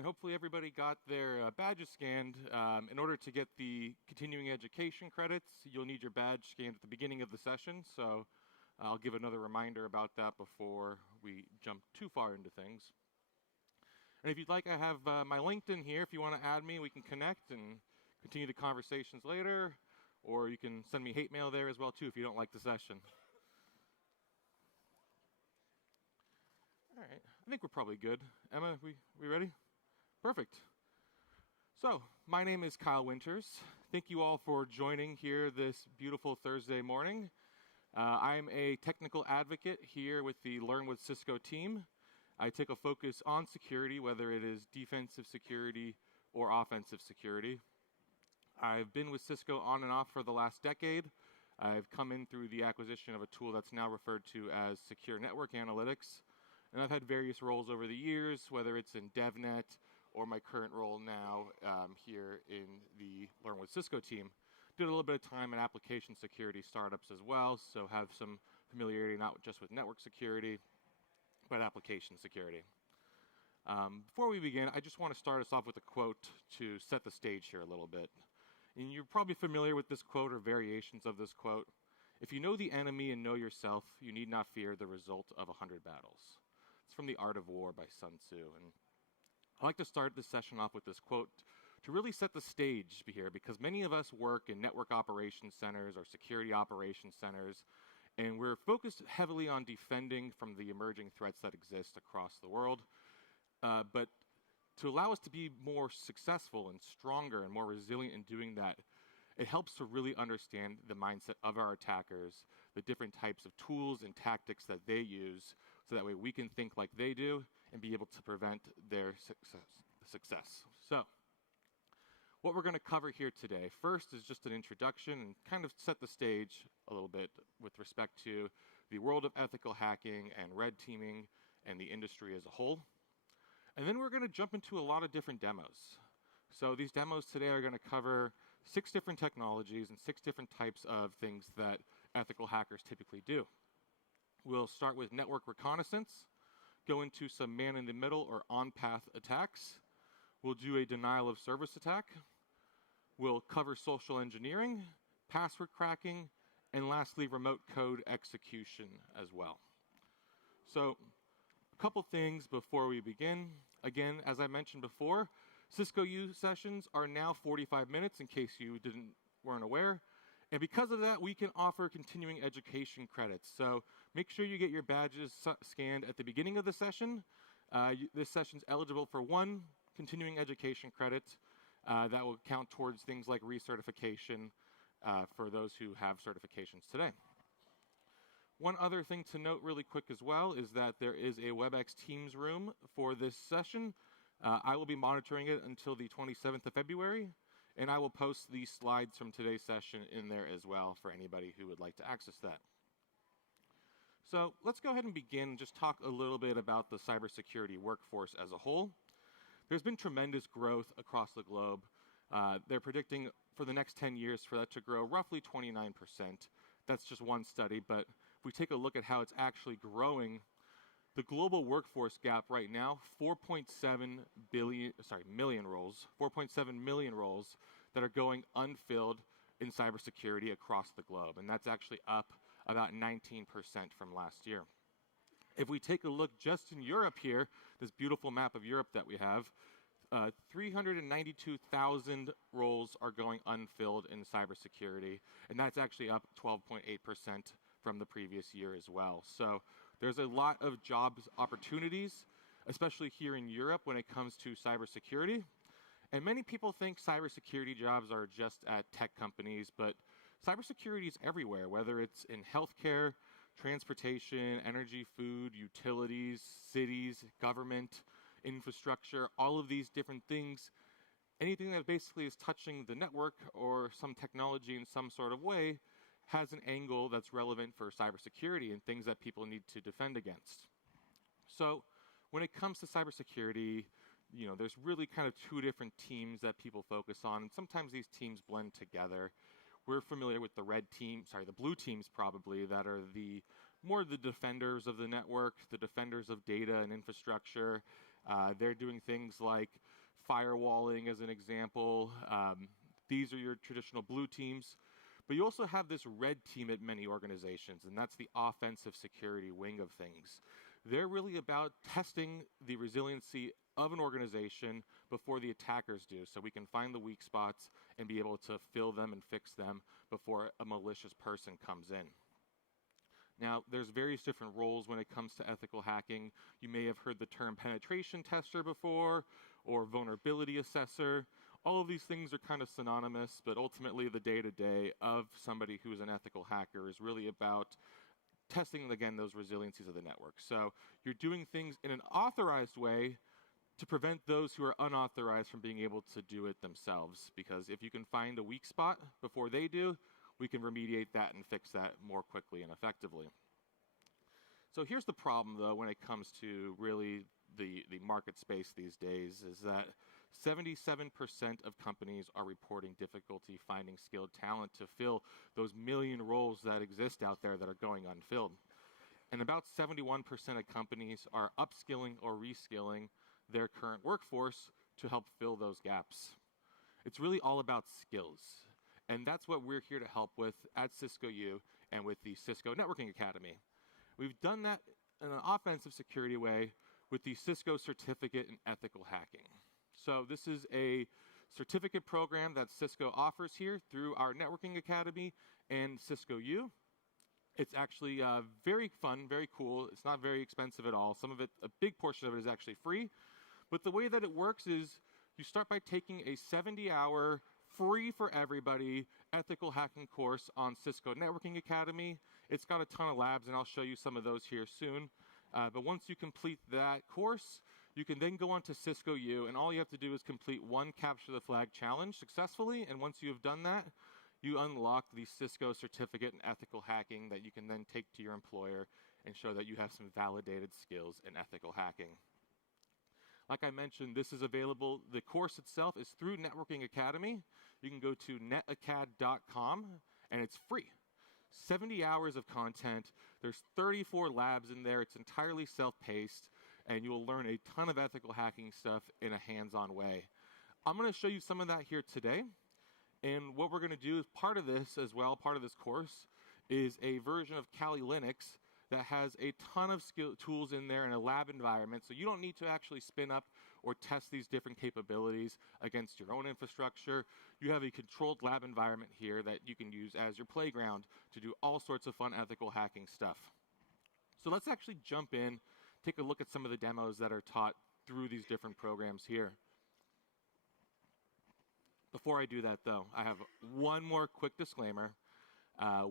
And hopefully everybody got their badges scanned. In order to get the continuing education credits, you'll need your badge scanned at the beginning of the session. So I'll give another reminder about that before we jump too far into things. And if you'd like, I have my LinkedIn here. If you want to add me, we can connect and continue the conversations later. Or you can send me hate mail there as well, too, if you don't like the session. All right, I think we're probably good. Emma, we ready? Perfect. So, my name is Kyle Winters. Thank you all for joining here this beautiful Thursday morning. I'm a technical advocate here with the Learn with Cisco team. I take a focus on security, whether it is defensive security or offensive security. I've been with Cisco on and off for the last decade. I've come in through the acquisition of a tool that's now referred to as Secure Network Analytics. And I've had various roles over the years, whether it's in DevNet or my current role now here in the Learn with Cisco team. Did a little bit of time in application security startups as well, so have some familiarity not just with network security, but application security. Before we begin, I just want to start us off with a quote to set the stage here a little bit. And you're probably familiar with this quote or variations of this quote. If you know the enemy and know yourself, you need not fear the result of 100 battles. It's from The Art of War by Sun Tzu. And I'd like to start this session off with this quote to really set the stage here, because many of us work in network operations centers or security operations centers, and we're focused heavily on defending from the emerging threats that exist across the world. But to allow us to be more successful and stronger and more resilient in doing that, it helps to really understand the mindset of our attackers, the different types of tools and tactics that they use, so that way we can think like they do and be able to prevent their success. So, what we're going to cover here today, first is just an introduction and kind of set the stage a little bit with respect to the world of ethical hacking and red teaming and the industry as a whole. And then we're going to jump into a lot of different demos. So these demos today are going to cover 6 different technologies and 6 different types of things that ethical hackers typically do. We'll start with network reconnaissance, go into some man-in-the-middle or on-path attacks. We'll do a denial of service attack. We'll cover social engineering, password cracking, and lastly, remote code execution as well. So, a couple things before we begin. Again, as I mentioned before, Cisco U sessions are now 45 minutes in case you weren't aware. And because of that, we can offer continuing education credits. So make sure you get your badges scanned at the beginning of the session. This session's eligible for 1 continuing education credit that will count towards things like recertification for those who have certifications today. One other thing to note really quick as well is that there is a WebEx Teams room for this session. I will be monitoring it until the 27th of February, and I will post the slides from today's session in there as well for anybody who would like to access that. So let's go ahead and begin and just talk a little bit about the cybersecurity workforce as a whole. There's been tremendous growth across the globe. They're predicting for the next 10 years for that to grow roughly 29%. That's just one study, but if we take a look at how it's actually growing, the global workforce gap right now, 4.7 million roles that are going unfilled in cybersecurity across the globe, and that's actually up about 19% from last year. If we take a look just in Europe here, this beautiful map of Europe that we have, 392,000 roles are going unfilled in cybersecurity, and that's actually up 12.8% from the previous year as well. So there's a lot of jobs opportunities, especially here in Europe when it comes to cybersecurity. And many people think cybersecurity jobs are just at tech companies, but cybersecurity is everywhere, whether it's in healthcare, transportation, energy, food, utilities, cities, government, infrastructure, all of these different things. Anything that basically is touching the network or some technology in some sort of way has an angle that's relevant for cybersecurity and things that people need to defend against. So when it comes to cybersecurity, there's really kind of 2 different teams that people focus on, and sometimes these teams blend together. We're familiar with the blue teams probably, that are more the defenders of the network, the defenders of data and infrastructure. They're doing things like firewalling as an example. These are your traditional blue teams. But you also have this red team at many organizations, and that's the offensive security wing of things. They're really about testing the resiliency of an organization before the attackers do, so we can find the weak spots and be able to fill them and fix them before a malicious person comes in. Now, there's various different roles when it comes to ethical hacking. You may have heard the term penetration tester before, or vulnerability assessor. All of these things are kind of synonymous, but ultimately the day-to-day of somebody who's an ethical hacker is really about testing, again, those resiliencies of the network. So you're doing things in an authorized way to prevent those who are unauthorized from being able to do it themselves. Because if you can find a weak spot before they do, we can remediate that and fix that more quickly and effectively. So here's the problem, though, when it comes to really the market space these days, is that 77% of companies are reporting difficulty finding skilled talent to fill those million roles that exist out there that are going unfilled. And about 71% of companies are upskilling or reskilling their current workforce to help fill those gaps. It's really all about skills. And that's what we're here to help with at Cisco U and with the Cisco Networking Academy. We've done that in an offensive security way with the Cisco Certificate in Ethical Hacking. So this is a certificate program that Cisco offers here through our Networking Academy and Cisco U. It's actually very fun, very cool. It's not very expensive at all. Some of it, a big portion of it is actually free. But the way that it works is you start by taking a 70-hour, free for everybody ethical hacking course on Cisco Networking Academy. It's got a ton of labs, and I'll show you some of those here soon. But once you complete that course, you can then go on to Cisco U, and all you have to do is complete one Capture the Flag challenge successfully. And once you have done that, you unlock the Cisco Certificate in Ethical Hacking that you can then take to your employer and show that you have some validated skills in ethical hacking. Like I mentioned, this is available. The course itself is through Networking Academy. You can go to netacad.com, and it's free. 70 hours of content. There's 34 labs in there. It's entirely self-paced, and you will learn a ton of ethical hacking stuff in a hands-on way. I'm going to show you some of that here today. And what we're going to do as part of this as well, part of this course, is a version of Kali Linux that has a ton of tools in there in a lab environment, so you don't need to actually spin up or test these different capabilities against your own infrastructure. You have a controlled lab environment here that you can use as your playground to do all sorts of fun ethical hacking stuff. So let's actually jump in, take a look at some of the demos that are taught through these different programs here. Before I do that, though, I have one more quick disclaimer.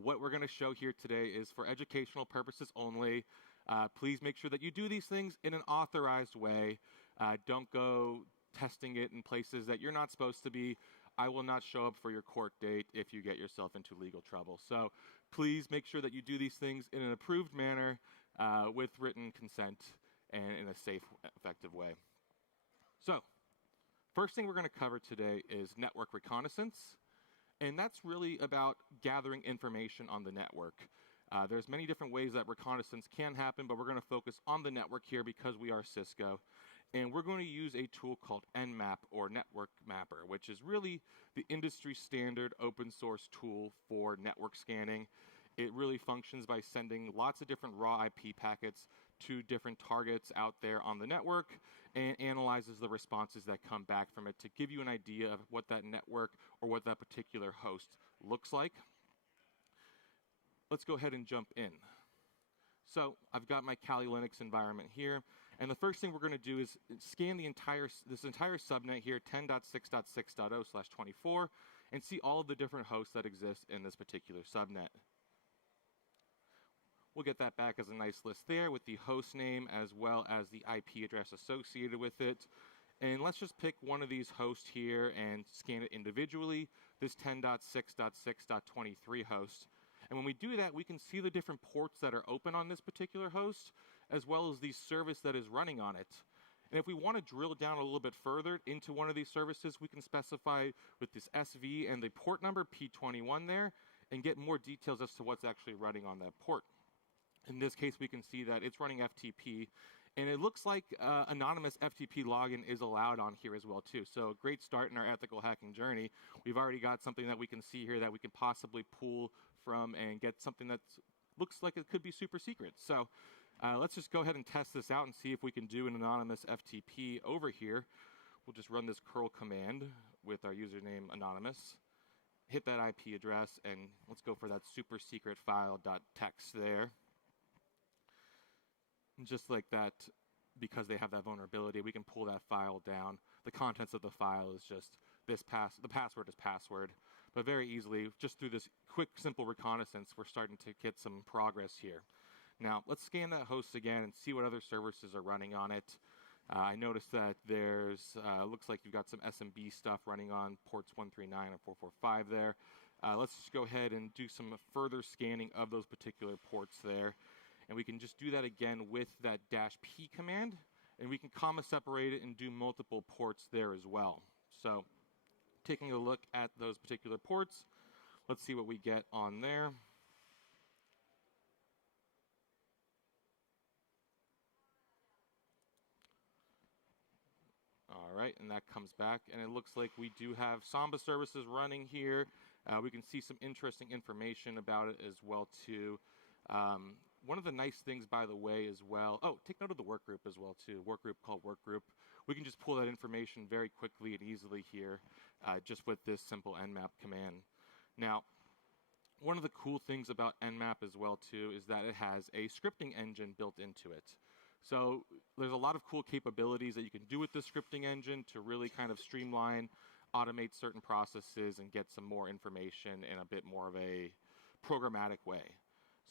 What we're going to show here today is for educational purposes only. Please make sure that you do these things in an authorized way. Don't go testing it in places that you're not supposed to be. I will not show up for your court date if you get yourself into legal trouble. So please make sure that you do these things in an approved manner with written consent and in a safe, effective way. So first thing we're going to cover today is network reconnaissance. And that's really about gathering information on the network. There's many different ways that reconnaissance can happen, but we're going to focus on the network here because we are Cisco. And we're going to use a tool called Nmap, or Network Mapper, which is really the industry standard open source tool for network scanning. It really functions by sending lots of different raw IP packets to different targets out there on the network and analyzes the responses that come back from it to give you an idea of what that network or what that particular host looks like. Let's go ahead and jump in. So I've got my Kali Linux environment here, and the first thing we're going to do is scan this entire subnet here, 10.6.6.0/24, and see all of the different hosts that exist in this particular subnet. We'll get that back as a nice list there with the host name as well as the IP address associated with it. And let's just pick one of these hosts here and scan it individually, this 10.6.6.23 host. And when we do that, we can see the different ports that are open on this particular host, as well as the service that is running on it. And if we want to drill down a little bit further into one of these services, we can specify with this SV and the port number, P21 there, and get more details as to what's actually running on that port. In this case, we can see that it's running FTP, And it looks like anonymous FTP login is allowed on here as well too. So a great start in our ethical hacking journey. We've already got something that we can see here that we can possibly pull from and get something that looks like it could be super secret. So let's just go ahead and test this out and see if we can do an anonymous FTP over here. We'll just run this curl command with our username anonymous. Hit that IP address, and let's go for that super secret file.txt there. And just like that, because they have that vulnerability, we can pull that file down. The contents of the file is just this the password is password. But very easily, just through this quick, simple reconnaissance, we're starting to get some progress here. Now, let's scan that host again and see what other services are running on it. I noticed that there's, looks like you've got some SMB stuff running on ports 139 and 445 there. Let's just go ahead and do some further scanning of those particular ports there. And we can just do that again with that -p command. And we can comma separate it and do multiple ports there as well. So taking a look at those particular ports, let's see what we get on there. All right, and that comes back, and it looks like we do have Samba services running here. We can see some interesting information about it as well too. One of the nice things, by the way, as well, take note of the workgroup as well too, workgroup called workgroup. We can just pull that information very quickly and easily here just with this simple nmap command. Now, one of the cool things about nmap as well too is that it has a scripting engine built into it. So there's a lot of cool capabilities that you can do with this scripting engine to really kind of streamline, automate certain processes, and get some more information in a bit more of a programmatic way.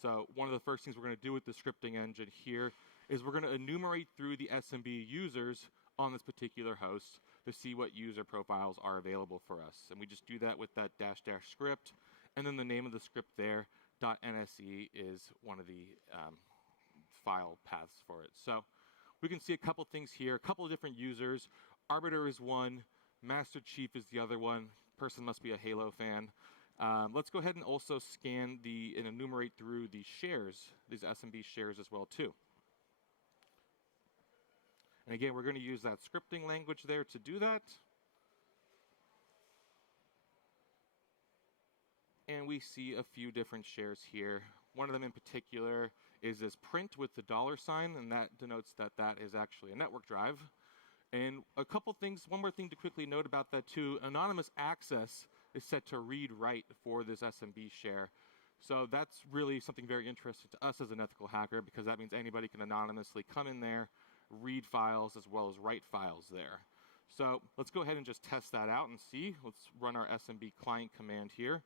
So one of the first things we're going to do with the scripting engine here is we're going to enumerate through the SMB users on this particular host to see what user profiles are available for us. And we just do that with that -- script, and then the name of the script there, .nse, is one of the file paths for it. So we can see a couple things here, a couple of different users. Arbiter is one, Master Chief is the other one. Person must be a Halo fan. Let's go ahead and also scan and enumerate through the shares, these SMB shares as well too. And again, we're going to use that scripting language there to do that. And we see a few different shares here. One of them in particular is this print with the $, and that denotes that that is actually a network drive. And a couple things, one more thing to quickly note about that too, anonymous access is set to read-write for this SMB share. So that's really something very interesting to us as an ethical hacker, because that means anybody can anonymously come in there, read files as well as write files there. So let's go ahead and just test that out and see. Let's run our SMB client command here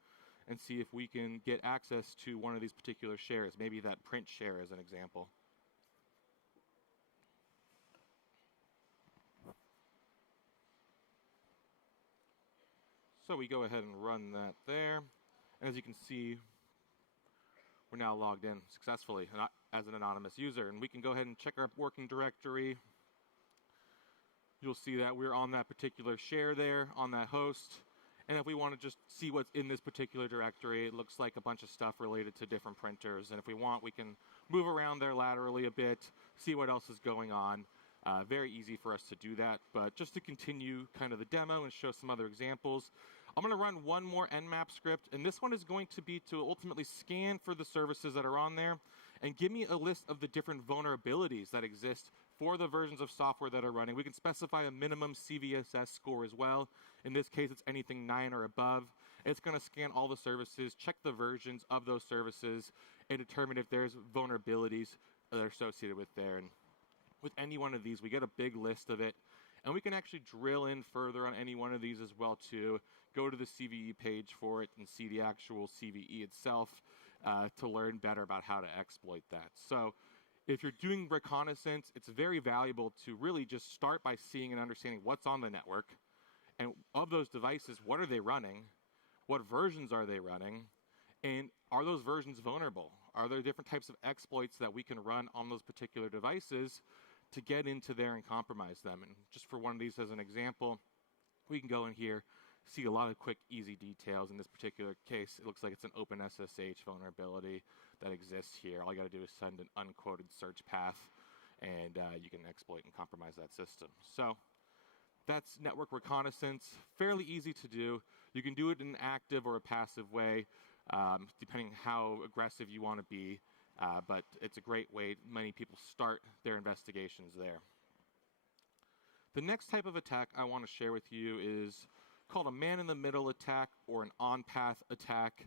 and see if we can get access to one of these particular shares, maybe that print share as an example. So we go ahead and run that there. And as you can see, we're now logged in successfully as an anonymous user. And we can go ahead and check our working directory. You'll see that we're on that particular share there, on that host. And if we want to just see what's in this particular directory, it looks like a bunch of stuff related to different printers. And if we want, we can move around there laterally a bit, see what else is going on. Very easy for us to do that. But just to continue kind of the demo and show some other examples, I'm going to run one more nmap script. And this one is going to be to ultimately scan for the services that are on there and give me a list of the different vulnerabilities that exist for the versions of software that are running. We can specify a minimum CVSS score as well. In this case, it's anything 9 or above. It's going to scan all the services, check the versions of those services, and determine if there's vulnerabilities that are associated with there. And with any one of these, we get a big list of it. And we can actually drill in further on any one of these as well too. Go to the CVE page for it and see the actual CVE itself to learn better about how to exploit that. So if you're doing reconnaissance, it's very valuable to really just start by seeing and understanding what's on the network. And of those devices, what are they running? What versions are they running? And are those versions vulnerable? Are there different types of exploits that we can run on those particular devices to get into there and compromise them? And just for one of these as an example, we can go in here, see a lot of quick, easy details. In this particular case, it looks like it's an OpenSSH vulnerability that exists here. All you got to do is send an unquoted search path, and you can exploit and compromise that system. So that's network reconnaissance. Fairly easy to do. You can do it in an active or a passive way, depending how aggressive you want to be. But it's a great way. Many people start their investigations there. The next type of attack I want to share with you is called a man-in-the-middle attack or an on-path attack.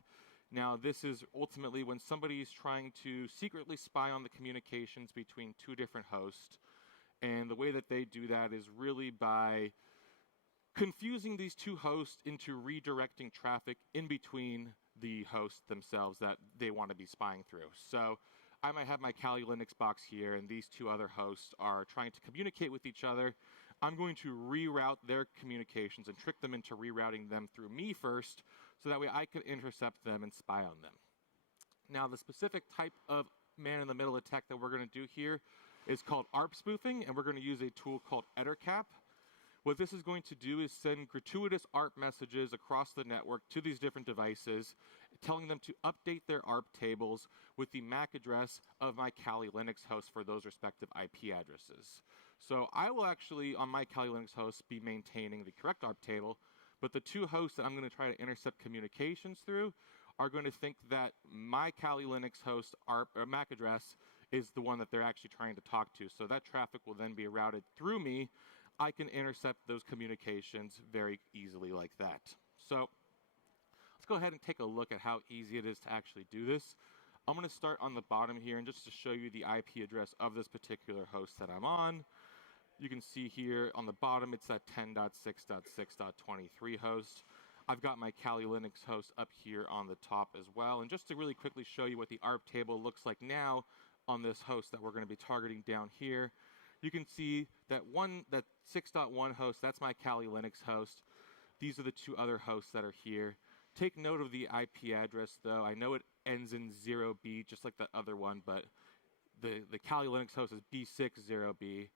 Now, this is ultimately when somebody is trying to secretly spy on the communications between two different hosts. And the way that they do that is really by confusing these two hosts into redirecting traffic in between the hosts themselves that they want to be spying through. So I might have my Kali Linux box here, and these two other hosts are trying to communicate with each other. I'm going to reroute their communications and trick them into rerouting them through me first, so that way I can intercept them and spy on them. Now, the specific type of man-in-the-middle attack that we're going to do here is called ARP spoofing, and we're going to use a tool called EtherCap. What this is going to do is send gratuitous ARP messages across the network to these different devices, telling them to update their ARP tables with the MAC address of my Kali Linux host for those respective IP addresses. So I will actually, on my Kali Linux host, be maintaining the correct ARP table, but the two hosts that I'm going to try to intercept communications through are going to think that my Kali Linux host ARP or MAC address is the one that they're actually trying to talk to. So that traffic will then be routed through me. I can intercept those communications very easily like that. So let's go ahead and take a look at how easy it is to actually do this. I'm going to start on the bottom here, and just to show you the IP address of this particular host that I'm on. You can see here on the bottom, it's that 10.6.6.23 host. I've got my Kali Linux host up here on the top as well. And just to really quickly show you what the ARP table looks like now on this host that we're going to be targeting down here, you can see that 6.1 host, that's my Kali Linux host. These are the two other hosts that are here. Take note of the IP address, though. I know it ends in 0B, just like that other one, but the Kali Linux host is B60B.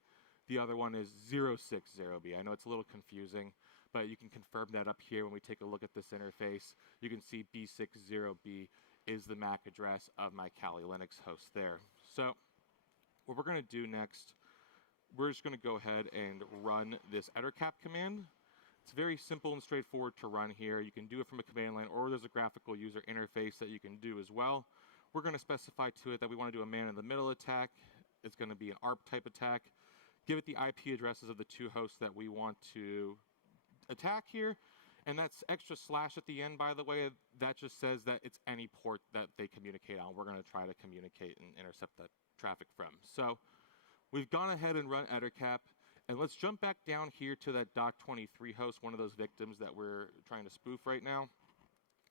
The other one is 060B. I know it's a little confusing, but you can confirm that up here when we take a look at this interface. You can see B60B is the MAC address of my Kali Linux host there. So what we're going to do next, we're just going to go ahead and run this EtherCap command. It's very simple and straightforward to run here. You can do it from a command line, or there's a graphical user interface that you can do as well. We're going to specify to it that we want to do a man-in-the-middle attack. It's going to be an ARP type attack. Give it the IP addresses of the two hosts that we want to attack here. And that's extra slash at the end, by the way. That just says that it's any port that they communicate on. We're going to try to communicate and intercept that traffic from. So we've gone ahead and run EtherCap. And let's jump back down here to that .23 host, one of those victims that we're trying to spoof right now.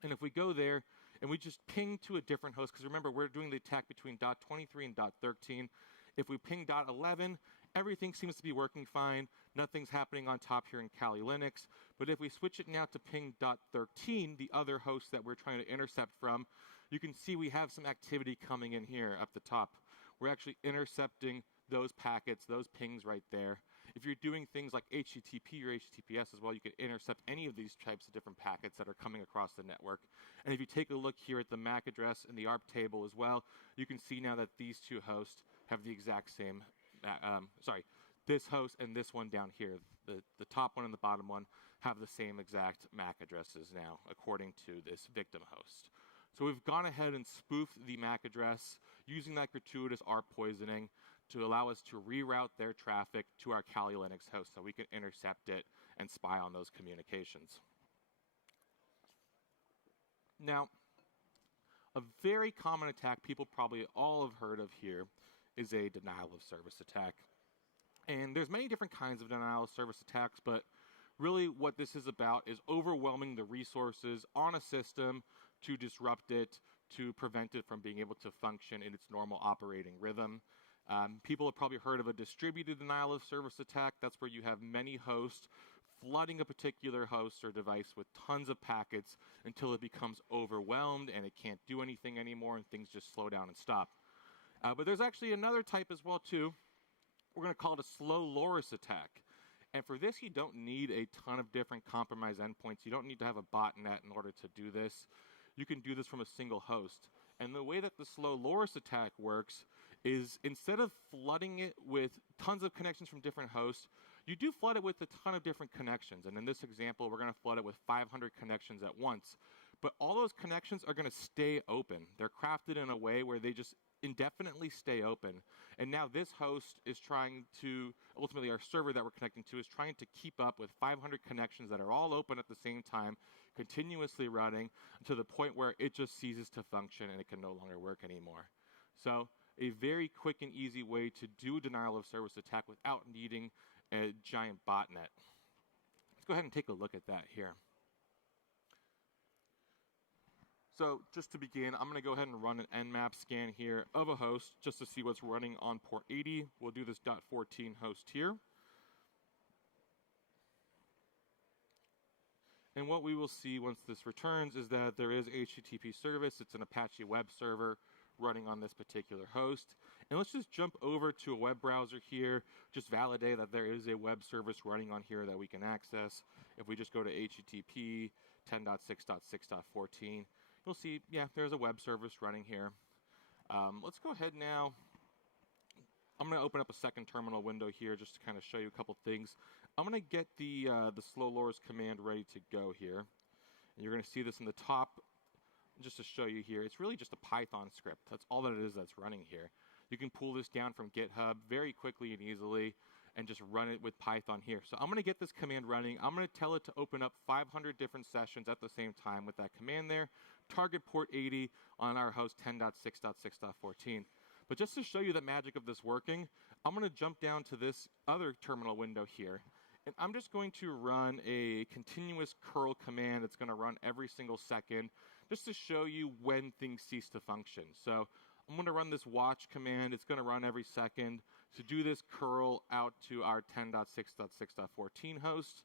And if we go there and we just ping to a different host, because remember, we're doing the attack between .23 and .13. If we ping .11, everything seems to be working fine. Nothing's happening on top here in Kali Linux. But if we switch it now to ping .13, the other host that we're trying to intercept from, you can see we have some activity coming in here up the top. We're actually intercepting those packets, those pings right there. If you're doing things like HTTP or HTTPS as well, you can intercept any of these types of different packets that are coming across the network. And if you take a look here at the MAC address in the ARP table as well, you can see now that these two hosts have the exact same, this host and this one down here, the top one and the bottom one, have the same exact MAC addresses now, according to this victim host. So we've gone ahead and spoofed the MAC address using that gratuitous ARP poisoning to allow us to reroute their traffic to our Kali Linux host so we can intercept it and spy on those communications. Now, a very common attack people probably all have heard of here is a denial of service attack. And there's many different kinds of denial of service attacks, but really what this is about is overwhelming the resources on a system to disrupt it, to prevent it from being able to function in its normal operating rhythm. People have probably heard of a distributed denial of service attack. That's where you have many hosts flooding a particular host or device with tons of packets until it becomes overwhelmed and it can't do anything anymore and things just slow down and stop. But there's actually another type as well too. We're going to call it a slow loris attack. And for this, you don't need a ton of different compromised endpoints. You don't need to have a botnet in order to do this. You can do this from a single host. And the way that the slow loris attack works is instead of flooding it with tons of connections from different hosts, you do flood it with a ton of different connections. And in this example, we're going to flood it with 500 connections at once. But all those connections are going to stay open. They're crafted in a way where they just indefinitely stay open. And now this host is trying to, ultimately our server that we're connecting to is trying to keep up with 500 connections that are all open at the same time, continuously running to the point where it just ceases to function and it can no longer work anymore. So a very quick and easy way to do a denial of service attack without needing a giant botnet. Let's go ahead and take a look at that here. So just to begin, I'm going to go ahead and run an nmap scan here of a host just to see what's running on port 80. We'll do this .14 host here. And what we will see once this returns is that there is HTTP service. It's an Apache web server running on this particular host. And let's just jump over to a web browser here, just validate that there is a web service running on here that we can access. If we just go to HTTP 10.6.6.14, you'll see, yeah, there's a web service running here. Let's go ahead now. I'm going to open up a second terminal window here just to kind of show you a couple things. I'm going to get the slow lowers command ready to go here. And you're going to see this in the top. Just to show you here, it's really just a Python script. That's all that it is that's running here. You can pull this down from GitHub very quickly and easily and just run it with Python here. So I'm going to get this command running. I'm going to tell it to open up 500 different sessions at the same time with that command there. Target port 80 on our host 10.6.6.14. But just to show you the magic of this working, I'm going to jump down to this other terminal window here. And I'm just going to run a continuous curl command that's going to run every single second just to show you when things cease to function. So I'm going to run this watch command. It's going to run every second to do this curl out to our 10.6.6.14 host.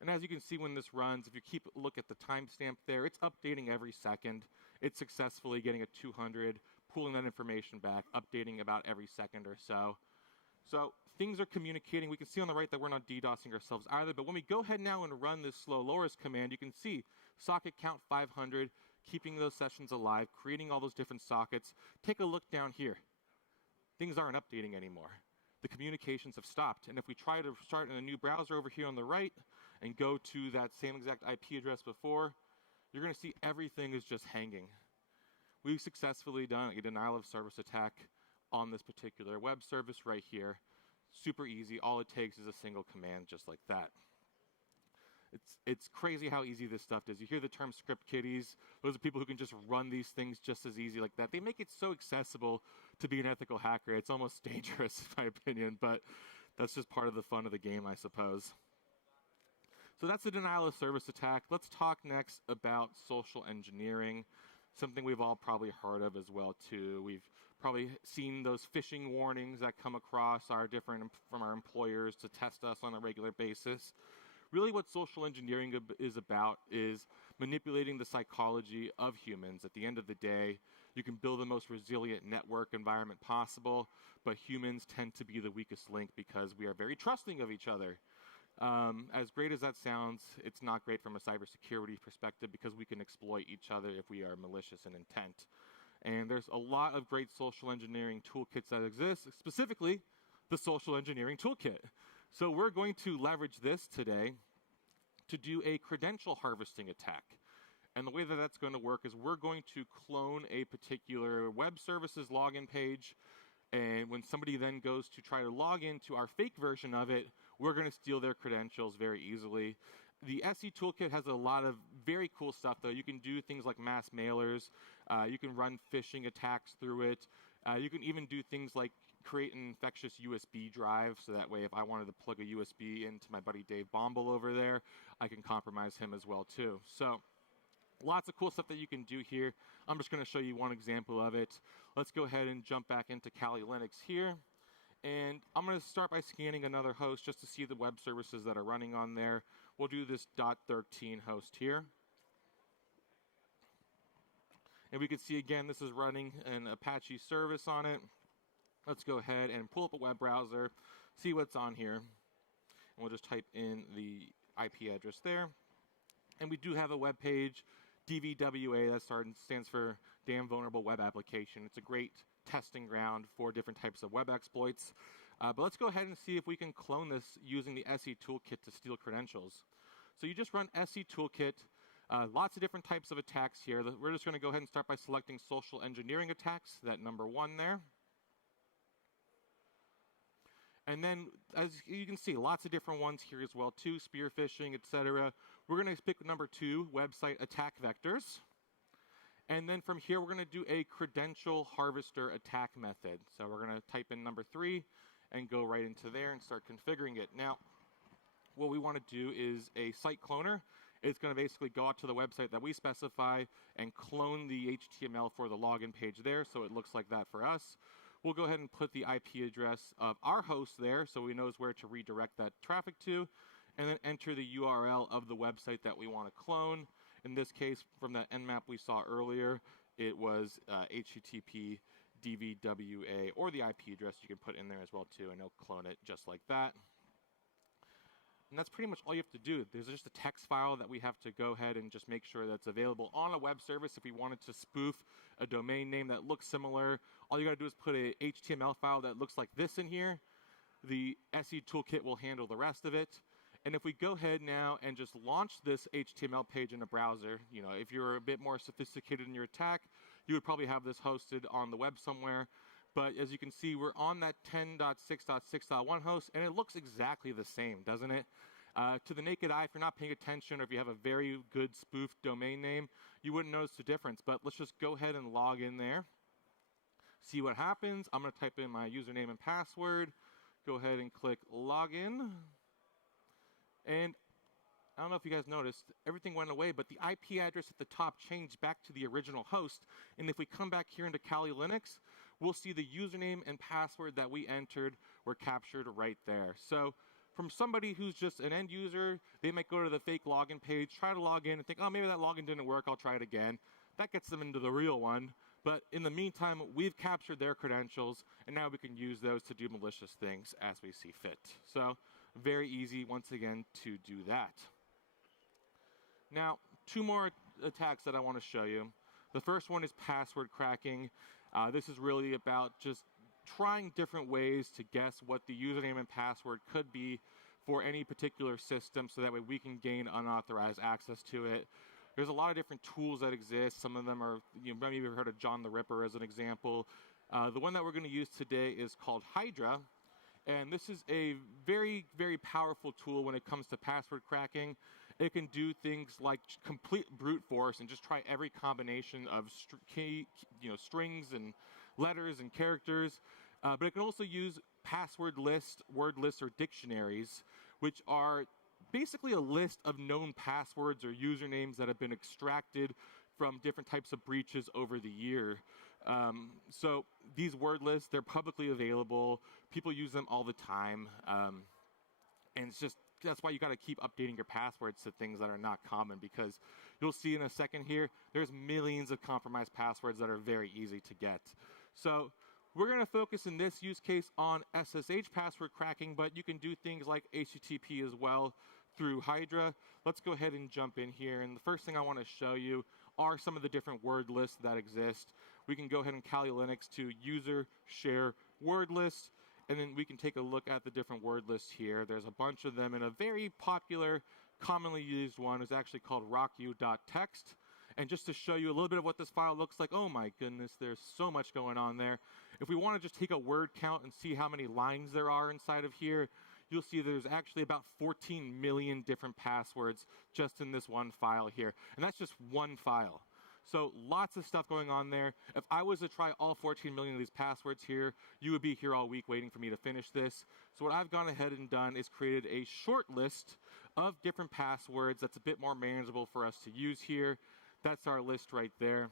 And as you can see when this runs, if you keep a look at the timestamp there, it's updating every second. It's successfully getting a 200, pulling that information back, updating about every second or so. So things are communicating. We can see on the right that we're not DDoSing ourselves either. But when we go ahead now and run this slow lowers command, you can see socket count 500, keeping those sessions alive, creating all those different sockets. Take a look down here. Things aren't updating anymore. The communications have stopped. And if we try to start in a new browser over here on the right and go to that same exact IP address before, you're going to see everything is just hanging. We've successfully done a denial of service attack on this particular web service right here. Super easy. All it takes is a single command just like that. It's crazy how easy this stuff is. You hear the term script kiddies. Those are people who can just run these things just as easy like that. They make it so accessible to be an ethical hacker. It's almost dangerous in my opinion, but that's just part of the fun of the game, I suppose. So that's the denial of service attack. Let's talk next about social engineering, something we've all probably heard of as well too. We've probably seen those phishing warnings that come across from our employers to test us on a regular basis. Really what social engineering is about is manipulating the psychology of humans. At the end of the day, you can build the most resilient network environment possible, but humans tend to be the weakest link because we are very trusting of each other. As great as that sounds, it's not great from a cybersecurity perspective because we can exploit each other if we are malicious in intent. And there's a lot of great social engineering toolkits that exist, specifically the social engineering toolkit. So we're going to leverage this today to do a credential harvesting attack. And the way that that's going to work is we're going to clone a particular web services login page. And when somebody then goes to try to log into our fake version of it, we're going to steal their credentials very easily. The SE toolkit has a lot of very cool stuff, though. You can do things like mass mailers. You can run phishing attacks through it. You can even do things like create an infectious USB drive, so that way if I wanted to plug a USB into my buddy Dave Bombal over there, I can compromise him as well, too. So lots of cool stuff that you can do here. I'm just going to show you one example of it. Let's go ahead and jump back into Kali Linux here. And I'm going to start by scanning another host just to see the web services that are running on there. We'll do this .13 host here. And we can see, again, this is running an Apache service on it. Let's go ahead and pull up a web browser, see what's on here. And we'll just type in the IP address there. And we do have a web page DVWA, that stands for Damn Vulnerable Web Application. It's a great testing ground for different types of web exploits. But let's go ahead and see if we can clone this using the SE Toolkit to steal credentials. So you just run SE Toolkit. Lots of different types of attacks here. We're just going to go ahead and start by selecting social engineering attacks, that number 1 there. And then, as you can see, lots of different ones here as well, too, spear phishing, etc. We're going to pick number 2, website attack vectors. And then from here, we're going to do a credential harvester attack method. So we're going to type in number 3 and go right into there and start configuring it. Now, what we want to do is a site cloner. It's going to basically go out to the website that we specify and clone the HTML for the login page there, so it looks like that for us. We'll go ahead and put the IP address of our host there so we know where to redirect that traffic to, and then enter the URL of the website that we want to clone. In this case, from that nmap we saw earlier, it was HTTP DVWA, or the IP address you can put in there as well too, and it'll clone it just like that. And that's pretty much all you have to do. There's just a text file that we have to go ahead and just make sure that's available on a web service. If we wanted to spoof a domain name that looks similar, all you got to do is put a HTML file that looks like this in here. The SE Toolkit will handle the rest of it. And if we go ahead now and just launch this HTML page in a browser, you know, if you're a bit more sophisticated in your attack, you would probably have this hosted on the web somewhere. But as you can see, we're on that 10.6.6.1 host, and it looks exactly the same, doesn't it? To the naked eye, if you're not paying attention, or if you have a very good spoofed domain name, you wouldn't notice the difference. But let's just go ahead and log in there, see what happens. I'm going to type in my username and password, go ahead and click login. And I don't know if you guys noticed, everything went away, but the IP address at the top changed back to the original host. And if we come back here into Kali Linux, we'll see the username and password that we entered were captured right there. So from somebody who's just an end user, they might go to the fake login page, try to log in and think, oh, maybe that login didn't work, I'll try it again. That gets them into the real one. But in the meantime, we've captured their credentials, and now we can use those to do malicious things as we see fit. So very easy, once again, to do that. Now, 2 more attacks that I want to show you. The first one is password cracking. This is really about just trying different ways to guess what the username and password could be for any particular system, so that way we can gain unauthorized access to it. There's a lot of different tools that exist. Some of them are, maybe you've heard of John the Ripper as an example. The one that we're going to use today is called Heijdra. And this is a very, very powerful tool when it comes to password cracking. It can do things like complete brute force and just try every combination of strings and letters and characters. But it can also use password lists, word lists, or dictionaries, which are basically a list of known passwords or usernames that have been extracted from different types of breaches over the year. So these word lists, they're publicly available. People use them all the time. And it's just, that's why you got to keep updating your passwords to things that are not common, because you'll see in a second here, there's millions of compromised passwords that are very easy to get. So we're going to focus in this use case on SSH password cracking, but you can do things like HTTP as well through Heijdra. Let's go ahead and jump in here. And the first thing I want to show you are some of the different word lists that exist. We can go ahead and Kali Linux to user share word list, and then we can take a look at the different word lists here. There's a bunch of them, and a very popular, commonly used one is actually called rocku.txt. And just to show you a little bit of what this file looks like, oh my goodness, there's so much going on there. If we want to just take a word count and see how many lines there are inside of here, you'll see there's actually about 14 million different passwords just in this one file here. And that's just one file. So lots of stuff going on there. If I was to try all 14 million of these passwords here, you would be here all week waiting for me to finish this. So what I've gone ahead and done is created a short list of different passwords that's a bit more manageable for us to use here. That's our list right there.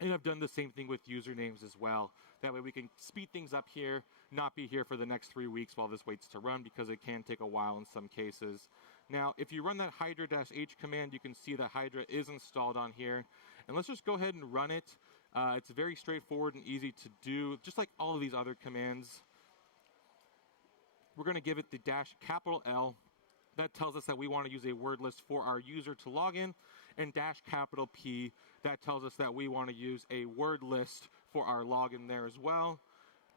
And I've done the same thing with usernames as well. That way we can speed things up here, not be here for the next 3 weeks while this waits to run, because it can take a while in some cases. Now, if you run that Heijdra-H command, you can see that Heijdra is installed on here. And let's just go ahead and run it. It's very straightforward and easy to do, just like all of these other commands. We're going to give it the -L that tells us that we want to use a word list for our user to log in, and -P, that tells us that we want to use a word list for our login there as well.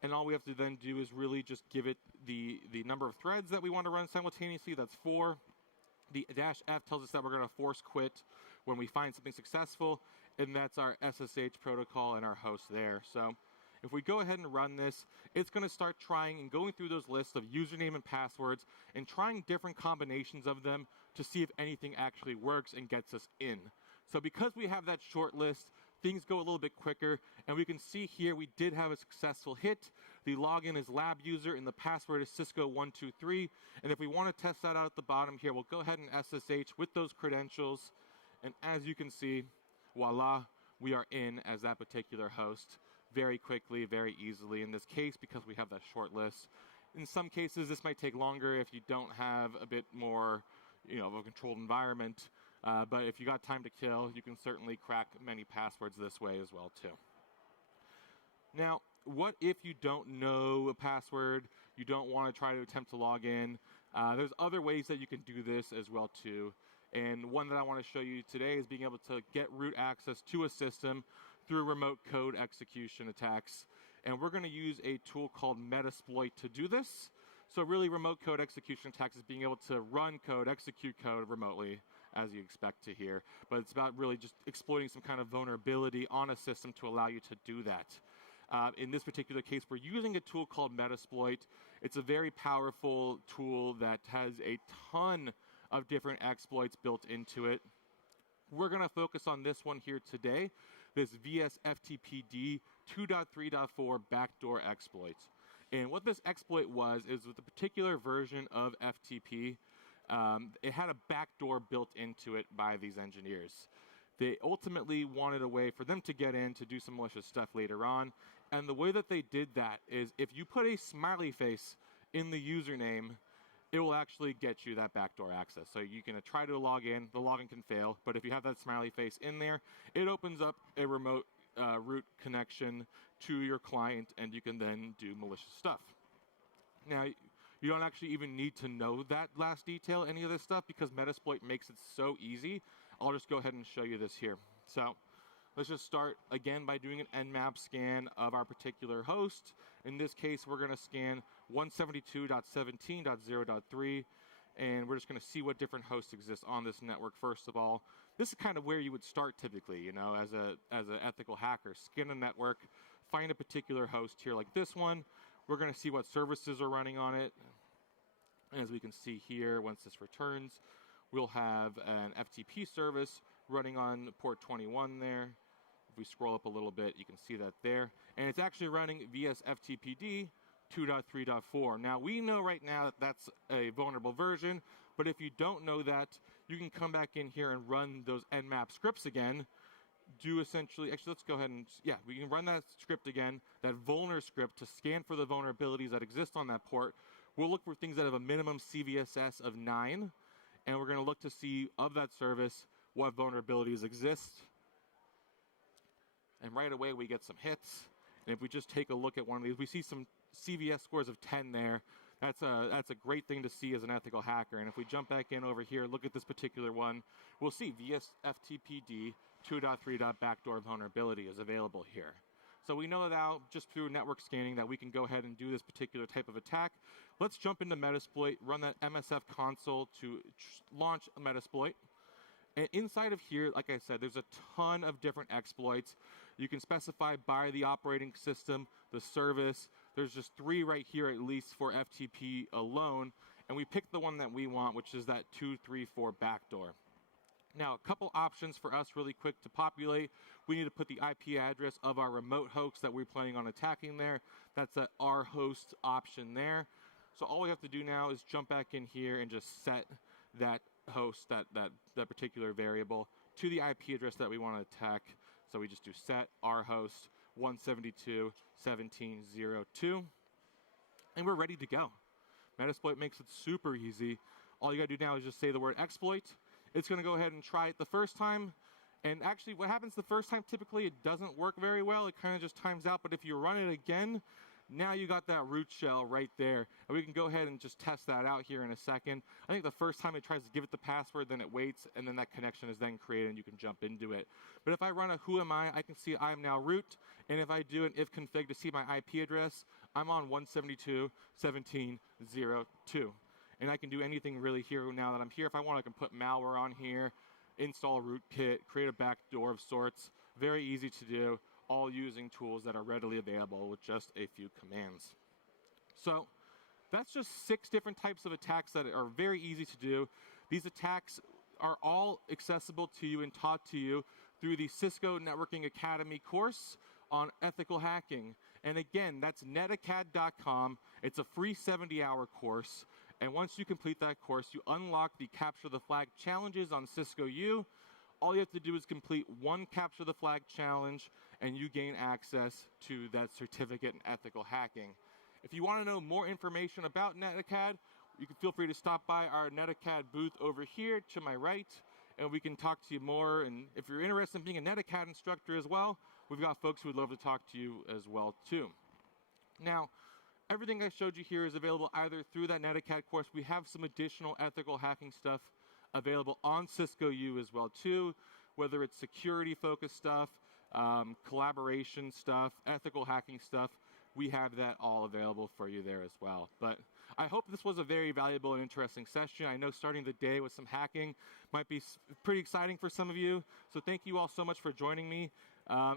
And all we have to then do is really just give it the number of threads that we want to run simultaneously. That's 4. The -F tells us that we're going to force quit when we find something successful, and that's our SSH protocol and our host there. So if we go ahead and run this, it's going to start trying and going through those lists of username and passwords and trying different combinations of them to see if anything actually works and gets us in. So because we have that short list, things go a little bit quicker, and we can see here we did have a successful hit. The login is lab user, and the password is Cisco123. And if we want to test that out at the bottom here, we'll go ahead and SSH with those credentials. And as you can see, voila, we are in as that particular host very quickly, very easily in this case because we have that short list. In some cases, this might take longer if you don't have a bit more, of a controlled environment. But if you got time to kill, you can certainly crack many passwords this way as well, too. Now, what if you don't know a password, you don't want to try to attempt to log in? There's other ways that you can do this as well, too. And one that I want to show you today is being able to get root access to a system through remote code execution attacks. And we're going to use a tool called Metasploit to do this. So really, remote code execution attacks is being able to run code, execute code remotely, as you expect to hear. But it's about really just exploiting some kind of vulnerability on a system to allow you to do that. In this particular case, we're using a tool called Metasploit. It's a very powerful tool that has a ton of different exploits built into it. We're going to focus on this one here today, this VSFTPD 2.3.4 backdoor exploit. And what this exploit was is with a particular version of FTP, it had a backdoor built into it by these engineers. They ultimately wanted a way for them to get in to do some malicious stuff later on. And the way that they did that is if you put a smiley face in the username, it will actually get you that backdoor access. So you can try to log in, the login can fail, but if you have that smiley face in there, it opens up a remote root connection to your client, and you can then do malicious stuff. Now, you don't actually even need to know that last detail, any of this stuff, because Metasploit makes it so easy. I'll just go ahead and show you this here. So let's just start again by doing an Nmap scan of our particular host. In this case, we're going to scan 172.17.0.3, and we're just going to see what different hosts exist on this network first of all. This is kind of where you would start typically, as an ethical hacker. Scan a network, find a particular host here like this one. We're going to see what services are running on it. As we can see here, once this returns, we'll have an FTP service running on port 21 there. If we scroll up a little bit, you can see that there. And it's actually running VSFTPD 2.3.4. Now, we know right now that that's a vulnerable version, but if you don't know that, you can come back in here and run those Nmap scripts again. Actually, let's go ahead and, we can run that script again, that vulner script, to scan for the vulnerabilities that exist on that port. We'll look for things that have a minimum CVSS of 9, and we're going to look to see, of that service, what vulnerabilities exist. And right away, we get some hits. And if we just take a look at one of these, we see some CVS scores of 10 there. That's a great thing to see as an ethical hacker. And if we jump back in over here, look at this particular one, we'll see VSFTPD 2.3.backdoor vulnerability is available here. So we know now, just through network scanning, that we can go ahead and do this particular type of attack. Let's jump into Metasploit, run that MSF console to launch a Metasploit. And inside of here, like I said, there's a ton of different exploits. You can specify by the operating system, the service. There's just 3 right here at least for FTP alone. And we picked the one that we want, which is that 2.3.4 backdoor. Now, a couple options for us really quick to populate. We need to put the IP address of our remote host that we're planning on attacking there. That's that our host option there. So all we have to do now is jump back in here and just set that host, that particular variable, to the IP address that we want to attack. So we just do set our host 172.17.0.2, and we're ready to go. Metasploit makes it super easy. All you got to do now is just say the word exploit. It's going to go ahead and try it the first time. And actually, what happens the first time, typically it doesn't work very well. It kind of just times out. But if you run it again, Now you got that root shell right there. And we can go ahead and just test that out here in a second. I think the first time it tries to give it the password, then it waits, and then that connection is then created, and you can jump into it. But if I run a who am I can see I'm now root. And if I do an if config to see my IP address, I'm on 172.17.0.2. And I can do anything really here now that I'm here. If I want, I can put malware on here, install a rootkit, create a backdoor of sorts. Very easy to do, all using tools that are readily available with just a few commands. So that's just 6 different types of attacks that are very easy to do. These attacks are all accessible to you and taught to you through the Cisco Networking Academy course on ethical hacking. And again, that's netacad.com. It's a free 70-hour course. And once you complete that course, you unlock the Capture the Flag challenges on Cisco U. All you have to do is complete one Capture the Flag challenge, and you gain access to that certificate in ethical hacking. If you want to know more information about NetAcad, you can feel free to stop by our NetAcad booth over here to my right, and we can talk to you more. And if you're interested in being a NetAcad instructor as well, we've got folks who would love to talk to you as well, too. Now, everything I showed you here is available either through that NetAcad course. We have some additional ethical hacking stuff available on Cisco U as well, too, whether it's security-focused stuff, collaboration stuff, ethical hacking stuff. We have that all available for you there as well. But I hope this was a very valuable and interesting session. I know starting the day with some hacking might be pretty exciting for some of you. So thank you all so much for joining me.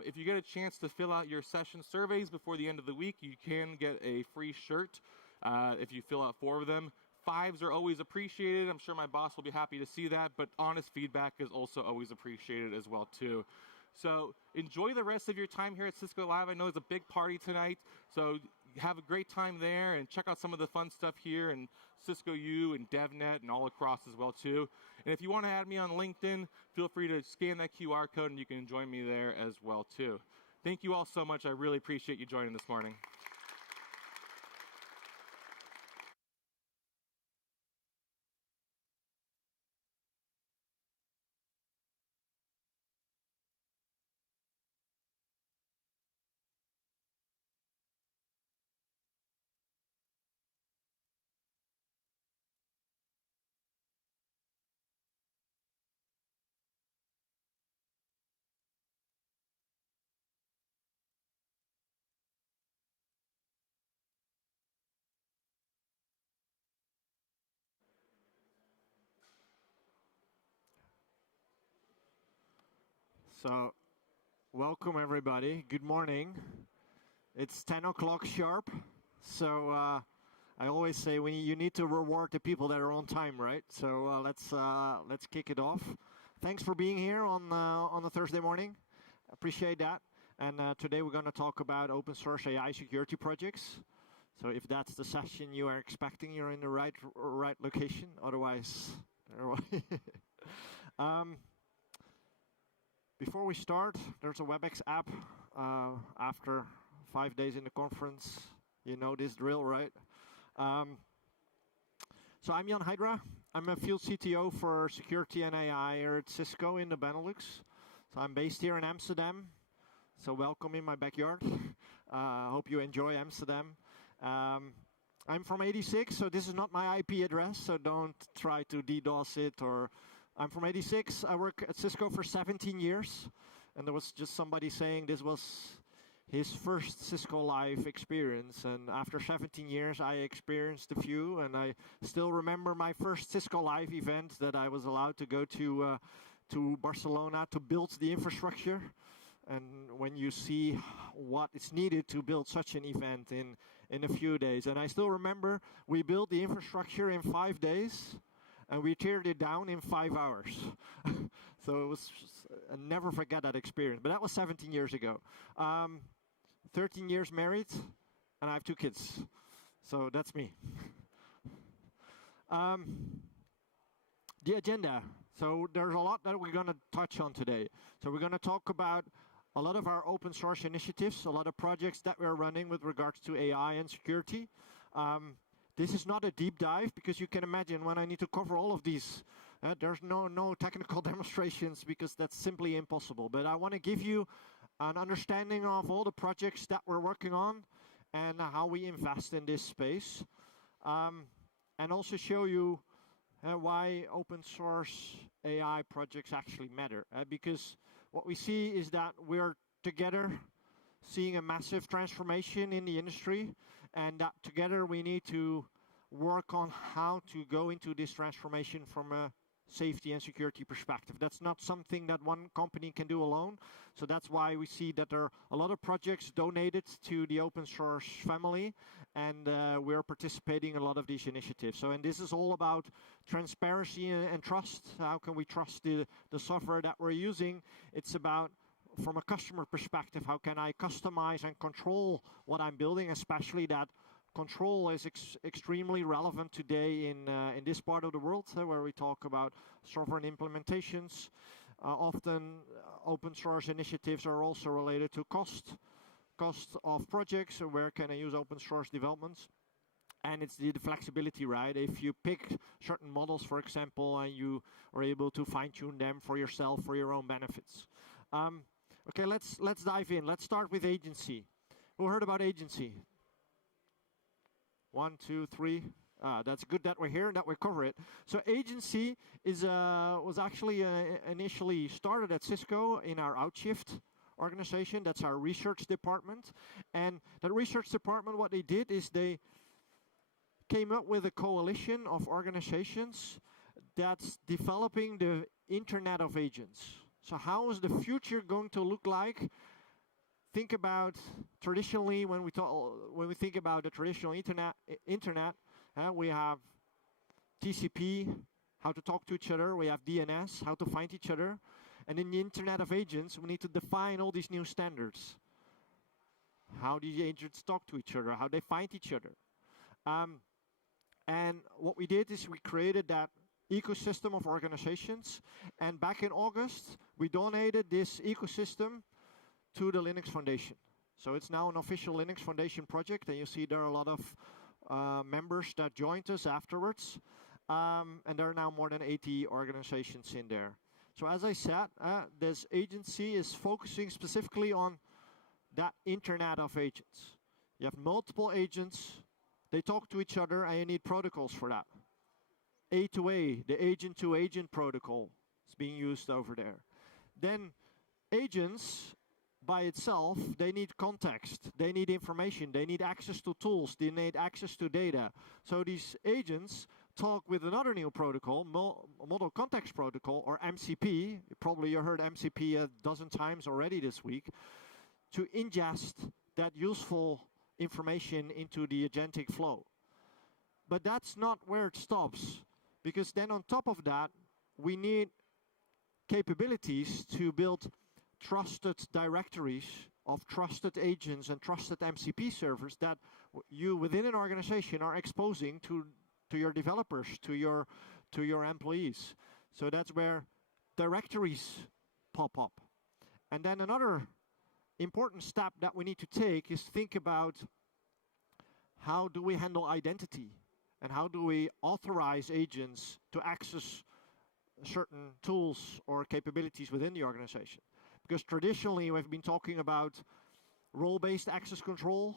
If you get a chance to fill out your session surveys before the end of the week, you can get a free shirt if you fill out 4 of them. 5s are always appreciated. I'm sure my boss will be happy to see that, but honest feedback is also always appreciated as well, too. So enjoy the rest of your time here at Cisco Live. I know there's a big party tonight, so have a great time there and check out some of the fun stuff here in Cisco U and DevNet and all across as well, too. And if you want to add me on LinkedIn, feel free to scan that QR code and you can join me there as well, too. Thank you all so much. I really appreciate you joining this morning. So, welcome everybody. Good morning. It's 10 o'clock sharp. So I always say you need to reward the people that are on time, right? So let's kick it off. Thanks for being here on a Thursday morning. Appreciate that. And today we're going to talk about open source AI security projects. So if that's the session you are expecting, you're in the right location. Otherwise, before we start, there's a WebEx app. After 5 days in the conference, you know this drill, right? So I'm Jan Heijdra. I'm a field CTO for security and AI here at Cisco in the Benelux. So I'm based here in Amsterdam. So welcome in my backyard. Hope you enjoy Amsterdam. I'm from 86, so this is not my IP address, so don't try to DDoS it. I'm from 86. I work at Cisco for 17 years. And there was just somebody saying this was his first Cisco Live experience. And after 17 years, I experienced a few. And I still remember my first Cisco Live event that I was allowed to go to Barcelona to build the infrastructure. And when you see what is needed to build such an event in a few days. And I still remember we built the infrastructure in 5 days. And we teared it down in 5 hours. So it was, I never forget that experience. But that was 17 years ago. 13 years married, and I have 2 kids. So that's me. The agenda. So there's a lot that we're going to touch on today. So we're going to talk about a lot of our open source initiatives, a lot of projects that we're running with regards to AI and security. This is not a deep dive, because you can imagine when I need to cover all of these, there's no technical demonstrations, because that's simply impossible. But I want to give you an understanding of all the projects that we're working on, and how we invest in this space, and also show you why open source AI projects actually matter. Because what we see is that we're together seeing a massive transformation in the industry, and that together we need to work on how to go into this transformation from a safety and security perspective. That's not something that one company can do alone. So that's why we see that there are a lot of projects donated to the open source family, and we're participating in a lot of these initiatives. So, and this is all about transparency and trust. How can we trust the software that we're using? It's about, from a customer perspective, how can I customize and control what I'm building, especially that control is extremely relevant today in this part of the world, where we talk about sovereign implementations. Often open source initiatives are also related to cost of projects. So where can I use open source developments? And it's the flexibility, right? If you pick certain models, for example, and you are able to fine-tune them for yourself, for your own benefits. Okay, let's dive in. Let's start with agency. Who heard about agency? 1, 2, 3. That's good that we're here and that we cover it. So agency was actually initially started at Cisco in our Outshift organization. That's our research department. And that research department, what they did is they came up with a coalition of organizations that's developing the Internet of Agents. So how is the future going to look like? Think about traditionally when we think about the traditional internet, we have TCP, how to talk to each other. We have DNS, how to find each other. And in the Internet of Agents, we need to define all these new standards. How these agents talk to each other, how they find each other. And what we did is we created that ecosystem of organizations. And back in August, we donated this ecosystem to the Linux Foundation. So it's now an official Linux Foundation project, and you see there are a lot of members that joined us afterwards. And there are now more than 80 organizations in there. So as I said, this agency is focusing specifically on that Internet of Agents. You have multiple agents, they talk to each other, and you need protocols for that. A2A, the agent-to-agent protocol, is being used over there. Then agents, by itself, they need context, they need information, they need access to tools, they need access to data. So these agents talk with another new protocol, Model Context Protocol, or MCP. Probably you heard MCP a dozen times already this week, to ingest that useful information into the agentic flow. But that's not where it stops, because then on top of that, we need capabilities to build trusted directories of trusted agents and trusted MCP servers that you within an organization are exposing to your developers, to your employees. So that's where directories pop up. And then another important step that we need to take is think about how do we handle identity and how do we authorize agents to access certain tools or capabilities within the organization. Because traditionally we've been talking about role-based access control.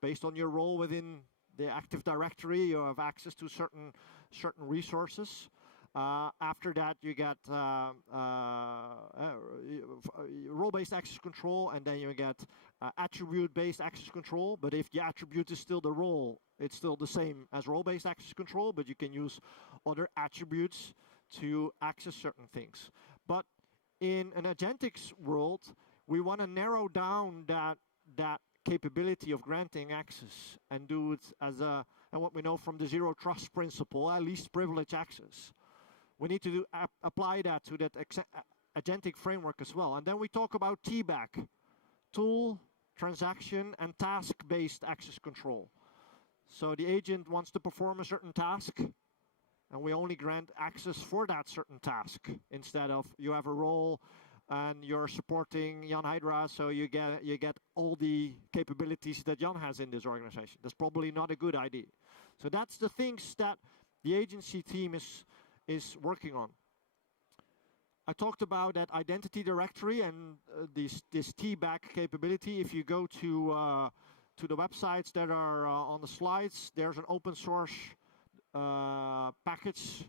Based on your role within the Active Directory, you have access to certain resources. After that, you get role-based access control, and then you get attribute-based access control. But if the attribute is still the role, it's still the same as role-based access control, but you can use other attributes to access certain things. But in an Agentic's world, we want to narrow down that capability of granting access and do it as and what we know from the zero trust principle, least privilege access. We need to apply that to that agentic framework as well. And then we talk about TBAC, tool, transaction, and task-based access control. So the agent wants to perform a certain task, and we only grant access for that certain task instead of you have a role and you're supporting Jan Heijdra, so you get all the capabilities that Jan has in this organization. That's probably not a good idea. So that's the things that the agency team is working on. I talked about that identity directory and this TBAC capability. If you go to to the websites that are on the slides. There's an open source package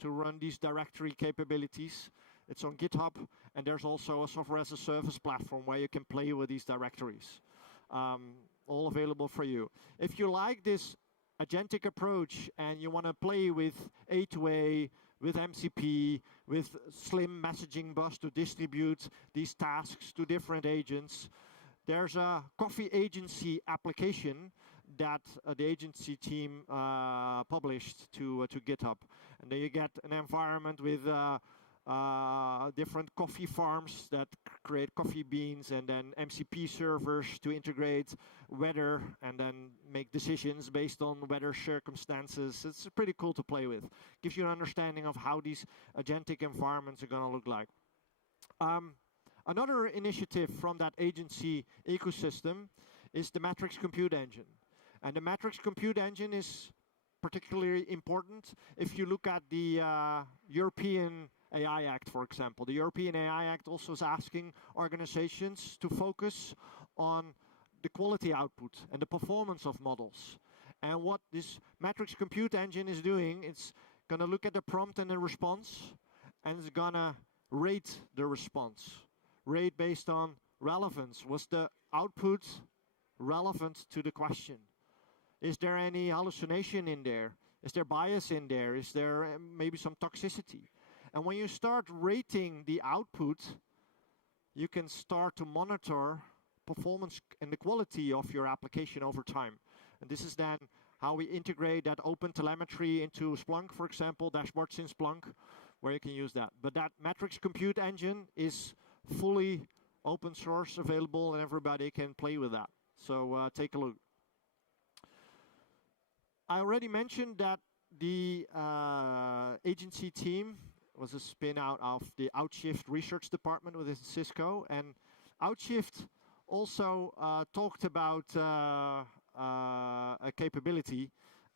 to run these directory capabilities. It's on GitHub, and there's also a software as a service platform where you can play with these directories. All available for you. If you like this agentic approach and you want to play with A2A, with MCP, with slim messaging bus to distribute these tasks to different agents, there's a Coffee Agency application that the agency team published to GitHub. And then you get an environment with different coffee farms that create coffee beans, and then MCP servers to integrate weather and then make decisions based on weather circumstances. It's pretty cool to play with. Gives you an understanding of how these agentic environments are going to look like. Another initiative from that agency ecosystem is the Matrix Compute Engine. And the Matrix Compute Engine is particularly important if you look at the European AI Act, for example. The European AI Act also is asking organizations to focus on the quality output and the performance of models. And what this Matrix Compute Engine is doing, it's going to look at the prompt and the response, and it's going to rate the response. Rate based on relevance. Was the output relevant to the question? Is there any hallucination in there? Is there bias in there? Is there maybe some toxicity? And when you start rating the output, you can start to monitor performance and the quality of your application over time. And this is then how we integrate that open telemetry into Splunk, for example, dashboards in Splunk, where you can use that. But that Matrix Compute Engine is fully open source available, and everybody can play with that. So take a look. I already mentioned that the agency team was a spin out of the Outshift research department within Cisco, and Outshift also talked about a capability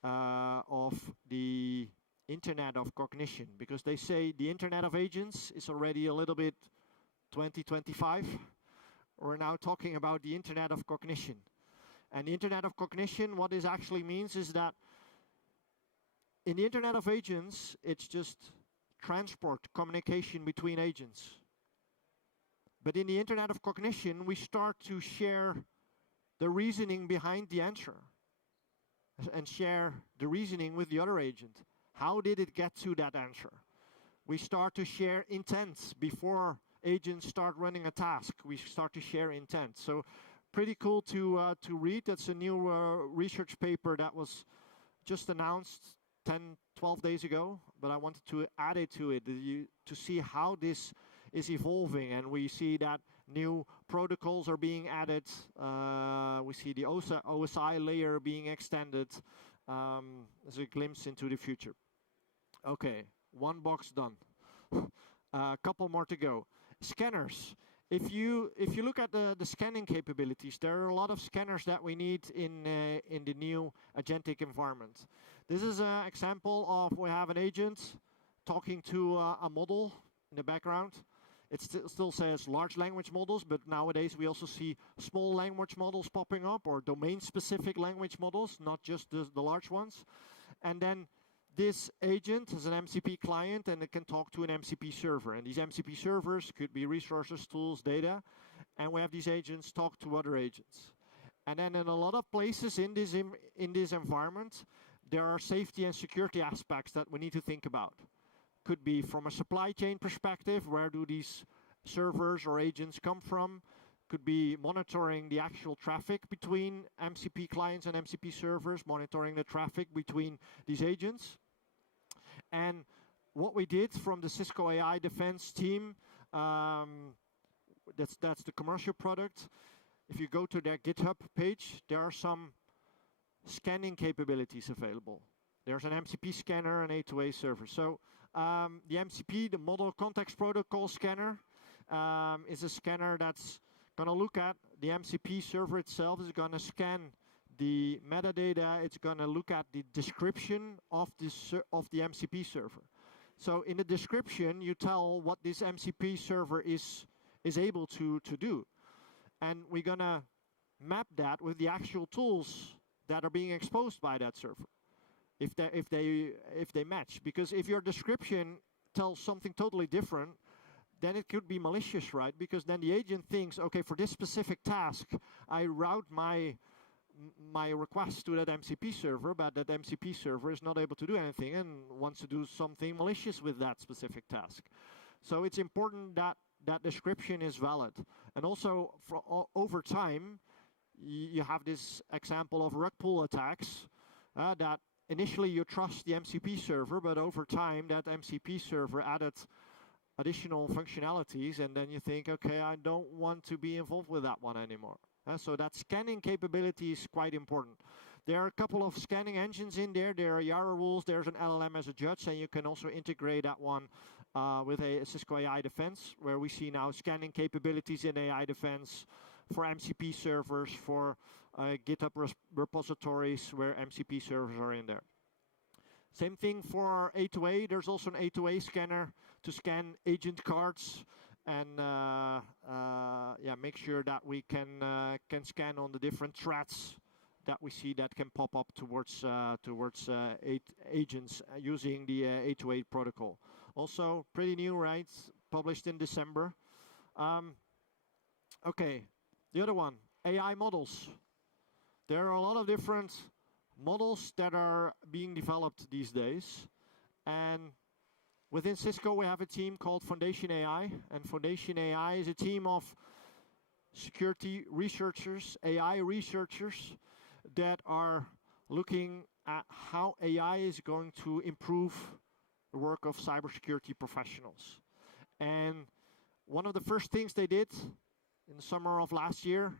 of the Internet of Cognition, because they say the Internet of Agents is already a little bit 2025. We're now talking about the Internet of Cognition. And the Internet of Cognition, what this actually means is that in the Internet of Agents, it's just transport, communication between agents. But in the Internet of Cognition, we start to share the reasoning behind the answer and share the reasoning with the other agent. How did it get to that answer? We start to share intent before agents start running a task. We start to share intent. So pretty cool to read. That's a new research paper that was just announced 10, 12 days ago, but I wanted to add it to it to see how this is evolving. And we see that new protocols are being added. We see the OSI layer being extended as a glimpse into the future. Okay, one box done. A couple more to go. Scanners. If you look at the scanning capabilities, there are a lot of scanners that we need in the new agentic environment. This is an example of we have an agent talking to a model in the background. It still says large language models, but nowadays we also see small language models popping up, or domain-specific language models, not just the large ones. And then this agent is an MCP client, and it can talk to an MCP server. And these MCP servers could be resources, tools, data. And we have these agents talk to other agents. And then in a lot of places in this environment, there are safety and security aspects that we need to think about. Could be from a supply chain perspective, where do these servers or agents come from? Could be monitoring the actual traffic between MCP clients and MCP servers, monitoring the traffic between these agents. And what we did from the Cisco AI defense team, that's the commercial product. If you go to their GitHub page, there are some scanning capabilities available. There's an MCP scanner and A2A server. So the MCP, the Model Context Protocol scanner, is a scanner that's going to look at the MCP server itself. Is going to scan the metadata. It's going to look at the description of the MCP server. So in the description, you tell what this MCP server is able to do. And we're going to map that with the actual tools that are being exposed by that server, if they match. Because if your description tells something totally different, then it could be malicious, right? Because then the agent thinks, okay, for this specific task, I route my request to that MCP server, but that MCP server is not able to do anything and wants to do something malicious with that specific task. So it's important that that description is valid. And also, over time, you have this example of rug pull attacks that initially you trust the MCP server, but over time that MCP server added additional functionalities, and then you think, okay, I don't want to be involved with that one anymore. So that scanning capability is quite important. There are a couple of scanning engines in there. There are Yara rules. There's an LLM as a judge, and you can also integrate that one with a Cisco AI Defense, where we see now scanning capabilities in AI Defense for MCP servers, for GitHub repositories where MCP servers are in there. Same thing for A2A. There's also an A2A scanner to scan agent cards and yeah, make sure that we can scan on the different threats that we see that can pop up towards agents using the A2A protocol. Also pretty new, right? Published in December. Okay, the other one, AI models. There are a lot of different models that are being developed these days, and within Cisco we have a team called FoundationAI, and FoundationAI is a team of security researchers, AI researchers that are looking at how AI is going to improve the work of cybersecurity professionals. And one of the first things they did in the summer of last year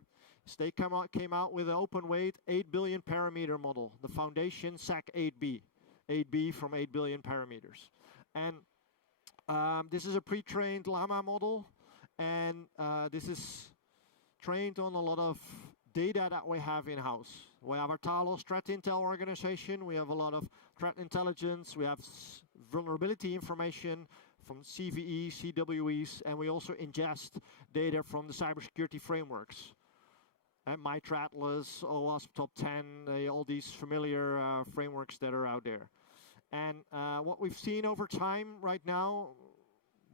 is they came out with an open weight 8 billion parameter model, the FoundationSec8B, 8B from 8 billion parameters. And this is a pre-trained Llama model, and this is trained on a lot of data that we have in-house. We have our Talos threat intel organization, we have a lot of threat intelligence, we have vulnerability information from CVE, CWEs, and we also ingest data from the cybersecurity frameworks. And MITRE Atlas, OWASP Top 10, all these familiar frameworks that are out there. And what we've seen over time right now,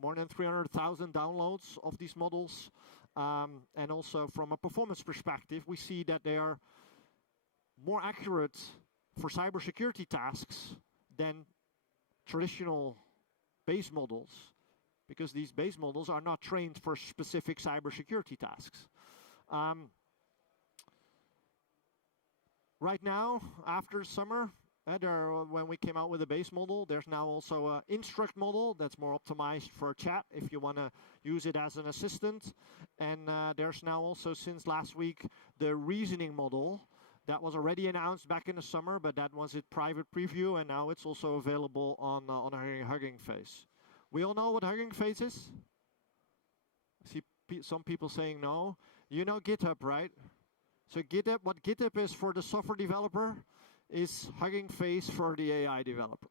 more than 300,000 downloads of these models. And also from a performance perspective, we see that they are more accurate for cybersecurity tasks than traditional base models, because these base models are not trained for specific cybersecurity tasks. Right now, after summer, when we came out with a base model, there's now also an instruct model that's more optimized for chat if you want to use it as an assistant. And there's now also, since last week, the reasoning model that was already announced back in the summer, but that was a private preview, and now it's also available on Hugging Face. We all know what Hugging Face is? I see some people saying no. You know GitHub, right? So GitHub, what GitHub is for the software developer is Hugging Face for the AI developer.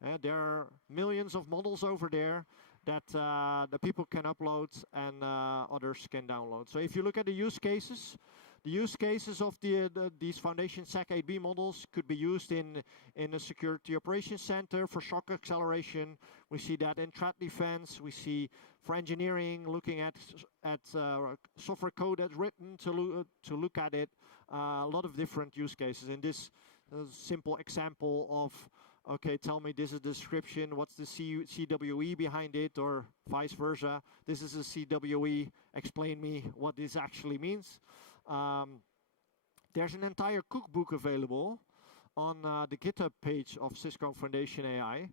And there are millions of models over there that the people can upload and others can download. So if you look at the use cases of these FoundationSec8B models could be used in a security operations center for shock acceleration. We see that in threat defense. We see for engineering, looking at software code that's written to look at it. A lot of different use cases. In this simple example of, okay, tell me this is the description, what's the CWE behind it, or vice versa. This is a CWE, explain me what this actually means. There's an entire cookbook available on the GitHub page of Cisco FoundationAI.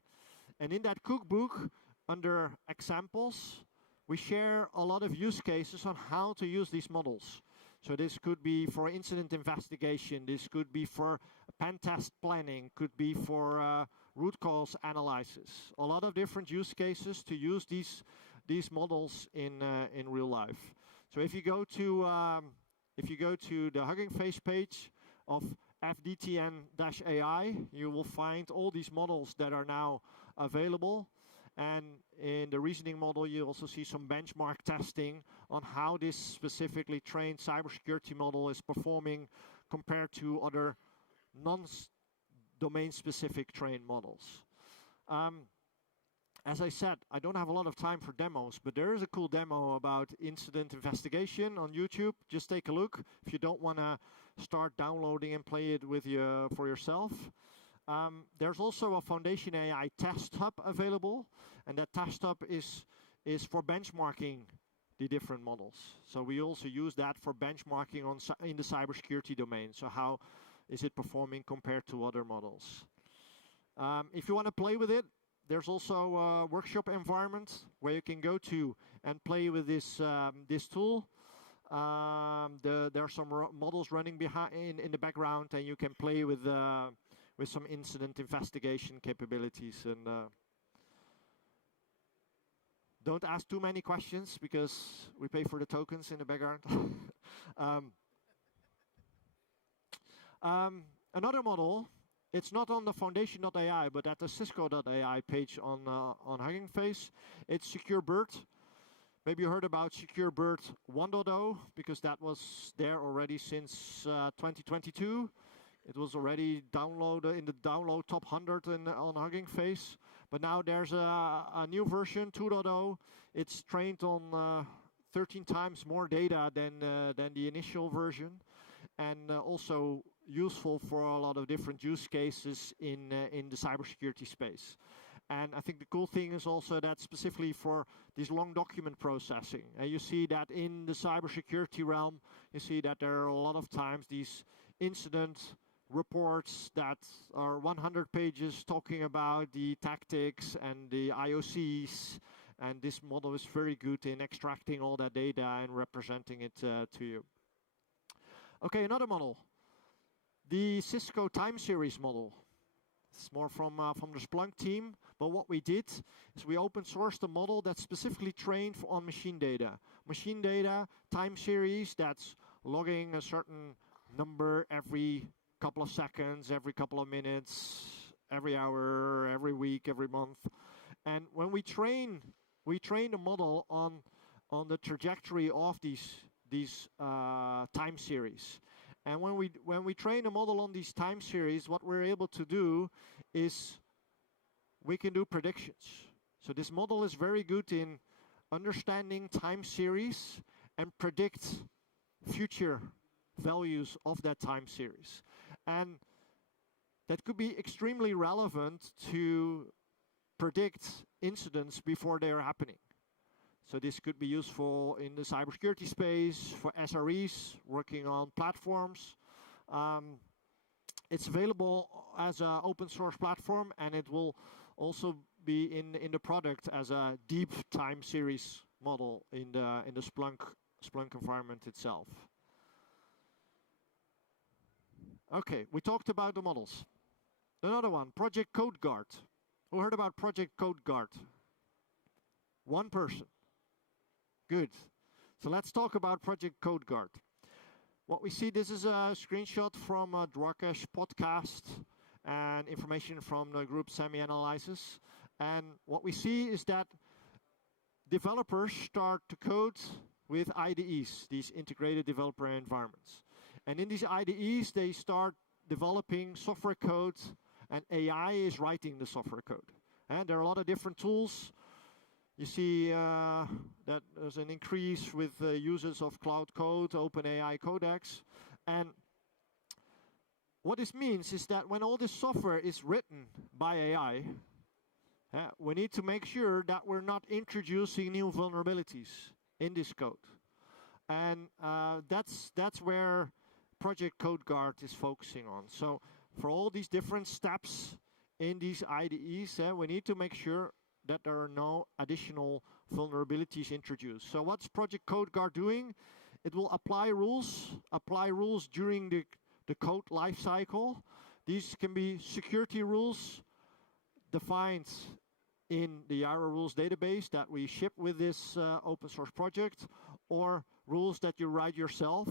And in that cookbook, under examples, we share a lot of use cases on how to use these models. So this could be for incident investigation, this could be for pen test planning, could be for root cause analysis. A lot of different use cases to use these models in real life. So if you go to the Hugging Face page of FDTN-AI, you will find all these models that are now available. And in the reasoning model, you also see some benchmark testing on how this specifically trained cybersecurity model is performing compared to other non-domain specific trained models. As I said, I don't have a lot of time for demos, but there is a cool demo about incident investigation on YouTube. Just take a look if you don't want to start downloading and play it with for yourself. There's also a Foundation AI test hub available, and that test hub is for benchmarking the different models. So we also use that for benchmarking in the cybersecurity domain. So how is it performing compared to other models? If you want to play with it, there's also a workshop environment where you can go to and play with this this tool. There are some models running behind in the background, and you can play with some incident investigation capabilities. And don't ask too many questions because we pay for the tokens in the background. Another model, it's not on the Foundation.ai, but at the Cisco.ai page on Hugging Face. It's Secure Bird. Maybe you heard about Secure Bird 1.0 because that was there already since 2022. It was already downloaded in the download top 100 on Hugging Face. But now there's a new version, 2.0. It's trained on 13 times more data than the initial version, and also useful for a lot of different use cases in the cybersecurity space. And I think the cool thing is also that specifically for this long document processing, you see that in the cybersecurity realm, you see that there are a lot of times these incident reports that are 100 pages talking about the tactics and the IOCs, and this model is very good in extracting all that data and representing it to you. Okay, another model. The Cisco time series model. It's more from the Splunk team, but what we did is we open sourced a model that's specifically trained on machine data. Machine data, time series, that's logging a certain number every couple of seconds, every couple of minutes, every hour, every week, every month. And when we train the model on the trajectory of these time series. And when we train a model on these time series, what we're able to do is we can do predictions. So this model is very good in understanding time series and predict future values of that time series. And that could be extremely relevant to predict incidents before they are happening. So this could be useful in the cybersecurity space for SREs working on platforms. It's available as an open source platform, and it will also be in the product as a deep time series model in the Splunk environment itself. Okay, we talked about the models. Another one, Project Codeguard. Who heard about Project Codeguard? One person. Good. So let's talk about Project Codeguard. What we see, this is a screenshot from a Dwarkesh podcast and information from the group Semi-Analysis. And what we see is that developers start to code with IDEs, these integrated developer environments. And in these IDEs, they start developing software code, and AI is writing the software code. And there are a lot of different tools. You see that there's an increase with users of Cloud Code, OpenAI Codex. And what this means is that when all this software is written by AI, we need to make sure that we're not introducing new vulnerabilities in this code. And that's where Project Codeguard is focusing on. So for all these different steps in these IDEs, we need to make sure that there are no additional vulnerabilities introduced. So what's Project Codeguard doing? It will apply rules during the code lifecycle. These can be security rules defined in the Yara rules database that we ship with this open source project, or rules that you write yourself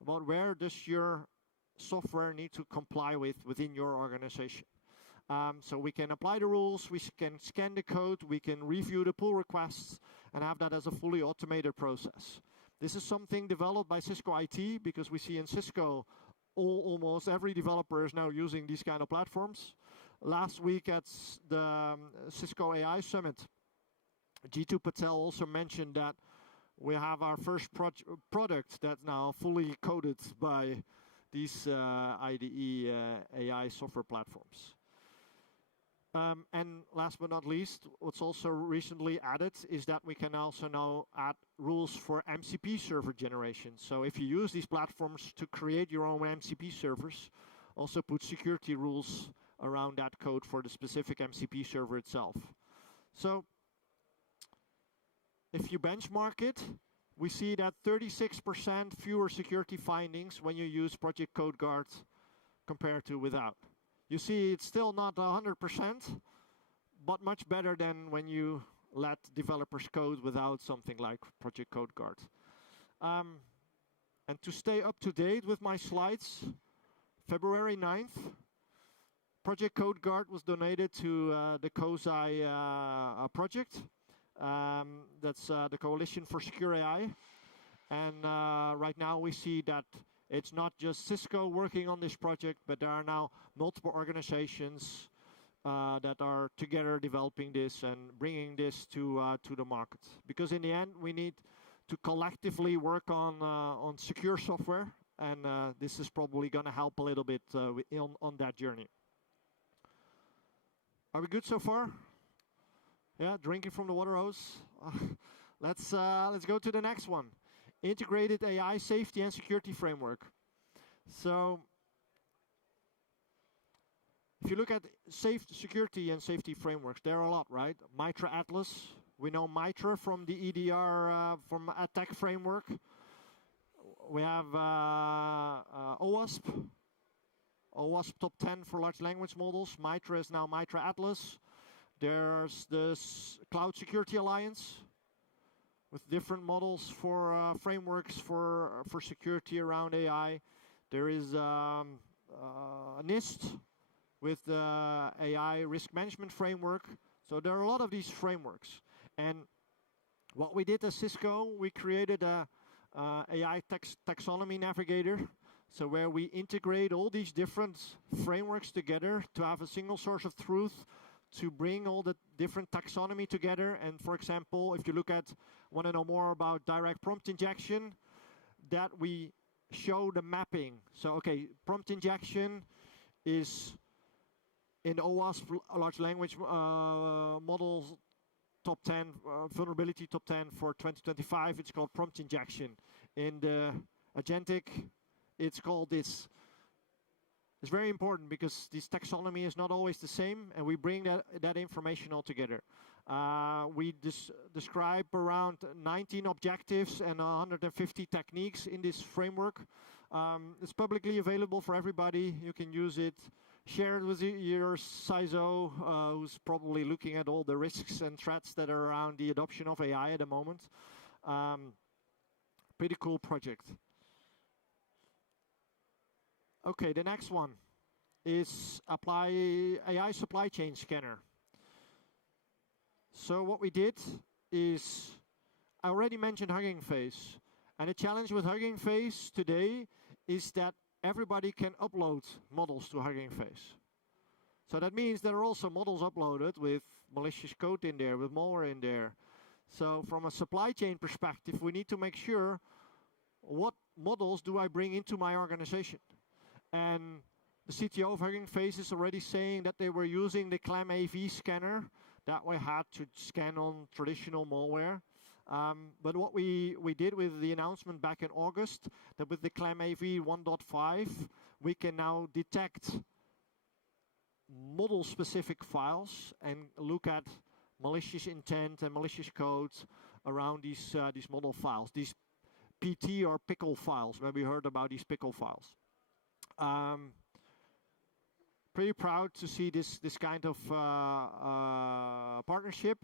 about where does your software need to comply with within your organization. So we can apply the rules, we can scan the code, we can review the pull requests, and have that as a fully automated process. This is something developed by Cisco IT, because we see in Cisco almost every developer is now using these kind of platforms. Last week at the Cisco AI Summit, G2 Patel also mentioned that we have our first product that's now fully coded by these IDE AI software platforms. And last but not least, what's also recently added is that we can also now add rules for MCP server generation. So if you use these platforms to create your own MCP servers, also put security rules around that code for the specific MCP server itself. So if you benchmark it, we see that 36% fewer security findings when you use Project Codeguard compared to without. You see, it's still not 100%, but much better than when you let developers code without something like Project Codeguard. And to stay up to date with my slides, February 9th, Project Codeguard was donated to the COSI project. That's the Coalition for Secure AI. And right now we see that it's not just Cisco working on this project, but there are now multiple organizations that are together developing this and bringing this to the market. Because in the end, we need to collectively work on secure software, and this is probably going to help a little bit on that journey. Are we good so far? Yeah, drinking from the water hose. Let's go to the next one. Integrated AI safety and security framework. So if you look at security and safety frameworks, there are a lot, right? MITRE Atlas. We know MITRE from the EDR from attack framework. We have OWASP. OWASP top 10 for large language models. MITRE is now MITRE Atlas. There's this Cloud Security Alliance with different models for frameworks for security around AI. There is NIST with the AI risk management framework. So there are a lot of these frameworks. And what we did at Cisco, we created a AI taxonomy navigator. So where we integrate all these different frameworks together to have a single source of truth, to bring all the different taxonomy together. And for example, if you want to know more about direct prompt injection, that we show the mapping. So okay, prompt injection is in OWASP large language models top 10, vulnerability top 10 for 2025, it's called prompt injection. In the Agentic, it's called this. It's very important because this taxonomy is not always the same, and we bring that information all together. We describe around 19 objectives and 150 techniques in this framework. It's publicly available for everybody. You can use it. Share it with your CISO, who's probably looking at all the risks and threats that are around the adoption of AI at the moment. Pretty cool project. Okay, the next one is apply AI supply chain scanner. So what we did is, I already mentioned Hugging Face. And the challenge with Hugging Face today is that everybody can upload models to Hugging Face. So that means there are also models uploaded with malicious code in there, with malware in there. So from a supply chain perspective, we need to make sure what models do I bring into my organization. And the CTO of Hugging Face is already saying that they were using the ClamAV scanner that we had to scan on traditional malware. But what we did with the announcement back in August, that with the ClamAV 1.5, we can now detect model-specific files and look at malicious intent and malicious codes around these model files, these PT or pickle files. Maybe you heard about these pickle files. Pretty proud to see this kind of partnership.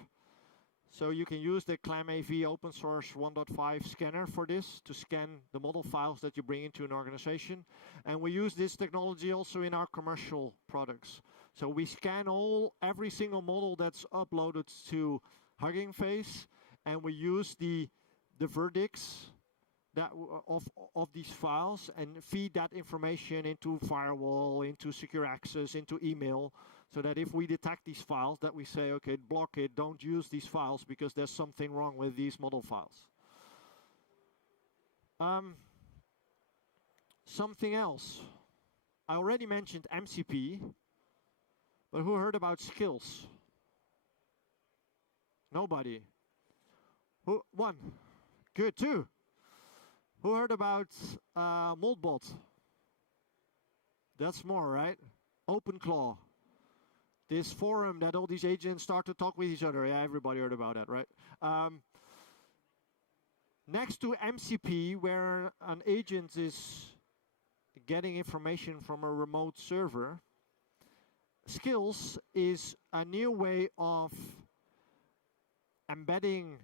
So you can use the ClamAV open source 1.5 scanner for this to scan the model files that you bring into an organization. And we use this technology also in our commercial products. So we scan every single model that's uploaded to Hugging Face, and we use the verdicts of these files and feed that information into firewall, into secure access, into email, so that if we detect these files, that we say, okay, block it, don't use these files because there's something wrong with these model files. Something else. I already mentioned MCP, but who heard about skills? Nobody. One. Good, two. Who heard about Moldbot? That's more, right? OpenClaw. This forum that all these agents start to talk with each other. Yeah, everybody heard about that, right? Next to MCP, where an agent is getting information from a remote server, Skills is a new way of embedding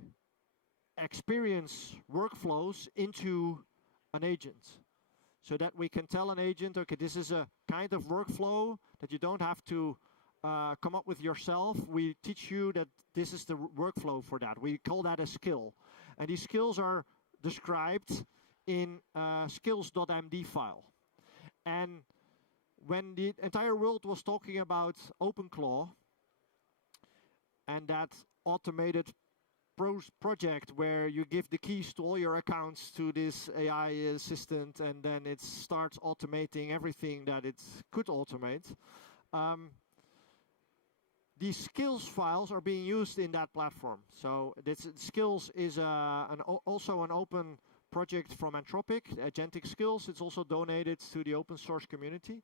experience workflows into an agent, so that we can tell an agent, okay, this is a kind of workflow that you don't have to come up with yourself. We teach you that this is the workflow for that. We call that a skill. And these skills are described in skills.md file. And when the entire world was talking about OpenClaw and that automated project where you give the keys to all your accounts to this AI assistant and then it starts automating everything that it could automate, these skills files are being used in that platform. So this skills is also an open project from Anthropic, Agentic Skills. It's also donated to the open source community.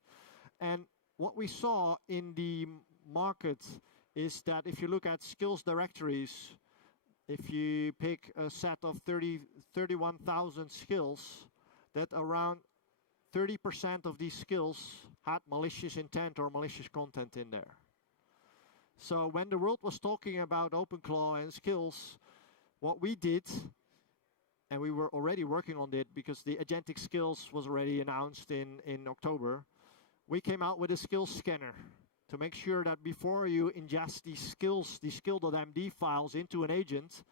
And what we saw in the market is that if you look at skills directories, if you pick a set of 31,000 skills, that around 30% of these skills had malicious intent or malicious content in there. So when the world was talking about OpenClaw and skills, what we did, and we were already working on it because the Agentic Skills was already announced in October, we came out with a skills scanner to make sure that before you ingest these skills, these skill.md files into an agent,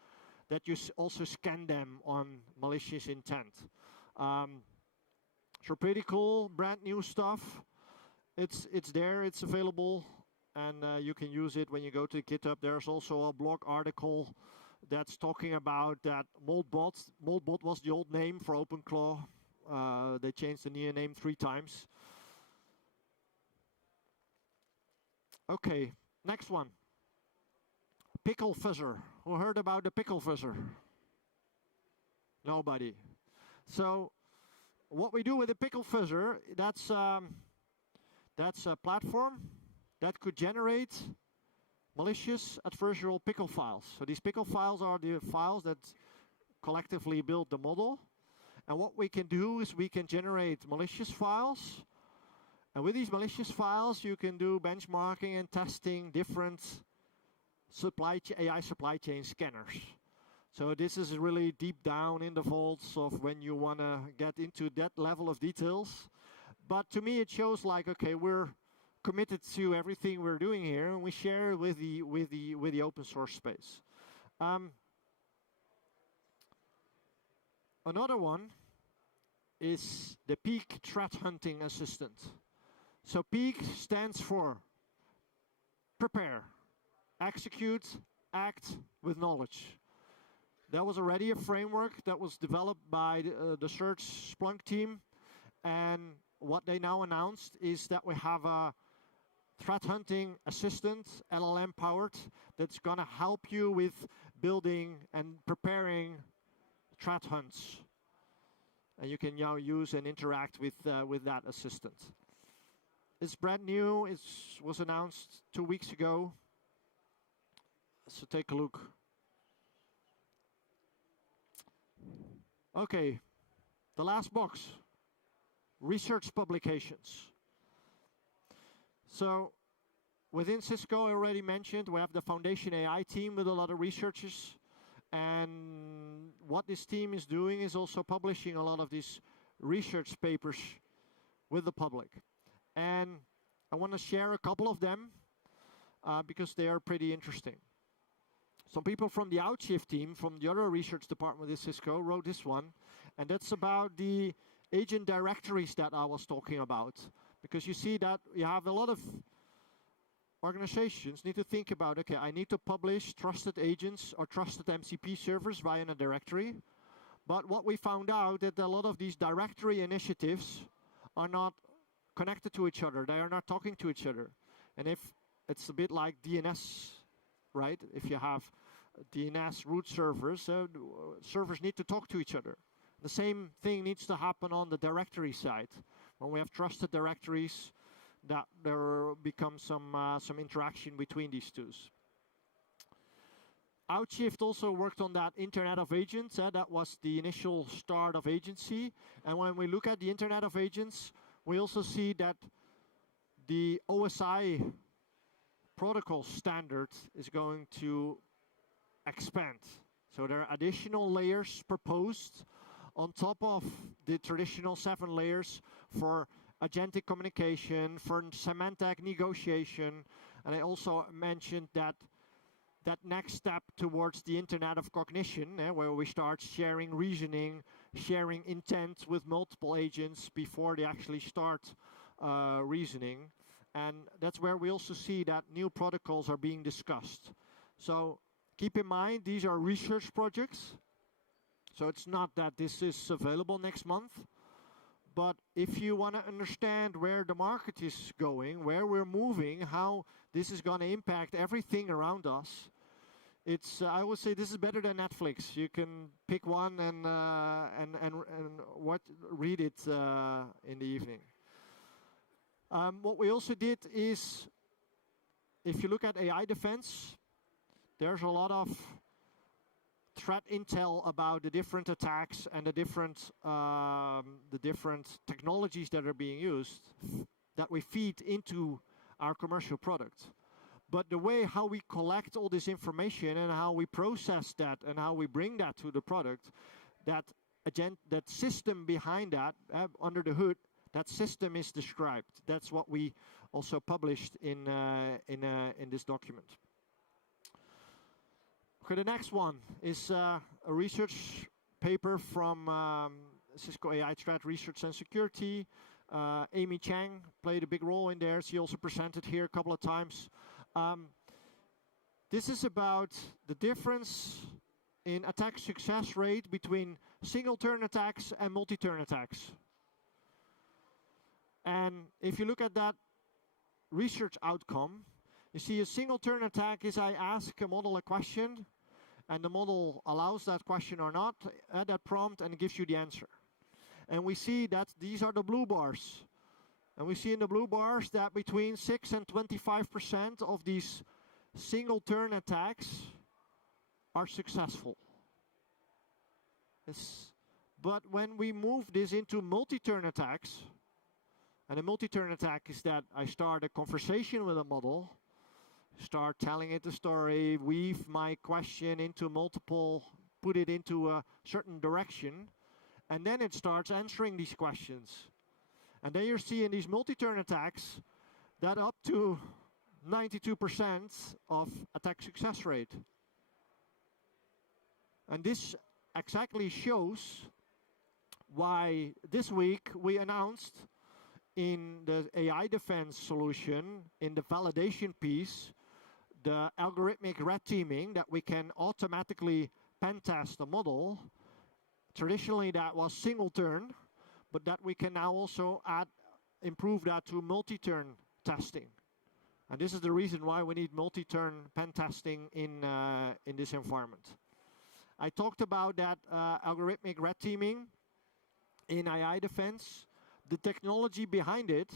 that you also scan them on malicious intent. So pretty cool, brand new stuff. It's there, it's available, and you can use it when you go to GitHub. There's also a blog article that's talking about that Moldbot. Moldbot was the old name for OpenClaw. They changed the name 3 times. Okay, next one. Pickle fuzzer. Who heard about the pickle fuzzer? Nobody. So what we do with the pickle fuzzer, that's a platform that could generate malicious adversarial pickle files. So these pickle files are the files that collectively build the model. And what we can do is we can generate malicious files. And with these malicious files, you can do benchmarking and testing different AI supply chain scanners. So this is really deep down in the vaults of when you want to get into that level of details. But to me, it shows like, okay, we're committed to everything we're doing here, and we share with the open source space. Another one is the Peak Threat Hunting Assistant. So PEAK stands for prepare, execute, act with knowledge. That was already a framework that was developed by the Search Splunk team. And what they now announced is that we have a threat hunting assistant, LLM powered, that's going to help you with building and preparing threat hunts. And you can now use and interact with that assistant. It's brand new. It was announced 2 weeks ago. So take a look. Okay, the last box, research publications. So within Cisco, I already mentioned, we have the Foundation AI team with a lot of researchers. And what this team is doing is also publishing a lot of these research papers with the public. And I want to share a couple of them because they are pretty interesting. Some people from the OutShift team, from the other research department at Cisco, wrote this one, and that's about the agent directories that I was talking about. Because you see that you have a lot of organizations need to think about, okay, I need to publish trusted agents or trusted MCP servers via a directory. But what we found out that a lot of these directory initiatives are not connected to each other. They are not talking to each other. And if it's a bit like DNS, right? If you have DNS root servers, servers need to talk to each other. The same thing needs to happen on the directory side. When we have trusted directories, that there becomes some interaction between these two. OutShift also worked on that Internet of Agents. That was the initial start of agency. And when we look at the Internet of Agents, we also see that the OSI protocol standard is going to expand. So there are additional layers proposed on top of the traditional 7 layers for agentic communication, for semantic negotiation. And I also mentioned that next step towards the Internet of Cognition, where we start sharing reasoning, sharing intent with multiple agents before they actually start reasoning. And that's where we also see that new protocols are being discussed. So keep in mind, these are research projects. So it's not that this is available next month. But if you want to understand where the market is going, where we're moving, how this is going to impact everything around us, it's I would say this is better than Netflix. You can pick one and read it in the evening. What we also did is, if you look at AI defense, there's a lot of threat intel about the different attacks and the different technologies that are being used that we feed into our commercial product. But the way how we collect all this information and how we process that and how we bring that to the product, that system behind that, under the hood, that system is described. That's what we also published in this document. Okay, the next one is a research paper from Cisco AI Threat Research and Security. Amy Chang played a big role in there. She also presented here a couple of times. This is about the difference in attack success rate between single-turn attacks and multi-turn attacks. And if you look at that research outcome, you see a single-turn attack is I ask a model a question, and the model allows that question or not, add that prompt, and it gives you the answer. And we see that these are the blue bars. And we see in the blue bars that between 6 and 25% of these single-turn attacks are successful. But when we move this into multi-turn attacks, and a multi-turn attack is that I start a conversation with a model, start telling it a story, weave my question into multiple, put it into a certain direction, and then it starts answering these questions. And then you see in these multi-turn attacks that up to 92% of attack success rate. And this exactly shows why this week we announced in the AI defense solution, in the validation piece, the algorithmic red teaming that we can automatically pen test a model. Traditionally that was single turn, but that we can now also improve that to multi-turn testing. And this is the reason why we need multi-turn pen testing in this environment. I talked about that algorithmic red teaming in AI defense. The technology behind it,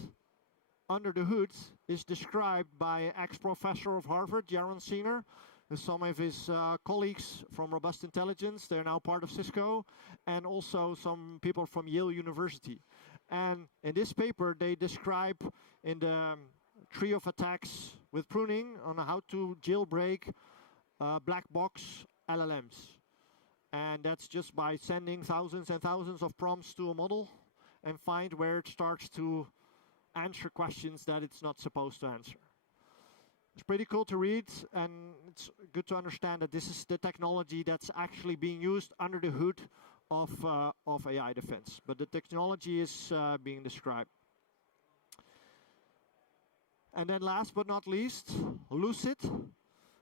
under the hood, is described by ex-professor of Harvard, Jaron Senior, and some of his colleagues from Robust Intelligence. They're now part of Cisco, and also some people from Yale University. And in this paper, they describe in the tree of attacks with pruning on how to jailbreak black box LLMs. And that's just by sending thousands and thousands of prompts to a model and find where it starts to answer questions that it's not supposed to answer. It's pretty cool to read, and it's good to understand that this is the technology that's actually being used under the hood of AI defense. But the technology is being described. And then last but not least, Lucid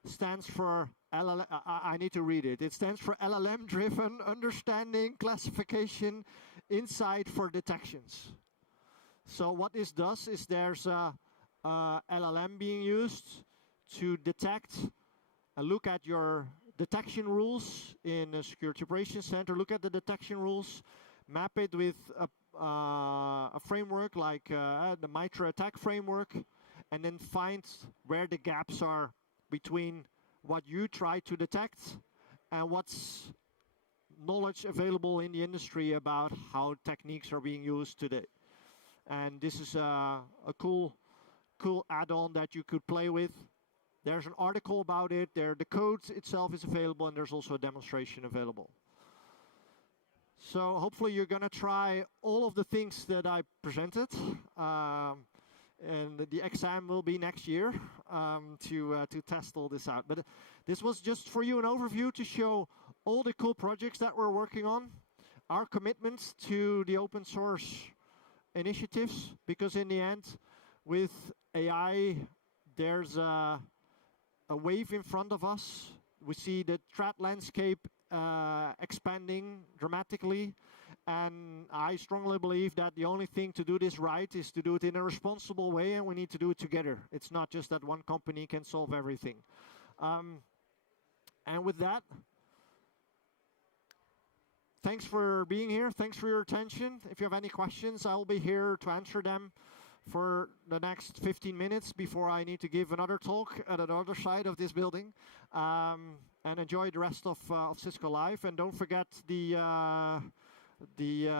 stands for LLM. I need to read it. It stands for LLM-driven understanding, classification, insight for detections. So what this does is there's a LLM being used to detect and look at your detection rules in a security operations center, look at the detection rules, map it with a framework like the MITRE ATT&CK framework, and then find where the gaps are between what you try to detect and what's knowledge available in the industry about how techniques are being used today. And this is a cool add-on that you could play with. There's an article about it. The code itself is available, and there's also a demonstration available. So hopefully you're going to try all of the things that I presented. And the exam will be next year to test all this out. But this was just for you an overview to show all the cool projects that we're working on, our commitments to the open source initiatives, because in the end, with AI, there's a wave in front of us. We see the threat landscape expanding dramatically, and I strongly believe that the only thing to do this right is to do it in a responsible way, and we need to do it together. It's not just that one company can solve everything. And with that, thanks for being here. Thanks for your attention. If you have any questions, I'll be here to answer them for the next 15 minutes before I need to give another talk at another side of this building. And enjoy the rest of Cisco Live. And don't forget the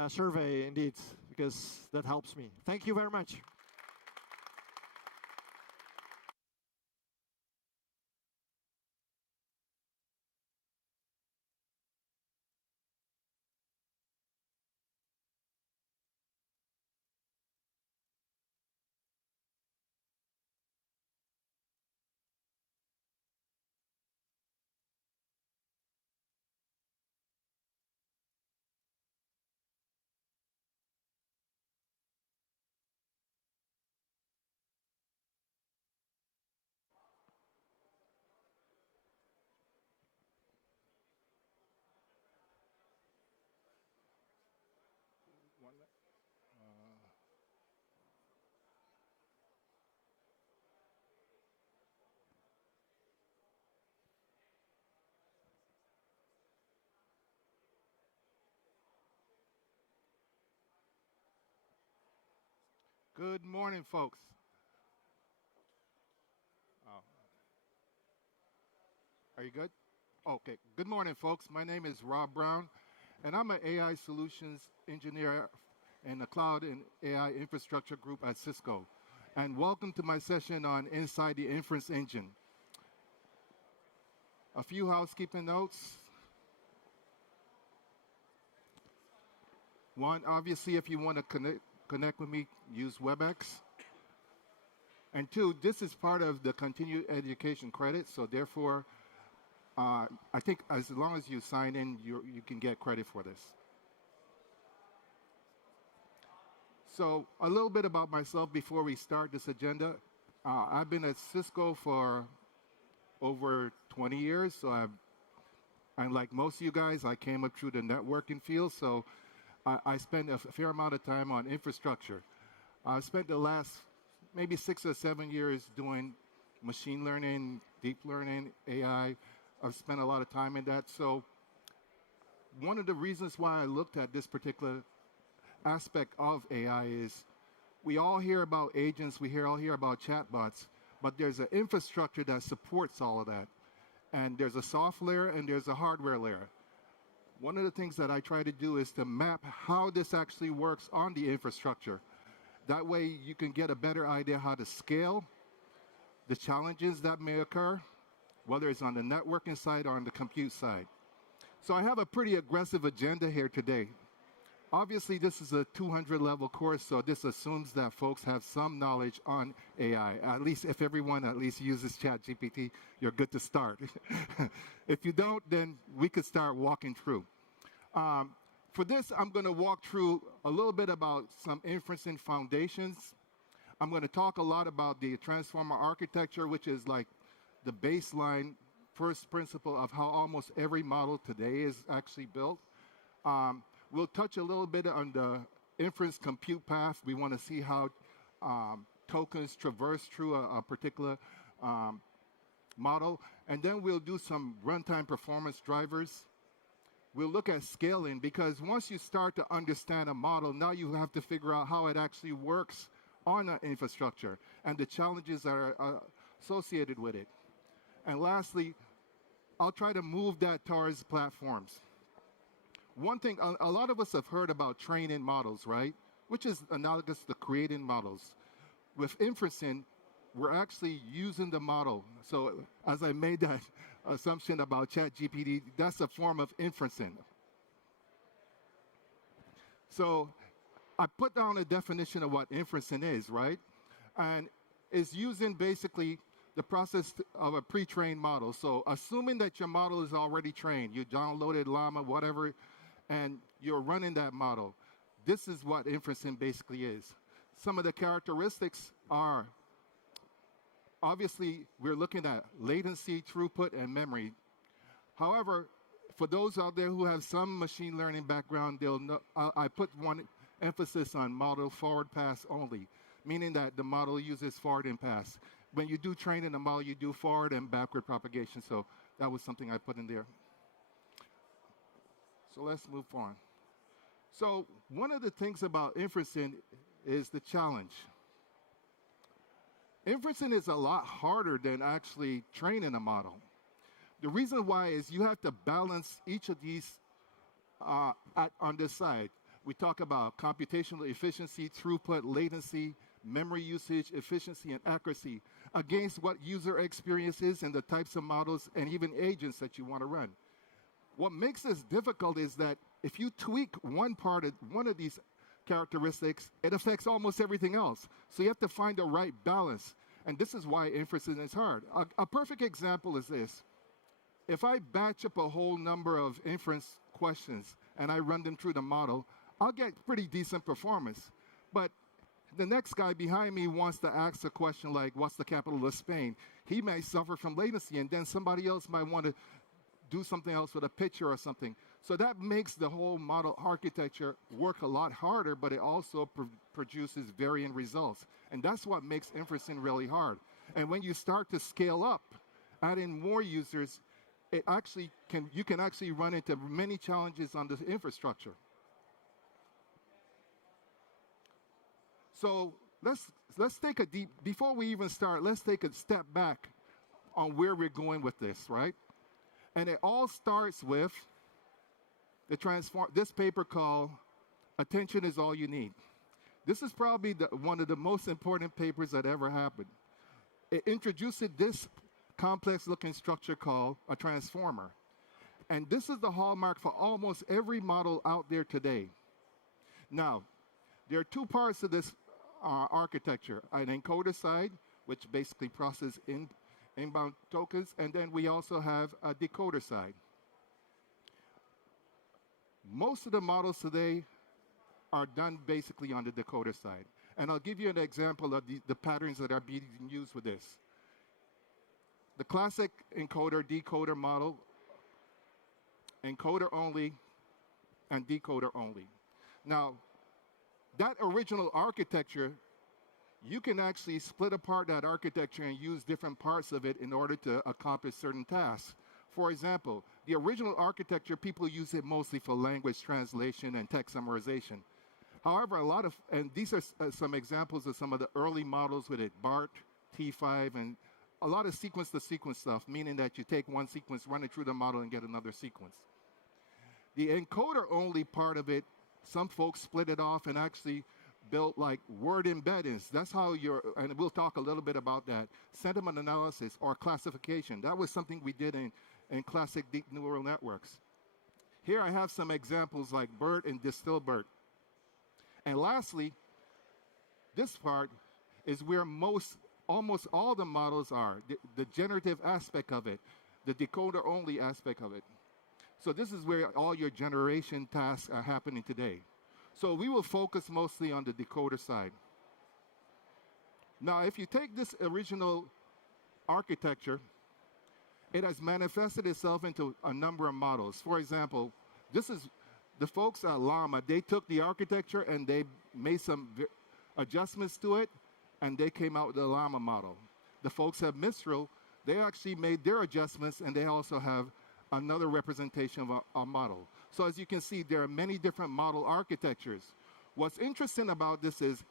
survey, indeed, because that helps me. Thank you very much. Good morning, folks. Oh. Are you good? Okay. Good morning, folks. My name is Rob Brown, and I'm an AI solutions engineer in the cloud and AI infrastructure group at Cisco. And welcome to my session on Inside the Inference Engine. A few housekeeping notes. One, obviously, if you want to connect with me, use WebEx. And two, this is part of the continued education credit, so therefore, I think as long as you sign in, you can get credit for this. So a little bit about myself before we start this agenda. I've been at Cisco for over 20 years, so and like most of you guys, I came up through the networking field, so I spent a fair amount of time on infrastructure. I spent the last maybe 6 or 7 years doing machine learning, deep learning, AI. I've spent a lot of time in that. So one of the reasons why I looked at this particular aspect of AI is we all hear about agents, we all hear about chatbots, but there's an infrastructure that supports all of that. And there's a software and there's a hardware layer. One of the things that I try to do is to map how this actually works on the infrastructure. That way you can get a better idea how to scale the challenges that may occur, whether it's on the networking side or on the compute side. So I have a pretty aggressive agenda here today. Obviously, this is a 200-level course, so this assumes that folks have some knowledge on AI. At least if everyone at least uses ChatGPT, you're good to start. If you don't, then we could start walking through. For this, I'm going to walk through a little bit about some inferencing foundations. I'm going to talk a lot about the transformer architecture, which is like the baseline first principle of how almost every model today is actually built. We'll touch a little bit on the inference compute path. We want to see how tokens traverse through a particular model. And then we'll do some runtime performance drivers. We'll look at scaling, because once you start to understand a model, now you have to figure out how it actually works on an infrastructure and the challenges that are associated with it. And lastly, I'll try to move that towards platforms. One thing, a lot of us have heard about training models, right? Which is analogous to creating models. With inferencing, we're actually using the model. So as I made that assumption about ChatGPT, that's a form of inferencing. So I put down a definition of what inferencing is, right? And it's using basically the process of a pre-trained model. So assuming that your model is already trained, you downloaded Llama, whatever, and you're running that model. This is what inferencing basically is. Some of the characteristics are, obviously, we're looking at latency, throughput, and memory. However, for those out there who have some machine learning background, they'll know, I put one emphasis on model forward pass only, meaning that the model uses forward and pass. When you do training the model, you do forward and backward propagation. So that was something I put in there. So let's move on. So one of the things about inferencing is the challenge. Inferencing is a lot harder than actually training a model. The reason why is you have to balance each of these on this side. We talk about computational efficiency, throughput, latency, memory usage, efficiency, and accuracy against what user experience is and the types of models and even agents that you want to run. What makes this difficult is that if you tweak one of these characteristics, it affects almost everything else. So you have to find the right balance. And this is why inferencing is hard. A perfect example is this. If I batch up a whole number of inference questions and I run them through the model, I'll get pretty decent performance. But the next guy behind me wants to ask a question like, what's the capital of Spain? He may suffer from latency, and then somebody else might want to do something else with a picture or something. So that makes the whole model architecture work a lot harder, but it also produces varying results. And that's what makes inferencing really hard. And when you start to scale up, add in more users, you can actually run into many challenges on the infrastructure. So let's take before we even start, let's take a step back on where we're going with this, right? And it all starts with this paper called Attention is All You Need. This is probably one of the most important papers that ever happened. It introduced this complex looking structure called a transformer. And this is the hallmark for almost every model out there today. Now, there are two parts of this architecture, an encoder side, which basically processes inbound tokens, and then we also have a decoder side. Most of the models today are done basically on the decoder side. And I'll give you an example of the patterns that are being used with this. The classic encoder-decoder model, encoder only and decoder only. Now, that original architecture, you can actually split apart that architecture and use different parts of it in order to accomplish certain tasks. For example, the original architecture, people use it mostly for language translation and text summarization. However, and these are some examples of some of the early models with it, BART, T5, and a lot of sequence-to-sequence stuff, meaning that you take one sequence, run it through the model, and get another sequence. The encoder-only part of it, some folks split it off and actually built like word embeddings. That's how and we'll talk a little bit about that. Sentiment analysis or classification. That was something we did in classic deep neural networks. Here I have some examples like BERT and DistilBERT. And lastly, this part is where almost all the models are, the generative aspect of it, the decoder-only aspect of it. So this is where all your generation tasks are happening today. So we will focus mostly on the decoder side. Now, if you take this original architecture, it has manifested itself into a number of models. For example, this is the folks at Llama. They took the architecture and they made some adjustments to it, and they came out with the Llama model. The folks at Mistral, they actually made their adjustments, and they also have another representation of a model. So as you can see, there are many different model architectures. What's interesting about this is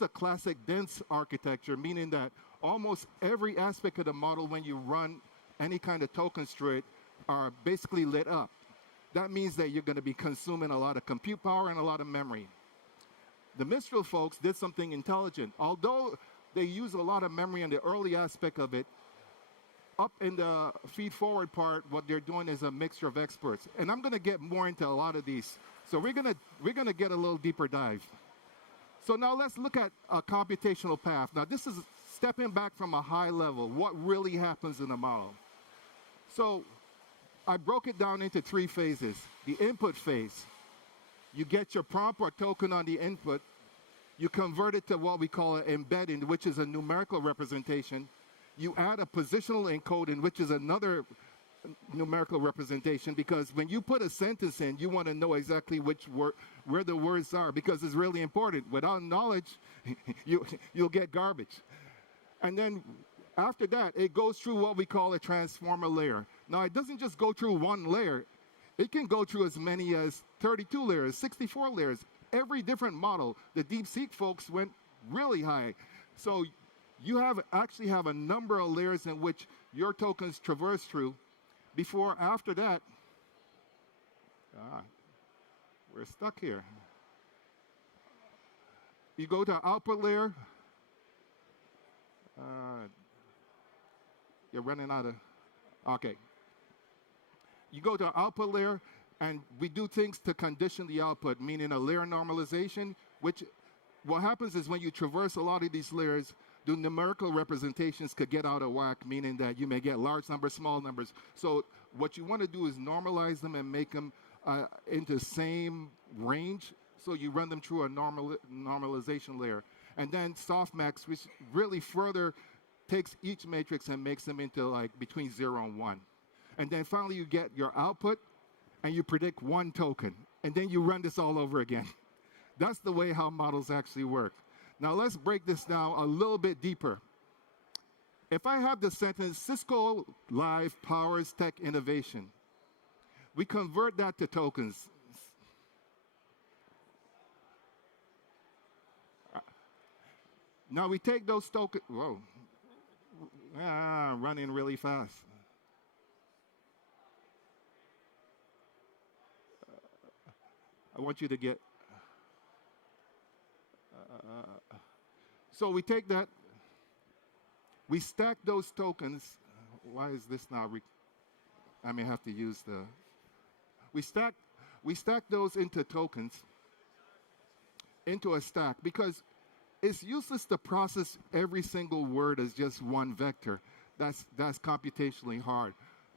a classic dense architecture, meaning that almost every aspect of the model, when you run any kind of tokens through it, are basically lit up. That means that you're going to be consuming a lot of compute power and a lot of memory. The Mistral folks did something intelligent. Although they use a lot of memory in the early aspect of it, up in the feed-forward part, what they're doing is a mixture of experts. And I'm going to get more into a lot of these. So we're going to get a little deeper dive. So now let's look at a computational path. Now this is stepping back from a high level, what really happens in a model. So I broke it down into 3 phases. The input phase. You get your prompt or token on the input. You convert it to what we call an embedding, which is a numerical representation. You add a positional encoding, which is another numerical representation, because when you put a sentence in, you want to know exactly where the words are, because it's really important. Without knowledge, you'll get garbage. And then after that, it goes through what we call a transformer layer. Now, it doesn't just go through one layer. It can go through as many as 32 layers, 64 layers. Every different model. The DeepSeek folks went really high. So you actually have a number of layers in which your tokens traverse through before, after that, we're stuck here. You go to output layer. You're running out of, okay. You go to output layer, and we do things to condition the output, meaning a layer normalization, which what happens is when you traverse a lot of these layers, the numerical representations could get out of whack, meaning that you may get large numbers, small numbers. So what you want to do is normalize them and make them into the same range. So you run them through a normalization layer. And then softmax, which really further takes each matrix and makes them into like between 0 and 1. And then finally you get your output, and you predict 1 token. And then you run this all over again. That's the way how models actually work. Now let's break this down a little bit deeper. If I have the sentence, Cisco Live powers tech innovation, we convert that to tokens. Now we take those tokens, whoa, running really fast. I want you to get, so we take that, we stack those tokens. Why is this not, I may have to use the, we stack those into tokens, into a stack, because it's useless to process every single word as just one vector. That's computationally hard.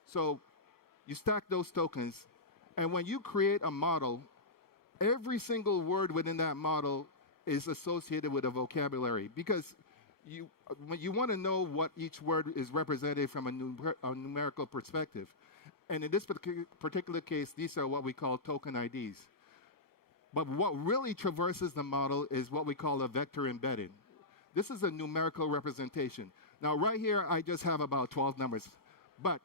So you stack those tokens, and when you create a model, every single word within that model is associated with a vocabulary, because when you want to know what each word is represented from a numerical perspective. And in this particular case, these are what we call token IDs. But what really traverses the model is what we call a vector embedding. This is a numerical representation. Now, right here, I just have about 12 numbers. But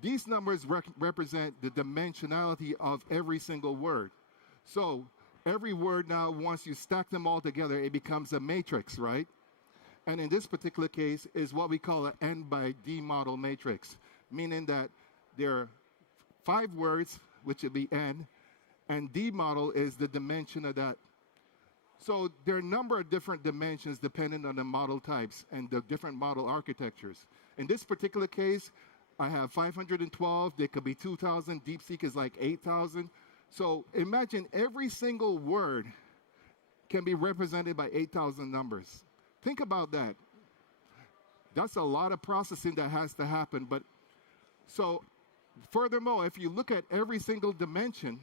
these numbers represent the dimensionality of every single word. So every word now, once you stack them all together, it becomes a matrix, right? And in this particular case is what we call an N by D model matrix, meaning that there are 5 words, which would be N, and D model is the dimension of that. So there are a number of different dimensions depending on the model types and the different model architectures. In this particular case, I have 512. There could be 2,000. DeepSeek is like 8,000. So imagine every single word can be represented by 8,000 numbers. Think about that. That's a lot of processing that has to happen. But so furthermore, if you look at every single dimension,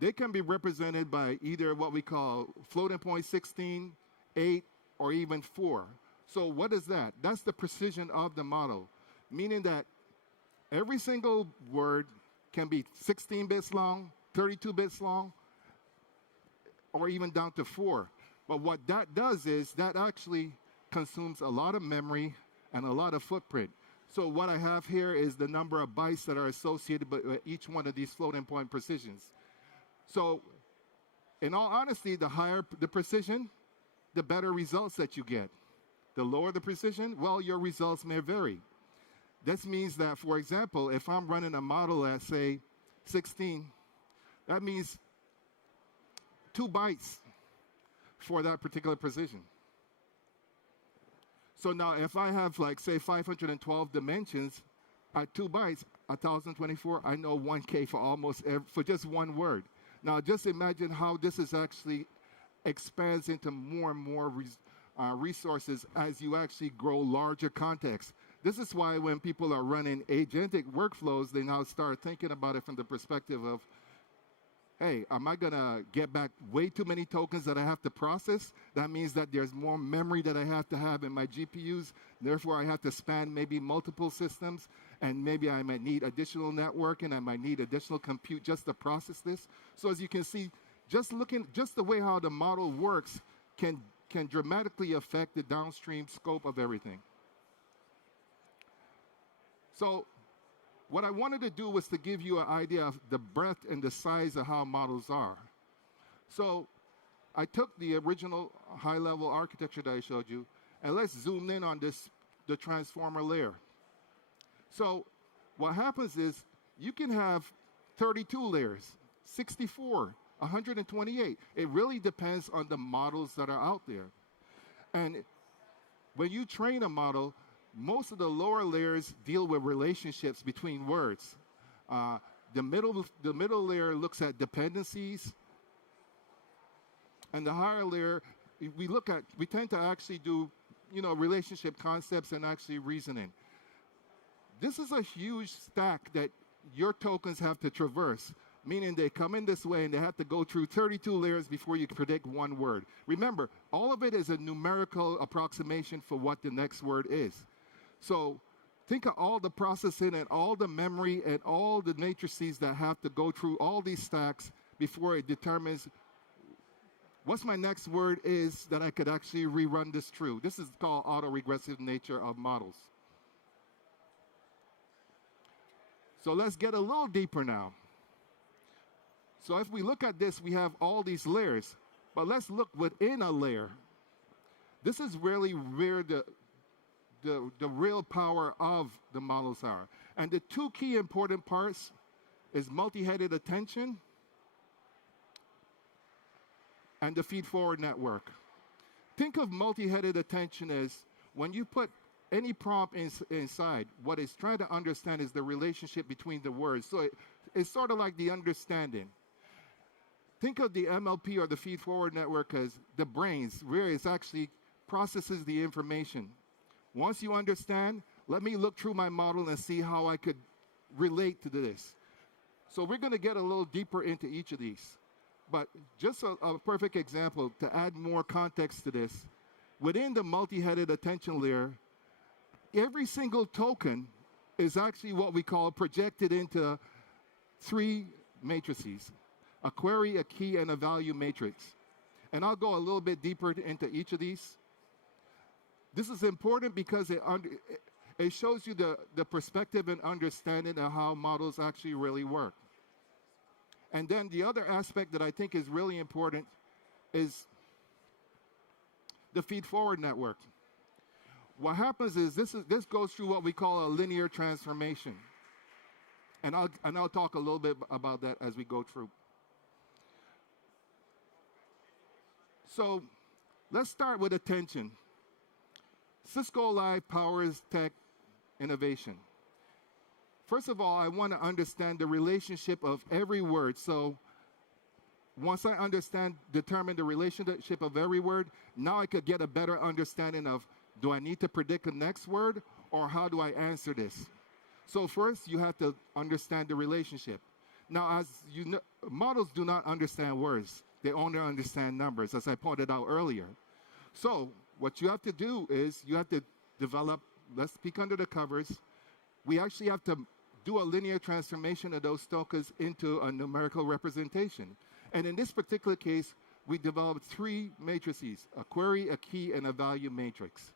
they can be represented by either what we call floating point 16, 8, or even 4. So what is that? That's the precision of the model, meaning that every single word can be 16 bits long, 32 bits long, or even down to 4. But what that does is that actually consumes a lot of memory and a lot of footprint. So what I have here is the number of bytes that are associated with each one of these floating point precisions. So in all honesty, the higher the precision, the better results that you get. The lower the precision, well, your results may vary. This means that, for example, if I'm running a model at, say, 16, that means 2 bytes for that particular precision. So now if I have, like, say, 512 dimensions, at 2 bytes, 1,024, I know 1K for just one word. Now just imagine how this is actually expands into more and more resources as you actually grow larger contexts. This is why when people are running agentic workflows, they now start thinking about it from the perspective of, hey, am I going to get back way too many tokens that I have to process? That means that there's more memory that I have to have in my GPUs. Therefore, I have to span maybe multiple systems, and maybe I might need additional networking. I might need additional compute just to process this. So as you can see, just the way how the model works can dramatically affect the downstream scope of everything. So what I wanted to do was to give you an idea of the breadth and the size of how models are. So I took the original high-level architecture that I showed you, and let's zoom in on the transformer layer. So what happens is you can have 32 layers, 64, 128. It really depends on the models that are out there. And when you train a model, most of the lower layers deal with relationships between words. The middle layer looks at dependencies, and the higher layer, we tend to actually do, relationship concepts and actually reasoning. This is a huge stack that your tokens have to traverse, meaning they come in this way and they have to go through 32 layers before you can predict one word. Remember, all of it is a numerical approximation for what the next word is. So think of all the processing and all the memory and all the matrices that have to go through all these stacks before it determines what's my next word is that I could actually rerun this through. This is called autoregressive nature of models. So let's get a little deeper now. So if we look at this, we have all these layers, but let's look within a layer. This is really where the real power of the models are. And the two key important parts is multi-headed attention and the feed-forward network. Think of multi-headed attention as when you put any prompt inside, what it's trying to understand is the relationship between the words. So it's sort of like the understanding. Think of the MLP or the feed-forward network as the brains, where it actually processes the information. Once you understand, let me look through my model and see how I could relate to this. So we're going to get a little deeper into each of these. But just a perfect example to add more context to this, within the multi-headed attention layer, every single token is actually what we call projected into 3 matrices: a query, a key, and a value matrix. And I'll go a little bit deeper into each of these. This is important because it shows you the perspective and understanding of how models actually really work. And then the other aspect that I think is really important is the feed-forward network. What happens is this goes through what we call a linear transformation. And I'll talk a little bit about that as we go through. So let's start with attention. Cisco Live powers tech innovation. first of all, I want to understand the relationship of every word. So once I determine the relationship of every word, now I could get a better understanding of, do I need to predict the next word, or how do I answer this? So first, you have to understand the relationship. Now, as you know, models do not understand words. They only understand numbers, as I pointed out earlier. So what you have to do is you have to develop, let's peek under the covers. We actually have to do a linear transformation of those tokens into a numerical representation. And in this particular case, we developed 3 matrices: a query, a key, and a value matrix.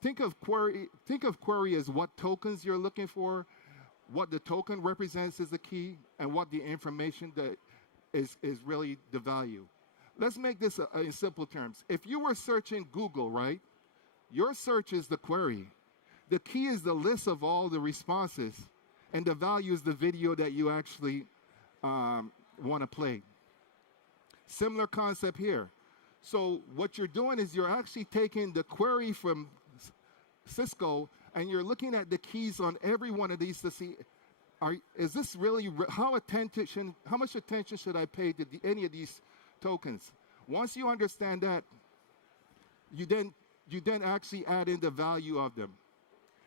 Think of query as what tokens you're looking for, what the token represents as the key, and what the information that is really the value. Let's make this in simple terms. If you were searching Google, right, your search is the query. The key is the list of all the responses, and the value is the video that you actually want to play. Similar concept here. So what you're doing is you're actually taking the query from Cisco, and you're looking at the keys on every one of these to see, is this really, how much attention should I pay to any of these tokens? Once you understand that, you then actually add in the value of them.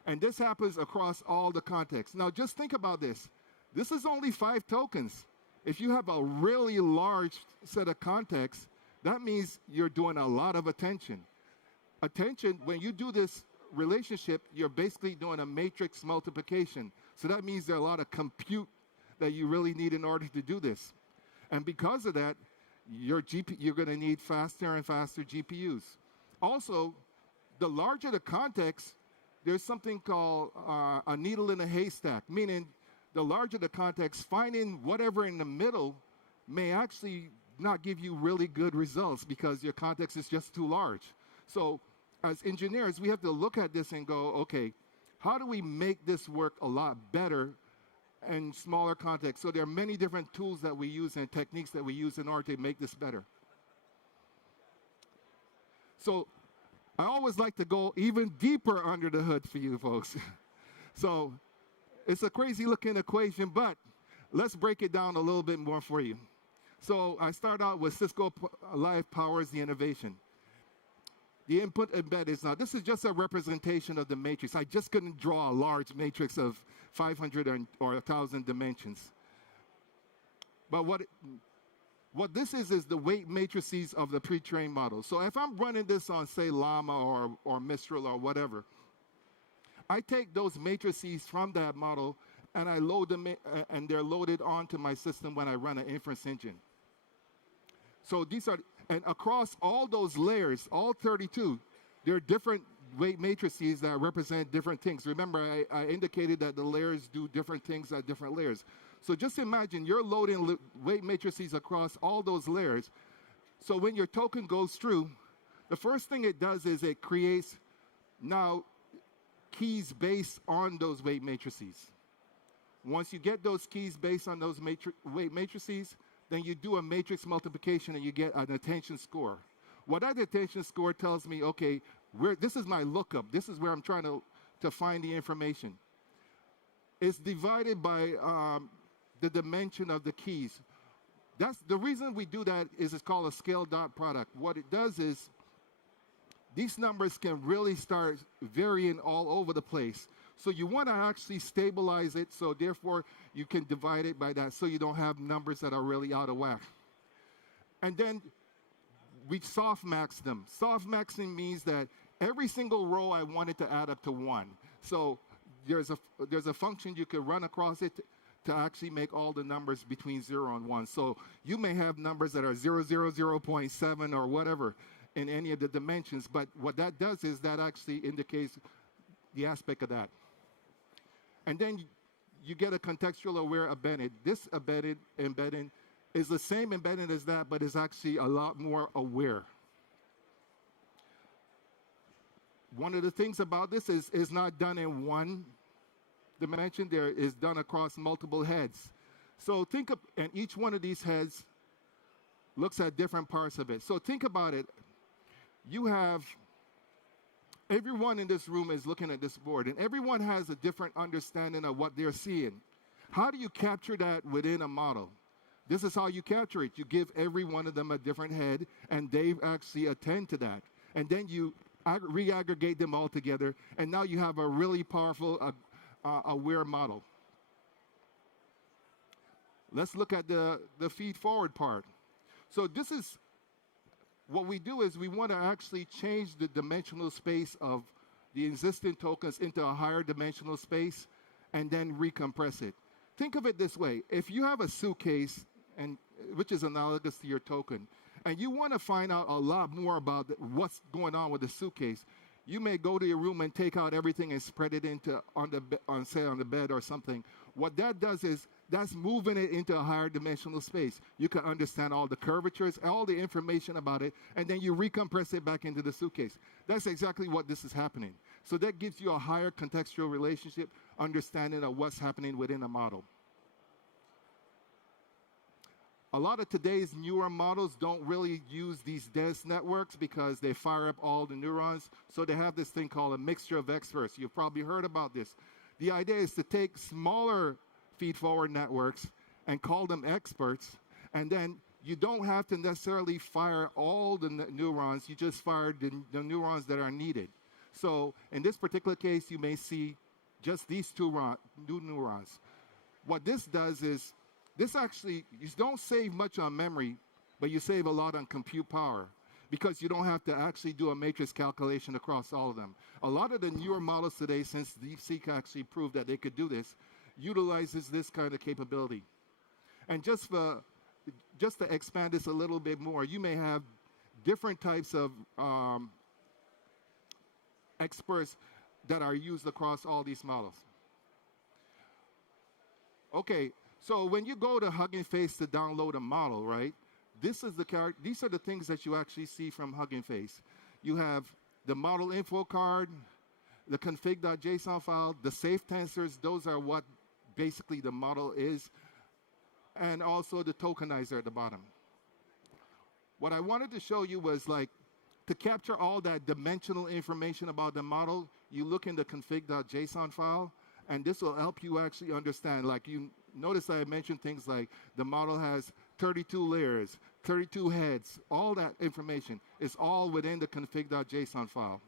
And this happens across all the contexts. Now just think about this. This is only 5 tokens. If you have a really large set of contexts, that means you're doing a lot of attention. Attention, when you do this relationship, you're basically doing a matrix multiplication. So that means there are a lot of compute that you really need in order to do this. And because of that, you're going to need faster and faster GPUs. Also, the larger the context, there's something called a needle in a haystack, meaning the larger the context, finding whatever in the middle may actually not give you really good results because your context is just too large. So as engineers, we have to look at this and go, okay, how do we make this work a lot better in smaller contexts? So there are many different tools that we use and techniques that we use in order to make this better. So I always like to go even deeper under the hood for you folks. So it's a crazy looking equation, but let's break it down a little bit more for you. So I start out with Cisco Live powers the innovation. The input embedded. Now this is just a representation of the matrix. I just couldn't draw a large matrix of 500 or 1,000 dimensions. But what this is the weight matrices of the pre-trained model. So if I'm running this on, say, Llama or Mistral or whatever, I take those matrices from that model and I load them in, and they're loaded onto my system when I run an inference engine. So these are, and across all those layers, all 32, there are different weight matrices that represent different things. Remember, I indicated that the layers do different things at different layers. So just imagine you're loading weight matrices across all those layers. So when your token goes through, the first thing it does is it creates now keys based on those weight matrices. Once you get those keys based on those weight matrices, then you do a matrix multiplication and you get an attention score. What that attention score tells me, okay, this is my lookup. This is where I'm trying to find the information. It's divided by the dimension of the keys. That's the reason we do that is it's called a scale dot product. What it does is these numbers can really start varying all over the place. So you want to actually stabilize it, so therefore you can divide it by that so you don't have numbers that are really out of whack. And then we softmax them. Softmaxing means that every single row I want it to add up to 1. So there's a function you could run across it to actually make all the numbers between 0 and 1. So you may have numbers that are 0, 0, 0.7 or whatever in any of the dimensions, but what that does is that actually indicates the aspect of that. And then you get a contextual aware embedded. This embedding is the same embedding as that, but is actually a lot more aware. One of the things about this is it's not done in one dimension. There is done across multiple heads. So think of, and each one of these heads looks at different parts of it. So think about it. You have Everyone in this room is looking at this board, and everyone has a different understanding of what they're seeing. How do you capture that within a model? This is how you capture it. You give every one of them a different head, and they actually attend to that. And then you re-aggregate them all together, and now you have a really powerful, aware model. Let's look at the feed-forward part. So this is what we do is we want to actually change the dimensional space of the existing tokens into a higher dimensional space and then recompress it. Think of it this way. If you have a suitcase, which is analogous to your token, and you want to find out a lot more about what's going on with the suitcase, you may go to your room and take out everything and spread it on the bed or something. What that does is that's moving it into a higher dimensional space. You can understand all the curvatures, all the information about it, and then you recompress it back into the suitcase. That's exactly what this is happening. So that gives you a higher contextual relationship, understanding of what's happening within a model. A lot of today's newer models don't really use these dense networks because they fire up all the neurons. So they have this thing called a mixture of experts. You've probably heard about this. The idea is to take smaller feed-forward networks and call them experts, and then you don't have to necessarily fire all the neurons. You just fire the neurons that are needed. So in this particular case, you may see just these two new neurons. What this does is, this actually, you don't save much on memory, but you save a lot on compute power because you don't have to actually do a matrix calculation across all of them. A lot of the newer models today, since DeepSeek actually proved that they could do this, utilizes this kind of capability. And just to expand this a little bit more, you may have different types of experts that are used across all these models. Okay, so when you go to Hugging Face to download a model, right, these are the things that you actually see from Hugging Face. You have the model info card, the config.json file, the safe tensors, those are what basically the model is, and also the tokenizer at the bottom. What I wanted to show you was like, to capture all that dimensional information about the model, you look in the config.json file, and this will help you actually understand. Like you notice I mentioned things like the model has 32 layers, 32 heads, all that information is all within the config.json file.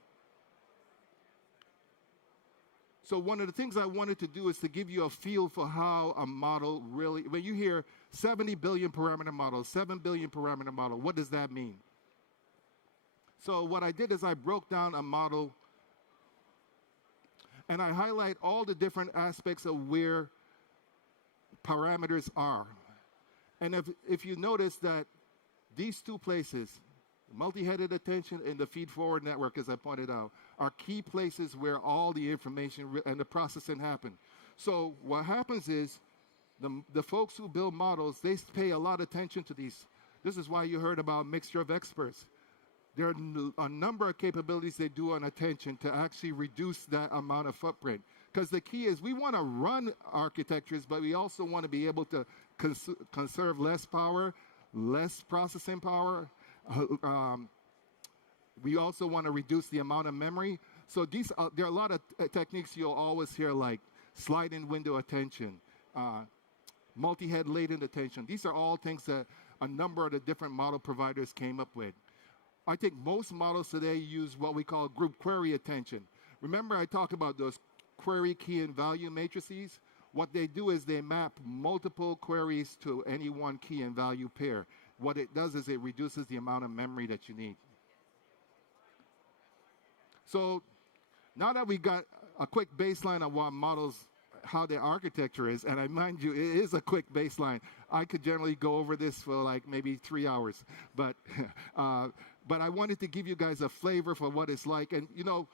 So one of the things I wanted to do is to give you a feel for how a model really, when you hear 70 billion parameter model, 7 billion parameter model, what does that mean? So what I did is I broke down a model and I highlight all the different aspects of where parameters are. And if you notice that these two places, multi-headed attention and the feed-forward network, as I pointed out, are key places where all the information and the processing happen. So what happens is the folks who build models, they pay a lot of attention to these. This is why you heard about mixture of experts. There are a number of capabilities they do on attention to actually reduce that amount of footprint. Because the key is we want to run architectures, but we also want to be able to conserve less power, less processing power. We also want to reduce the amount of memory. So there are a lot of techniques you'll always hear, like sliding window attention, multi-head latent attention. These are all things that a number of the different model providers came up with. I think most models today use what we call group query attention. Remember I talked about those query key and value matrices? What they do is they map multiple queries to any one key and value pair. What it does is it reduces the amount of memory that you need. So now that we got a quick baseline of what models, how their architecture is, and I mind you, it is a quick baseline. I could generally go over this for like maybe 3 hours, but I wanted to give you guys a flavor for what it's like. And you know,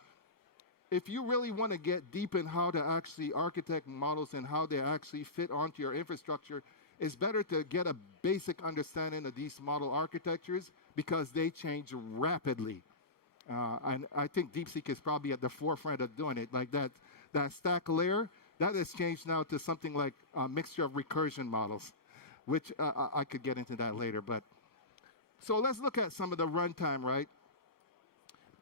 if you really want to get deep in how to actually architect models and how they actually fit onto your infrastructure, it's better to get a basic understanding of these model architectures because they change rapidly. And I think DeepSeek is probably at the forefront of doing it. Like that stack layer, that has changed now to something like a mixture of recursion models, which I could get into that later. But so let's look at some of the runtime, right?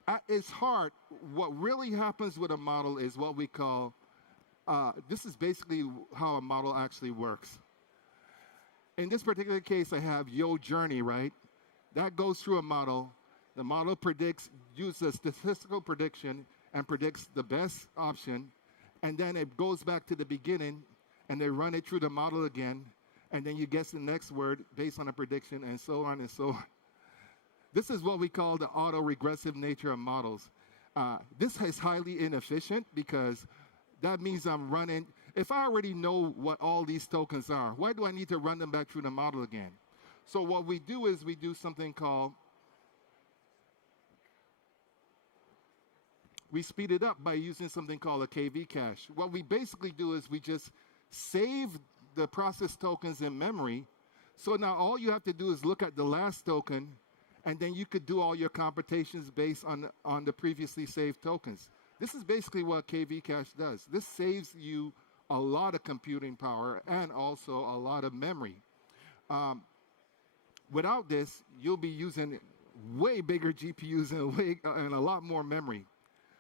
at its heart, what really happens with a model is what we call, this is basically how a model actually works. In this particular case, I have Yo Journey, right? That goes through a model. The model predicts, uses statistical prediction and predicts the best option. And then it goes back to the beginning, and they run it through the model again. And then you guess the next word based on a prediction, and so on and so on. This is what we call the auto-regressive nature of models. This is highly inefficient because that means I'm running. If I already know what all these tokens are, why do I need to run them back through the model again? So what we do is we do something called, we speed it up by using something called a KV cache. What we basically do is we just save the process tokens in memory. So now all you have to do is look at the last token, and then you could do all your computations based on the previously saved tokens. This is basically what KV cache does. This saves you a lot of computing power and also a lot of memory. Without this, you'll be using way bigger GPUs and a lot more memory.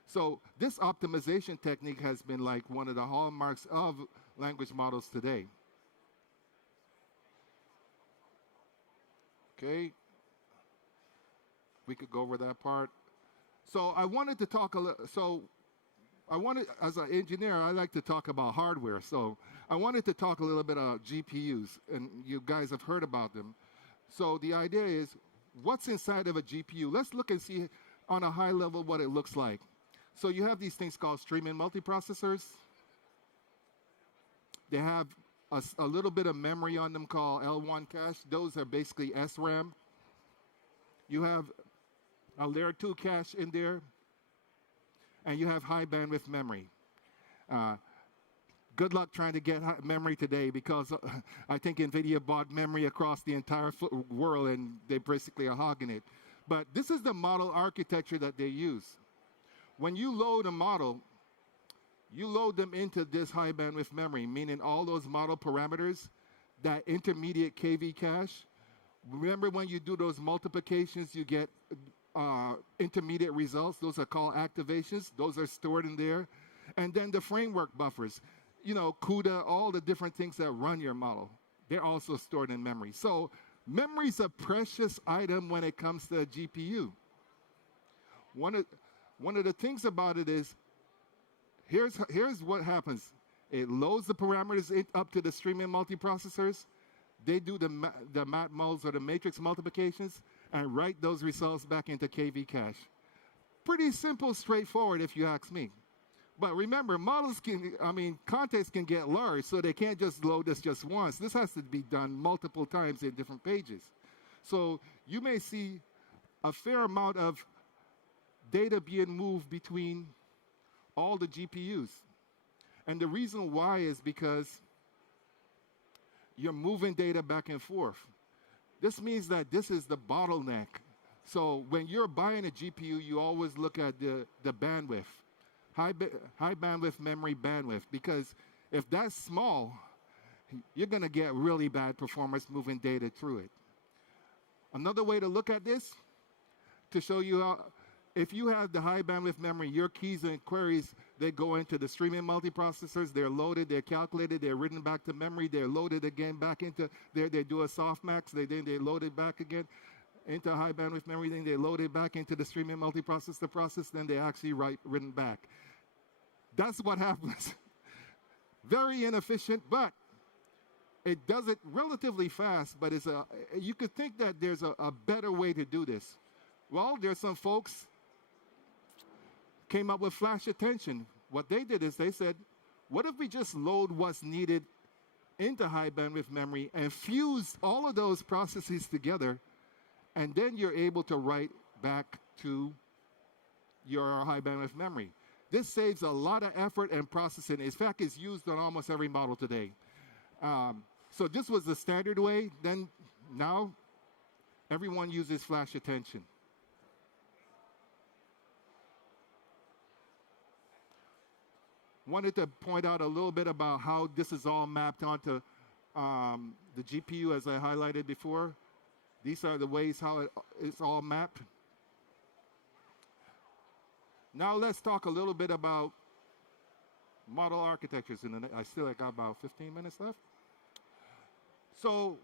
So this optimization technique has been like one of the hallmarks of language models today. Okay. We could go over that part. So I wanted to talk a little, as an engineer, I like to talk about hardware. So I wanted to talk a little bit about GPUs, and you guys have heard about them. So the idea is, what's inside of a GPU? Let's look and see on a high level what it looks like. So you have these things called streaming multiprocessors. They have a little bit of memory on them called L1 cache. Those are basically SRAM. You have a layer 2 cache in there, and you have high bandwidth memory. Good luck trying to get memory today, because I think NVIDIA bought memory across the entire world, and they basically are hogging it. But this is the model architecture that they use. When you load a model, you load them into this high bandwidth memory, meaning all those model parameters, that intermediate KV cache. Remember when you do those multiplications, you get intermediate results. Those are called activations. Those are stored in there. And then the framework buffers, you know, CUDA, all the different things that run your model, they're also stored in memory. So memory's a precious item when it comes to a GPU. One of the things about it is, here's what happens. It loads the parameters up to the streaming multiprocessors. They do the matmulls or the matrix multiplications and write those results back into KV cache. Pretty simple, straightforward, if you ask me. But remember, context can get large, so they can't just load this just once. This has to be done multiple times in different pages. So you may see a fair amount of data being moved between all the GPUs. And the reason why is because you're moving data back and forth. This means that this is the bottleneck. So when you're buying a GPU, you always look at the bandwidth, high bandwidth memory bandwidth, because if that's small, you're going to get really bad performance moving data through it. Another way to look at this, to show you how, if you have the high bandwidth memory, your keys and queries, they go into the streaming multiprocessors, they're loaded, they're calculated, they're written back to memory, they're loaded again back into, they do a softmax, then they load it back again into high bandwidth memory, then they load it back into the streaming multiprocessor process, then they actually written back. That's what happens. Very inefficient, but it does it relatively fast, but you could think that there's a better way to do this. Well, there's some folks came up with flash attention. What they did is they said, what if we just load what's needed into high bandwidth memory and fuse all of those processes together, and then you're able to write back to your high bandwidth memory. This saves a lot of effort and processing. In fact, it's used on almost every model today. So this was the standard way. Then now everyone uses flash attention. Wanted to point out a little bit about how this is all mapped onto the GPU, as I highlighted before. These are the ways how it's all mapped. Now let's talk a little bit about model architectures. I still got about 15 minutes left. So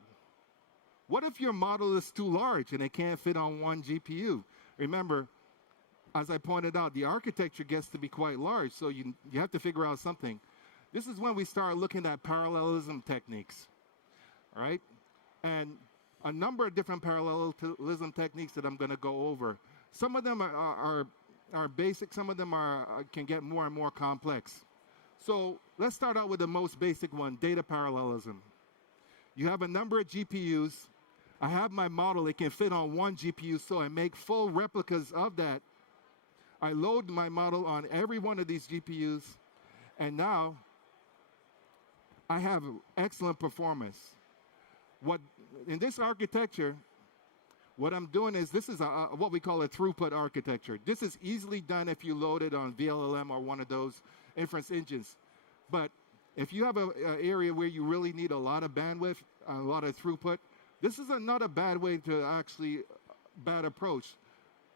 what if your model is too large and it can't fit on one GPU? Remember, as I pointed out, the architecture gets to be quite large, so you have to figure out something. This is when we start looking at parallelism techniques, all right? And a number of different parallelism techniques that I'm going to go over. Some of them are basic, some of them can get more and more complex. So let's start out with the most basic one, data parallelism. You have a number of GPUs. I have my model, it can fit on one GPU, so I make full replicas of that. I load my model on every one of these GPUs, and now I have excellent performance. In this architecture, what I'm doing is this is what we call a throughput architecture. This is easily done if you load it on VLLM or one of those inference engines. But if you have an area where you really need a lot of bandwidth, a lot of throughput, this is not a bad way to bad approach.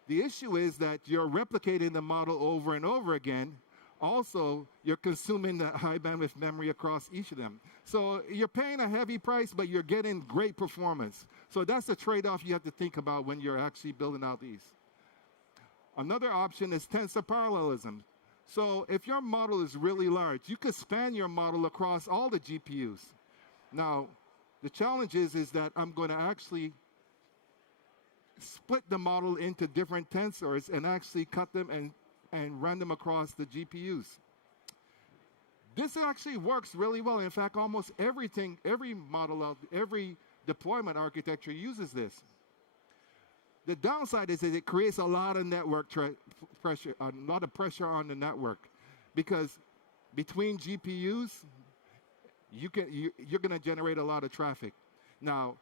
The issue is that you're replicating the model over and over again. Also, you're consuming the high bandwidth memory across each of them. So you're paying a heavy price, but you're getting great performance. So that's the trade-off you have to think about when you're actually building out these. Another option is tensor parallelism. So if your model is really large, you could span your model across all the GPUs. Now, the challenge is that I'm going to actually split the model into different tensors and actually cut them and run them across the GPUs. This actually works really well. In fact, almost every model, every deployment architecture uses this. The downside is that it creates a lot of network pressure, a lot of pressure on the network, because between GPUs, you're going to generate a lot of traffic. Now,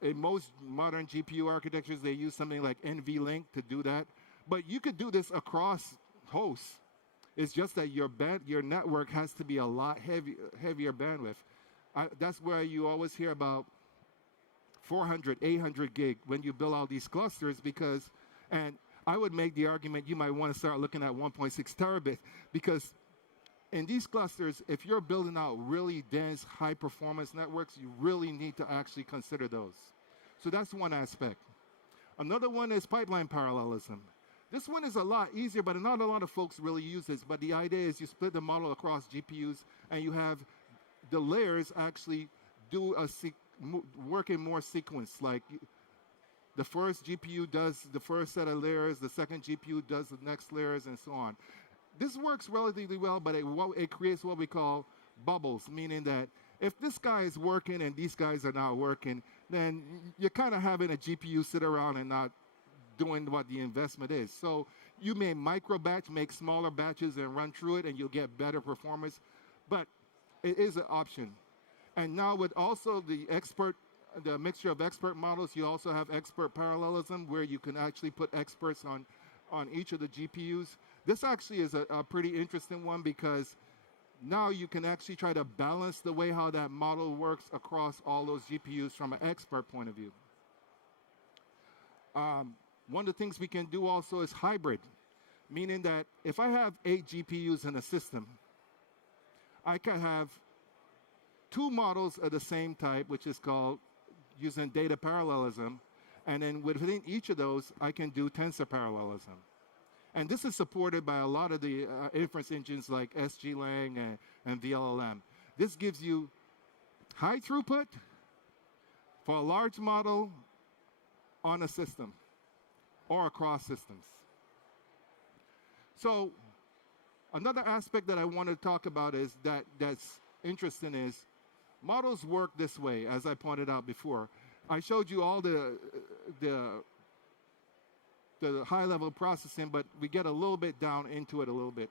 in most modern GPU architectures, they use something like NVLink to do that. But you could do this across hosts. It's just that your network has to be a lot heavier bandwidth. That's where you always hear about 400, 800 gig when you build all these clusters and I would make the argument you might want to start looking at 1.6 terabit, because in these clusters, if you're building out really dense, high-performance networks, you really need to actually consider those. So that's one aspect. Another one is pipeline parallelism. This one is a lot easier, but not a lot of folks really use this. But the idea is you split the model across GPUs, and you have the layers actually work in more sequence. Like the first GPU does the first set of layers, the second GPU does the next layers, and so on. This works relatively well, but it creates what we call bubbles, meaning that if this guy is working and these guys are not working, then you're kind of having a GPU sit around and not doing what the investment is. So you may micro-batch, make smaller batches and run through it, and you'll get better performance, but it is an option. And now with also the mixture of expert models, you also have expert parallelism, where you can actually put experts on each of the GPUs. This actually is a pretty interesting one, because now you can actually try to balance the way how that model works across all those GPUs from an expert point of view. One of the things we can do also is hybrid, meaning that if I have 8 GPUs in a system, I can have 2 models of the same type, which is called using data parallelism, and then within each of those, I can do tensor parallelism. And this is supported by a lot of the inference engines like SGLang and VLLM. This gives you high throughput for a large model on a system or across systems. So another aspect that I want to talk about is that's interesting is models work this way, as I pointed out before. I showed you all the high-level processing, but we get a little bit down into it a little bit.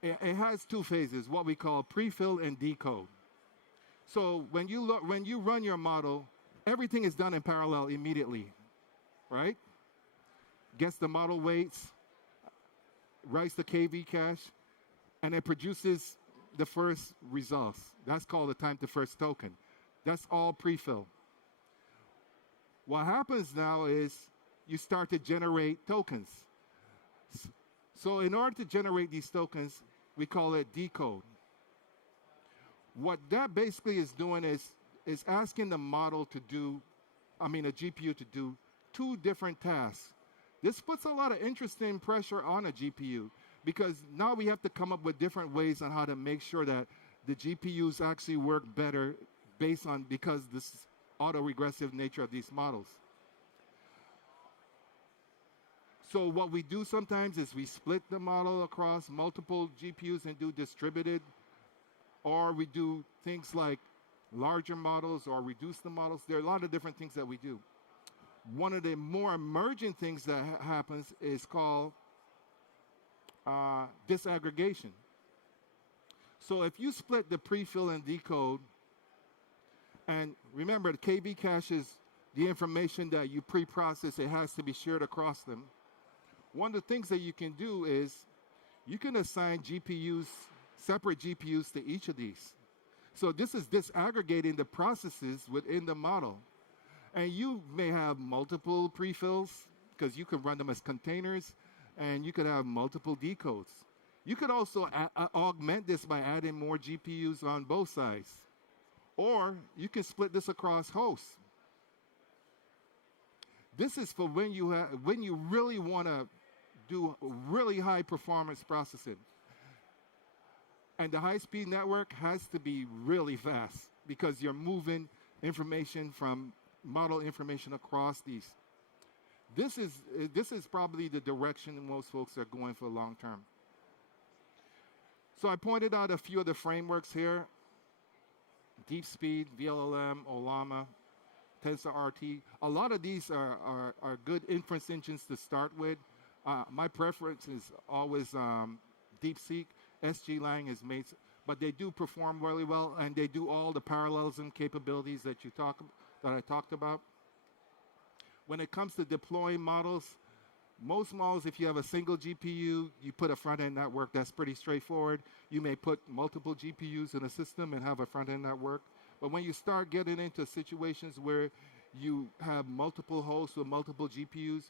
It has 2 phases, what we call prefill and decode. So when you run your model, everything is done in parallel immediately, right? Gets the model weights, writes the KV cache, and it produces the first results. That's called the time to first token. That's all prefill. What happens now is you start to generate tokens. So in order to generate these tokens, we call it decode. What that basically is doing is asking the model to do, a GPU to do two different tasks. This puts a lot of interesting pressure on a GPU because now we have to come up with different ways on how to make sure that the GPUs actually work better because this auto-regressive nature of these models. So what we do sometimes is we split the model across multiple GPUs and do distributed, or we do things like larger models or reduce the models. There are a lot of different things that we do. One of the more emerging things that happens is called disaggregation. So if you split the prefill and decode, and remember the KB caches the information that you pre-process, it has to be shared across them. One of the things that you can do is you can assign GPUs, separate GPUs to each of these. So this is disaggregating the processes within the model. And you may have multiple prefills because you can run them as containers, and you could have multiple decodes. You could also augment this by adding more GPUs on both sides. Or you can split this across hosts. This is for when you really want to do really high performance processing. And the high-speed network has to be really fast because you're moving information from model information across these. This is probably the direction that most folks are going for long term. So I pointed out a few of the frameworks here. DeepSpeed, VLLM, Ollama, TensorRT. A lot of these are good inference engines to start with. My preference is always DeepSeek. SGLang is made, but they do perform really well, and they do all the parallelism capabilities that I talked about. When it comes to deploying models, most models, if you have a single GPU, you put a front-end network. That's pretty straightforward. You may put multiple GPUs in a system and have a front-end network. But when you start getting into situations where you have multiple hosts with multiple GPUs,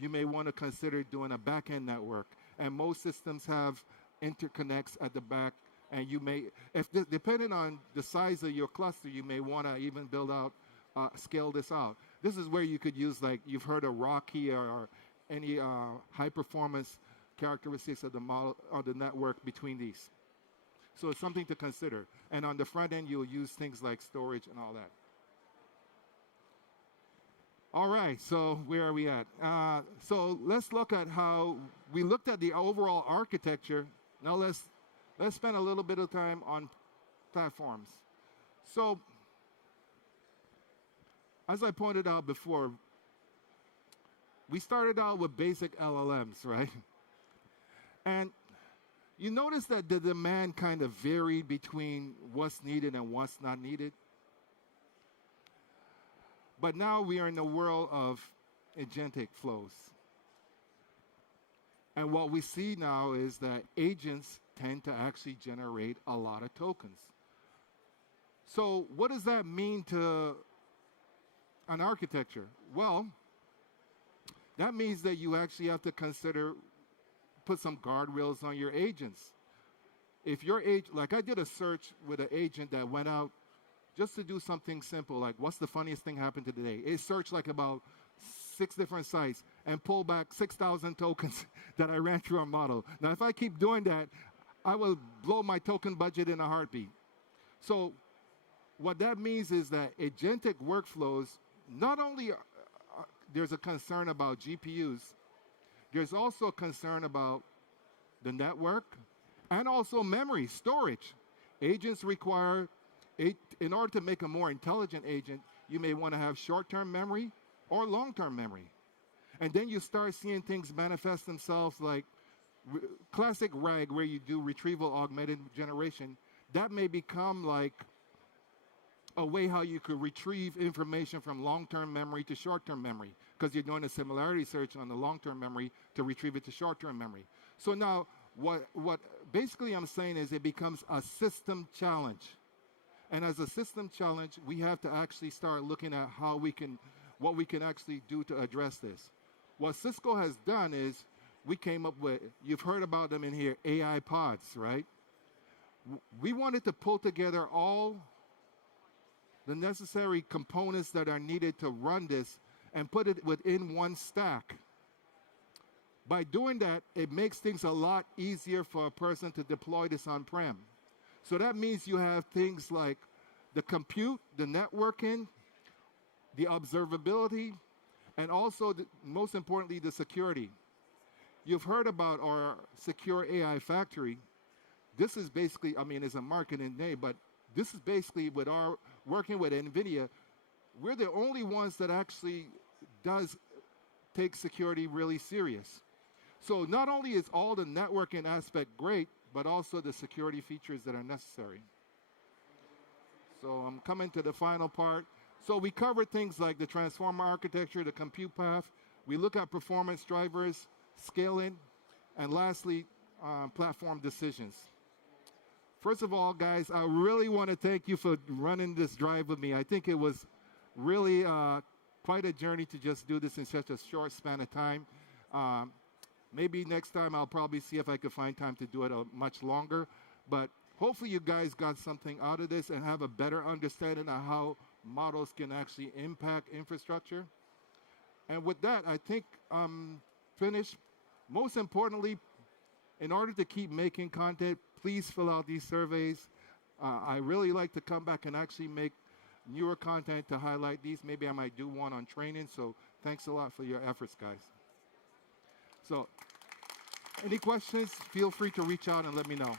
you may want to consider doing a back-end network. And most systems have interconnects at the back, and you may, depending on the size of your cluster, you may want to even build out, scale this out. This is where you could use, like, you've heard of Rocky or any high performance characteristics of the model or the network between these. So it's something to consider. And on the front end, you'll use things like storage and all that. All right, so where are we at? So let's look at how we looked at the overall architecture. Now let's spend a little bit of time on platforms. So as I pointed out before, we started out with basic LLMs, right? And you notice that the demand kind of varied between what's needed and what's not needed. But now we are in the world of agentic flows. And what we see now is that agents tend to actually generate a lot of tokens. So what does that mean to an architecture? Well, that means that you actually have to put some guardrails on your agents. If your agent, like I did a search with an agent that went out just to do something simple, like what's the funniest thing happened today? It searched like about 6 different sites and pulled back 6,000 tokens that I ran through our model. Now, if I keep doing that, I will blow my token budget in a heartbeat. So what that means is that agentic workflows, not only there's a concern about GPUs, there's also a concern about the network and also memory, storage. Agents require, in order to make a more intelligent agent, you may want to have short-term memory or long-term memory. And then you start seeing things manifest themselves like classic RAG, where you do retrieval augmented generation. That may become like a way how you could retrieve information from long-term memory to short-term memory, because you're doing a similarity search on the long-term memory to retrieve it to short-term memory. So now what basically I'm saying is it becomes a system challenge. And as a system challenge, we have to actually start looking at what we can actually do to address this. What Cisco has done is we came up with, you've heard about them in here, AI pods, right? We wanted to pull together all the necessary components that are needed to run this and put it within one stack. By doing that, it makes things a lot easier for a person to deploy this on-prem. So that means you have things like the compute, the networking, the observability, and also, most importantly, the security. You've heard about our secure AI factory. This is basically, I mean, it's a marketing name, but this is basically with our working with NVIDIA. We're the only ones that actually does take security really serious. So not only is all the networking aspect great, but also the security features that are necessary. So I'm coming to the final part. So we covered things like the transformer architecture, the compute path. We look at performance drivers, scaling, and lastly, platform decisions. First of all, guys, I really want to thank you for running this drive with me. I think it was really quite a journey to just do this in such a short span of time. Maybe next time I'll probably see if I could find time to do it much longer. But hopefully you guys got something out of this and have a better understanding of how models can actually impact infrastructure. And with that, I think I'm finished. Most importantly, in order to keep making content, please fill out these surveys. I really like to come back and actually make newer content to highlight these. Maybe I might do one on training. So thanks a lot for your efforts, guys. So any questions, feel free to reach out and let me know.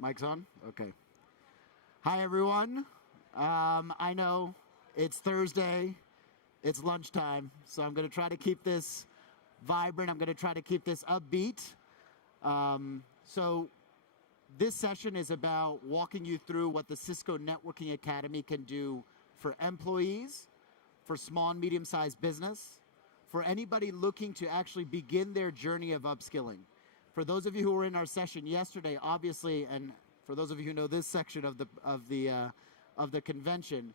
Mic's on? Okay. Hi, everyone. I know it's Thursday. It's lunchtime, so I'm going to try to keep this vibrant. I'm going to try to keep this upbeat. So this session is about walking you through what the Cisco Networking Academy can do for employees, for small and medium-sized business, for anybody looking to actually begin their journey of upskilling. For those of you who were in our session yesterday, obviously, and for those of you who know this section of the convention,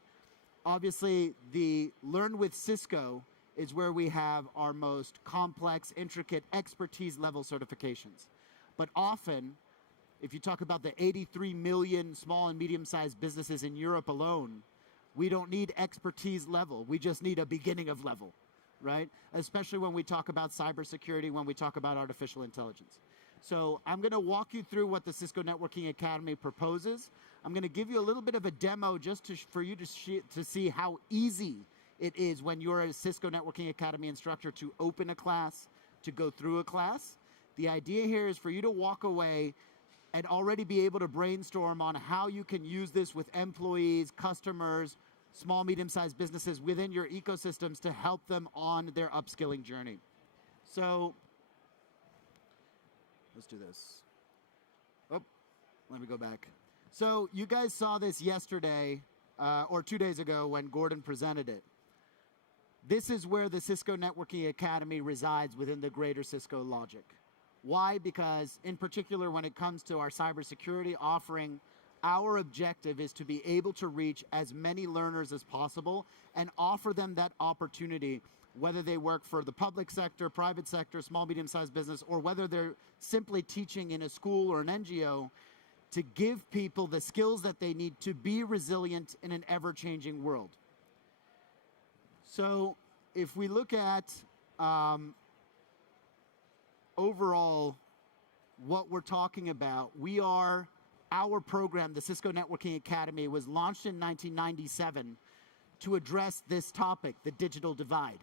obviously the Learn with Cisco is where we have our most complex, intricate expertise level certifications. But often, if you talk about the 83 million small and medium-sized businesses in Europe alone, we don't need expertise level. We just need a beginning of level, right? Especially when we talk about cybersecurity, when we talk about artificial intelligence. So I'm going to walk you through what the Cisco Networking Academy proposes. I'm going to give you a little bit of a demo just for you to see how easy it is when you're a Cisco Networking Academy instructor to open a class, to go through a class. The idea here is for you to walk away and already be able to brainstorm on how you can use this with employees, customers, small, medium-sized businesses within your ecosystems to help them on their upskilling journey. So let's do this. Oh, let me go back. So you guys saw this yesterday or 2 days ago when Gordon presented it. This is where the Cisco Networking Academy resides within the greater Cisco logic. Why? Because in particular, when it comes to our cybersecurity offering, our objective is to be able to reach as many learners as possible and offer them that opportunity, whether they work for the public sector, private sector, small, medium-sized business, or whether they're simply teaching in a school or an NGO, to give people the skills that they need to be resilient in an ever-changing world. So if we look at overall what we're talking about, we are our program, the Cisco Networking Academy, was launched in 1997 to address this topic, the digital divide.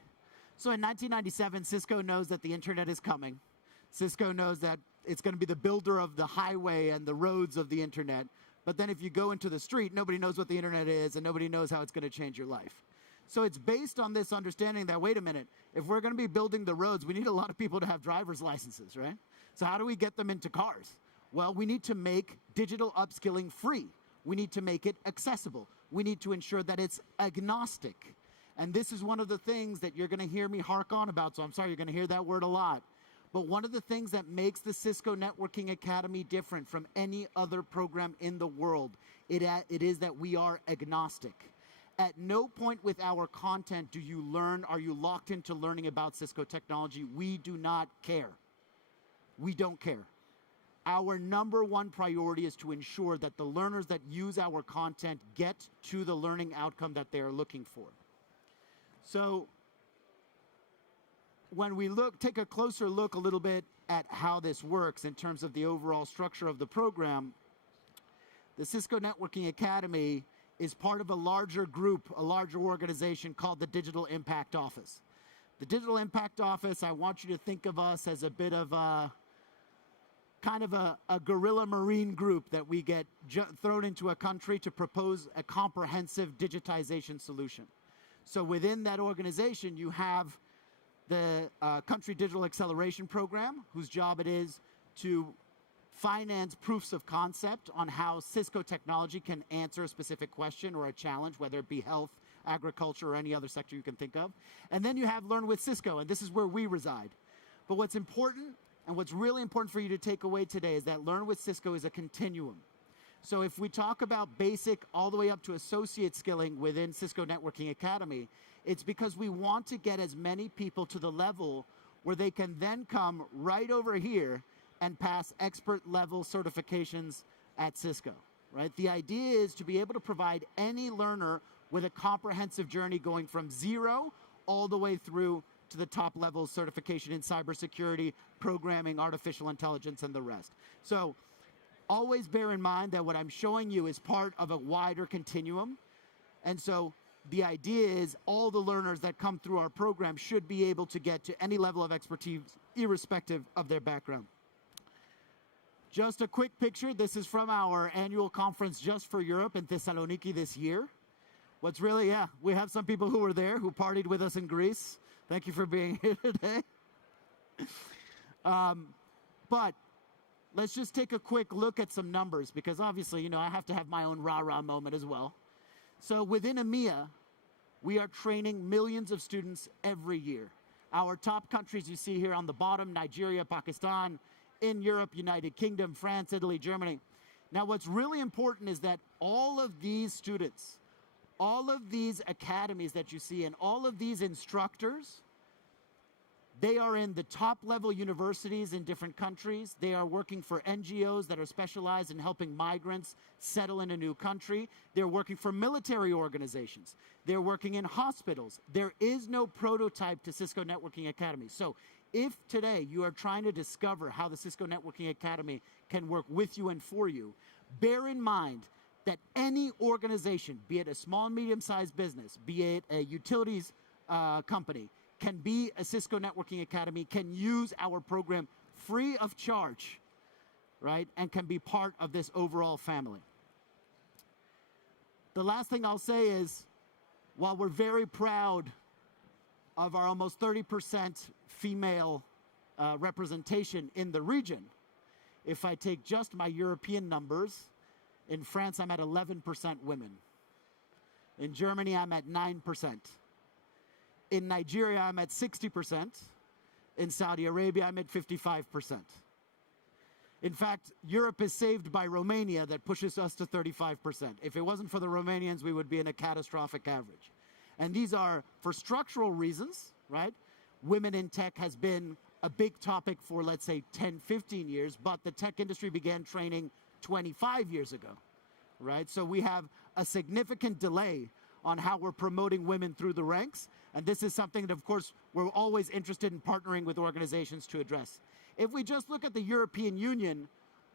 So in 1997, Cisco knows that the internet is coming. Cisco knows that it's going to be the builder of the highway and the roads of the internet. But then if you go into the street, nobody knows what the internet is and nobody knows how it's going to change your life. So it's based on this understanding that, wait a minute, if we're going to be building the roads, we need a lot of people to have driver's licenses, right? So how do we get them into cars? Well, we need to make digital upskilling free. We need to make it accessible. We need to ensure that it's agnostic. And this is one of the things that you're going to hear me hark on about, so I'm sorry, you're going to hear that word a lot. But one of the things that makes the Cisco Networking Academy different from any other program in the world, it is that we are agnostic. At no point with our content do you learn, are you locked into learning about Cisco technology. We do not care. We don't care. Our number one priority is to ensure that the learners that use our content get to the learning outcome that they are looking for. So when we take a closer look a little bit at how this works in terms of the overall structure of the program, the Cisco Networking Academy is part of a larger group, a larger organization called the Digital Impact Office. The Digital Impact Office, I want you to think of us as a bit of a kind of a guerrilla marine group that we get thrown into a country to propose a comprehensive digitization solution. So within that organization, you have the Country Digital Acceleration Program, whose job it is to finance proofs of concept on how Cisco technology can answer a specific question or a challenge, whether it be health, agriculture, or any other sector you can think of. And then you have Learn with Cisco, and this is where we reside. But what's important, and what's really important for you to take away today, is that Learn with Cisco is a continuum. So if we talk about basic all the way up to associate skilling within Cisco Networking Academy, it's because we want to get as many people to the level where they can then come right over here and pass expert level certifications at Cisco, right? The idea is to be able to provide any learner with a comprehensive journey going from zero all the way through to the top level certification in cybersecurity, programming, artificial intelligence, and the rest. So always bear in mind that what I'm showing you is part of a wider continuum. And so the idea is all the learners that come through our program should be able to get to any level of expertise, irrespective of their background. Just a quick picture. This is from our annual conference just for Europe in Thessaloniki this year. What's really, we have some people who were there, who partied with us in Greece. Thank you for being here today. But let's just take a quick look at some numbers, because obviously, I have to have my own rah-rah moment as well. So within EMEA, we are training millions of students every year. Our top countries you see here on the bottom: Nigeria, Pakistan. In Europe, United Kingdom, France, Italy, Germany. Now, what's really important is that all of these students, all of these academies that you see, and all of these instructors, they are in the top level universities in different countries. They are working for NGOs that are specialized in helping migrants settle in a new country. They're working for military organizations. They're working in hospitals. There is no prototype to Cisco Networking Academy. So if today you are trying to discover how the Cisco Networking Academy can work with you and for you, bear in mind that any organization, be it a small and medium-sized business, be it a utilities company, can be a Cisco Networking Academy, can use our program free of charge, right, and can be part of this overall family. The last thing I'll say is, while we're very proud of our almost 30% female representation in the region, if I take just my European numbers, in France I'm at 11% women. In Germany I'm at 9%. In Nigeria I'm at 60%. In Saudi Arabia I'm at 55%. In fact, Europe is saved by Romania that pushes us to 35%. If it wasn't for the Romanians, we would be in a catastrophic average. And these are for structural reasons, right? Women in tech has been a big topic for, let's say, 10, 15 years, but the tech industry began training 25 years ago, right? So we have a significant delay on how we're promoting women through the ranks, and this is something that, of course, we're always interested in partnering with organizations to address. If we just look at the European Union,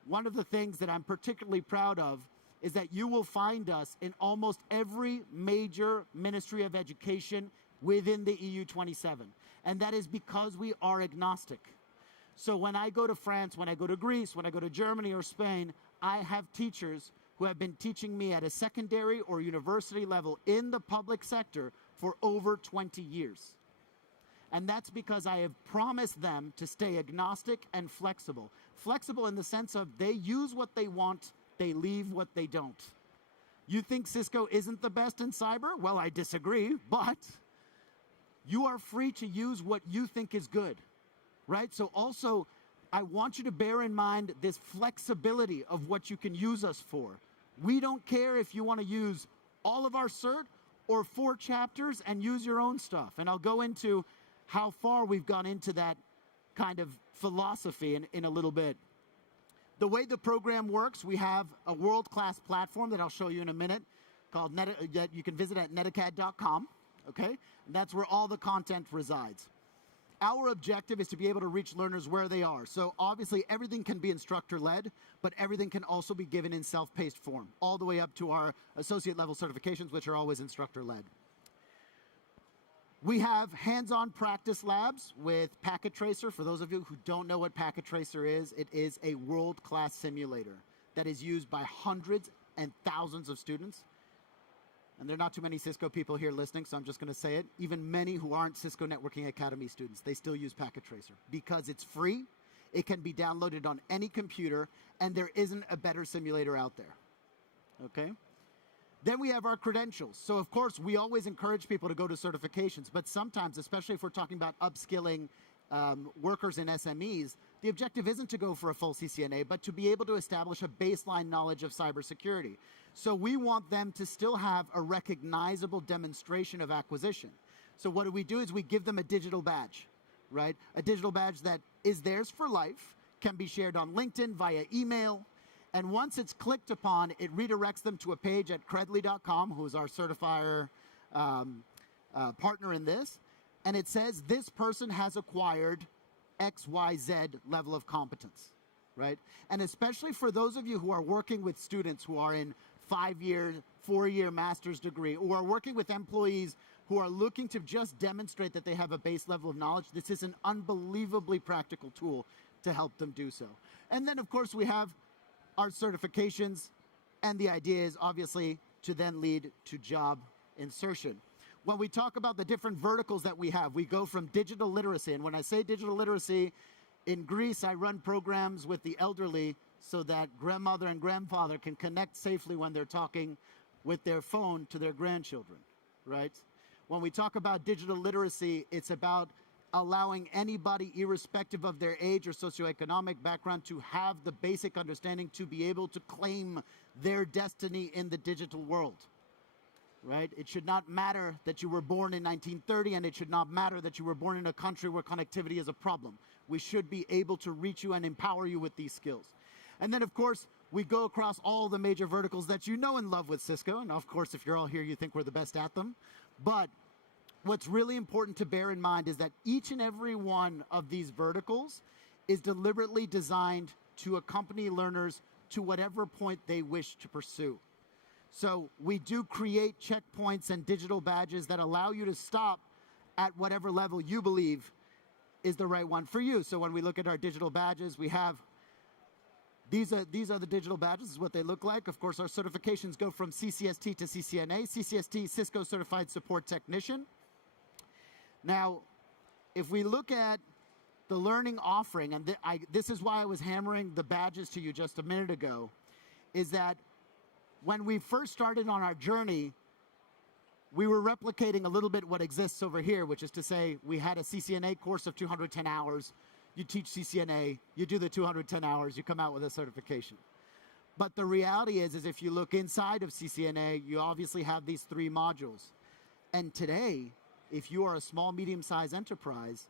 one of the things that I'm particularly proud of is that you will find us in almost every major ministry of education within the EU 27. And that is because we are agnostic. So when I go to France, when I go to Greece, when I go to Germany or Spain, I have teachers who have been teaching me at a secondary or university level in the public sector for over 20 years. And that's because I have promised them to stay agnostic and flexible. Flexible in the sense of they use what they want, they leave what they don't. You think Cisco isn't the best in cyber? Well, I disagree, but you are free to use what you think is good, right? So also, I want you to bear in mind this flexibility of what you can use us for. We don't care if you want to use all of our cert or 4 chapters and use your own stuff. And I'll go into how far we've gone into that kind of philosophy in a little bit. The way the program works, we have a world-class platform that I'll show you in a minute called that you can visit at netacad.com, okay? And that's where all the content resides. Our objective is to be able to reach learners where they are. So obviously everything can be instructor-led, but everything can also be given in self-paced form, all the way up to our associate level certifications, which are always instructor-led. We have hands-on practice labs with Packet Tracer. For those of you who don't know what Packet Tracer is, it is a world-class simulator that is used by hundreds and thousands of students. And there are not too many Cisco people here listening, so I'm just going to say it. Even many who aren't Cisco Networking Academy students, they still use Packet Tracer because it's free, it can be downloaded on any computer, and there isn't a better simulator out there, okay? Then we have our credentials. So of course, we always encourage people to go to certifications, but sometimes, especially if we're talking about upskilling workers in SMEs, the objective isn't to go for a full CCNA, but to be able to establish a baseline knowledge of cybersecurity. So we want them to still have a recognizable demonstration of acquisition. So what we do is we give them a digital badge, right? A digital badge that is theirs for life, can be shared on LinkedIn via email, and once it's clicked upon, it redirects them to a page at credly.com, who's our certifier partner in this, and it says this person has acquired XYZ level of competence, right? And especially for those of you who are working with students who are in 5-year, 4-year master's degree, or are working with employees who are looking to just demonstrate that they have a base level of knowledge, this is an unbelievably practical tool to help them do so. And then, of course, we have our certifications, and the idea is obviously to then lead to job insertion. When we talk about the different verticals that we have, we go from digital literacy, and when I say digital literacy, in Greece I run programs with the elderly so that grandmother and grandfather can connect safely when they're talking with their phone to their grandchildren, right? When we talk about digital literacy, it's about allowing anybody, irrespective of their age or socioeconomic background, to have the basic understanding to be able to claim their destiny in the digital world, right? It should not matter that you were born in 1930, and it should not matter that you were born in a country where connectivity is a problem. We should be able to reach you and empower you with these skills. And then, of course, we go across all the major verticals that you know and love with Cisco, and of course, if you're all here, you think we're the best at them. But what's really important to bear in mind is that each and every one of these verticals is deliberately designed to accompany learners to whatever point they wish to pursue. So we do create checkpoints and digital badges that allow you to stop at whatever level you believe is the right one for you. So when we look at our digital badges, we have these are the digital badges, this is what they look like. Of course, our certifications go from CCST to CCNA. CCST, Cisco Certified Support Technician. Now, if we look at the learning offering, and this is why I was hammering the badges to you just a minute ago, is that when we first started on our journey, we were replicating a little bit what exists over here, which is to say we had a CCNA course of 210 hours. You teach CCNA, you do the 210 hours, you come out with a certification. But the reality is if you look inside of CCNA, you obviously have these 3 modules. And today, if you are a small, medium-sized enterprise,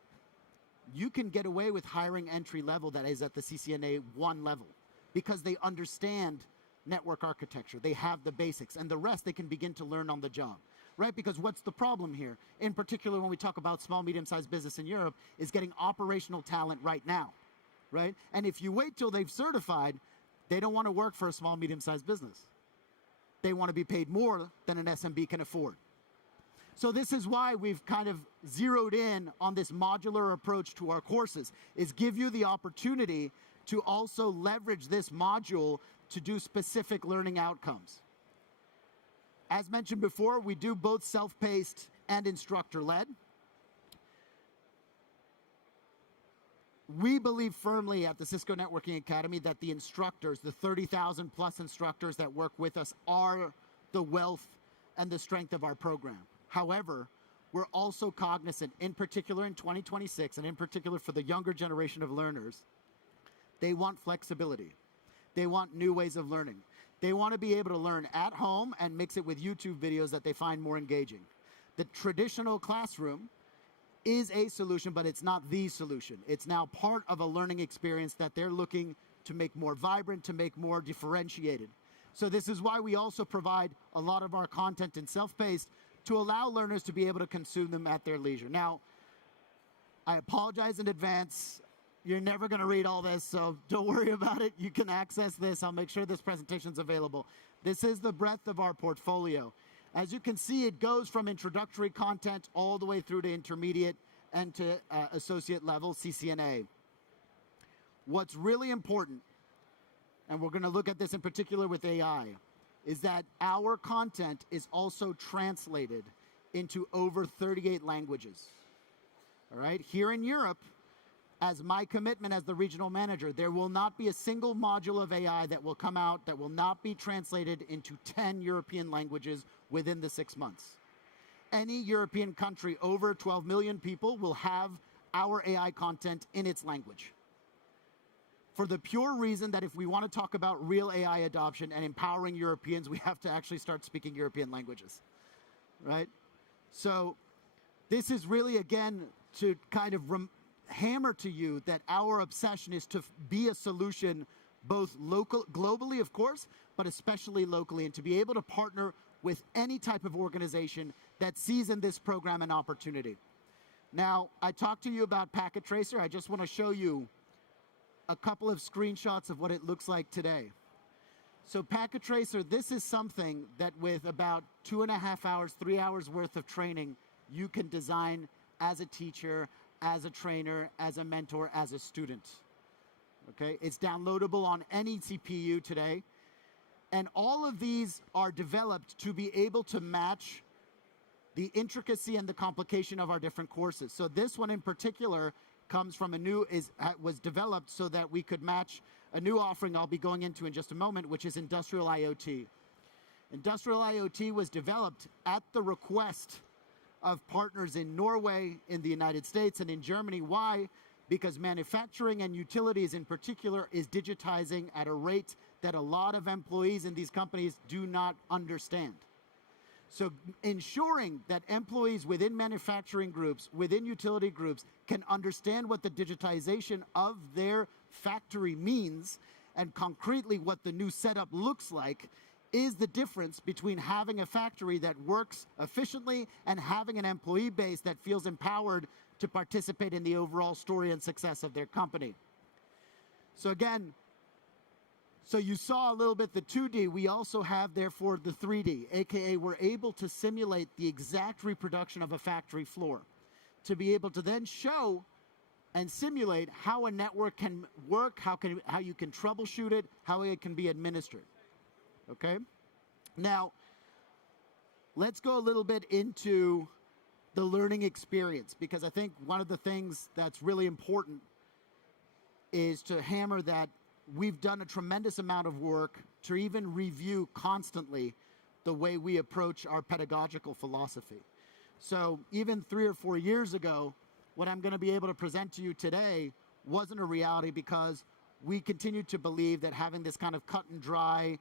you can get away with hiring entry level that is at the CCNA 1 level because they understand network architecture. They have the basics, and the rest they can begin to learn on the job, right? Because what's the problem here? In particular, when we talk about small, medium-sized business in Europe, is getting operational talent right now, right? And if you wait till they've certified, They don't want to work for a small, medium-sized business. They want to be paid more than an SMB can afford. So this is why we've kind of zeroed in on this modular approach to our courses, is give you the opportunity to also leverage this module to do specific learning outcomes. As mentioned before, we do both self-paced and instructor-led. We believe firmly at the Cisco Networking Academy that the instructors, the 30,000 plus instructors that work with us, are the wealth and the strength of our program. However, we're also cognizant, in particular in 2026, and in particular for the younger generation of learners, they want flexibility. They want new ways of learning. They want to be able to learn at home and mix it with YouTube videos that they find more engaging. The traditional classroom is a solution, but it's not the solution. It's now part of a learning experience that they're looking to make more vibrant, to make more differentiated. So this is why we also provide a lot of our content in self-paced to allow learners to be able to consume them at their leisure. Now, I apologize in advance. You're never going to read all this, so don't worry about it. You can access this. I'll make sure this presentation is available. This is the breadth of our portfolio. As you can see, it goes from introductory content all the way through to intermediate and to associate level, CCNA. What's really important, and we're going to look at this in particular with AI, is that our content is also translated into over 38 languages. All right? Here in Europe, as my commitment as the regional manager, there will not be a single module of AI that will come out that will not be translated into 10 European languages within the 6 months. Any European country over 12 million people will have our AI content in its language. For the pure reason that if we want to talk about real AI adoption and empowering Europeans, we have to actually start speaking European languages, right? So this is really, again, to kind of hammer to you that our obsession is to be a solution both globally, of course, but especially locally, and to be able to partner with any type of organization that sees in this program an opportunity. Now, I talked to you about Packet Tracer. I just want to show you a couple of screenshots of what it looks like today. So Packet Tracer, this is something that with about 2.5 hours, 3 hours worth of training, you can design as a teacher, as a trainer, as a mentor, as a student. Okay, it's downloadable on any CPU today. And all of these are developed to be able to match the intricacy and the complication of our different courses. So this one in particular comes from was developed so that we could match a new offering I'll be going into in just a moment, which is Industrial IoT. Industrial IoT was developed at the request of partners in Norway, in the United States, and in Germany. Why? Because manufacturing and utilities in particular is digitizing at a rate that a lot of employees in these companies do not understand. So ensuring that employees within manufacturing groups, within utility groups, can understand what the digitization of their factory means and concretely what the new setup looks like is the difference between having a factory that works efficiently and having an employee base that feels empowered to participate in the overall story and success of their company. So again, so you saw a little bit the 2D, we also have therefore the 3D, AKA we're able to simulate the exact reproduction of a factory floor to be able to then show and simulate how a network can work, how you can troubleshoot it, how it can be administered. Okay? Now, let's go a little bit into the learning experience, because I think one of the things that's really important is to hammer that we've done a tremendous amount of work to even review constantly the way we approach our pedagogical philosophy. So even 3 or 4 years ago, what I'm going to be able to present to you today wasn't a reality because we continued to believe that having this kind of cut and dry,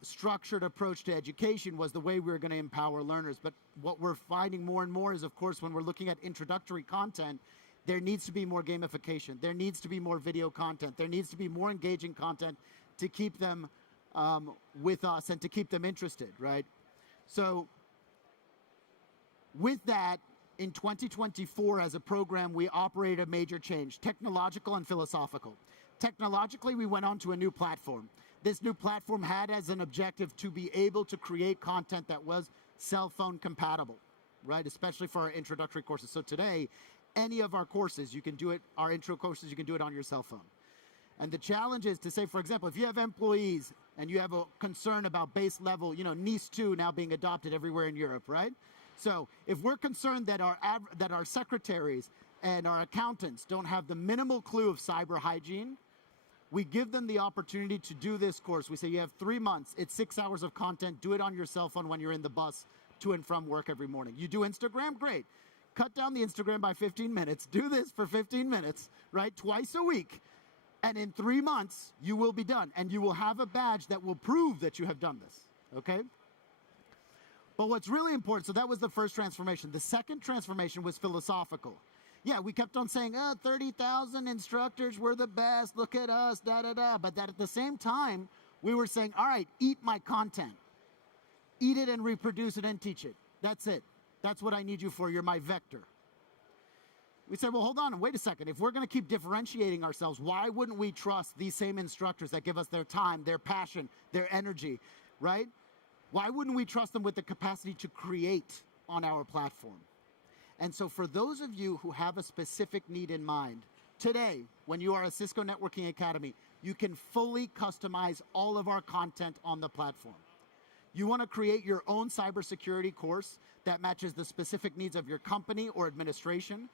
structured approach to education was the way we were going to empower learners. But what we're finding more and more is, of course, when we're looking at introductory content, there needs to be more gamification. There needs to be more video content. There needs to be more engaging content to keep them with us and to keep them interested, right? So with that, in 2024 as a program, we operate a major change, technological and philosophical. Technologically, we went on to a new platform. This new platform had as an objective to be able to create content that was cell phone compatible, right? Especially for our introductory courses. So today, any of our courses, you can do it, our intro courses, you can do it on your cell phone. And the challenge is to say, for example, if you have employees and you have a concern about base level, you know, NIS 2 now being adopted everywhere in Europe, right? So if we're concerned that our secretaries and our accountants don't have the minimal clue of cyber hygiene, we give them the opportunity to do this course. We say you have 3 months, it's 6 hours of content, do it on your cell phone when you're in the bus to and from work every morning. You do Instagram, great. Cut down the Instagram by 15 minutes, do this for 15 minutes, right, twice a week. And in 3 months, you will be done. And you will have a badge that will prove that you have done this, okay? But what's really important, so that was the first transformation. The second transformation was philosophical. Yeah, we kept on saying, 30,000 instructors, we're the best, look at us, da-da-da. But that at the same time, we were saying, all right, eat my content. Eat it and reproduce it and teach it. That's it. That's what I need you for. You're my vector. We said, well, hold on, wait a second. If we're going to keep differentiating ourselves, why wouldn't we trust these same instructors that give us their time, their passion, their energy, right? Why wouldn't we trust them with the capacity to create on our platform? And so for those of you who have a specific need in mind, today, when you are a Cisco Networking Academy, you can fully customize all of our content on the platform. You want to create your own cybersecurity course that matches the specific needs of your company or administration.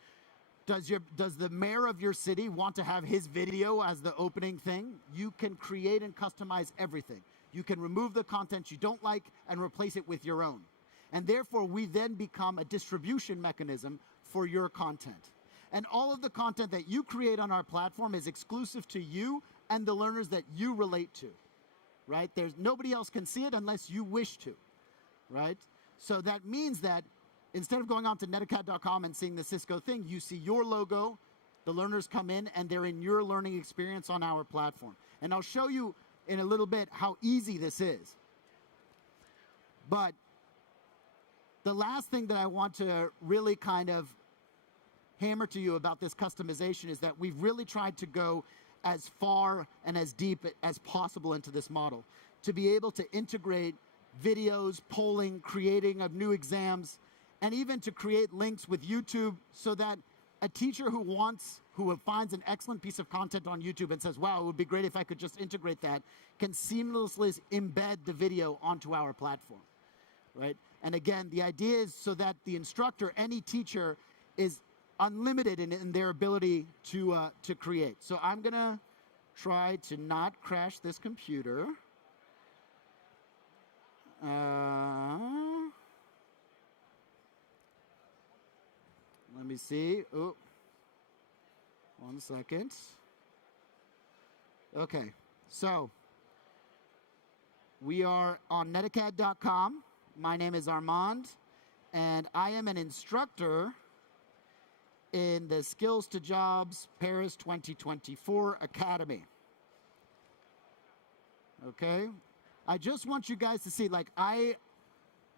Does the mayor of your city want to have his video as the opening thing? You can create and customize everything. You can remove the content you don't like and replace it with your own. And therefore, we then become a distribution mechanism for your content. And all of the content that you create on our platform is exclusive to you and the learners that you relate to, right? Nobody else can see it unless you wish to, right? So that means that instead of going on to netacad.com and seeing the Cisco thing, you see your logo, the learners come in, and they're in your learning experience on our platform. And I'll show you in a little bit how easy this is. But the last thing that I want to really kind of hammer to you about this customization is that we've really tried to go as far and as deep as possible into this model to be able to integrate videos, polling, creating of new exams, and even to create links with YouTube so that a teacher who finds an excellent piece of content on YouTube and says, wow, it would be great if I could just integrate that, can seamlessly embed the video onto our platform, right? And again, the idea is so that the instructor, any teacher, is unlimited in their ability to create. So I'm going to try to not crash this computer. Let me see. Oh, 1 second. Okay, so we are on netacad.com. My name is Armand, and I am an instructor in the Skills to Jobs Paris 2024 Academy. Okay? I just want you guys to see, like,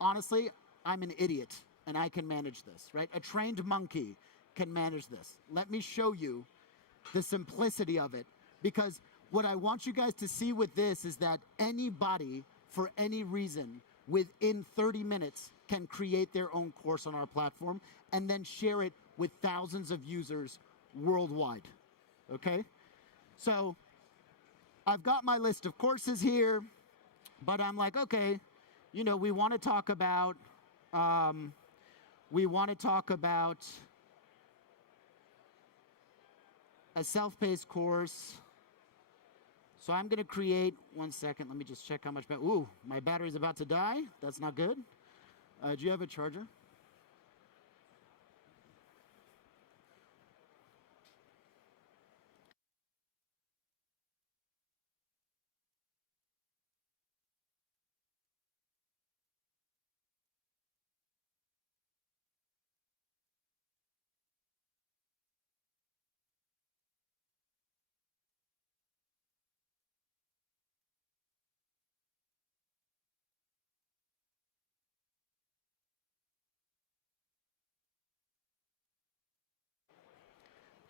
honestly, I'm an idiot, and I can manage this, right? A trained monkey can manage this. Let me show you the simplicity of it, because what I want you guys to see with this is that anybody, for any reason, within 30 minutes can create their own course on our platform and then share it with thousands of users worldwide, okay? So I've got my list of courses here, but I'm like, okay, you know, we want to talk about a self-paced course. So I'm going to create, 1 second, let me just check how much, ooh, my battery's about to die. That's not good. Do you have a charger?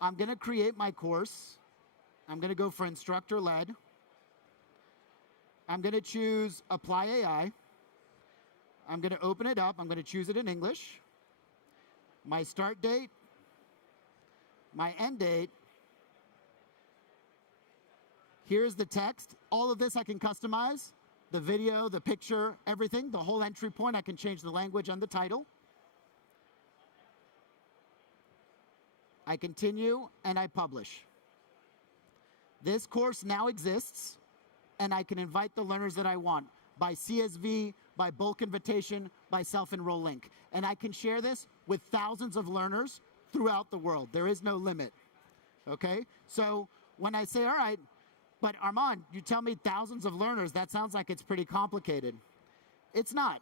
I'm going to create my course. I'm going to go for instructor-led. I'm going to choose Apply AI. I'm going to open it up. I'm going to choose it in English. My start date, my end date. Here's the text. All of this I can customize. The video, the picture, everything. The whole entry point, I can change the language and the title. I continue, and I publish. This course now exists, and I can invite the learners that I want by CSV, by bulk invitation, by self-enroll link. And I can share this with thousands of learners throughout the world. There is no limit, okay? So when I say, all right, but Armand, you tell me thousands of learners, that sounds like it's pretty complicated. It's not.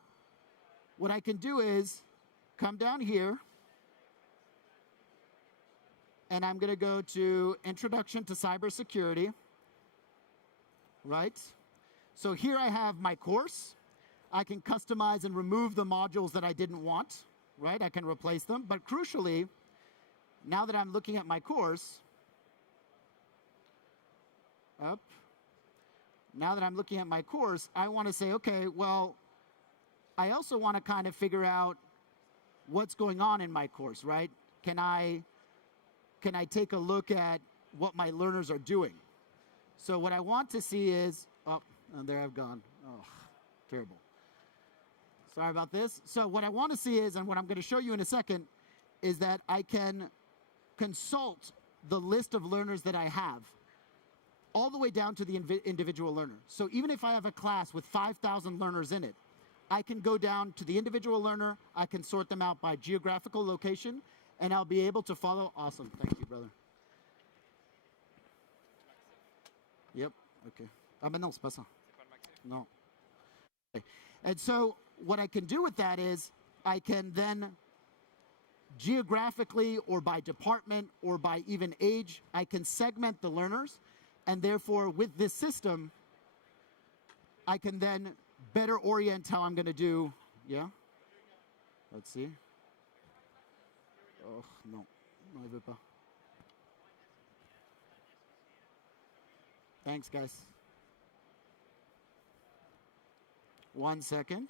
What I can do is come down here, and I'm going to go to Introduction to Cybersecurity, right? So here I have my course. I can customize and remove the modules that I didn't want, right? I can replace them. But crucially, now that I'm looking at my course, now that I'm looking at my course, I want to say, okay, well, I also want to kind of figure out what's going on in my course, right? Can I take a look at what my learners are doing? So what I want to see is, oh, and there I've gone. Oh, terrible. Sorry about this. So what I want to see is, and what I'm going to show you in a second, is that I can consult the list of learners that I have all the way down to the individual learner. So even if I have a class with 5,000 learners in it, I can go down to the individual learner, I can sort them out by geographical location, and I'll be able to follow. Awesome. Thank you, brother. Yep. Okay. Ah, mais non, c'est pas ça. No. Okay. And so what I can do with that is I can then geographically or by department or by even age, I can segment the learners. And therefore, with this system, I can then better orient how I'm going to do. Yeah? Let's see. Oh, non. Non, il veut pas. Thanks, guys. 1 second.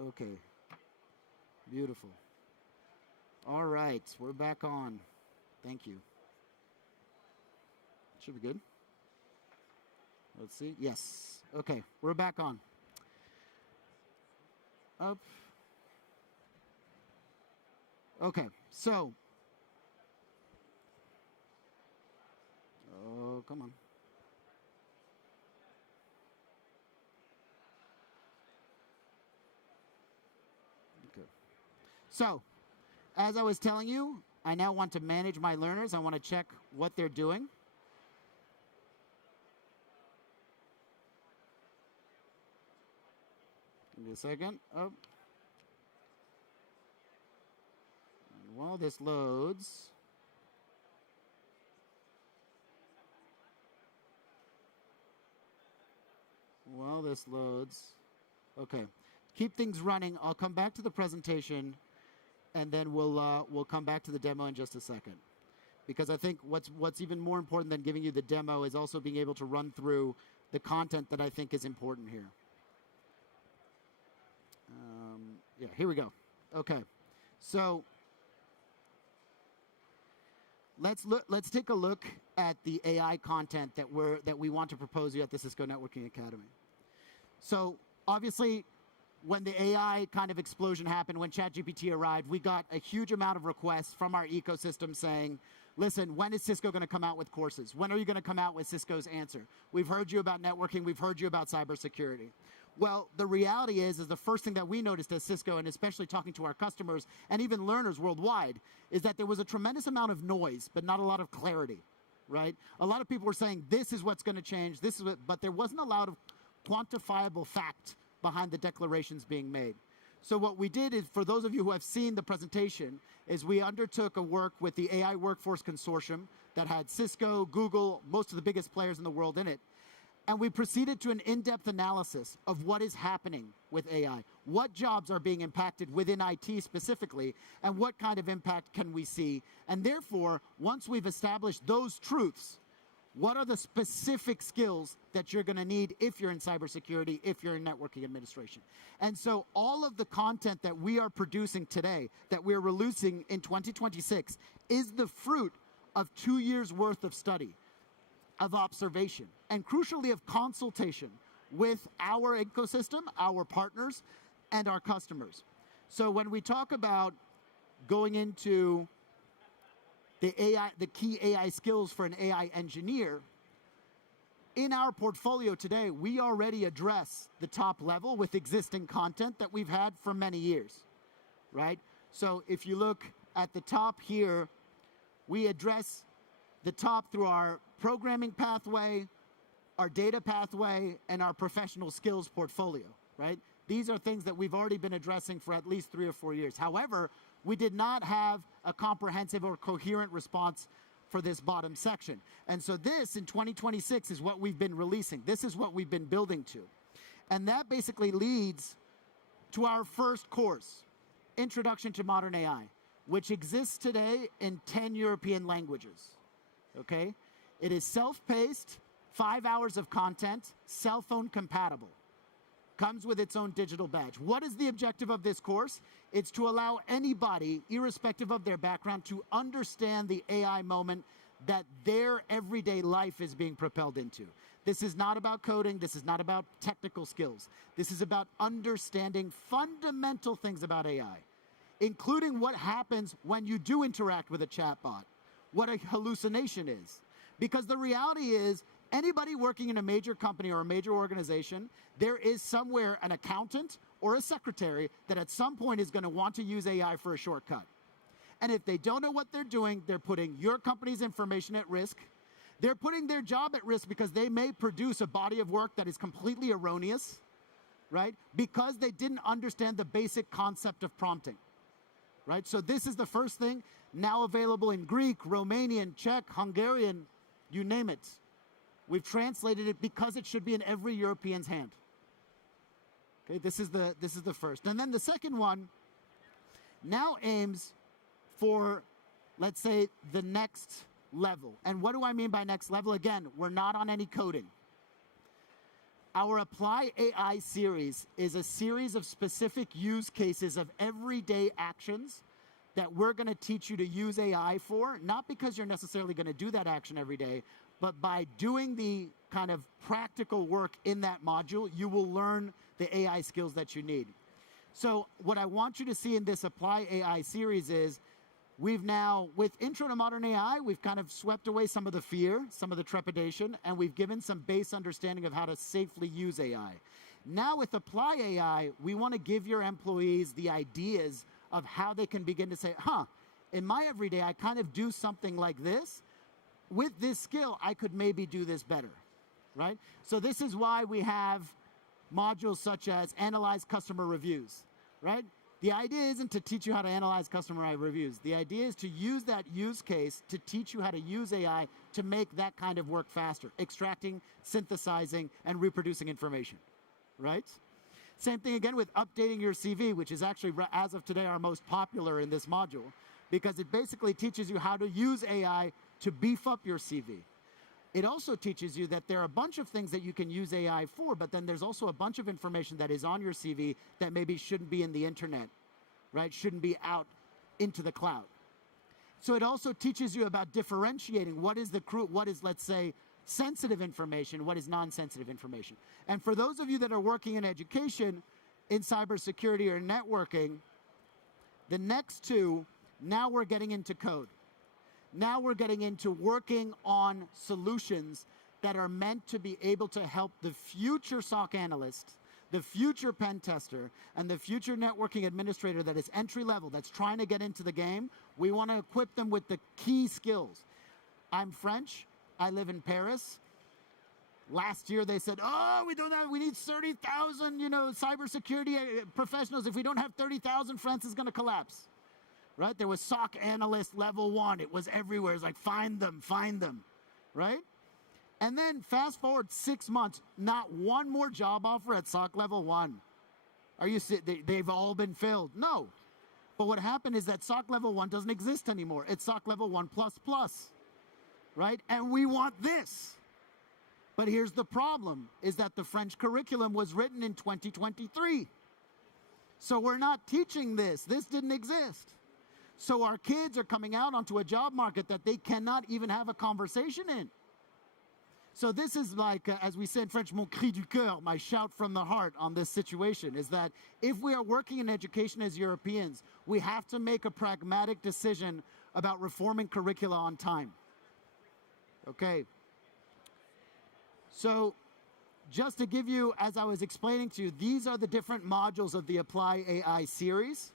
Okay. Beautiful. All right, we're back on. Thank you. Should be good. Let's see. Yes. Okay, we're back on. Up. Okay, so. Oh, come on. Okay. So, as I was telling you, I now want to manage my learners. I want to check what they're doing. Give me a second. Oh. And while this loads, okay. Keep things running. I'll come back to the presentation, and then we'll come back to the demo in just a second. Because I think what's even more important than giving you the demo is also being able to run through the content that I think is important here. Yeah, here we go. Okay, so let's take a look at the AI content that we want to propose you at the Cisco Networking Academy. So obviously, when the AI kind of explosion happened, when ChatGPT arrived, we got a huge amount of requests from our ecosystem saying, listen, when is Cisco going to come out with courses? When are you going to come out with Cisco's answer? We've heard you about networking. We've heard you about cybersecurity. Well, the reality is the first thing that we noticed as Cisco, and especially talking to our customers and even learners worldwide, is that there was a tremendous amount of noise, but not a lot of clarity, right? A lot of people were saying, this is what's going to change, this is what, but there wasn't a lot of quantifiable fact behind the declarations being made. So what we did is, for those of you who have seen the presentation, is we undertook a work with the AI Workforce Consortium that had Cisco, Google, most of the biggest players in the world in it. And we proceeded to an in-depth analysis of what is happening with AI, what jobs are being impacted within IT specifically, and what kind of impact can we see. And therefore, once we've established those truths, what are the specific skills that you're going to need if you're in cybersecurity, if you're in networking administration? And so all of the content that we are producing today, that we're releasing in 2026, is the fruit of 2 years' worth of study, of observation, and crucially of consultation with our ecosystem, our partners, and our customers. So when we talk about going into the key AI skills for an AI engineer, in our portfolio today, we already address the top level with existing content that we've had for many years, right? So if you look at the top here, we address the top through our programming pathway, our data pathway, and our professional skills portfolio, right? These are things that we've already been addressing for at least 3 or 4 years. However, we did not have a comprehensive or coherent response for this bottom section. And so this, in 2026, is what we've been releasing. This is what we've been building to. And that basically leads to our first course, Introduction to Modern AI, which exists today in 10 European languages, okay? It is self-paced, 5 hours of content, cell phone compatible. Comes with its own digital badge. What is the objective of this course? It's to allow anybody, irrespective of their background, to understand the AI moment that their everyday life is being propelled into. This is not about coding. This is not about technical skills. This is about understanding fundamental things about AI, including what happens when you do interact with a chatbot, what a hallucination is. Because the reality is, anybody working in a major company or a major organization, there is somewhere an accountant or a secretary that at some point is going to want to use AI for a shortcut. And if they don't know what they're doing, they're putting your company's information at risk. They're putting their job at risk because they may produce a body of work that is completely erroneous, right? Because they didn't understand the basic concept of prompting, right? So this is the first thing, now available in Greek, Romanian, Czech, Hungarian, you name it. We've translated it because it should be in every European's hand. Okay, this is the first. And then the second one now aims for, let's say, the next level. And what do I mean by next level? Again, we're not on any coding. Our Apply AI series is a series of specific use cases of everyday actions that we're going to teach you to use AI for, not because you're necessarily going to do that action every day, but by doing the kind of practical work in that module, you will learn the AI skills that you need. So what I want you to see in this Apply AI series is, we've now, with Intro to Modern AI, we've kind of swept away some of the fear, some of the trepidation, and we've given some base understanding of how to safely use AI. Now with Apply AI, we want to give your employees the ideas of how they can begin to say, in my everyday, I kind of do something like this. With this skill, I could maybe do this better, right? So this is why we have modules such as Analyze Customer Reviews, right? The idea isn't to teach you how to analyze customer reviews. The idea is to use that use case to teach you how to use AI to make that kind of work faster, extracting, synthesizing, and reproducing information, right? Same thing again with updating your CV, which is actually, as of today, our most popular in this module, because it basically teaches you how to use AI to beef up your CV. It also teaches you that there are a bunch of things that you can use AI for, but then there's also a bunch of information that is on your CV that maybe shouldn't be in the internet, right? Shouldn't be out into the cloud. So it also teaches you about differentiating what is, let's say, sensitive information, what is non-sensitive information. And for those of you that are working in education, in cybersecurity or networking, the next two, now we're getting into code. Now we're getting into working on solutions that are meant to be able to help the future SOC analyst, the future pen tester, and the future networking administrator that is entry level, that's trying to get into the game. We want to equip them with the key skills. I'm French. I live in Paris. Last year they said, we need 30,000, cybersecurity professionals. If we don't have 30,000, France is going to collapse. Right? There was SOC analyst level 1. It was everywhere. It's like, find them, right? And then fast forward 6 months, not one more job offer at SOC level 1. Are you they've all been filled? No. But what happened is that SOC level 1 doesn't exist anymore. It's SOC level 1++, right? And we want this. But here's the problem, is that the French curriculum was written in 2023. So we're not teaching this. This didn't exist. So our kids are coming out onto a job market that they cannot even have a conversation in. So this is like, as we say in French, mon cri du cœur, my shout from the heart on this situation, is that if we are working in education as Europeans, we have to make a pragmatic decision about reforming curricula on time. Okay. So just to give you, as I was explaining to you, these are the different modules of the Apply AI series,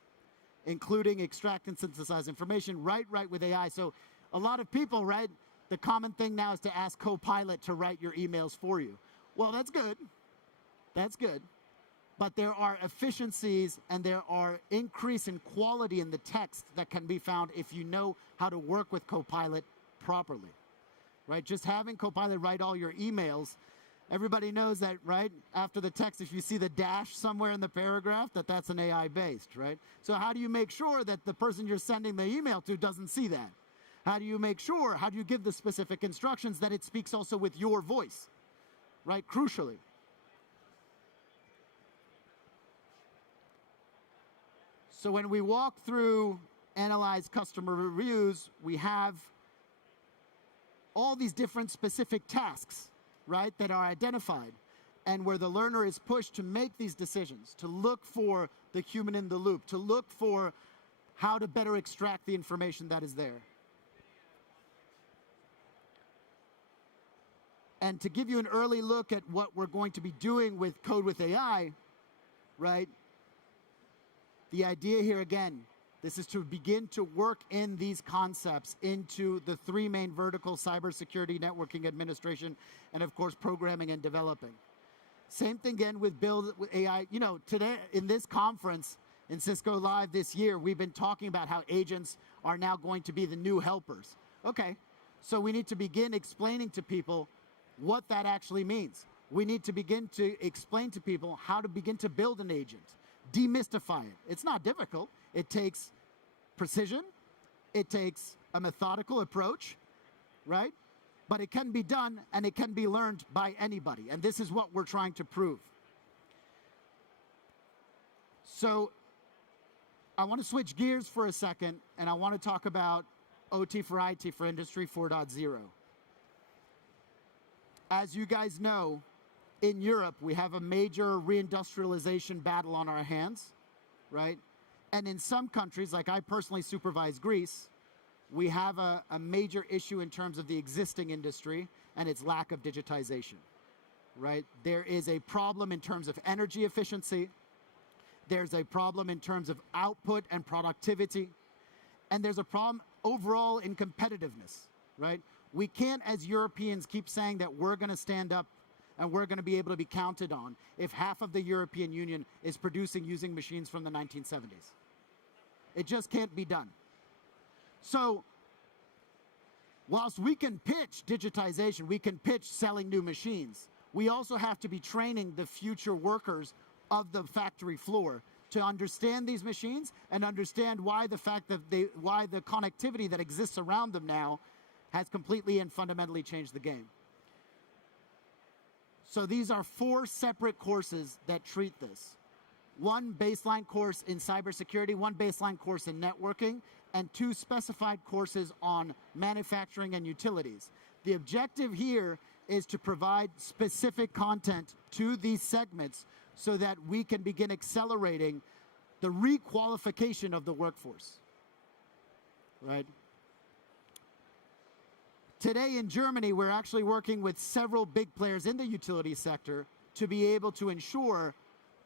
including extract and synthesize information, right with AI. So a lot of people, right, the common thing now is to ask Copilot to write your emails for you. Well, that's good. That's good. But there are efficiencies and there are increase in quality in the text that can be found if you know how to work with Copilot properly. Right? Just having Copilot write all your emails, everybody knows that, right? After the text, if you see the dash somewhere in the paragraph, that's an AI based, right? So how do you make sure that the person you're sending the email to doesn't see that? How do you make sure, how do you give the specific instructions that it speaks also with your voice, right? Crucially. So when we walk through analyze customer reviews, we have all these different specific tasks, right, that are identified, and where the learner is pushed to make these decisions, to look for the human in the loop, to look for how to better extract the information that is there. And to give you an early look at what we're going to be doing with Code with AI, right, the idea here again, this is to begin to work in these concepts into the three main verticals: cybersecurity, networking, administration, and of course, programming and developing. Same thing again with build with AI. You know, today in this conference in Cisco Live this year, we've been talking about how agents are now going to be the new helpers. Okay, so we need to begin explaining to people what that actually means. We need to begin to explain to people how to begin to build an agent, demystify it. It's not difficult. It takes precision, it takes a methodical approach, right? But it can be done and it can be learned by anybody. And this is what we're trying to prove. So I want to switch gears for a second and I want to talk about OT for IT for Industry 4.0. As you guys know, in Europe, we have a major reindustrialization battle on our hands, right? And in some countries, like I personally supervise Greece, we have a major issue in terms of the existing industry and its lack of digitization, right? There is a problem in terms of energy efficiency. There's a problem in terms of output and productivity. And there's a problem overall in competitiveness, right? We can't, as Europeans, keep saying that we're going to stand up and we're going to be able to be counted on if half of the European Union is producing using machines from the 1970s. It just can't be done. So, whilst we can pitch digitization, we can pitch selling new machines, we also have to be training the future workers of the factory floor to understand these machines and understand why the connectivity that exists around them now has completely and fundamentally changed the game. So these are 4 separate courses that treat this. 1 baseline course in cybersecurity, 1 baseline course in networking, and 2 specified courses on manufacturing and utilities. The objective here is to provide specific content to these segments so that we can begin accelerating the requalification of the workforce, right? Today in Germany, we're actually working with several big players in the utility sector to be able to ensure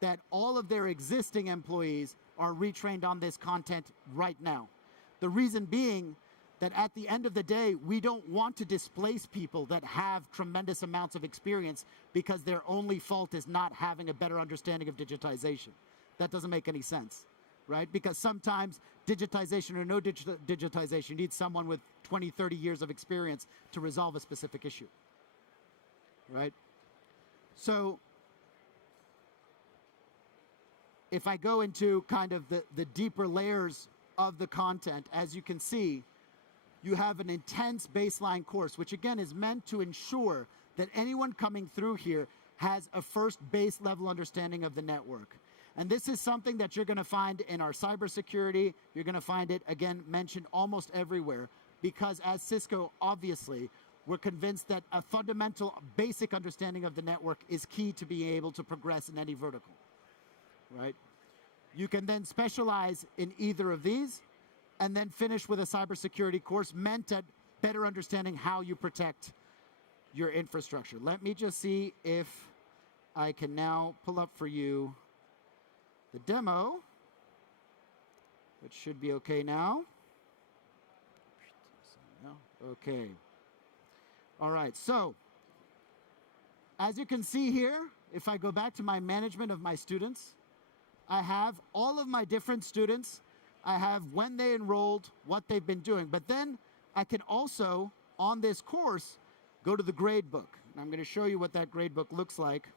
that all of their existing employees are retrained on this content right now. The reason being that at the end of the day, we don't want to displace people that have tremendous amounts of experience because their only fault is not having a better understanding of digitization. That doesn't make any sense, right? Because sometimes digitization or no digitization, you need someone with 20, 30 years of experience to resolve a specific issue. right? So if I go into kind of the deeper layers of the content, as you can see, you have an intense baseline course, which again is meant to ensure that anyone coming through here has a first base level understanding of the network. And this is something that you're going to find in our cybersecurity. You're going to find it, again, mentioned almost everywhere, because as Cisco, obviously, we're convinced that a fundamental basic understanding of the network is key to being able to progress in any vertical, right? You can then specialize in either of these and then finish with a cybersecurity course meant at better understanding how you protect your infrastructure. Let me just see if I can now pull up for you the demo, which should be okay now. Okay. All right, so as you can see here, if I go back to my management of my students, I have all of my different students. I have when they enrolled, what they've been doing. But then I can also, on this course, go to the grade book. And I'm going to show you what that grade book looks like.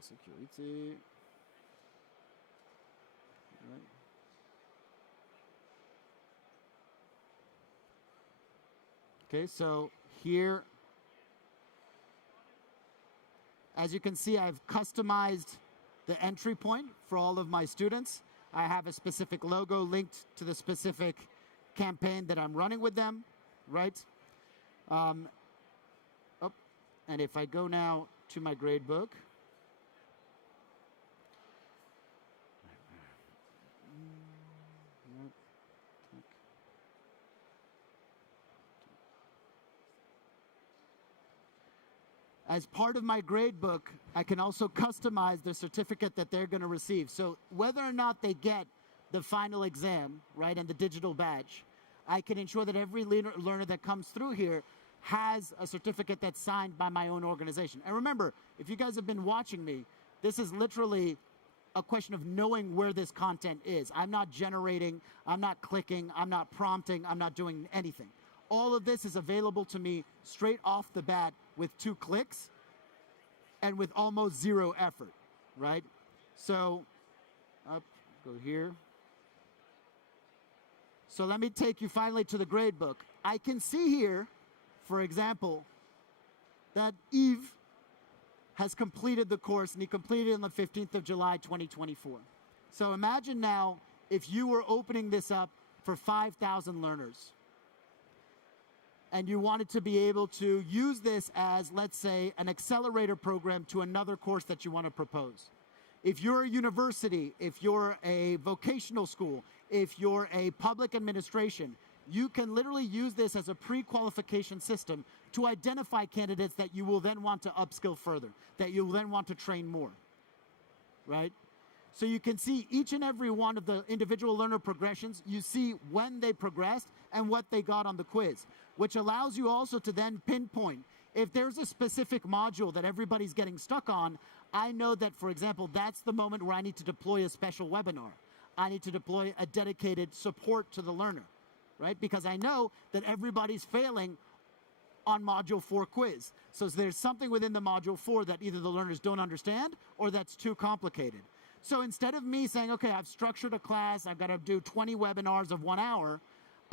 Security. Right. Okay, so here, as you can see, I've customized the entry point for all of my students. I have a specific logo linked to the specific campaign that I'm running with them, right? And if I go now to my grade book, as part of my grade book, I can also customize the certificate that they're going to receive. So whether or not they get the final exam, right, and the digital badge, I can ensure that every learner that comes through here has a certificate that's signed by my own organization. And remember, if you guys have been watching me, this is literally a question of knowing where this content is. I'm not generating, I'm not clicking, I'm not prompting, I'm not doing anything. All of this is available to me straight off the bat with 2 clicks and with almost 0 effort, right? So, go here. So let me take you finally to the grade book. I can see here, for example, that Yves has completed the course, and he completed it on the 15th of July, 2024. So imagine now if you were opening this up for 5,000 learners, and you wanted to be able to use this as, let's say, an accelerator program to another course that you want to propose. If you're a university, if you're a vocational school, if you're a public administration, you can literally use this as a pre-qualification system to identify candidates that you will then want to upskill further, that you will then want to train more, right? So you can see each and every one of the individual learner progressions. You see when they progressed and what they got on the quiz, which allows you also to then pinpoint. If there's a specific module that everybody's getting stuck on, I know that, for example, that's the moment where I need to deploy a special webinar. I need to deploy a dedicated support to the learner, right? Because I know that everybody's failing on Module 4 quiz. So there's something within the Module 4 that either the learners don't understand or that's too complicated. So instead of me saying, okay, I've structured a class, I've got to do 20 webinars of 1 hour,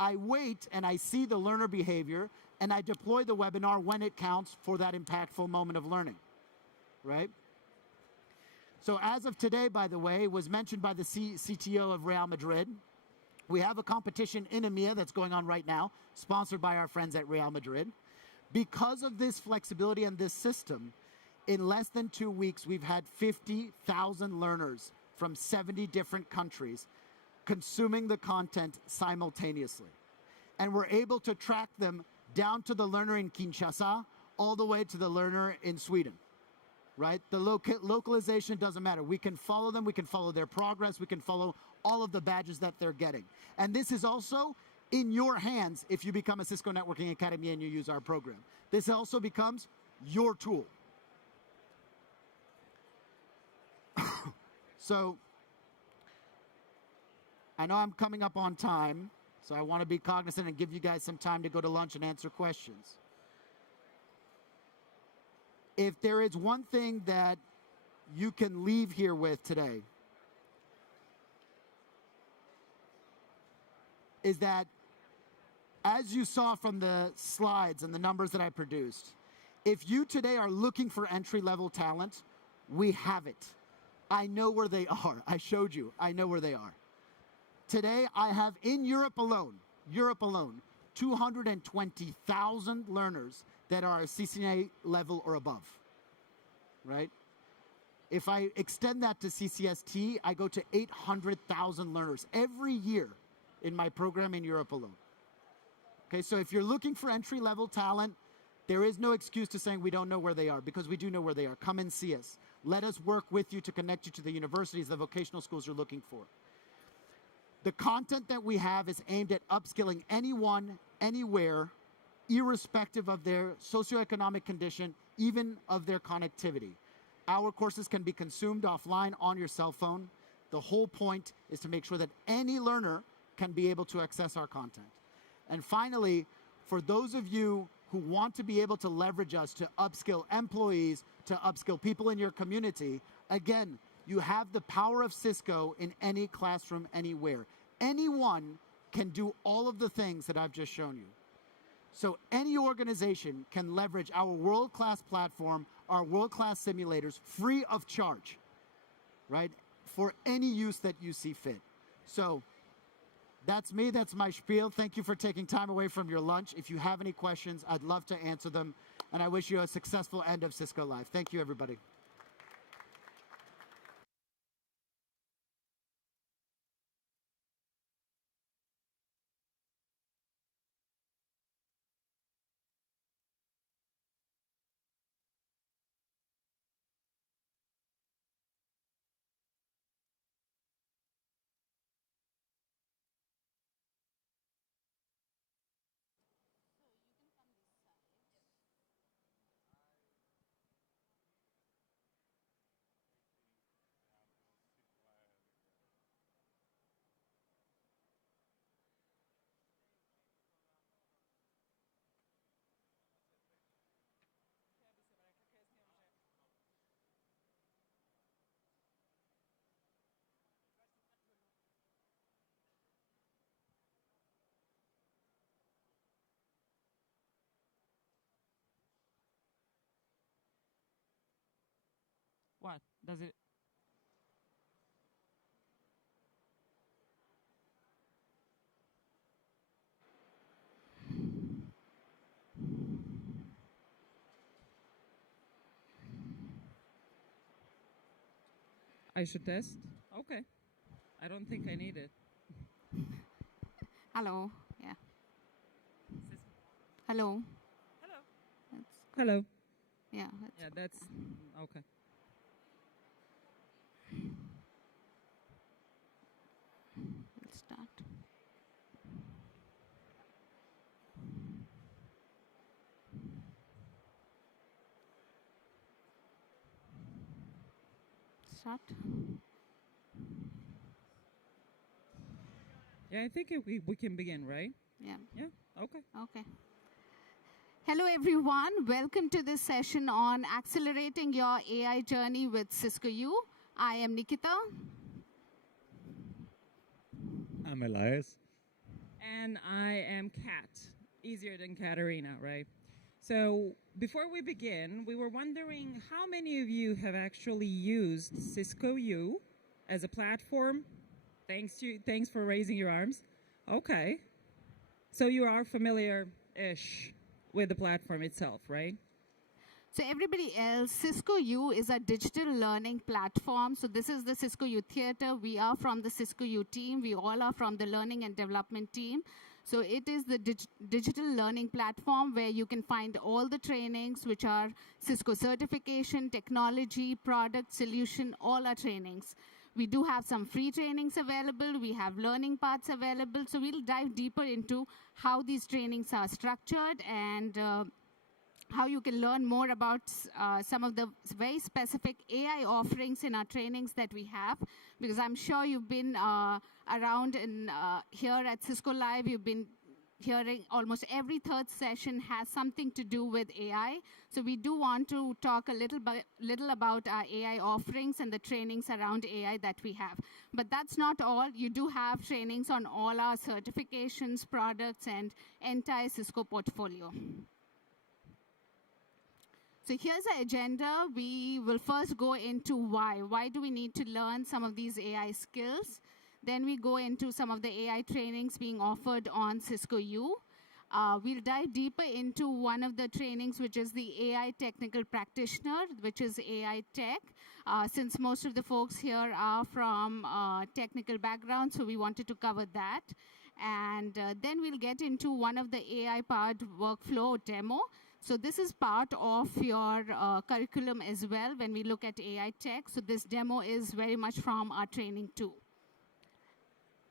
I wait and I see the learner behavior and I deploy the webinar when it counts for that impactful moment of learning, right? So as of today, by the way, was mentioned by the CTO of Real Madrid. We have a competition in EMEA that's going on right now, sponsored by our friends at Real Madrid. Because of this flexibility and this system, in less than 2 weeks, we've had 50,000 learners from 70 different countries consuming the content simultaneously. And we're able to track them down to the learner in Kinshasa, all the way to the learner in Sweden, right? The localization doesn't matter. We can follow them, we can follow their progress, we can follow all of the badges that they're getting. And this is also in your hands if you become a Cisco Networking Academy and you use our program. This also becomes your tool. So, I know I'm coming up on time, So I want to be cognizant and give you guys some time to go to lunch and answer questions. If there is one thing that you can leave here with today, is that as you saw from the slides and the numbers that I produced, if you today are looking for entry-level talent, we have it. I know where they are. I showed you. I know where they are. Today, I have in Europe alone, 220,000 learners that are CCNA level or above, right? If I extend that to CCST, I go to 800,000 learners every year in my program in Europe alone. Okay, so if you're looking for entry-level talent, there is no excuse to saying we don't know where they are, because we do know where they are. Come and see us. Let us work with you to connect you to the universities, the vocational schools you're looking for. The content that we have is aimed at upskilling anyone, anywhere, irrespective of their socioeconomic condition, even of their connectivity. Our courses can be consumed offline on your cell phone. The whole point is to make sure that any learner can be able to access our content. And finally, for those of you who want to be able to leverage us to upskill employees, to upskill people in your community, again, you have the power of Cisco in any classroom, anywhere. Anyone can do all of the things that I've just shown you. So any organization can leverage our world-class platform, our world-class simulators, free of charge, right? For any use that you see fit. So that's me, that's my spiel. Thank you for taking time away from your lunch. If you have any questions, I'd love to answer them. And I wish you a successful end of Cisco Live. Thank you, everybody. What? Does it? I should test? Okay. I don't think I need it. Hello. Yeah. Hello. Hello. That's, Hello. yeah. Yeah, that's okay. Let's start. Start. Yeah, I think we can begin, right? Yeah. Yeah, okay. Okay. Hello, everyone. Welcome to this session on accelerating your AI journey with Cisco U. I am Nikita. I'm Elias. And I am Kat. Easier than Katarina, right? So before we begin, we were wondering how many of you have actually used Cisco U as a platform? Thanks for raising your arms. Okay. So you are familiar-ish with the platform itself, right? So everybody else, Cisco U is a digital learning platform. So this is the Cisco U Theater. We are from the Cisco U team. We all are from the learning and development team. So it is the digital learning platform where you can find all the trainings, which are Cisco certification, technology, product, solution, all our trainings. We do have some free trainings available. We have learning paths available. So we'll dive deeper into how these trainings are structured and how you can learn more about some of the very specific AI offerings in our trainings that we have, because I'm sure you've been around here at Cisco Live, you've been hearing almost every third session has something to do with AI. So we do want to talk a little about our AI offerings and the trainings around AI that we have. But that's not all. You do have trainings on all our certifications, products, and entire Cisco portfolio. So here's the agenda. We will first go into why. Why do we need to learn some of these AI skills? Then we go into some of the AI trainings being offered on Cisco U. We'll dive deeper into one of the trainings, which is the AI Technical Practitioner, which is AI Tech. Since most of the folks here are from technical backgrounds, so we wanted to cover that. And then we'll get into one of the AI-powered workflow demo. So this is part of your curriculum as well when we look at AI Tech. So this demo is very much from our training too.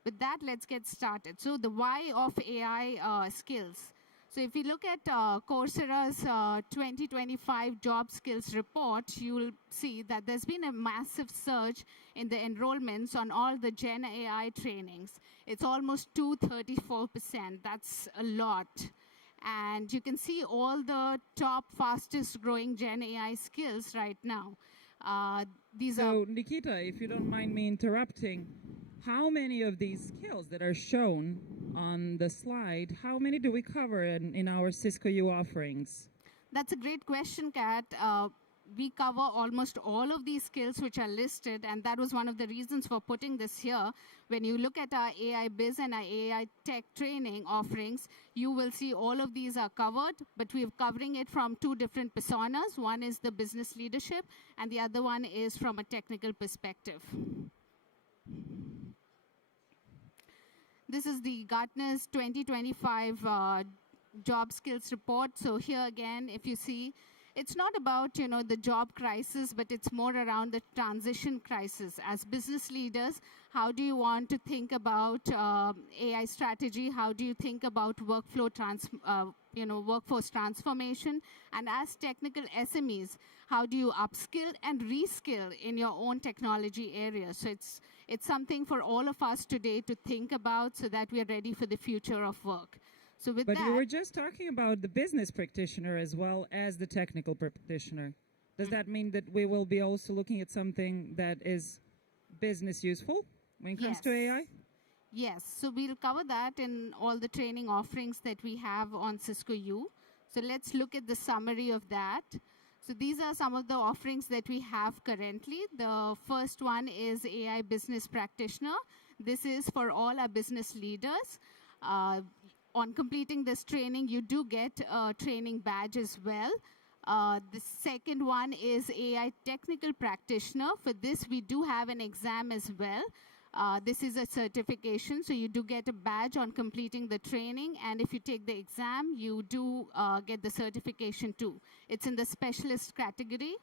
With that, let's get started. So the why of AI skills. So if you look at Coursera's 2025 job skills report, you will see that there's been a massive surge in the enrollments on all the Gen AI trainings. It's almost 234%. That's a lot. And you can see all the top fastest growing Gen AI skills right now. So Nikita, if you don't mind me interrupting, how many of these skills that are shown on the slide, how many do we cover in our Cisco U offerings? That's a great question, Kat. We cover almost all of these skills which are listed, and that was one of the reasons for putting this here. When you look at our AI Biz and our AI Tech training offerings, you will see all of these are covered, but we're covering it from two different personas. One is the business leadership, and the other one is from a technical perspective. This is the Gartner's 2025 job skills report. So here again, if you see, it's not about the job crisis, but it's more around the transition crisis. As business leaders, how do you want to think about AI strategy? How do you think about workforce transformation? And as technical SMEs, how do you upskill and reskill in your own technology area? So it's something for all of us today to think about so that we are ready for the future of work. So with But you were just talking about the business practitioner as well as the technical practitioner. Does that mean that we will be also looking at something that is business useful when it comes to AI? Yes, so we'll cover that in all the training offerings that we have on Cisco U. So let's look at the summary of that. So these are some of the offerings that we have currently. The first one is AI Business Practitioner. This is for all our business leaders. On completing this training, you do get a training badge as well. The second one is AI Technical Practitioner. For this, we do have an exam as well. This is a certification, so you do get a badge on completing the training, and if you take the exam, you do get the certification too. It's in the specialist category.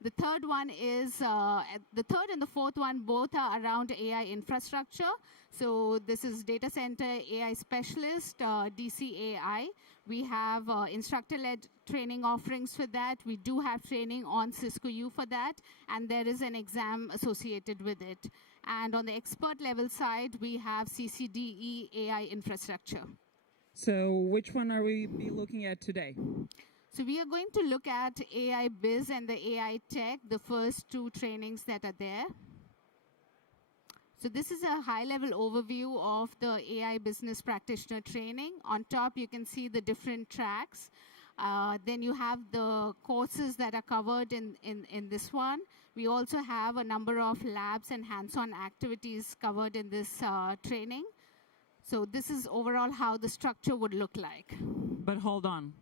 The third one is, the third and the fourth one both are around AI infrastructure. So this is Data Center AI Specialist, DCAI. We have instructor-led training offerings for that. We do have training on Cisco U for that, and there is an exam associated with it. And on the expert level side, we have CCDE AI infrastructure. So which one are we be looking at today? So we are going to look at AI Biz and the AI Tech, the first two trainings that are there. So this is a high-level overview of the AI Business Practitioner training. On top, you can see the different tracks. Then you have the courses that are covered in this one. We also have a number of labs and hands-on activities covered in this training. So this is overall how the structure would look like. But hold on.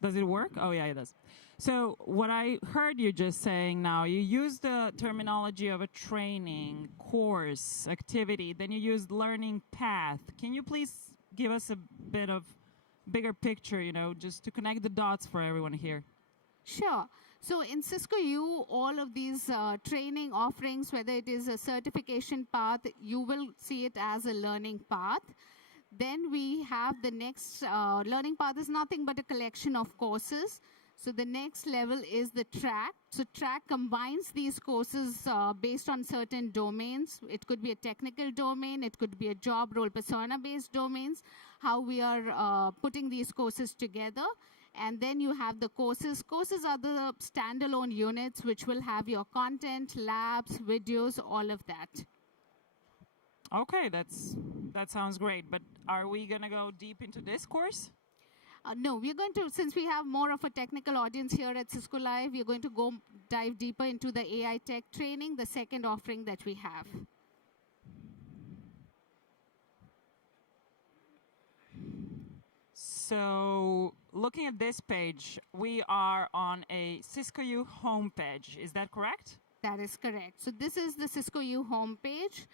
Does it work? Oh, yeah, it does. So what I heard you just saying now, you used the terminology of a training, course, activity, then you used learning path. Can you please give us a bit of bigger picture, just to connect the dots for everyone here? Sure. So in Cisco U, all of these training offerings, whether it is a certification path, you will see it as a learning path. Then we have the next learning path is nothing but a collection of courses. So the next level is the track. So track combines these courses based on certain domains. It could be a technical domain. It could be a job role persona-based domains, how we are putting these courses together. And then you have the courses. Courses are the standalone units which will have your content, labs, videos, all of that. Okay, that sounds great. But are we going to go deep into this course? No, we're going to, since we have more of a technical audience here at Cisco Live, we're going to go dive deeper into the AI tech training, the second offering that we have. So looking at this page, we are on a Cisco U homepage. Is that correct? That is correct. So this is the Cisco U homepage.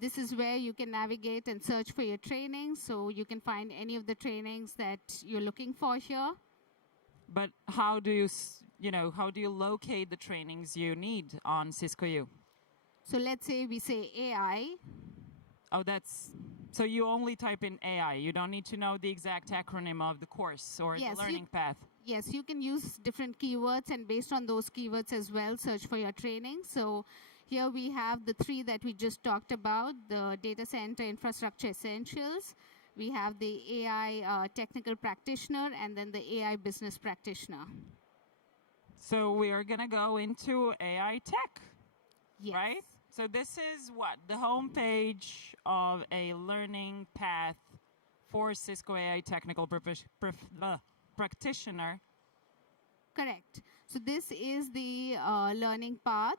This is where you can navigate and search for your trainings. So you can find any of the trainings that you're looking for here. But how do you locate the trainings you need on Cisco U? So let's say we say AI. Oh, so you only type in AI. You don't need to know the exact acronym of the course or the learning path. Yes, you can use different keywords, and based on those keywords as well, search for your training. So here we have the three that we just talked about, the data center infrastructure essentials. We have the AI technical practitioner, and then the AI business practitioner. So we are going to go into AI tech, yes. Right? So this is what? The homepage of a learning path for Cisco AI technical practitioner. Correct. So this is the learning path.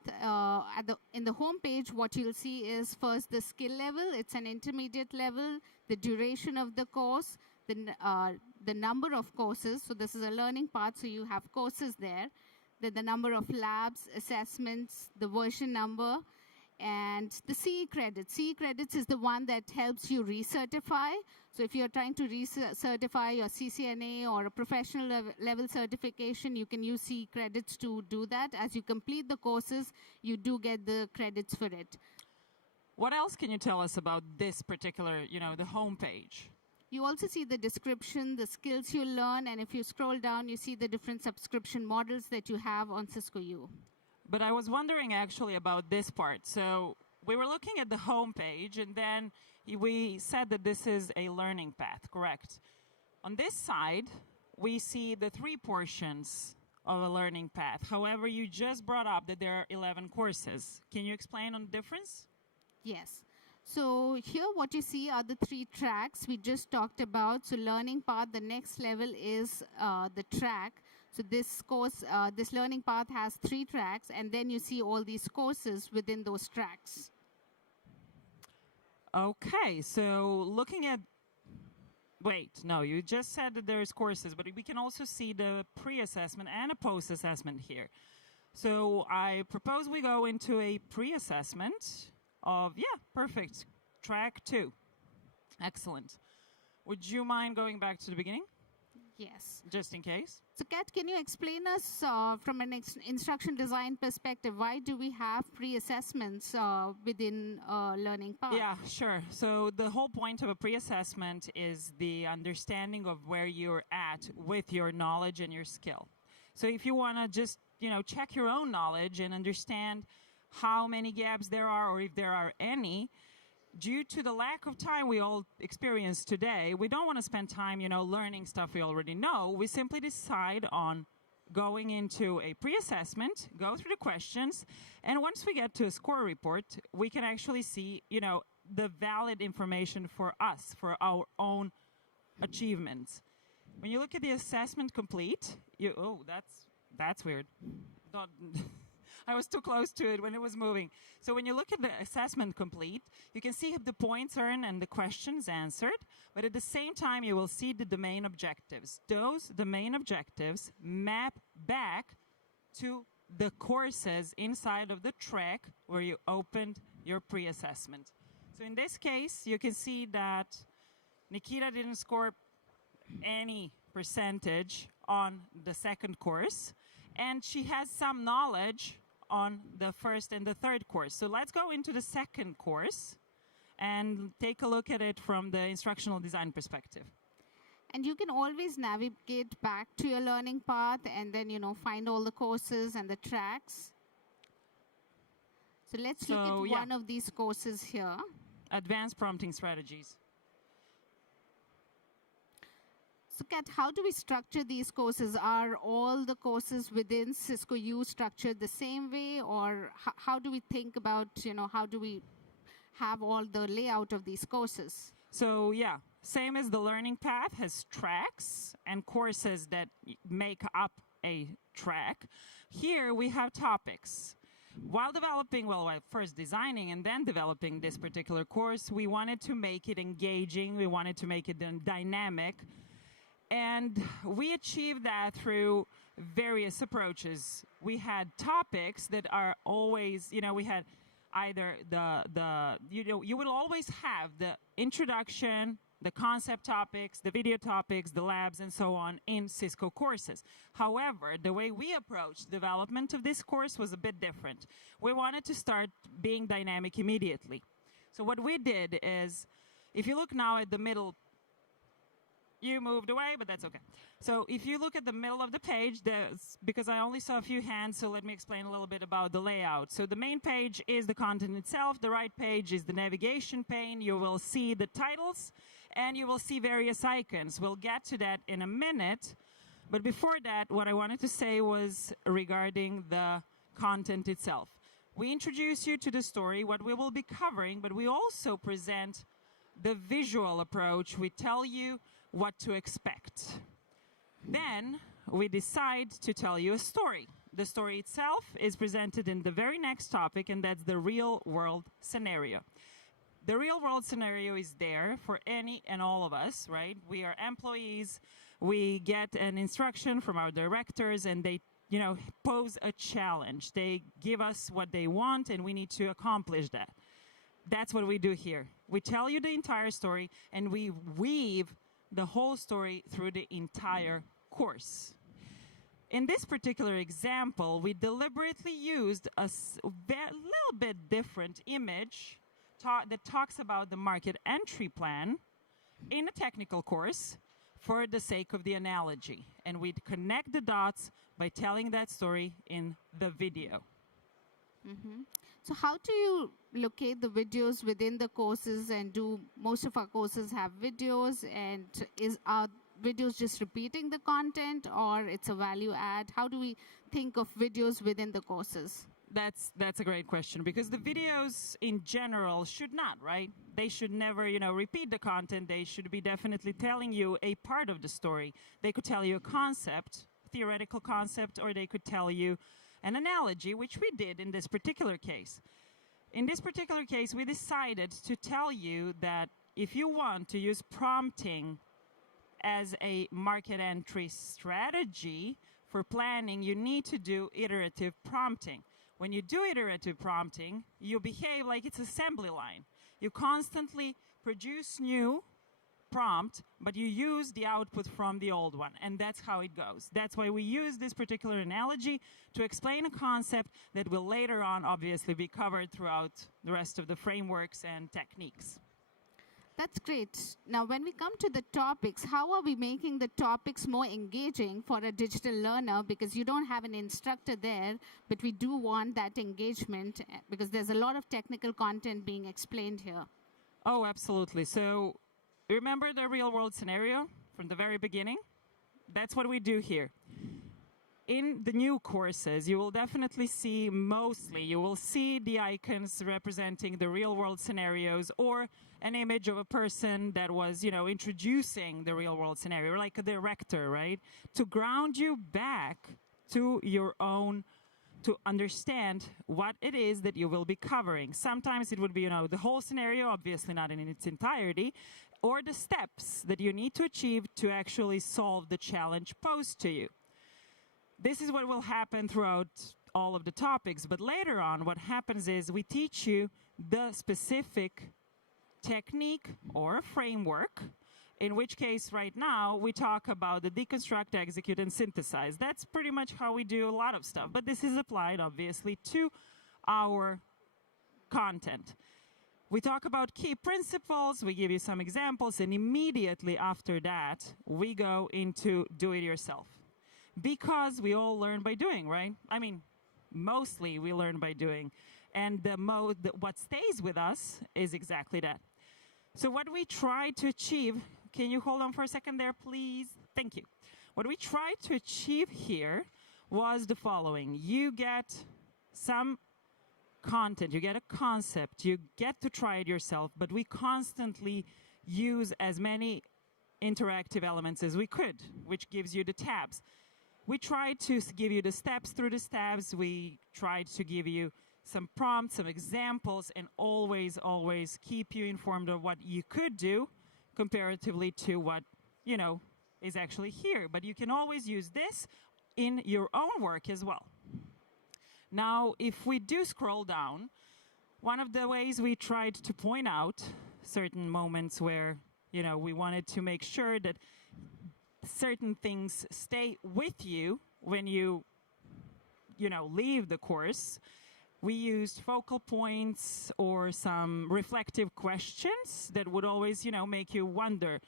In the home page, what you'll see is first the skill level. It's an intermediate level, the duration of the course, the number of courses. So this is a learning path, so you have courses there. Then the number of labs, assessments, the version number, and the CE credits. CE credits is the one that helps you recertify. So if you're trying to recertify your CCNA or a professional level certification, you can use CE credits to do that. As you complete the courses, you do get the credits for it. What else can you tell us about this particular, the homepage? You also see the description, the skills you learn, and if you scroll down, you see the different subscription models that you have on Cisco U. But I was wondering actually about this part. So we were looking at the homepage, and then we said that this is a learning path, correct? On this side, we see the three portions of a learning path. However, you just brought up that there are 11 courses. Can you explain on the difference? Yes. So here what you see are the three tracks we just talked about. So learning path, the next level is the track. So this course, this learning path has 3 tracks, and then you see all these courses within those tracks. Okay, so looking at, you just said that there's courses, but we can also see the pre-assessment and a post-assessment here. So I propose we go into a pre-assessment of, perfect, track 2. Excellent. Would you mind going back to the beginning? Yes. Just in case. So Kat, can you explain us from an instruction design perspective, why do we have pre-assessments within learning path? Yeah, sure. So the whole point of a pre-assessment is the understanding of where you're at with your knowledge and your skill. So if you want to just, check your own knowledge and understand how many gaps there are, or if there are any, due to the lack of time we all experience today, we don't want to spend time, learning stuff we already know. We simply decide on going into a pre-assessment, go through the questions, and once we get to a score report, we can actually see, the valid information for us, for our own achievements. When you look at the assessment complete, that's weird. I was too close to it when it was moving. So when you look at the assessment complete, you can see the points earned and the questions answered, but at the same time, you will see the domain objectives. Those domain objectives map back to the courses inside of the track where you opened your pre-assessment. So in this case, you can see that Nikita didn't score any percentage on the second course, and she has some knowledge on the first and the third course. So let's go into the second course, and take a look at it from the instructional design perspective. And you can always navigate back to your learning path and then, find all the courses and the tracks. So let's look at one of these courses here. Advanced Prompting Strategies. So Kat, how do we structure these courses? Are all the courses within Cisco U structured the same way? Or how do we think about, how do we have all the layout of these courses? So yeah, same as the learning path has tracks and courses that make up a track. Here we have topics. While developing, while first designing and then developing this particular course, we wanted to make it engaging. We wanted to make it dynamic. And we achieved that through various approaches. We had topics that are always, we had either you will always have the introduction, the concept topics, the video topics, the labs, and so on in Cisco courses. However, the way we approached development of this course was a bit different. We wanted to start being dynamic immediately. So what we did is, if you look now at the middle, you moved away, but that's okay. So if you look at the middle of the page, because I only saw a few hands, so let me explain a little bit about the layout. So the main page is the content itself. The right page is the navigation pane. You will see the titles, and you will see various icons. We'll get to that in a minute. But before that, what I wanted to say was regarding the content itself. We introduce you to the story, what we will be covering, but we also present the visual approach. We tell you what to expect. Then we decide to tell you a story. The story itself is presented in the very next topic, and that's the real-world scenario. The real-world scenario is there for any and all of us, right? We are employees. We get an instruction from our directors, and they pose a challenge. They give us what they want, and we need to accomplish that. That's what we do here. We tell you the entire story, and we weave the whole story through the entire course. In this particular example, we deliberately used a little bit different image that talks about the market entry plan in a technical course for the sake of the analogy. And we'd connect the dots by telling that story in the video. Mm-hmm. So how do you locate the videos within the courses, and do most of our courses have videos, and are videos just repeating the content, or it's a value add? How do we think of videos within the courses? That's a great question, because the videos in general should not, right? They should never, repeat the content. They should be definitely telling you a part of the story. They could tell you a concept, theoretical concept, or they could tell you an analogy, which we did in this particular case. In this particular case, we decided to tell you that if you want to use prompting as a market entry strategy for planning, you need to do iterative prompting. When you do iterative prompting, you behave like it's assembly line. You constantly produce new prompt, but you use the output from the old one, and that's how it goes. That's why we use this particular analogy to explain a concept that will later on obviously be covered throughout the rest of the frameworks and techniques. That's great. Now, when we come to the topics, how are we making the topics more engaging for a digital learner? Because you don't have an instructor there, but we do want that engagement because there's a lot of technical content being explained here. Oh, absolutely. So remember the real-world scenario from the very beginning? That's what we do here. In the new courses, you will definitely see you will see the icons representing the real-world scenarios, or an image of a person that was, introducing the real-world scenario, like a director, right? To ground you back to your own, to understand what it is that you will be covering. Sometimes it would be, the whole scenario, obviously not in its entirety, or the steps that you need to achieve to actually solve the challenge posed to you. This is what will happen throughout all of the topics, but later on what happens is we teach you the specific technique or framework, in which case right now we talk about the deconstruct, execute, and synthesize. That's pretty much how we do a lot of stuff, but this is applied obviously to our content. We talk about key principles, we give you some examples, and immediately after that, we go into do-it-yourself. Because we all learn by doing, right? I mean, mostly we learn by doing. And what stays with us is exactly that. So what we try to achieve, can you hold on for a second there, please? Thank you. What we tried to achieve here was the following. You get some content, you get a concept, you get to try it yourself, but we constantly use as many interactive elements as we could, which gives you the tabs. We tried to give you the steps through the tabs, we tried to give you some prompts, some examples, and always, always keep you informed of what you could do comparatively to what, you know, is actually here. But you can always use this in your own work as well. Now, if we do scroll down, one of the ways we tried to point out certain moments where, you know, we wanted to make sure that certain things stay with you when you know, leave the course, we used focal points or some reflective questions that would always, you know, make you wonder.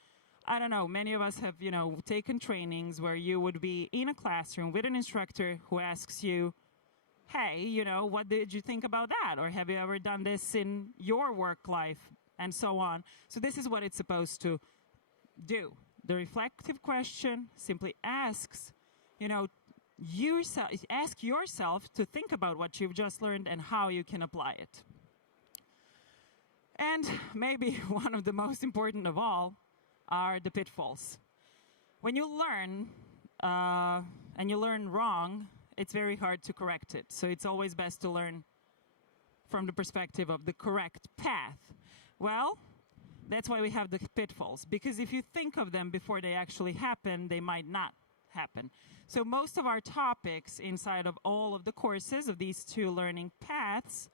I don't know, many of us have, you know, taken trainings where you would be in a classroom with an instructor who asks you, hey, you know, what did you think about that? Or have you ever done this in your work life? And so on. So this is what it's supposed to do. The reflective question simply asks, you know, ask yourself to think about what you've just learned and how you can apply it. And maybe one of the most important of all are the pitfalls. When you learn, and you learn wrong, it's very hard to correct it. So it's always best to learn from the perspective of the correct path. Well, that's why we have the pitfalls, because if you think of them before they actually happen, they might not happen. So most of our topics inside of all of the courses of these two learning paths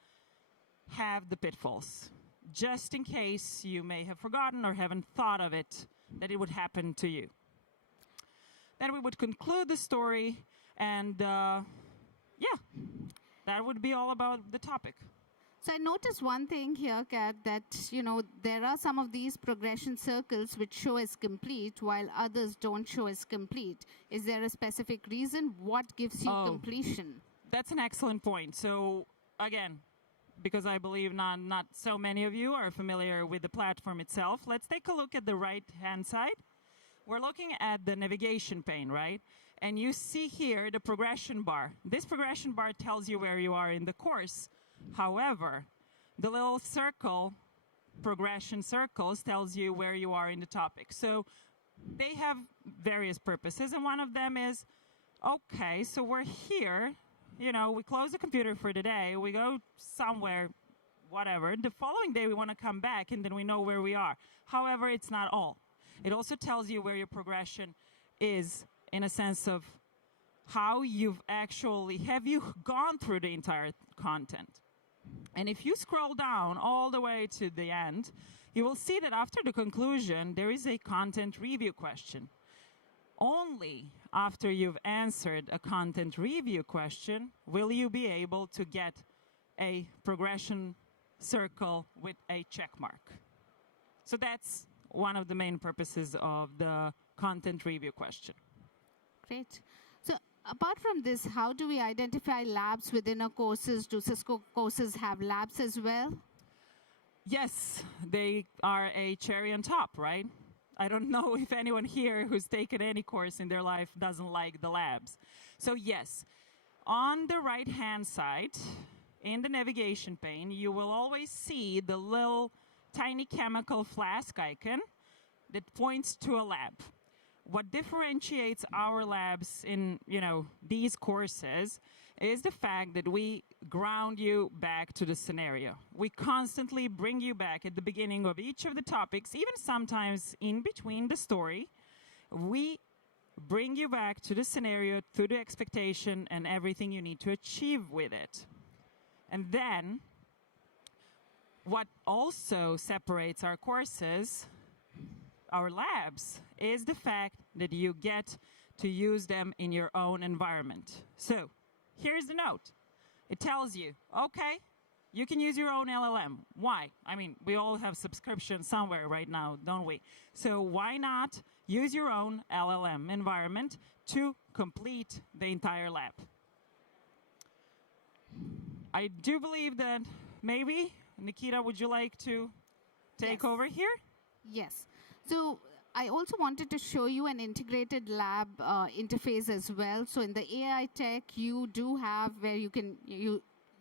have the pitfalls, just in case you may have forgotten or haven't thought of it, that it would happen to you. Then we would conclude the story, and yeah, that would be all about the topic. So I noticed one thing here, Kat, that, you know, there are some of these progression circles which show as complete while others don't show as complete. Is there a specific reason? What gives you completion? That's an excellent point. So again, because I believe not so many of you are familiar with the platform itself, let's take a look at the right-hand side. We're looking at the navigation pane, right? And you see here the progression bar. This progression bar tells you where you are in the course. However, the little circle, progression circles, tells you where you are in the topic. So they have various purposes, and one of them is, okay, so we're here, you know, we close the computer for the day, we go somewhere, whatever. The following day we want to come back, and then we know where we are. However, it's not all. It also tells you where your progression is, in a sense of how you've actually, have you gone through the entire content? And if you scroll down all the way to the end, you will see that after the conclusion, there is a content review question. Only after you've answered a content review question will you be able to get a progression circle with a check mark. So that's one of the main purposes of the content review question. Great. So apart from this, how do we identify labs within our courses? Do Cisco courses have labs as well? Yes, they are a cherry on top, right? I don't know if anyone here who's taken any course in their life doesn't like the labs. So yes, on the right-hand side, in the navigation pane, you will always see the little tiny chemical flask icon that points to a lab. What differentiates our labs in, you know, these courses is the fact that we ground you back to the scenario. We constantly bring you back at the beginning of each of the topics, even sometimes in between the story. We bring you back to the scenario, to the expectation, and everything you need to achieve with it. And then, what also separates our courses, our labs, is the fact that you get to use them in your own environment. So here's the note. It tells you, okay, You can use your own LLM. Why? I mean, we all have subscriptions somewhere right now, don't we? So why not use your own LLM environment to complete the entire lab? I do believe that maybe, Nikita, would you like to take over here? Yes. So I also wanted to show you an integrated lab interface as well. So in the AI tech, you do have where you can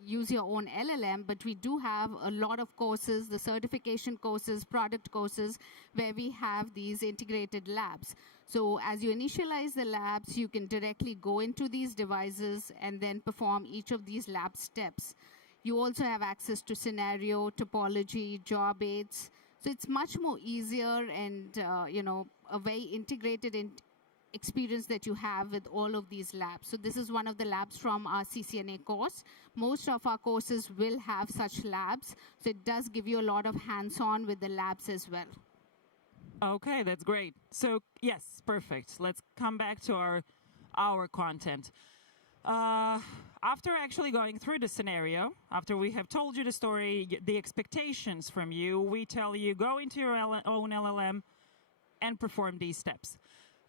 use your own LLM, but we do have a lot of courses, the certification courses, product courses, where we have these integrated labs. So as you initialize the labs, you can directly go into these devices and then perform each of these lab steps. You also have access to scenario, topology, job aids. So it's much more easier and a very integrated experience that you have with all of these labs. So this is one of the labs from our CCNA course. Most of our courses will have such labs. So it does give you a lot of hands-on with the labs as well. Okay, that's great. So yes, perfect. Let's come back to our content. After actually going through the scenario, after we have told you the story, the expectations from you, we tell you go into your own LLM and perform these steps.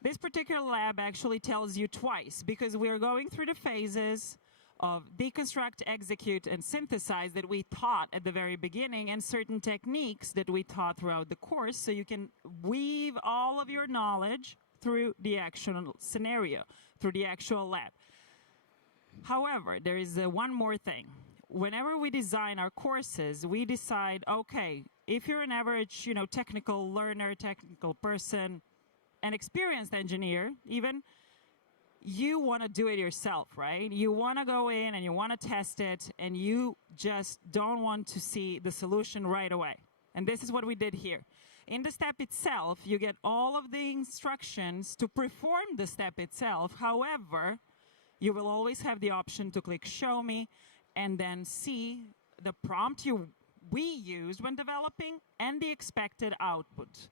This particular lab actually tells you twice, because we are going through the phases of deconstruct, execute, and synthesize that we taught at the very beginning, and certain techniques that we taught throughout the course, so you can weave all of your knowledge through the actual scenario, through the actual lab. However, there is one more thing. Whenever we design our courses, we decide, okay, if you're an average, technical learner, technical person, an experienced engineer, even, you want to do it yourself, right? You want to go in and you want to test it, and you just don't want to see the solution right away. And this is what we did here. In the step itself, you get all of the instructions to perform the step itself. However, you will always have the option to click Show Me and then see the prompt we used when developing and the expected output.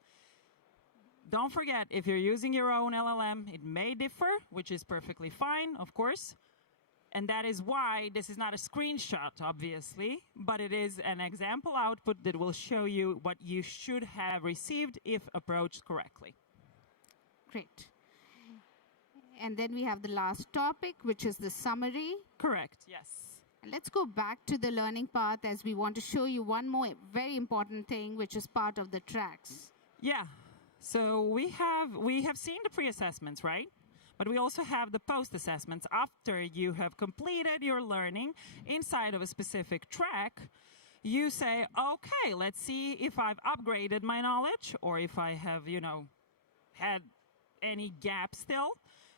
Don't forget, if you're using your own LLM, it may differ, which is perfectly fine, of course. And that is why this is not a screenshot, obviously, but it is an example output that will show you what you should have received if approached correctly. Great. And then we have the last topic, which is the summary. Correct, yes. Let's go back to the learning path, as we want to show you one more very important thing, which is part of the tracks. Yeah. So we have seen the pre-assessments, right? But we also have the post-assessments. After you have completed your learning inside of a specific track, you say, okay, let's see if I've upgraded my knowledge or if I have, had any gaps still.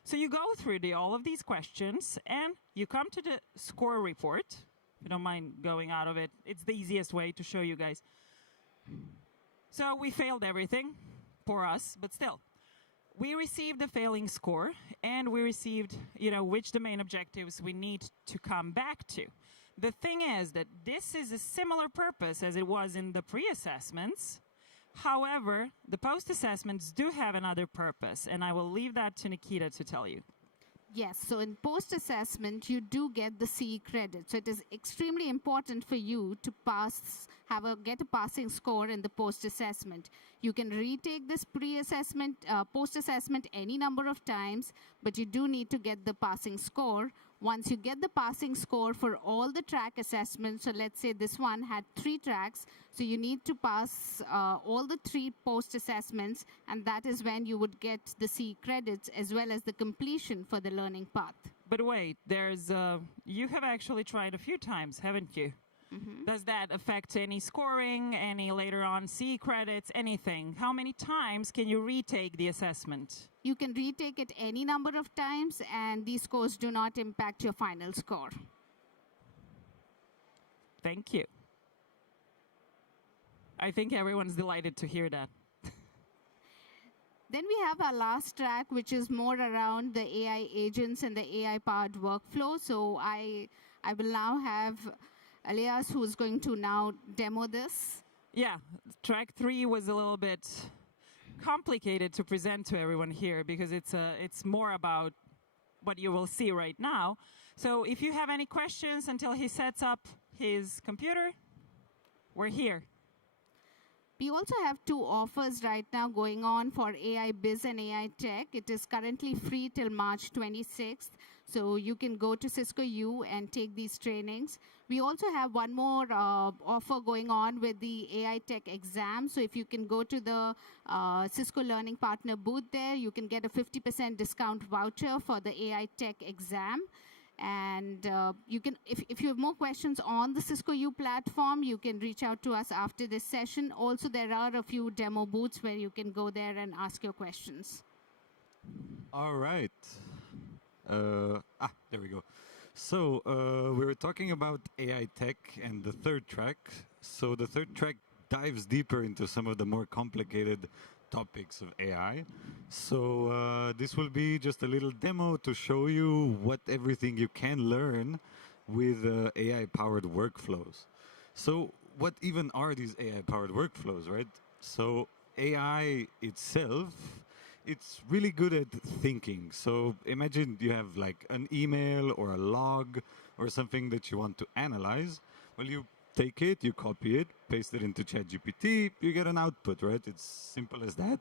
So you go through all of these questions and you come to the score report. If you don't mind going out of it, it's the easiest way to show you guys. So we failed everything. For us, but still. We received the failing score, and we received, which domain objectives we need to come back to. The thing is that this is a similar purpose as it was in the pre-assessments. However, the post-assessments do have another purpose, and I will leave that to Nikita to tell you. Yes, so in post-assessment, you do get the CE credit. So it is extremely important for you to get a passing score in the post-assessment. You can retake this pre-assessment, post-assessment any number of times, but you do need to get the passing score. Once you get the passing score for all the track assessments, so let's say this one had 3 tracks, so you need to pass all the 3 post-assessments, and that is when you would get the CE credits as well as the completion for the learning path. But wait, you have actually tried a few times, haven't you? Mm-hmm. Does that affect any scoring, any later on CE credits, anything? How many times can you retake the assessment? You can retake it any number of times, and these scores do not impact your final score. Thank you. I think everyone's delighted to hear that. Then we have our last track, which is more around the AI agents and the AI-powered workflow. So I will now have Elias, who is going to now demo this. Yeah, track 3 was a little bit complicated to present to everyone here because it's more about what you will see right now. So if you have any questions until he sets up his computer, we're here. We also have two offers right now going on for AI Biz and AI Tech. It is currently free till March 26th. So you can go to Cisco U and take these trainings. We also have one more offer going on with the AI Tech exam. So if you can go to the Cisco Learning Partner booth there, you can get a 50% discount voucher for the AI Tech exam. And you can, if you have more questions on the Cisco U platform, you can reach out to us after this session. Also, there are a few demo booths where you can go there and ask your questions. All right. There we go. So we were talking about AI tech and the third track. So the third track dives deeper into some of the more complicated topics of AI. So this will be just a little demo to show you what everything you can learn with AI-powered workflows. So what even are these AI-powered workflows, right? So AI itself, it's really good at thinking. So imagine you have like an email or a log or something that you want to analyze. Well, you take it, you copy it, paste it into ChatGPT, you get an output, right? It's simple as that.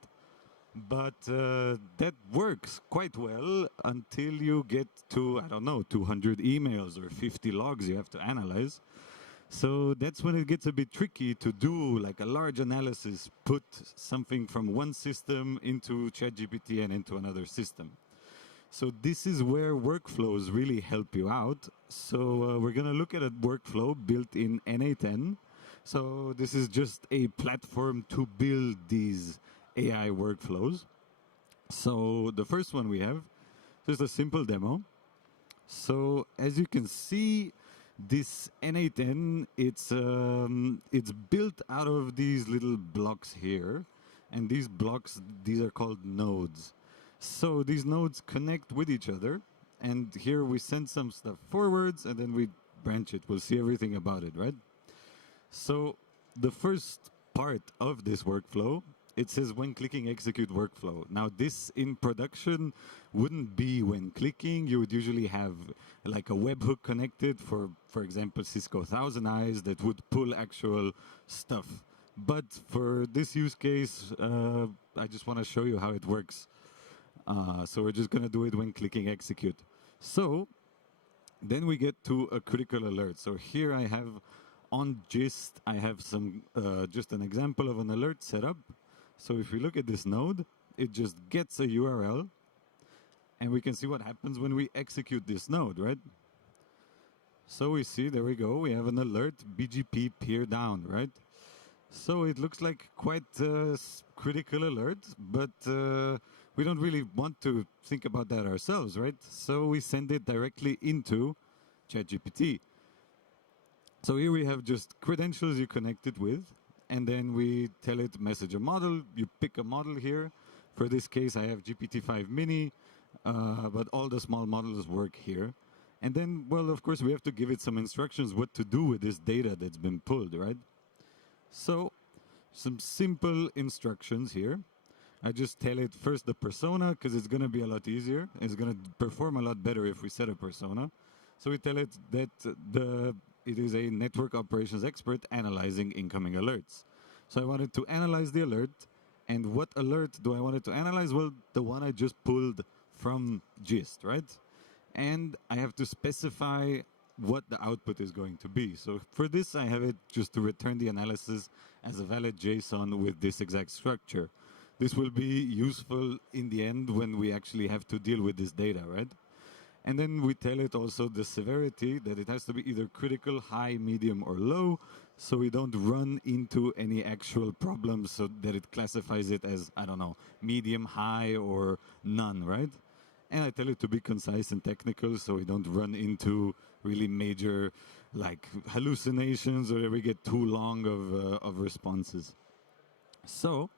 But that works quite well until you get to, I don't know, 200 emails or 50 logs you have to analyze. So that's when it gets a bit tricky to do like a large analysis, put something from one system into ChatGPT and into another system. So this is where workflows really help you out. So we're going to look at a workflow built in n8n. So this is just a platform to build these AI workflows. So the first one we have, just a simple demo. So as you can see, this n8n, it's built out of these little blocks here. And these blocks, these are called nodes. So these nodes connect with each other. And here we send some stuff forwards, and then we branch it. We'll see everything about it, right? So the first part of this workflow, it says when clicking execute workflow. Now this in production wouldn't be when clicking. You would usually have like a webhook connected for example, Cisco ThousandEyes that would pull actual stuff. But for this use case, I just want to show you how it works. So we're just going to do it when clicking execute. So then we get to a critical alert. So here I have on gist, I have some just an example of an alert setup. So if we look at this node, it just gets a URL, and we can see what happens when we execute this node, right? So we see, there we go, we have an alert, BGP peer down, right? So it looks like quite a critical alert, but we don't really want to think about that ourselves, right? So we send it directly into ChatGPT. So here we have just credentials you connect it with, and then we tell it message a model. You pick a model here. For this case, I have GPT-5 Mini, but all the small models work here. And then, well, of course, we have to give it some instructions what to do with this data that's been pulled, right? So some simple instructions here. I just tell it first the persona, because it's going to be a lot easier. It's going to perform a lot better if we set a persona. So we tell it that it is a network operations expert analyzing incoming alerts. So I wanted to analyze the alert. And what alert do I want it to analyze? Well, the one I just pulled from gist, right? And I have to specify what the output is going to be. So for this, I have it just to return the analysis as a valid JSON with this exact structure. This will be useful in the end when we actually have to deal with this data, right? And then we tell it also the severity, that it has to be either critical, high, medium, or low, so we don't run into any actual problems, so that it classifies it as, I don't know, medium, high, or none, right? And I tell it to be concise and technical, so we don't run into really major like hallucinations, or we get too long of responses. So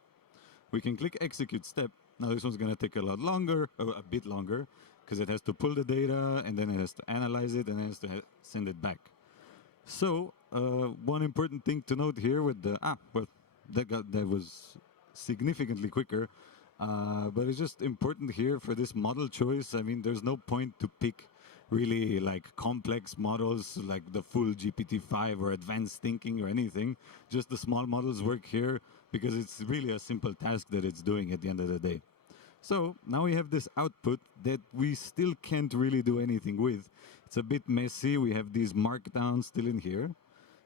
we can click execute step. Now this one's going to take a lot longer, or a bit longer, because it has to pull the data, and then it has to analyze it, and it has to send it back. So one important thing to note here with the, that was significantly quicker, but it's just important here for this model choice. I mean, there's no point to pick really like complex models like the full GPT-5 or advanced thinking or anything. Just the small models work here because it's really a simple task that it's doing at the end of the day. So now we have this output that we still can't really do anything with. It's a bit messy. We have these markdowns still in here.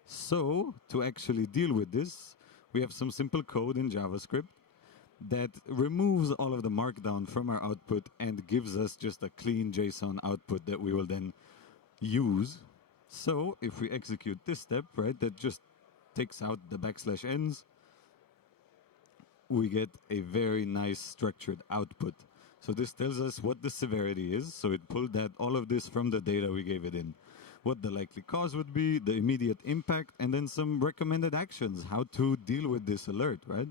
So to actually deal with this, we have some simple code in JavaScript that removes all of the markdown from our output and gives us just a clean JSON output that we will then use. So if we execute this step, right, that just takes out the \ns, we get a very nice structured output. So this tells us what the severity is. So it pulled that all of this from the data we gave it in. What the likely cause would be, the immediate impact, and then some recommended actions, how to deal with this alert, right?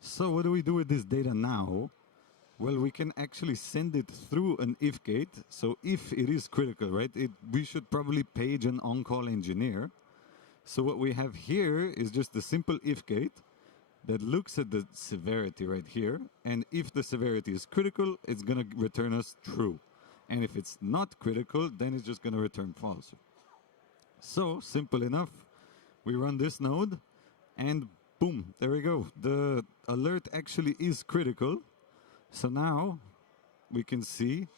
So what do we do with this data now? Well, we can actually send it through an if gate. So if it is critical, right, we should probably page an on-call engineer. So what we have here is just a simple if gate that looks at the severity right here. And if the severity is critical, it's going to return us true. And if it's not critical, then it's just going to return false. So simple enough. We run this node and boom, there we go. The alert actually is critical. So now we can see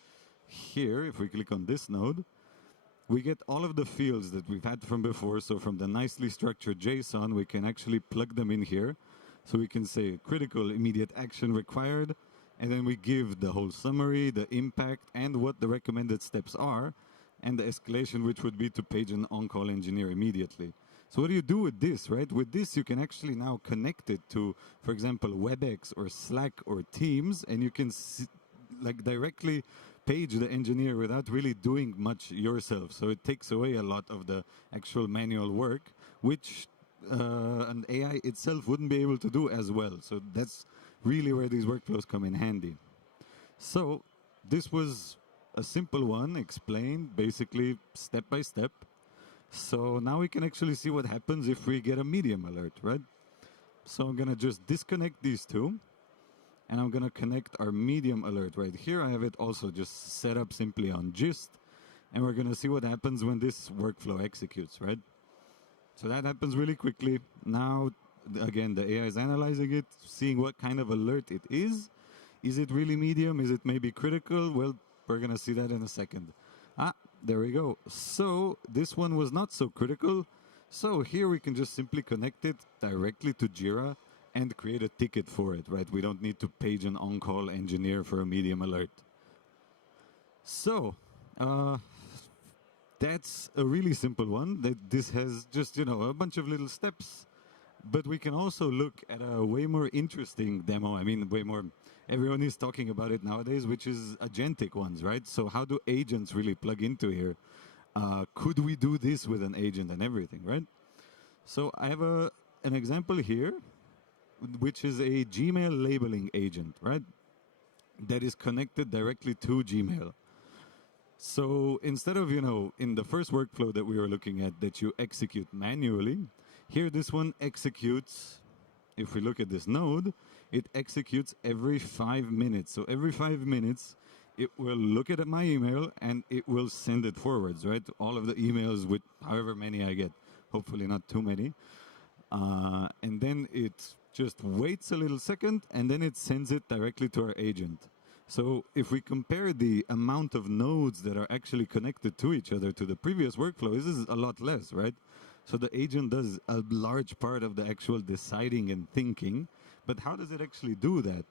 here, if we click on this node, we get all of the fields that we've had from before. So from the nicely structured JSON, we can actually plug them in here. So we can say critical immediate action required, and then we give the whole summary, the impact, and what the recommended steps are, and the escalation, which would be to page an on-call engineer immediately. So what do you do with this, right? With this, you can actually now connect it to, for example, WebEx or Slack or Teams, and you can like directly page the engineer without really doing much yourself. So it takes away a lot of the actual manual work, which an AI itself wouldn't be able to do as well. So that's really where these workflows come in handy. So this was a simple one, explained basically step by step. So now we can actually see what happens if we get a medium alert, right? So I'm going to just disconnect these two, and I'm going to connect our medium alert right here. I have it also just set up simply on gist, and we're going to see what happens when this workflow executes, right? So that happens really quickly. Now, again, the AI is analyzing it, seeing what kind of alert it is. Is it really medium? Is it maybe critical? Well, we're going to see that in a second. There we go. So this one was not so critical. So here we can just simply connect it directly to Jira and create a ticket for it, right? We don't need to page an on-call engineer for a medium alert. So that's a really simple one. This has just, a bunch of little steps. But we can also look at a way more interesting demo. I mean, way more. Everyone is talking about it nowadays, which is agentic ones, right? So how do agents really plug into here? Could we do this with an agent and everything, right? So I have an example here, which is a Gmail labeling agent, right? That is connected directly to Gmail. So instead of, in the first workflow that we were looking at that you execute manually, here this one executes, if we look at this node, it executes every 5 minutes. So every 5 minutes, it will look at my email and it will send it forwards, right? All of the emails with however many I get, hopefully not too many. And then it just waits a little second and then it sends it directly to our agent. So if we compare the amount of nodes that are actually connected to each other to the previous workflow, this is a lot less, right? So the agent does a large part of the actual deciding and thinking. But how does it actually do that?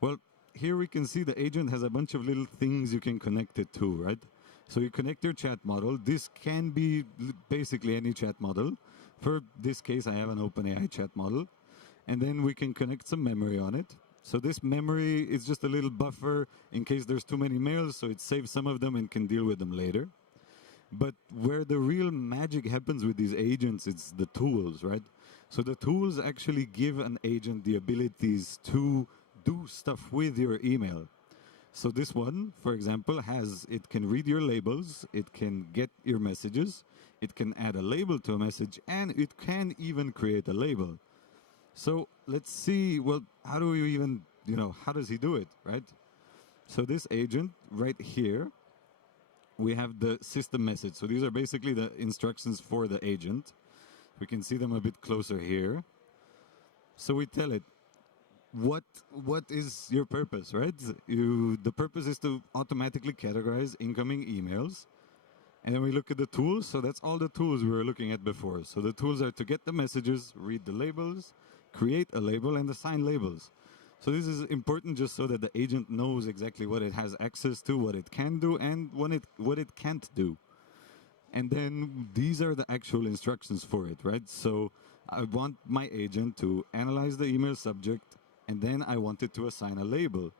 Well, here we can see the agent has a bunch of little things you can connect it to, right? So you connect your chat model. This can be basically any chat model. For this case, I have an OpenAI chat model. And then we can connect some memory on it. So this memory is just a little buffer in case there's too many mails, so it saves some of them and can deal with them later. But where the real magic happens with these agents, it's the tools, right? So the tools actually give an agent the abilities to do stuff with your email. So this one, for example, it can read your labels, it can get your messages, it can add a label to a message, and it can even create a label. So let's see, well, how do we even, how does he do it, right? So this agent right here we have the system message. So these are basically the instructions for the agent. We can see them a bit closer here. So we tell it, what is your purpose, right? The purpose is to automatically categorize incoming emails. And then we look at the tools. So that's all the tools we were looking at before. So the tools are to get the messages, read the labels, create a label, and assign labels. So this is important just so that the agent knows exactly what it has access to, what it can do, and what it can't do. And then these are the actual instructions for it, right? So I want my agent to analyze the email subject, and then I want it to assign a label.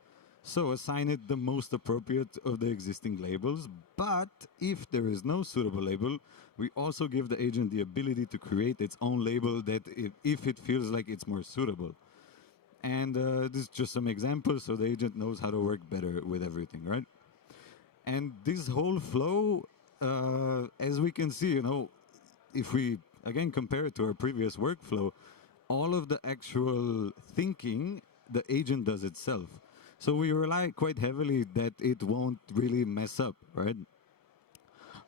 So assign it the most appropriate of the existing labels. But if there is no suitable label, we also give the agent the ability to create its own label that if it feels like it's more suitable. And this is just some examples so the agent knows how to work better with everything, right? And this whole flow, as we can see, if we, again, compare it to our previous workflow, all of the actual thinking, the agent does itself. So we rely quite heavily that it won't really mess up, right?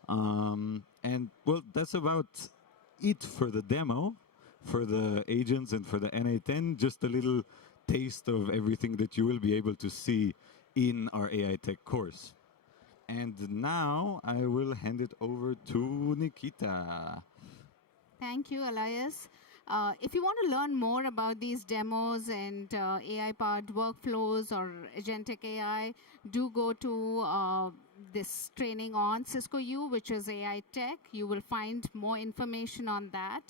And, well, that's about it for the demo, for the agents and for the NA10, just a little taste of everything that you will be able to see in our AI Tech course. And now I will hand it over to Nikita. Thank you, Elias. If you want to learn more about these demos and AI-powered workflows or Agentic AI, do go to this training on Cisco U, which is AI Tech. You will find more information on that.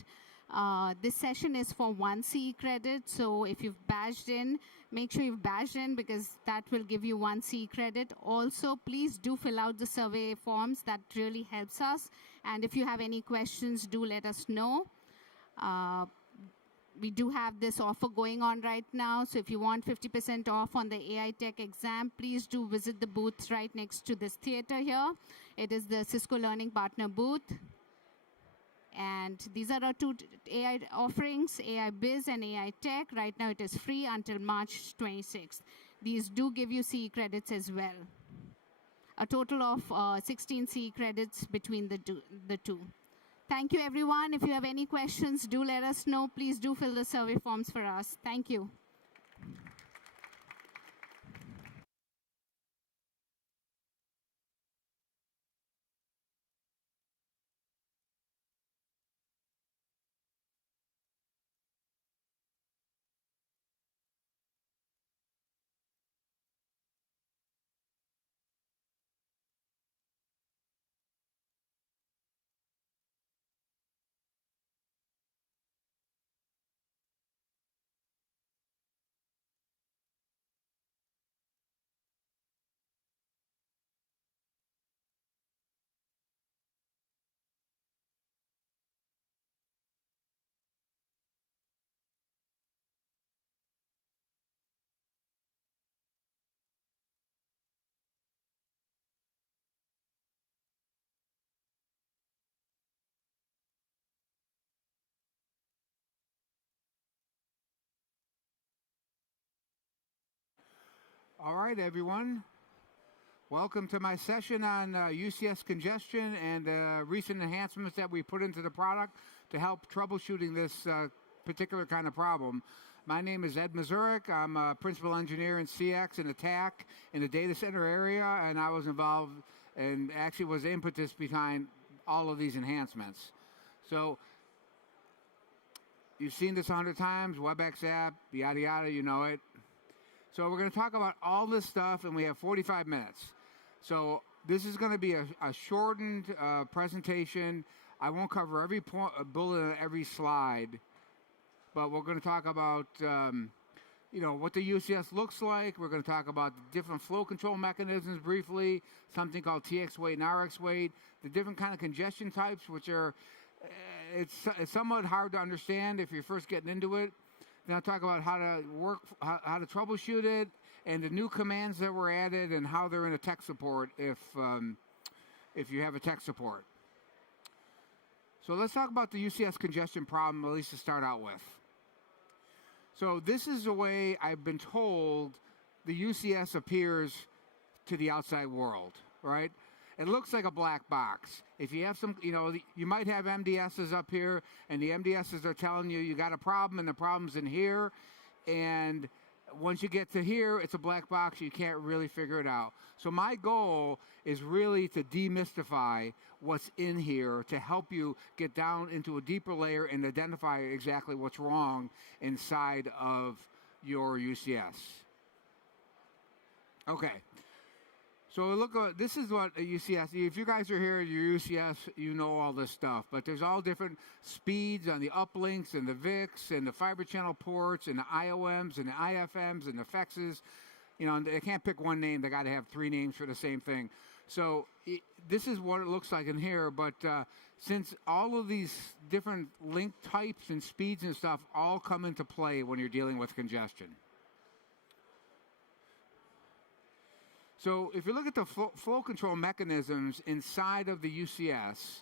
This session is for 1 CE credit, so if you've badged in, make sure you've badged in because that will give you 1 CE credit. Also, please do fill out the survey forms. That really helps us. And if you have any questions, do let us know. We do have this offer going on right now, so if you want 50% off on the AI Tech exam, please do visit the booth right next to this theater here. It is the Cisco Learning Partner booth. And these are our two AI offerings, AI Biz and AI Tech. Right now it is free until March 26th. These do give you CE credits as well. A total of 16 CE credits between the two. Thank you, everyone. If you have any questions, do let us know. Please do fill the survey forms for us. Thank you. All right, everyone. Welcome to my session on UCS congestion and recent enhancements that we put into the product to help troubleshooting this particular kind of problem. My name is Ed Mazurik. I'm a principal engineer in CX and ATTACK in the data center area, and I was involved and actually was the impetus behind all of these enhancements. So you've seen this 100 times, WebEx app, yada, yada, you know it. So we're going to talk about all this stuff, and we have 45 minutes. So this is going to be a shortened presentation. I won't cover every bullet on every slide, but we're going to talk about what the UCS looks like. We're going to talk about the different flow control mechanisms briefly, something called TX weight and RX weight, the different kind of congestion types, which are it's somewhat hard to understand if you're first getting into it. Then I'll talk about how to work, how to troubleshoot it, and the new commands that were added and how they're in a tech support if you have a tech support. So let's talk about the UCS congestion problem, at least to start out with. So this is the way I've been told the UCS appears to the outside world, right? It looks like a black box. If you have some, you might have MDSs up here, and the MDSs are telling you got a problem, and the problem's in here. And once you get to here, it's a black box. You can't really figure it out. So my goal is really to demystify what's in here to help you get down into a deeper layer and identify exactly what's wrong inside of your UCS. Okay. So look, this is what a UCS, if you guys are here at your UCS, you know all this stuff, but there's all different speeds on the uplinks and the VICs and the fiber channel ports and the IOMs and the IFMs and the FEXs. They can't pick one name, they got to have 3 names for the same thing. So this is what it looks like in here, but since all of these different link types and speeds and stuff all come into play when you're dealing with congestion. So if you look at the flow control mechanisms inside of the UCS,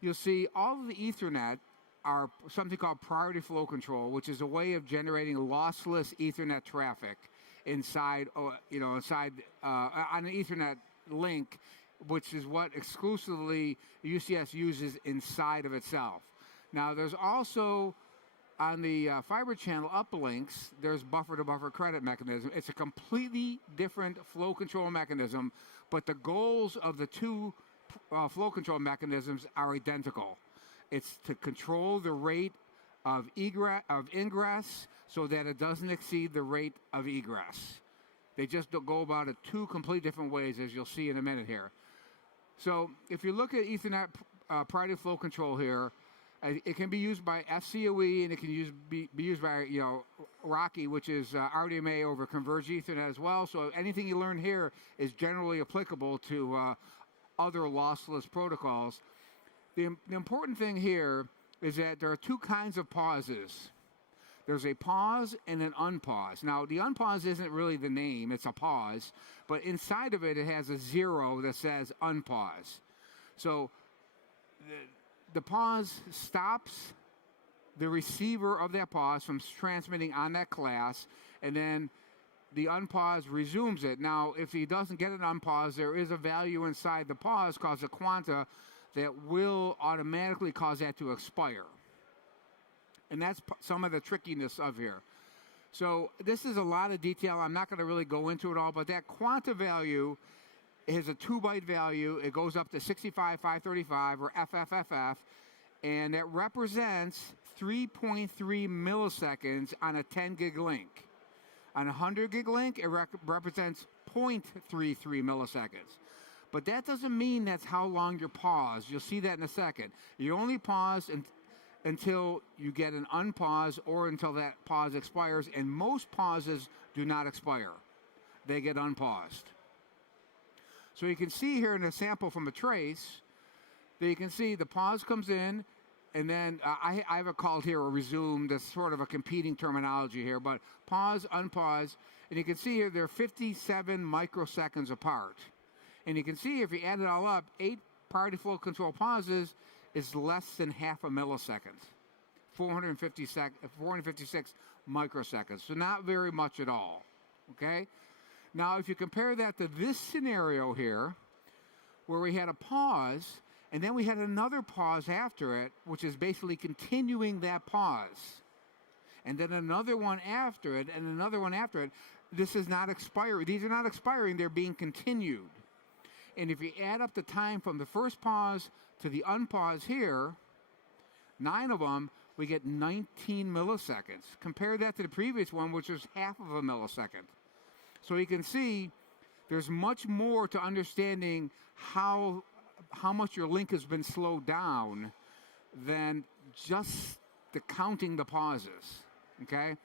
you'll see all of the Ethernet are something called priority flow control, which is a way of generating lossless Ethernet traffic inside, on an Ethernet link, which is what exclusively UCS uses inside of itself. Now, there's also on the fiber channel uplinks, there's buffer-to-buffer credit mechanism. It's a completely different flow control mechanism, but the goals of the two flow control mechanisms are identical. It's to control the rate of ingress so that it doesn't exceed the rate of egress. They just go about it 2 completely different ways, as you'll see in a minute here. So if you look at Ethernet priority flow control here, it can be used by FCOE, and it can be used by RoCE, which is RDMA over Converged Ethernet as well. So anything you learn here is generally applicable to other lossless protocols. The important thing here is that there are 2 kinds of pauses. There's a pause and an unpause. Now, the unpause isn't really the name, it's a pause, but inside of it, it has a 0 that says unpause. So the pause stops the receiver of that pause from transmitting on that class, and then the unpause resumes it. Now, if he doesn't get an unpause, there is a value inside the pause called a quanta that will automatically cause that to expire. And that's some of the trickiness of here. So this is a lot of detail. I'm not going to really go into it all, but that quanta value is a 2-byte value. It goes up to 65,535 or FFFF, and that represents 3.3 milliseconds on a 10 gig link. On a 100 gig link, it represents 0.33 milliseconds. But that doesn't mean that's how long you're paused. You'll see that in a second. You only pause until you get an unpause or until that pause expires, and most pauses do not expire. They get unpaused. So you can see here in a sample from a trace that you can see the pause comes in, and then I have it called here a resume. That's sort of a competing terminology here, but pause, unpause, and you can see here they're 57 microseconds apart. And you can see if you add it all up, 8 priority flow control pauses is less than half a millisecond, 456 microseconds. So not very much at all, okay? Now, if you compare that to this scenario here, where we had a pause, and then we had another pause after it, which is basically continuing that pause, and then another one after it, and another one after it, this is not expiring. These are not expiring, they're being continued. And if you add up the time from the first pause to the unpause here, 9 of them, we get 19 milliseconds. Compare that to the previous one, which was half of a millisecond. So you can see there's much more to understanding how much your link has been slowed down than just the counting the pauses, okay?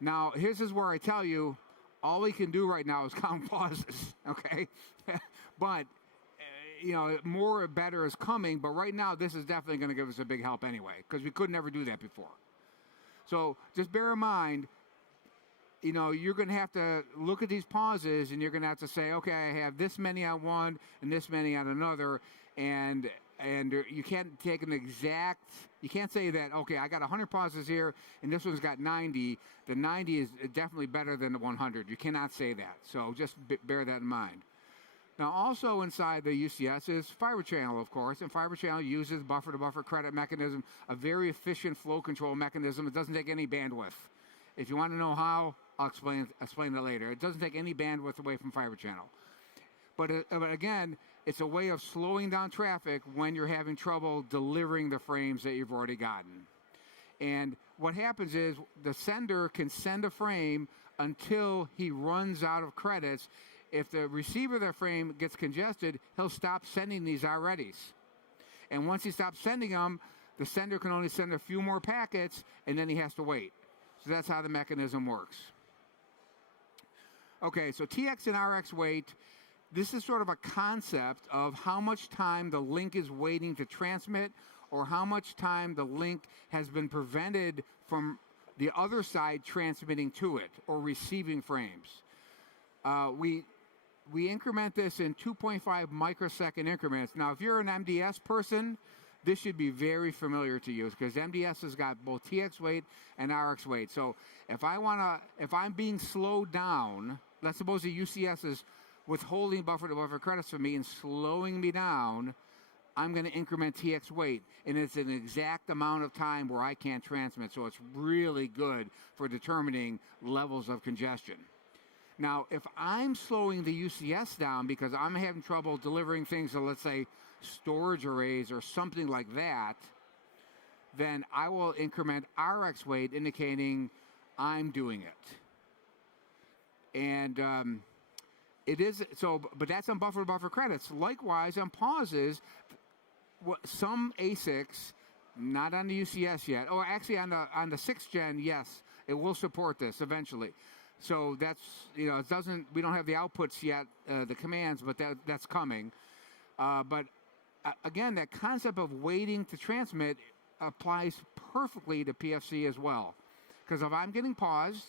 Now, here's where I tell you, all we can do right now is count pauses, okay? But, more or better is coming, but right now this is definitely going to give us a big help anyway, because we could never do that before. So just bear in mind, you're going to have to look at these pauses, and you're going to have to say, okay, I have this many on one and this many on another, and you can't take you can't say that, okay, I got 100 pauses here, and this one's got 90. The 90 is definitely better than the 100. You cannot say that, so just bear that in mind. Now, also inside the UCS is Fiber Channel, of course, and Fiber Channel uses buffer-to-buffer credit mechanism, a very efficient flow control mechanism. It doesn't take any bandwidth. If you want to know how, I'll explain it later. It doesn't take any bandwidth away from Fiber Channel. But again, it's a way of slowing down traffic when you're having trouble delivering the frames that you've already gotten. And what happens is the sender can send a frame until he runs out of credits. If the receiver of that frame gets congested, he'll stop sending these alreadys. And once he stops sending them, the sender can only send a few more packets, and then he has to wait. So that's how the mechanism works. Okay, so TX and RX wait, this is sort of a concept of how much time the link is waiting to transmit, or how much time the link has been prevented from the other side transmitting to it or receiving frames. We increment this in 2.5 microsecond increments. Now, if you're an MDS person, this should be very familiar to you because MDS has got both TX wait and RX wait. So if I'm being slowed down, let's suppose the UCS is withholding buffer-to-buffer credits from me and slowing me down, I'm going to increment TX wait, and it's an exact amount of time where I can't transmit, so it's really good for determining levels of congestion. Now, if I'm slowing the UCS down because I'm having trouble delivering things to, let's say, storage arrays or something like that, then I will increment RX wait, indicating I'm doing it. And it is so, but that's on buffer-to-buffer credits. Likewise, on pauses, some ASICs, not on the UCS yet, or actually on the 6th gen, yes, it will support this eventually. So that's, you know, we don't have the outputs yet, the commands, but that's coming. But again, that concept of waiting to transmit applies perfectly to PFC as well. Because if I'm getting paused,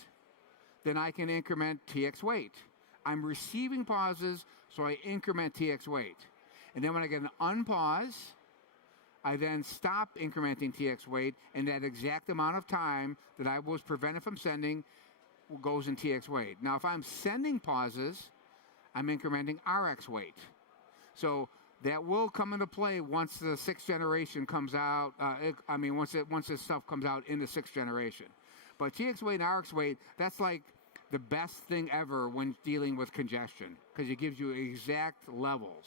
then I can increment TX wait. I'm receiving pauses, so I increment TX wait. And then when I get an unpause, I then stop incrementing TX wait, and that exact amount of time that I was prevented from sending goes in TX wait. Now, if I'm sending pauses, I'm incrementing RX wait. So that will come into play once the 6th generation comes out. Once this stuff comes out in the 6th generation. But TX wait and RX wait, that's like the best thing ever when dealing with congestion because it gives you exact levels.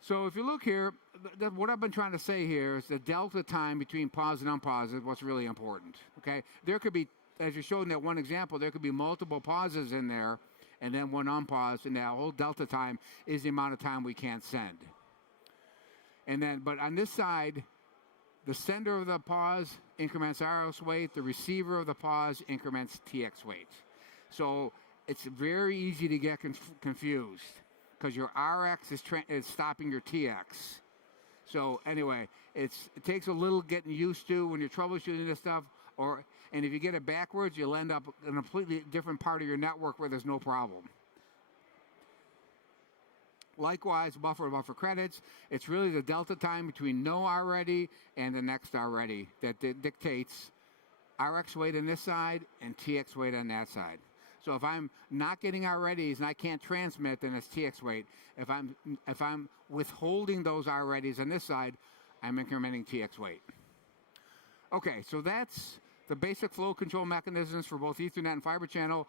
So if you look here, what I've been trying to say here is the delta time between pause and unpause is what's really important. Okay, there could be, as you showed in that one example, there could be multiple pauses in there and then one unpause, and that whole delta time is the amount of time we can't send. And then, but on this side, the sender of the pause increments RX wait, the receiver of the pause increments TX wait. So it's very easy to get confused because your RX is stopping your TX. So anyway, it takes a little getting used to when you're troubleshooting this stuff, and if you get it backwards, you'll end up in a completely different part of your network where there's no problem. Likewise, buffer-to-buffer credits, it's really the delta time between no already and the next already that dictates RX wait on this side and TX wait on that side. So if I'm not getting alreadies and I can't transmit, then it's TX wait. If I'm withholding those alreadies on this side, I'm incrementing TX wait. Okay, so that's the basic flow control mechanisms for both Ethernet and Fiber Channel,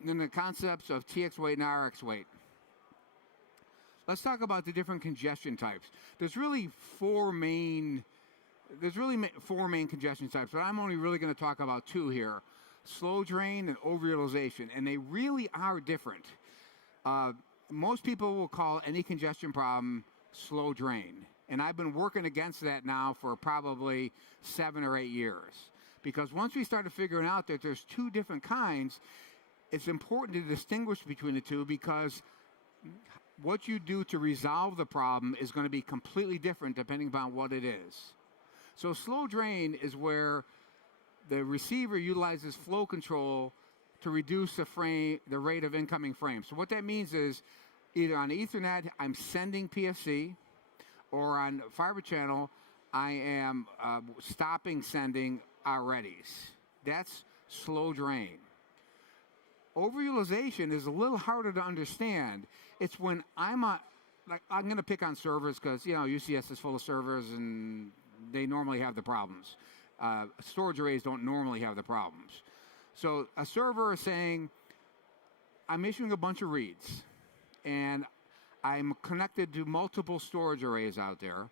and then the concepts of TX wait and RX wait. Let's talk about the different congestion types. There's really four main congestion types, but I'm only really going to talk about two here: slow drain and overutilization, and they really are different. Most people will call any congestion problem slow drain, and I've been working against that now for probably 7 or 8 years. Because once we started figuring out that there's two different kinds, it's important to distinguish between the two because what you do to resolve the problem is going to be completely different depending upon what it is. So slow drain is where the receiver utilizes flow control to reduce the rate of incoming frames. So what that means is either on Ethernet, I'm sending PFC, or on Fiber Channel, I am stopping sending alreadies. That's slow drain. Overutilization is a little harder to understand. It's when I'm going to pick on servers because, UCS is full of servers and they normally have the problems. Storage arrays don't normally have the problems. So a server is saying, I'm issuing a bunch of reads, and I'm connected to multiple storage arrays out there,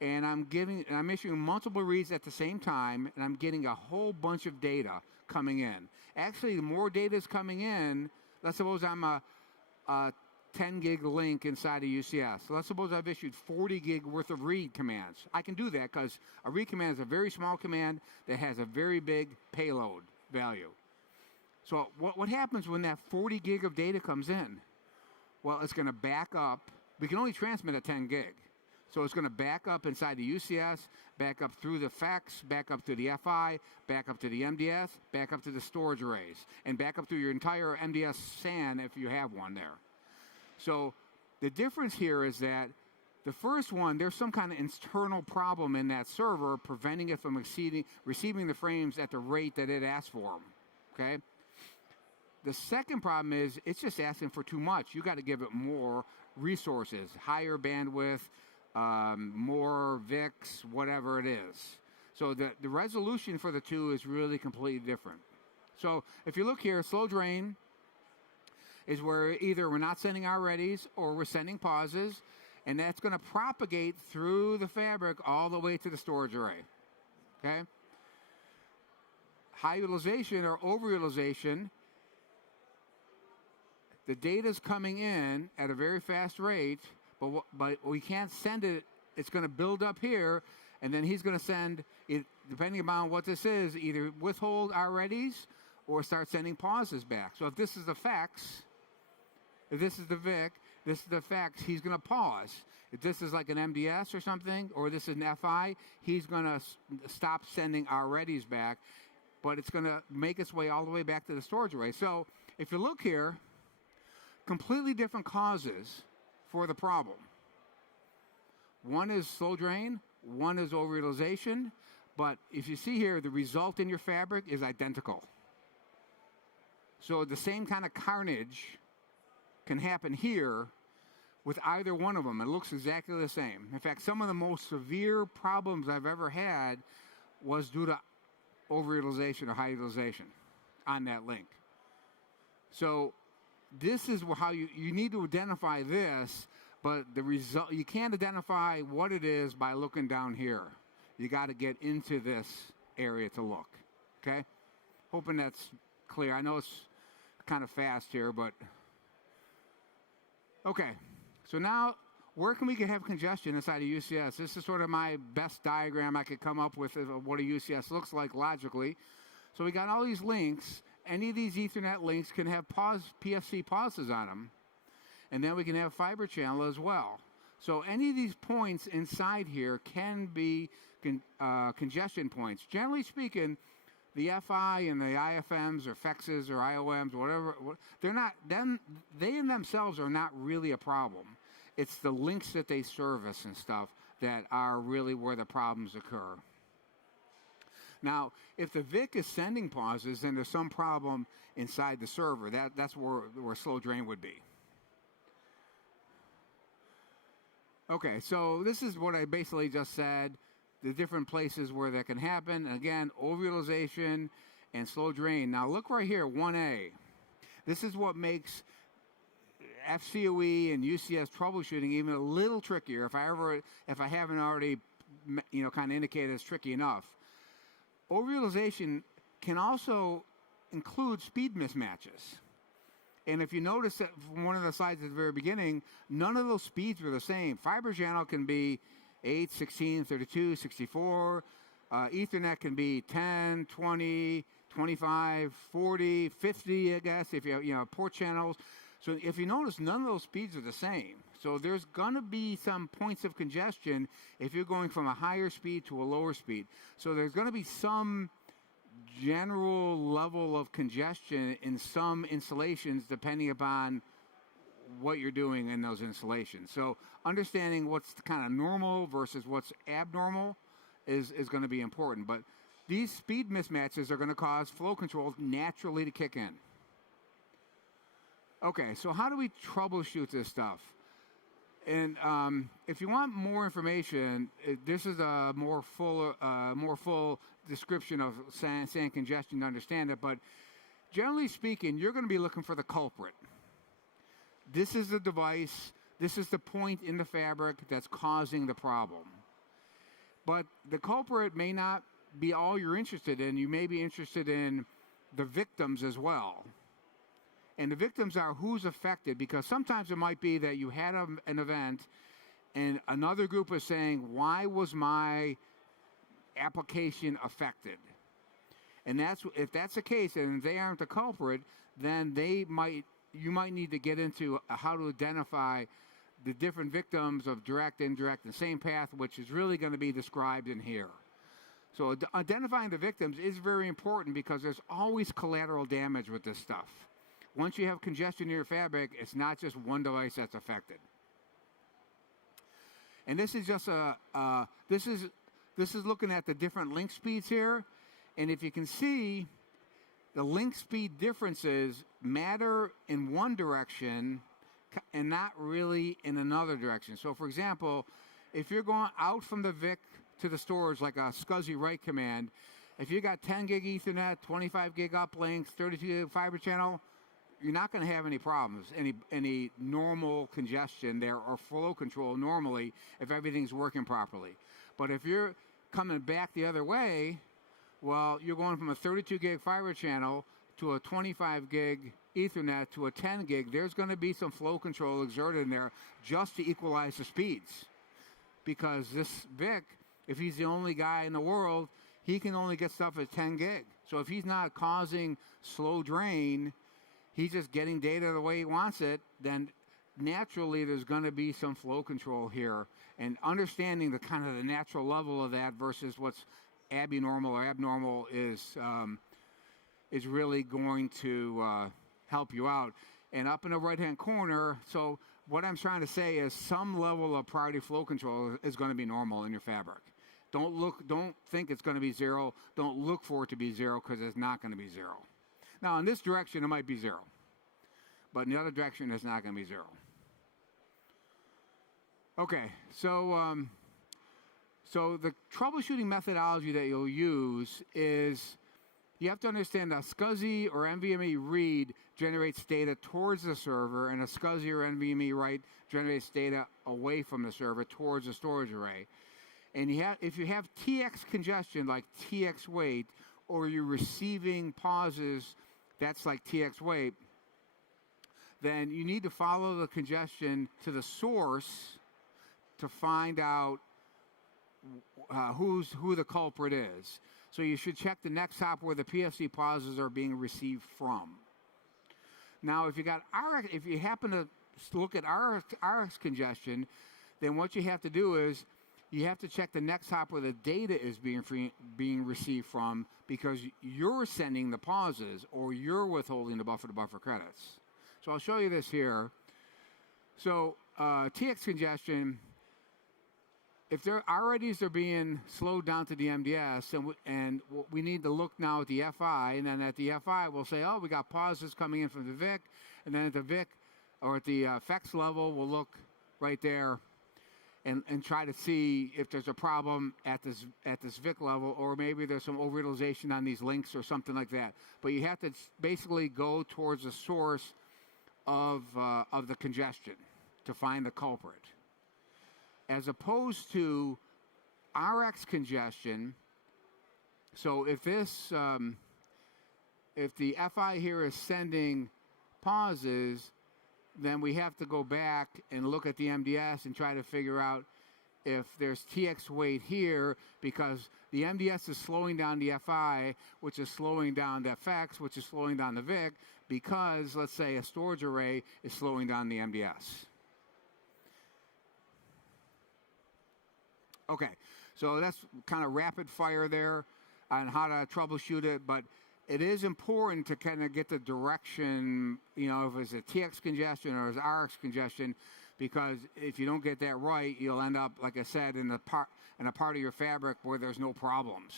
and I'm issuing multiple reads at the same time, and I'm getting a whole bunch of data coming in. Actually, the more data is coming in, let's suppose I'm a 10 gig link inside of UCS. So let's suppose I've issued 40 gig worth of read commands. I can do that because a read command is a very small command that has a very big payload value. So what happens when that 40 gig of data comes in? Well, it's going to back up. We can only transmit at 10 gig. So it's going to back up inside the UCS, back up through the FEX, back up to the FI, back up to the MDS, back up to the storage arrays, and back up through your entire MDS SAN if you have one there. So the difference here is that the first one, there's some kind of internal problem in that server preventing it from receiving the frames at the rate that it asked for them, okay? The second problem is it's just asking for too much. You got to give it more resources, higher bandwidth, more VIX, whatever it is. So the resolution for the two is really completely different. So if you look here, slow drain is where either we're not sending our readies or we're sending pauses, and that's going to propagate through the fabric all the way to the storage array, okay? High utilization or overutilization, the data's coming in at a very fast rate, but we can't send it. It's going to build up here, and then he's going to send it, depending upon what this is, either withhold our readies or start sending pauses back. So if this is the FEX, if this is the VIC, this is the FEX, he's going to pause. If this is like an MDS or something, or this is an FI, he's going to stop sending our readies back, but it's going to make its way all the way back to the storage array. So if you look here, completely different causes for the problem. One is slow drain, one is overutilization, but if you see here, the result in your fabric is identical. So the same kind of carnage can happen here with either one of them. It looks exactly the same. In fact, some of the most severe problems I've ever had was due to overutilization or high utilization on that link. So this is how you need to identify this, but the result, you can't identify what it is by looking down here. You got to get into this area to look, okay? Hoping that's clear. I know it's kind of fast here, but okay. So now, where can we have congestion inside of UCS? This is sort of my best diagram I could come up with of what a UCS looks like logically. So we got all these links. Any of these Ethernet links can have PFC pauses on them. And then we can have fiber channel as well. So any of these points inside here can be congestion points. Generally speaking, the FI and the IFMs or FEXs or IOMs, whatever, they in themselves are not really a problem. It's the links that they service and stuff that are really where the problems occur. Now, if the VIC is sending pauses, then there's some problem inside the server. That's where slow drain would be. Okay, so this is what I basically just said, the different places where that can happen. Again, overutilization and slow drain. Now look right here, 1A. This is what makes FCOE and UCS troubleshooting even a little trickier if I haven't already kind of indicated it's tricky enough. Overutilization can also include speed mismatches. And if you notice that from one of the slides at the very beginning, none of those speeds are the same. Fiber channel can be 8, 16, 32, 64. Ethernet can be 10, 20, 25, 40, 50, I guess, if you have port channels. So if you notice, none of those speeds are the same. So there's going to be some points of congestion if you're going from a higher speed to a lower speed. So there's going to be some general level of congestion in some installations depending upon what you're doing in those installations. So understanding what's kind of normal versus what's abnormal is going to be important. But these speed mismatches are going to cause flow controls naturally to kick in. Okay, so how do we troubleshoot this stuff? And if you want more information, this is a more full description of SAN congestion to understand it. But generally speaking, you're going to be looking for the culprit. This is the device. This is the point in the fabric that's causing the problem. But the culprit may not be all you're interested in. You may be interested in the victims as well. And the victims are who's affected, because sometimes it might be that you had an event and another group is saying, why was my application affected? And if that's the case and they aren't the culprit, then you might need to get into how to identify the different victims of direct, indirect, and same path, which is really going to be described in here. So identifying the victims is very important because there's always collateral damage with this stuff. Once you have congestion in your fabric, it's not just one device that's affected. And this is just this is looking at the different link speeds here. And if you can see, the link speed differences matter in one direction and not really in another direction. So for example, if you're going out from the VIC to the storage like a SCSI write command, if you got 10 gig Ethernet, 25 gig uplinks, 32 gig fiber channel, you're not going to have any problems, any normal congestion there or flow control normally if everything's working properly. But if you're coming back the other way, well, you're going from a 32 gig fiber channel to a 25 gig Ethernet to a 10 gig. There's going to be some flow control exerted in there just to equalize the speeds. Because this VIC, if he's the only guy in the world, he can only get stuff at 10 gig. So if he's not causing slow drain, he's just getting data the way he wants it, then naturally there's going to be some flow control here. And understanding the kind of the natural level of that versus what's abnormal or abnormal is really going to help you out. And up in the right-hand corner, so what I'm trying to say is some level of priority flow control is going to be normal in your fabric. Don't think it's going to be zero. Don't look for it to be zero, because it's not going to be zero. Now, in this direction, it might be zero. But in the other direction, it's not going to be zero. Okay, so the troubleshooting methodology that you'll use is you have to understand that SCSI or NVMe read generates data towards the server, and a SCSI or NVMe write generates data away from the server towards the storage array. And if you have TX congestion, like TX wait, or you're receiving pauses, that's like TX wait, then you need to follow the congestion to the source to find out who the culprit is. So you should check the next hop where the PFC pauses are being received from. Now, if you happen to look at RX congestion, then what you have to do is you have to check the next hop where the data is being received from, because you're sending the pauses or you're withholding the buffer-to-buffer credits. So I'll show you this here. So TX congestion, if their RIDs are being slowed down to the MDS, and we need to look now at the FI, and then at the FI we'll say, oh, we got pauses coming in from the VIC, and then at the VIC or at the FX level, we'll look right there and try to see if there's a problem at this VIC level, or maybe there's some overutilization on these links or something like that. But you have to basically go towards the source of the congestion to find the culprit. As opposed to RX congestion, so if the FI here is sending pauses, then we have to go back and look at the MDS and try to figure out if there's TX wait here, because the MDS is slowing down the FI, which is slowing down the FX, which is slowing down the VIC, because, let's say, a storage array is slowing down the MDS. Okay, so that's kind of rapid fire there on how to troubleshoot it, but it is important to kind of get the direction, if it's a TX congestion or it's RX congestion, because if you don't get that right, you'll end up, like I said, in a part of your fabric where there's no problems.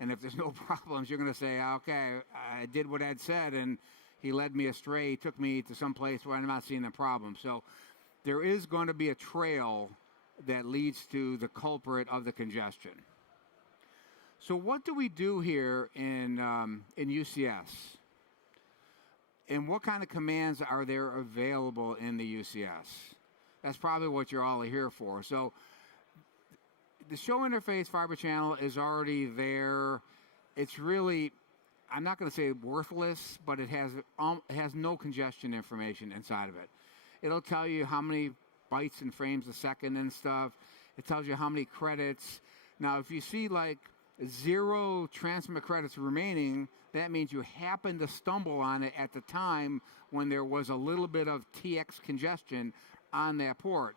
And if there's no problems, you're going to say, okay, I did what Ed said, and he led me astray. He took me to some place where I'm not seeing the problem. So there is going to be a trail that leads to the culprit of the congestion. So what do we do here in UCS? And what kind of commands are there available in the UCS? That's probably what you're all here for. So the show interface fiber channel is already there. It's really, I'm not going to say worthless, but it has no congestion information inside of it. It'll tell you how many bytes and frames a second and stuff. It tells you how many credits. Now, if you see like 0 transmit credits remaining, that means you happen to stumble on it at the time when there was a little bit of TX congestion on that port.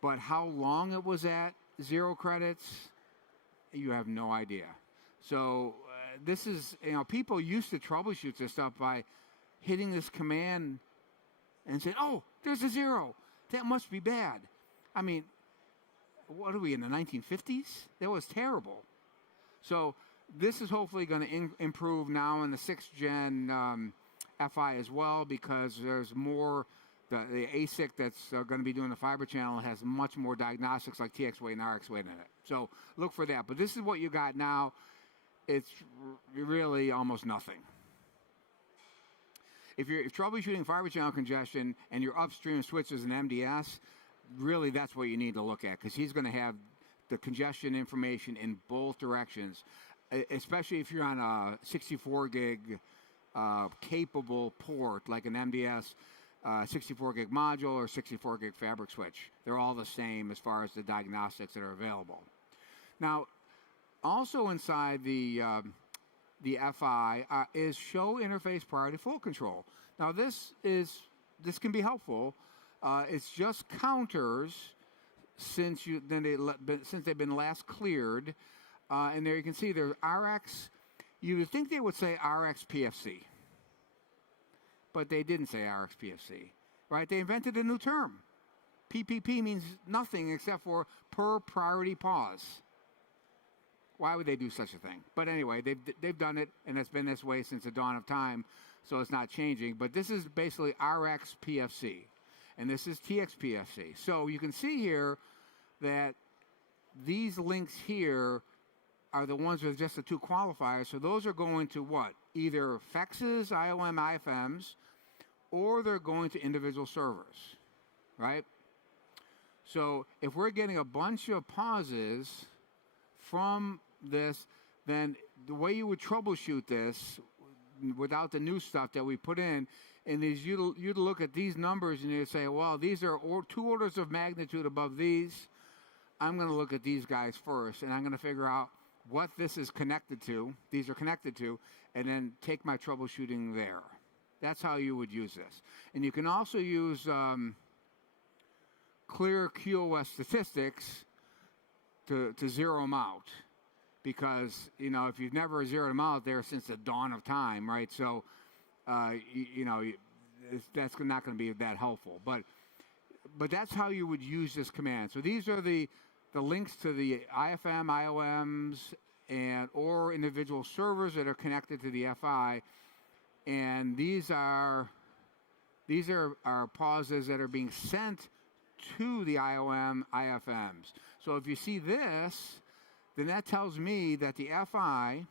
But how long it was at 0 credits, you have no idea. So this is, people used to troubleshoot this stuff by hitting this command and saying, oh, there's a 0. That must be bad. I mean, what are we, in the 1950s? That was terrible. So this is hopefully going to improve now in the 6th gen FI as well, because there's more, the ASIC that's going to be doing the fiber channel has much more diagnostics like TX weight and RX weight in it. So look for that. But this is what you got now. It's really almost nothing. If you're troubleshooting fiber channel congestion and your upstream switches and MDS, really that's what you need to look at, because he's going to have the congestion information in both directions, especially if you're on a 64 gig capable port like an MDS 64 gig module or 64 gig fabric switch. They're all the same as far as the diagnostics that are available. Now, also inside the FI is show interface prior to full control. Now this can be helpful. It's just counters since they've been last cleared, and there you can see there's RX. You would think they would say RX PFC, but they didn't say RX PFC, right? They invented a new term. PPP means nothing except for per priority pause. Why would they do such a thing? But anyway, they've done it, and it's been this way since the dawn of time, so it's not changing. But this is basically RX PFC, and this is TX PFC. So you can see here that these links here are the ones with just the 2 qualifiers. So those are going to what? Either FEXs, IOM, IFMs, or they're going to individual servers, right? So if we're getting a bunch of pauses from this, then the way you would troubleshoot this without the new stuff that we put in, and is you'd look at these numbers and you'd say, well, these are 2 orders of magnitude above these. I'm going to look at these guys first, and I'm going to figure out what this is connected to, these are connected to, and then take my troubleshooting there. That's how you would use this. And you can also use clear QoS statistics to zero them out, because if you've never zeroed them out there since the dawn of time, right? So that's not going to be that helpful. But that's how you would use this command. So these are the links to the IFM, IOMs, or individual servers that are connected to the FI, and these are pauses that are being sent to the IOM, IFMs. So if you see this, then that tells me that the FI,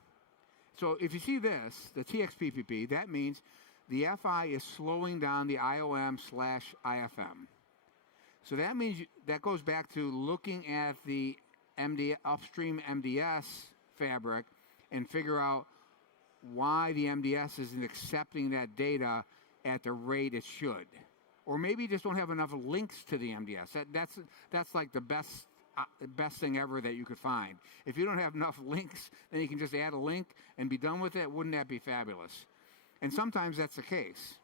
so if you see this, the TXPPP, that means the FI is slowing down the IOM/IFM. So that means that goes back to looking at the upstream MDS fabric and figure out why the MDS isn't accepting that data at the rate it should. Or maybe you just don't have enough links to the MDS. That's like the best thing ever that you could find. If you don't have enough links, then you can just add a link and be done with it. Wouldn't that be fabulous? And sometimes that's the case,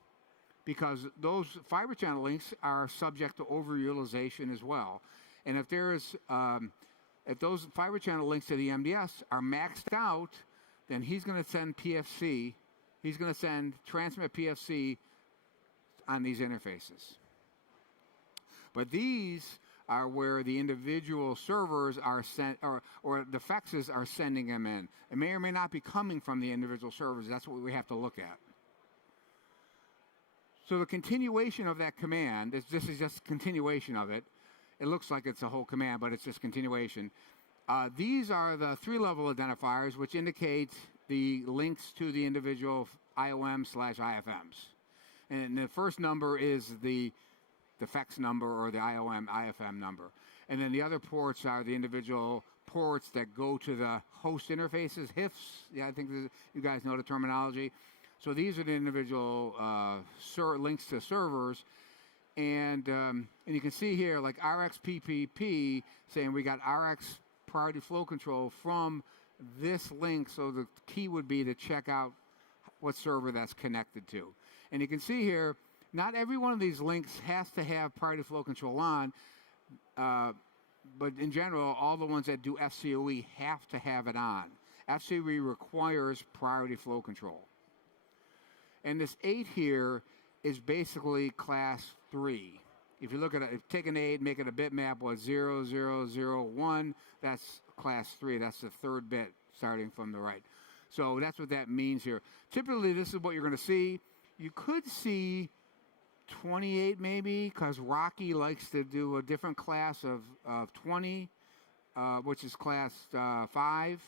because those fiber channel links are subject to overutilization as well. And if if those fiber channel links to the MDS are maxed out, then he's going to send PFC. He's going to send transmit PFC on these interfaces. But these are where the individual servers are sent, or the FEXs are sending them in. It may or may not be coming from the individual servers. That's what we have to look at. So the continuation of that command, this is just continuation of it. It looks like it's a whole command, but it's just continuation. These are the 3-level identifiers, which indicate the links to the individual IOM/IFMs. And the first number is the FEX number or the IOM/IFM number. And then the other ports are the individual ports that go to the host interfaces, HIFs. Yeah, I think you guys know the terminology. So these are the individual links to servers. And you can see here, like RxPPP, saying we got Rx priority flow control from this link. So the key would be to check out what server that's connected to. And you can see here, not every one of these links has to have priority flow control on, but in general, all the ones that do FCOE have to have it on. FCOE requires priority flow control. And this 8 here is basically class 3. If you look at it, take an 8, make it a bitmap, 0001, that's class 3. That's the 3rd bit starting from the right. So that's what that means here. Typically, this is what you're going to see. You could see 28 maybe, because Rocky likes to do a different class of 20, which is class 5.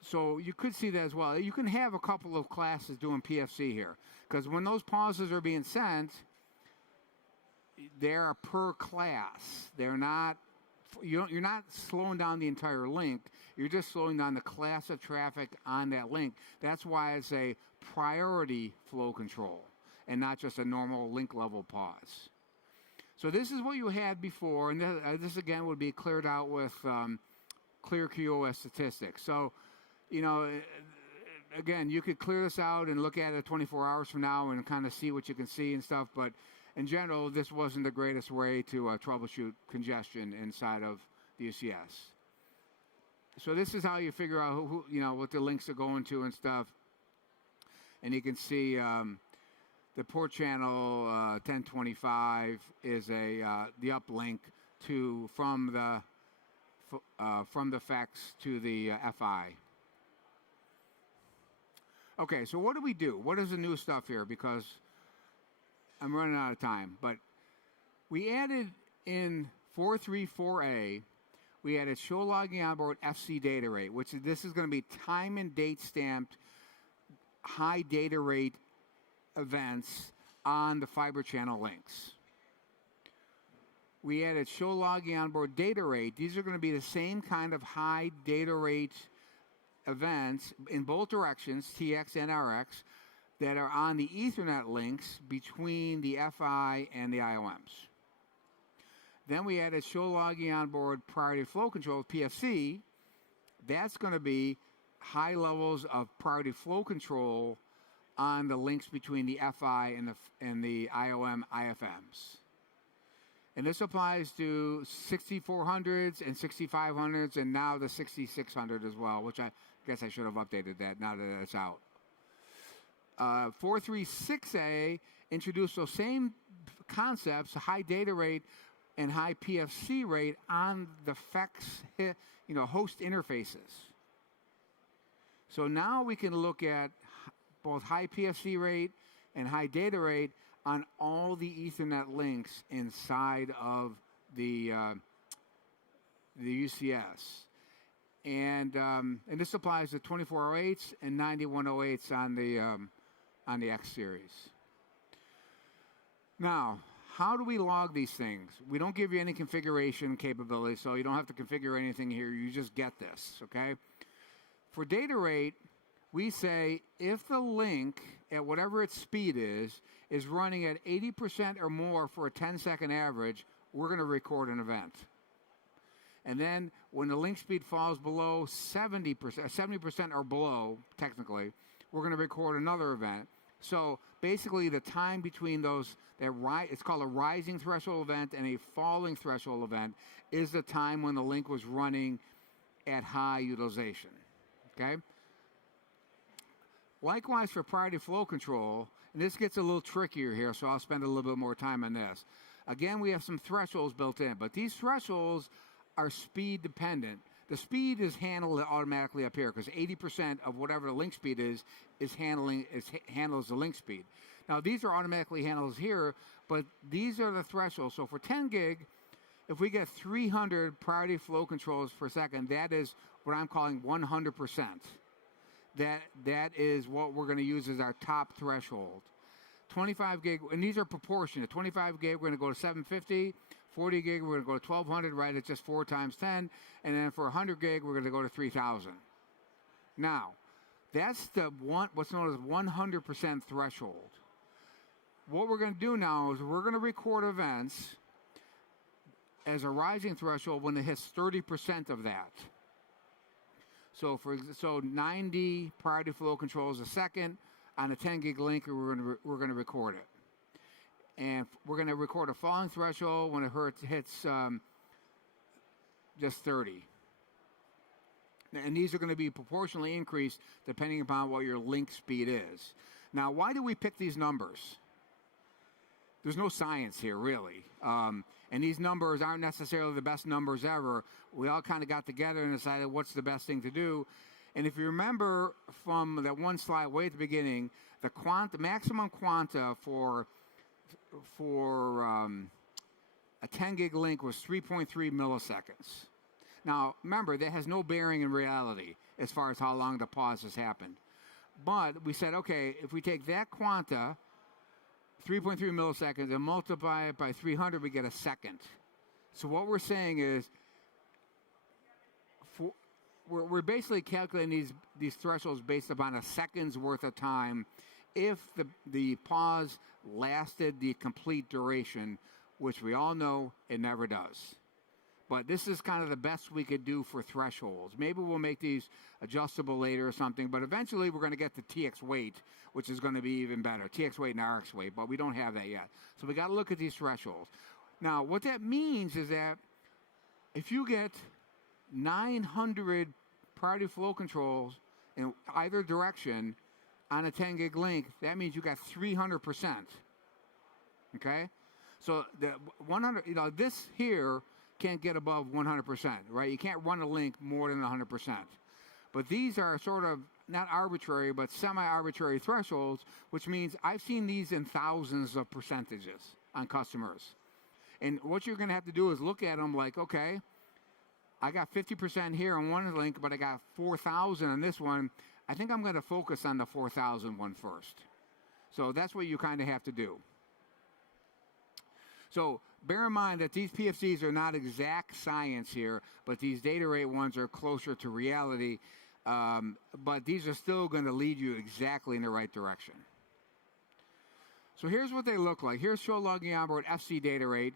So you could see that as well. You can have a couple of classes doing PFC here, because when those pauses are being sent, they're per class. They're not. You're not slowing down the entire link. You're just slowing down the class of traffic on that link. That's why it's a priority flow control and not just a normal link level pause. So this is what you had before, and this again would be cleared out with clear QoS statistics. So, you know, again, you could clear this out and look at it 24 hours from now and kind of see what you can see and stuff, but in general, this wasn't the greatest way to troubleshoot congestion inside of the UCS. So this is how you figure out who what the links are going to and stuff. And you can see the port channel 1025 is the uplink to from the FEX to the FI. Okay, so what do we do? What is the new stuff here? Because I'm running out of time, but we added in 434A, we added show logging onboard FC data rate, which this is going to be time and date stamped high data rate events on the fiber channel links. We added show logging onboard data rate. These are going to be the same kind of high data rate events in both directions, TX and RX, that are on the Ethernet links between the FI and the IOMs. Then we added show logging onboard priority flow control, PFC. That's going to be high levels of priority flow control on the links between the FI and the IOM IFMs. And this applies to 6400s and 6500s and now the 6600 as well, which I guess I should have updated that now that it's out. 436A introduced those same concepts, high data rate and high PFC rate on the FEX, host interfaces. So now we can look at both high PFC rate and high data rate on all the Ethernet links inside of the UCS. And this applies to 2408s and 9108s on the X series. Now, how do we log these things? We don't give you any configuration capability, so you don't have to configure anything here. You just get this, okay? For data rate, we say if the link, at whatever its speed is running at 80% or more for a 10-second average, we're going to record an event. And then when the link speed falls below 70% or below, technically, we're going to record another event. So basically the time between those, it's called a rising threshold event and a falling threshold event, is the time when the link was running at high utilization, okay? Likewise for priority flow control, and this gets a little trickier here, so I'll spend a little bit more time on this. Again, we have some thresholds built in, but these thresholds are speed dependent. The speed is handled automatically up here because 80% of whatever the link speed is handles the link speed. Now, these are automatically handled here, but these are the thresholds. So for 10 gig, if we get 300 priority flow controls per second, that is what I'm calling 100%. That is what we're going to use as our top threshold. 25 gig, and these are proportionate. 25 gig, we're going to go to 750. 40 gig, we're going to go to 1200, right? It's just 4 times 10. And then for 100 gig, we're going to go to 3000. Now, that's what's known as 100% threshold. What we're going to do now is we're going to record events as a rising threshold when it hits 30% of that. So 90 priority flow controls a second on a 10 gig link, we're going to record it. And we're going to record a falling threshold when it hits just 30. And these are going to be proportionally increased depending upon what your link speed is. Now, why do we pick these numbers? There's no science here, really. And these numbers aren't necessarily the best numbers ever. We all kind of got together and decided what's the best thing to do. And if you remember from that one slide way at the beginning, the maximum quanta for a 10 gig link was 3.3 milliseconds. Now, remember, that has no bearing in reality as far as how long the pause has happened. But we said, okay, if we take that quanta, 3.3 milliseconds, and multiply it by 300, we get a second. So what we're saying is, we're basically calculating these thresholds based upon a second's worth of time if the pause lasted the complete duration, which we all know it never does. But this is kind of the best we could do for thresholds. Maybe we'll make these adjustable later or something, but eventually we're going to get the TX weight, which is going to be even better, TX weight and RX weight, but we don't have that yet. So we got to look at these thresholds. Now, what that means is that if you get 900 priority flow controls in either direction on a 10 gig link, that means you got 300%. Okay? So the 100, this here can't get above 100%, right? You can't run a link more than 100%. But these are sort of not arbitrary, but semi-arbitrary thresholds, which means I've seen these in thousands of percentages on customers. And what you're going to have to do is look at them like, okay, I got 50% here on one link, but I got 4,000 on this one. I think I'm going to focus on the 4,000 one first. So that's what you kind of have to do. So bear in mind that these PFCs are not exact science here, but these data rate ones are closer to reality. But these are still going to lead you exactly in the right direction. So here's what they look like. Here's show logging onboard FC data rate.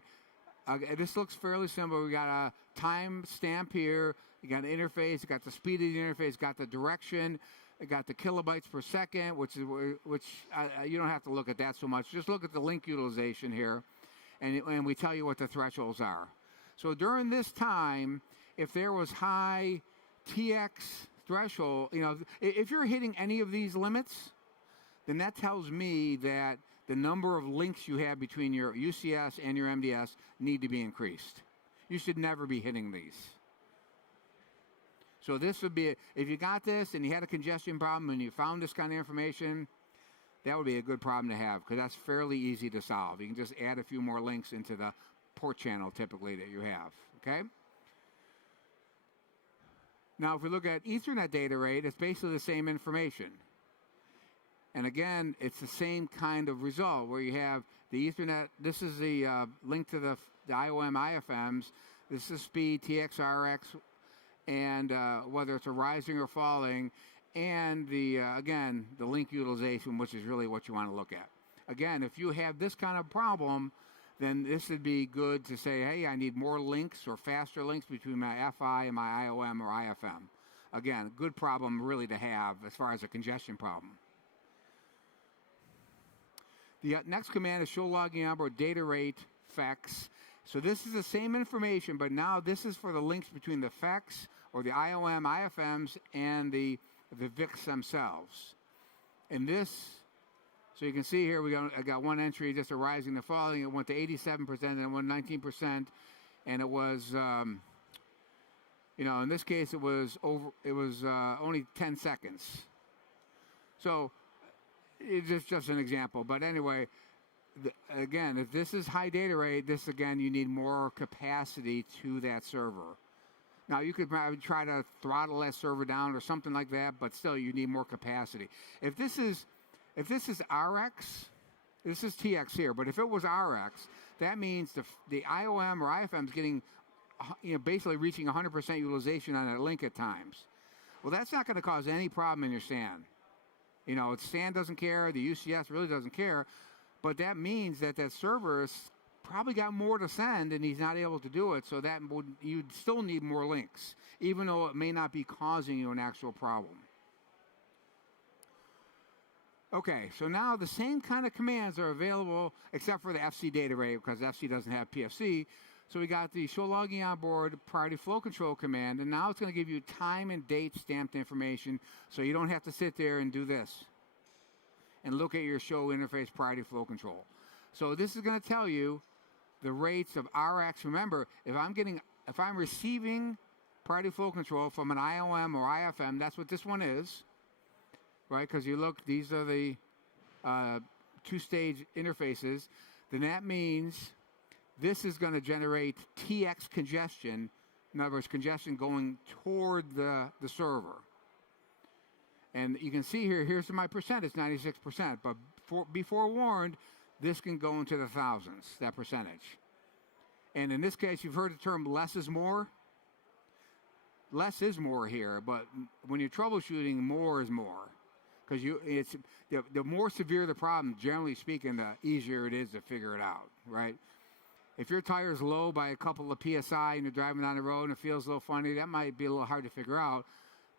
This looks fairly simple. We got a time stamp here. You got an interface. You got the speed of the interface. Got the direction. You got the kilobytes per second, which you don't have to look at that so much. Just look at the link utilization here, and we tell you what the thresholds are. So during this time, if there was high TX threshold, if you're hitting any of these limits, then that tells me that the number of links you have between your UCS and your MDS need to be increased. You should never be hitting these. So this would be, if you got this and you had a congestion problem and you found this kind of information, that would be a good problem to have because that's fairly easy to solve. You can just add a few more links into the port channel typically that you have, okay? Now, if we look at Ethernet data rate, it's basically the same information. And again, it's the same kind of result where you have the Ethernet. This is the link to the IOM IFMs. This is speed, TX, RX, and whether it's a rising or falling, and again, the link utilization, which is really what you want to look at. Again, if you have this kind of problem, then this would be good to say, hey, I need more links or faster links between my FI and my IOM or IFM. Again, good problem really to have as far as a congestion problem. The next command is show logging onboard data rate FEX. So this is the same information, but now this is for the links between the FEX or the IOM, IFMs, and the VIX themselves. And this, so you can see here, I got one entry, just a rising and falling. It went to 87%, and it went 19%, and it was, in this case, it was only 10 seconds. So it's just an example. But anyway, again, if this is high data rate, this again, you need more capacity to that server. Now, you could probably try to throttle that server down or something like that, but still, you need more capacity. If this is RX, this is TX here, but if it was RX, that means the IOM or IFM is getting, basically reaching 100% utilization on that link at times. Well, that's not going to cause any problem in your SAN. SAN doesn't care, the UCS really doesn't care, but that means that server has probably got more to send and he's not able to do it, so you'd still need more links, even though it may not be causing you an actual problem. Okay, so now the same kind of commands are available except for the FC data rate, because FC doesn't have PFC. So we got the show logging onboard priority flow control command, and now it's going to give you time and date stamped information, so you don't have to sit there and do this and look at your show interface priority flow control. So this is going to tell you the rates of RX. Remember, if I'm receiving priority flow control from an IOM or IFM, that's what this one is, right? Because you look, these are the two-stage interfaces. Then that means this is going to generate TX congestion. In other words, congestion going toward the server. And you can see here, here's my percent, it's 96%. But be forewarned, this can go into the thousands, that percentage. And in this case, you've heard the term less is more. Less is more here, but when you're troubleshooting, more is more. Because the more severe the problem, generally speaking, the easier it is to figure it out, right? If your tire's low by a couple of PSI and you're driving down the road and it feels a little funny, that might be a little hard to figure out.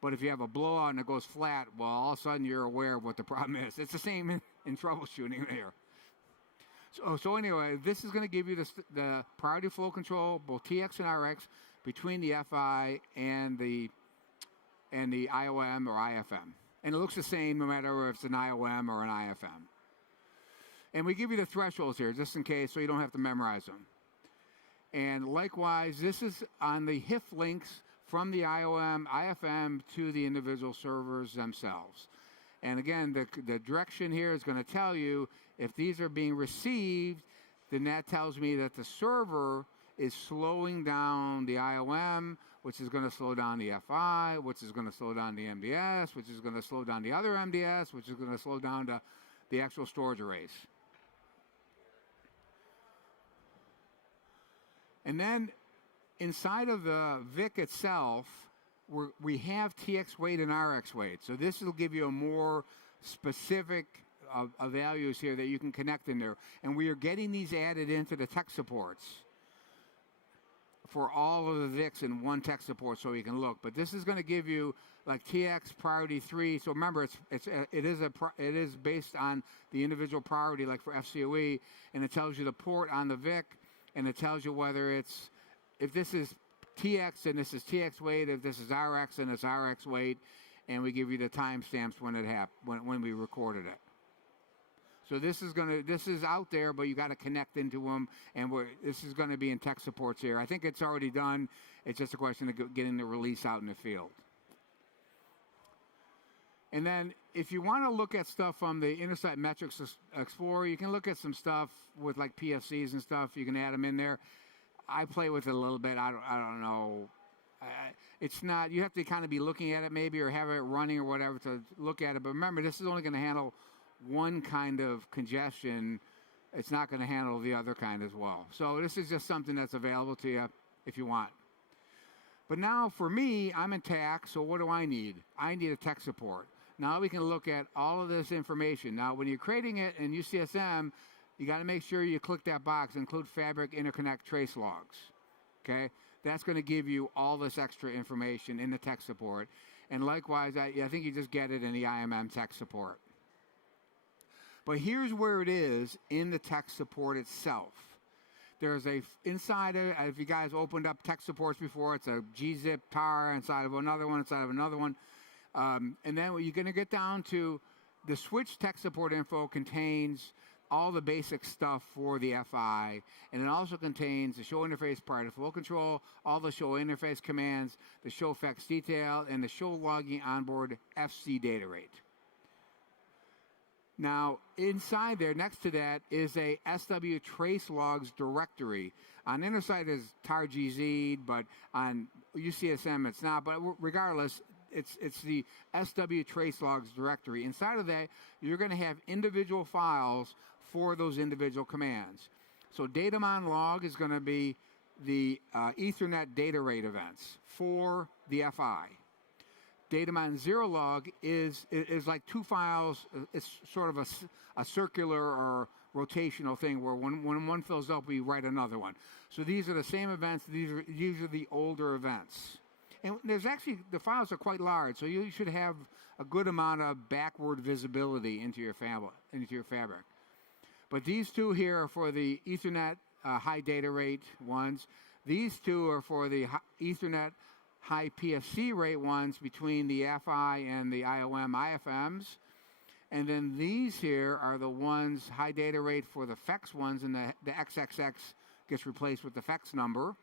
But if you have a blowout and it goes flat, well, all of a sudden you're aware of what the problem is. It's the same in troubleshooting here. So anyway, this is going to give you the priority flow control, both TX and RX, between the FI and the IOM or IFM. And it looks the same no matter if it's an IOM or an IFM. And we give you the thresholds here, just in case, so you don't have to memorize them. And likewise, this is on the HIF links from the IOM, IFM to the individual servers themselves. And again, the direction here is going to tell you if these are being received, then that tells me that the server is slowing down the IOM, which is going to slow down the FI, which is going to slow down the MDS, which is going to slow down the other MDS, which is going to slow down the actual storage arrays. And then inside of the VIC itself, we have TX weight and RX weight. So this will give you a more specific values here that you can connect in there. And we are getting these added into the tech supports for all of the VICs in one tech support so you can look. But this is going to give you like TX priority 3. So remember, it is based on the individual priority, like for FCOE, and it tells you the port on the VIC, and it tells you whether if this is TX and this is TX weight, if this is RX and it's RX weight, and we give you the timestamps when it happened, when we recorded it. So this is out there, but you got to connect into them, and this is going to be in tech supports here. I think it's already done. It's just a question of getting the release out in the field. And then if you want to look at stuff from the Intersight Metrics Explorer, you can look at some stuff with like PFCs and stuff. You can add them in there. I play with it a little bit. I don't know. It's not, you have to kind of be looking at it maybe or have it running or whatever to look at it. But remember, this is only going to handle one kind of congestion. It's not going to handle the other kind as well. So this is just something that's available to you if you want. But now for me, I'm in TAC, so what do I need? I need a tech support. Now we can look at all of this information. Now when you're creating it in UCSM, you got to make sure you click that box, include fabric interconnect trace logs. Okay? That's going to give you all this extra information in the tech support. And likewise, I think you just get it in the IMM tech support. But here's where it is in the tech support itself. There's inside of, if you guys opened up tech supports before, it's a gzip tar inside of another one, and then you're going to get down to the switch tech support info contains all the basic stuff for the FI, and it also contains the show interface prior to flow control, all the show interface commands, the show effects detail, and the show logging onboard FC data rate. Now, inside there, next to that, is a SW trace logs directory. On the inner side is tar-gz, but on UCSM it's not. But regardless, it's the SW trace logs directory. Inside of that, you're going to have individual files for those individual commands. So datamon log is going to be the Ethernet data rate events for the FI. Datamon zero log is like two files. It's sort of a circular or rotational thing where when one fills up, we write another one. So these are the same events. These are the older events. And there's actually, the files are quite large, so you should have a good amount of backward visibility into your fabric. But these two here are for the Ethernet high data rate ones. These two are for the Ethernet high PFC rate ones between the FI and the IOM IFMs. And then these here are the ones, high data rate for the FEX ones, and the XXX gets replaced with the FEX number.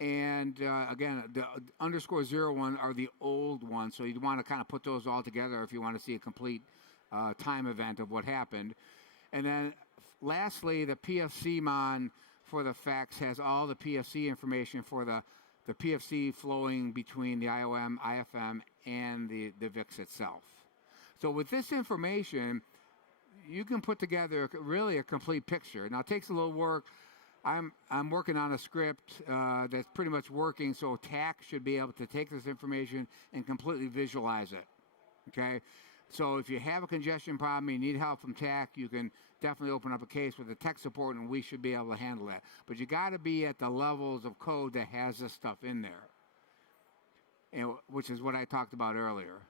And again, the _01 are the old ones, so you'd want to kind of put those all together if you want to see a complete time event of what happened. And then lastly, the PFC mon for the FEX has all the PFC information for the PFC flowing between the IOM, IFM, and the VIX itself. So with this information, you can put together really a complete picture. Now, it takes a little work. I'm working on a script that's pretty much working, so TAC should be able to take this information and completely visualize it, okay? So if you have a congestion problem, you need help from TAC, you can definitely open up a case with the tech support, and we should be able to handle that. But you got to be at the levels of code that has this stuff in there, and, which is what I talked about earlier.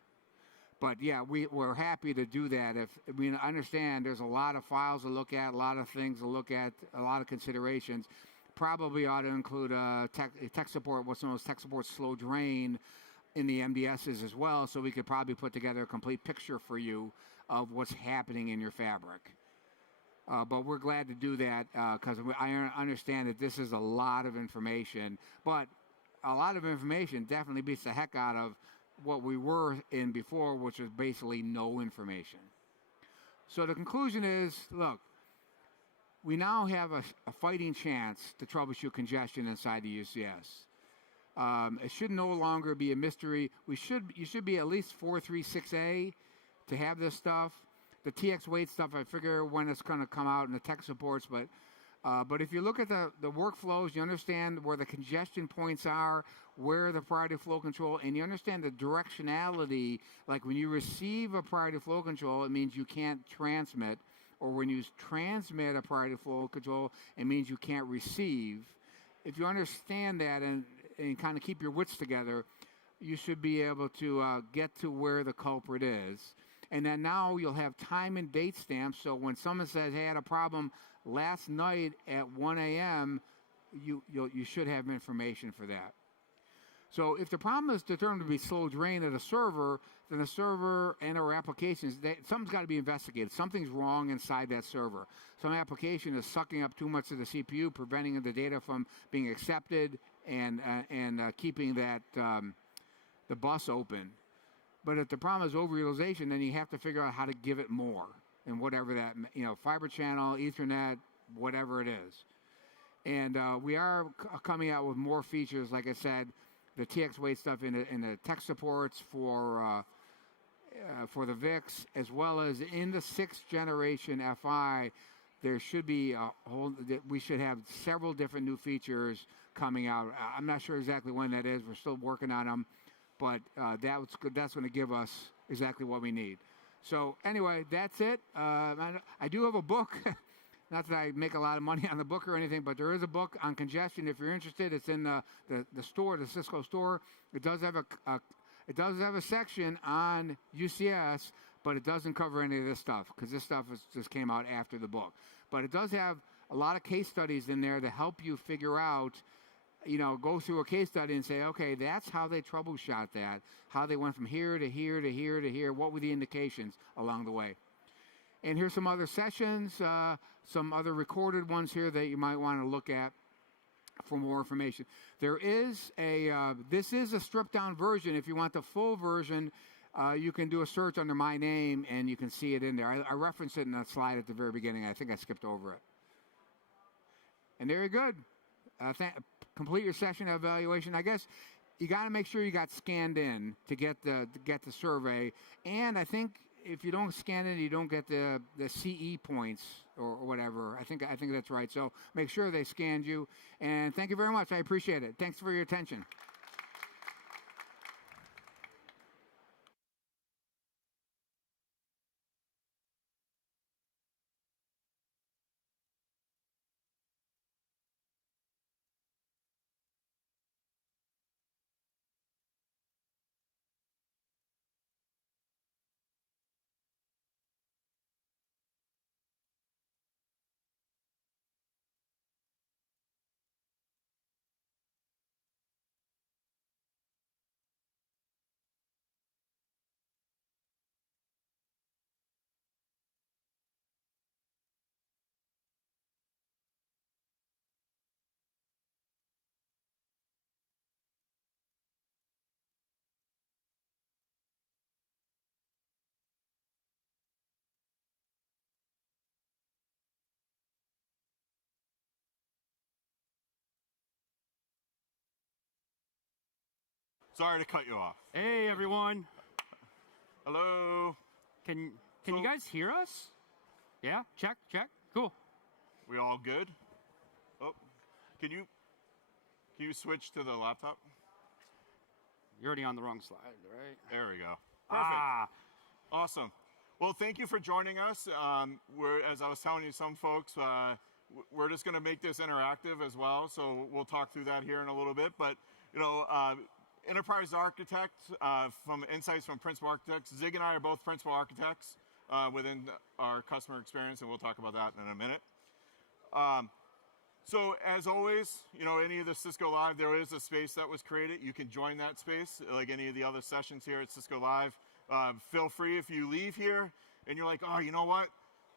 But yeah, we're happy to do that. If we understand there's a lot of files to look at, a lot of things to look at, a lot of considerations. Probably ought to include tech support, what's known as tech support slow drain in the MDSs as well, so we could probably put together a complete picture for you of what's happening in your fabric. But we're glad to do that because I understand that this is a lot of information, but a lot of information definitely beats the heck out of what we were in before, which was basically no information. So the conclusion is, look, we now have a fighting chance to troubleshoot congestion inside the UCS. It should no longer be a mystery. You should be at least 436A to have this stuff. The TX weight stuff, I figure when it's going to come out in the tech supports, but if you look at the workflows, you understand where the congestion points are, where the priority flow control, and you understand the directionality. Like when you receive a priority flow control, it means you can't transmit, or when you transmit a priority flow control, it means you can't receive. If you understand that and kind of keep your wits together, you should be able to get to where the culprit is. And then now you'll have time and date stamps, so when someone says, hey, I had a problem last night at 1 a.m., you should have information for that. So if the problem is determined to be slow drain at a server, then the server and our applications, something's got to be investigated. Something's wrong inside that server. Some application is sucking up too much of the CPU, preventing the data from being accepted and keeping that the bus open. But if the problem is overutilization, then you have to figure out how to give it more, and whatever that, fiber channel, Ethernet, whatever it is. And we are coming out with more features, like I said, the TX weight stuff in the tech supports for the VIX, as well as in the 6th generation FI, there should be we should have several different new features coming out. I'm not sure exactly when that is. We're still working on them, but that's going to give us exactly what we need. So anyway, that's it. I do have a book. Not that I make a lot of money on the book or anything, but there is a book on congestion. If you're interested, it's in the store, the Cisco store. It does have a section on UCS, but it doesn't cover any of this stuff because this stuff just came out after the book. But it does have a lot of case studies in there to help you figure out, go through a case study and say, okay, that's how they troubleshot that, how they went from here to here to here to here, what were the indications along the way. And here's some other sessions, some other recorded ones here that you might want to look at for more information. There is this is a stripped down version. If you want the full version, you can do a search under my name, and you can see it in there. I referenced it in that slide at the very beginning. I think I skipped over it. And there you're good. Complete your session evaluation. I guess you got to make sure you got scanned in to get the survey. And I think if you don't scan in, you don't get the CE points or whatever. I think that's right. So make sure they scanned you. And thank you very much. I appreciate it. Thanks for your attention. Sorry to cut you off. Hey, everyone. Hello. Can you guys hear us? Yeah? Check. Cool. We all good? Oh, can you switch to the laptop? You're already on the wrong slide, right? There we go. Perfect. Awesome. Well, thank you for joining us. As I was telling you, some folks, we're just going to make this interactive as well. So we'll talk through that here in a little bit. But, Enterprise Architect from Insights from Principal Architects. Zig and I are both Principal Architects within our customer experience, and we'll talk about that in a minute. So as always, any of the Cisco Live, there is a space that was created. You can join that space, like any of the other sessions here at Cisco Live. Feel free if you leave here and you're like, oh, you know what?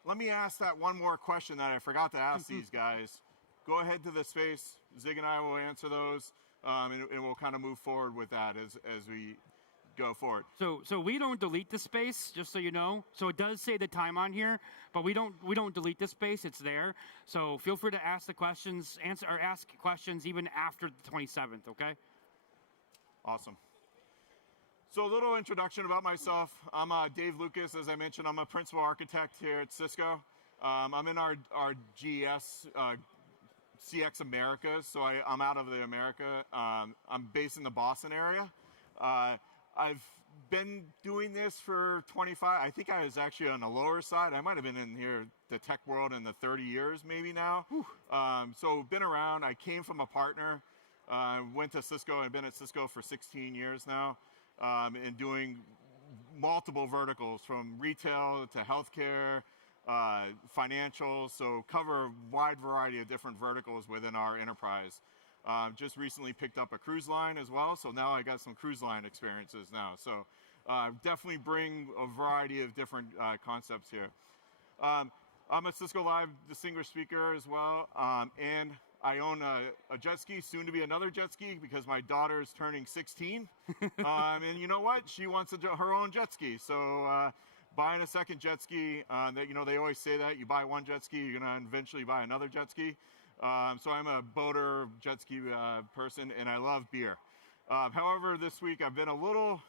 Let me ask that one more question that I forgot to ask these guys. Go ahead to the space. Zig and I will answer those. And we'll kind of move forward with that as we go forward. So we don't delete the space, just so you know. So it does say the time on here, but we don't delete the space. It's there. So feel free to ask the questions, ask questions even after the 27th. Okay. Awesome. So a little introduction about myself. I'm Dave Lucas. As I mentioned, I'm a principal architect here at Cisco. I'm in our GS. CX Americas, so I'm out of the America. I'm based in the Boston area. I've been doing this for 25, I think I was actually on the lower side. I might have been in here, the tech world, in the 30 years maybe now. So been around. I came from a partner, went to Cisco. I've been at Cisco for 16 years now, and doing multiple verticals from retail to healthcare, financials, so cover a wide variety of different verticals within our enterprise. Just recently picked up a cruise line as well, so now I got some cruise line experiences now. So definitely bring a variety of different concepts here. I'm a Cisco Live distinguished speaker as well, and I own a jet ski, soon to be another jet ski, because my daughter is turning 16. And you know what? She wants her own jet ski. So buying a second jet ski, they always say that you buy one jet ski, you're going to eventually buy another jet ski. So I'm a boater, jet ski person, and I love beer. However, this week I've been a little,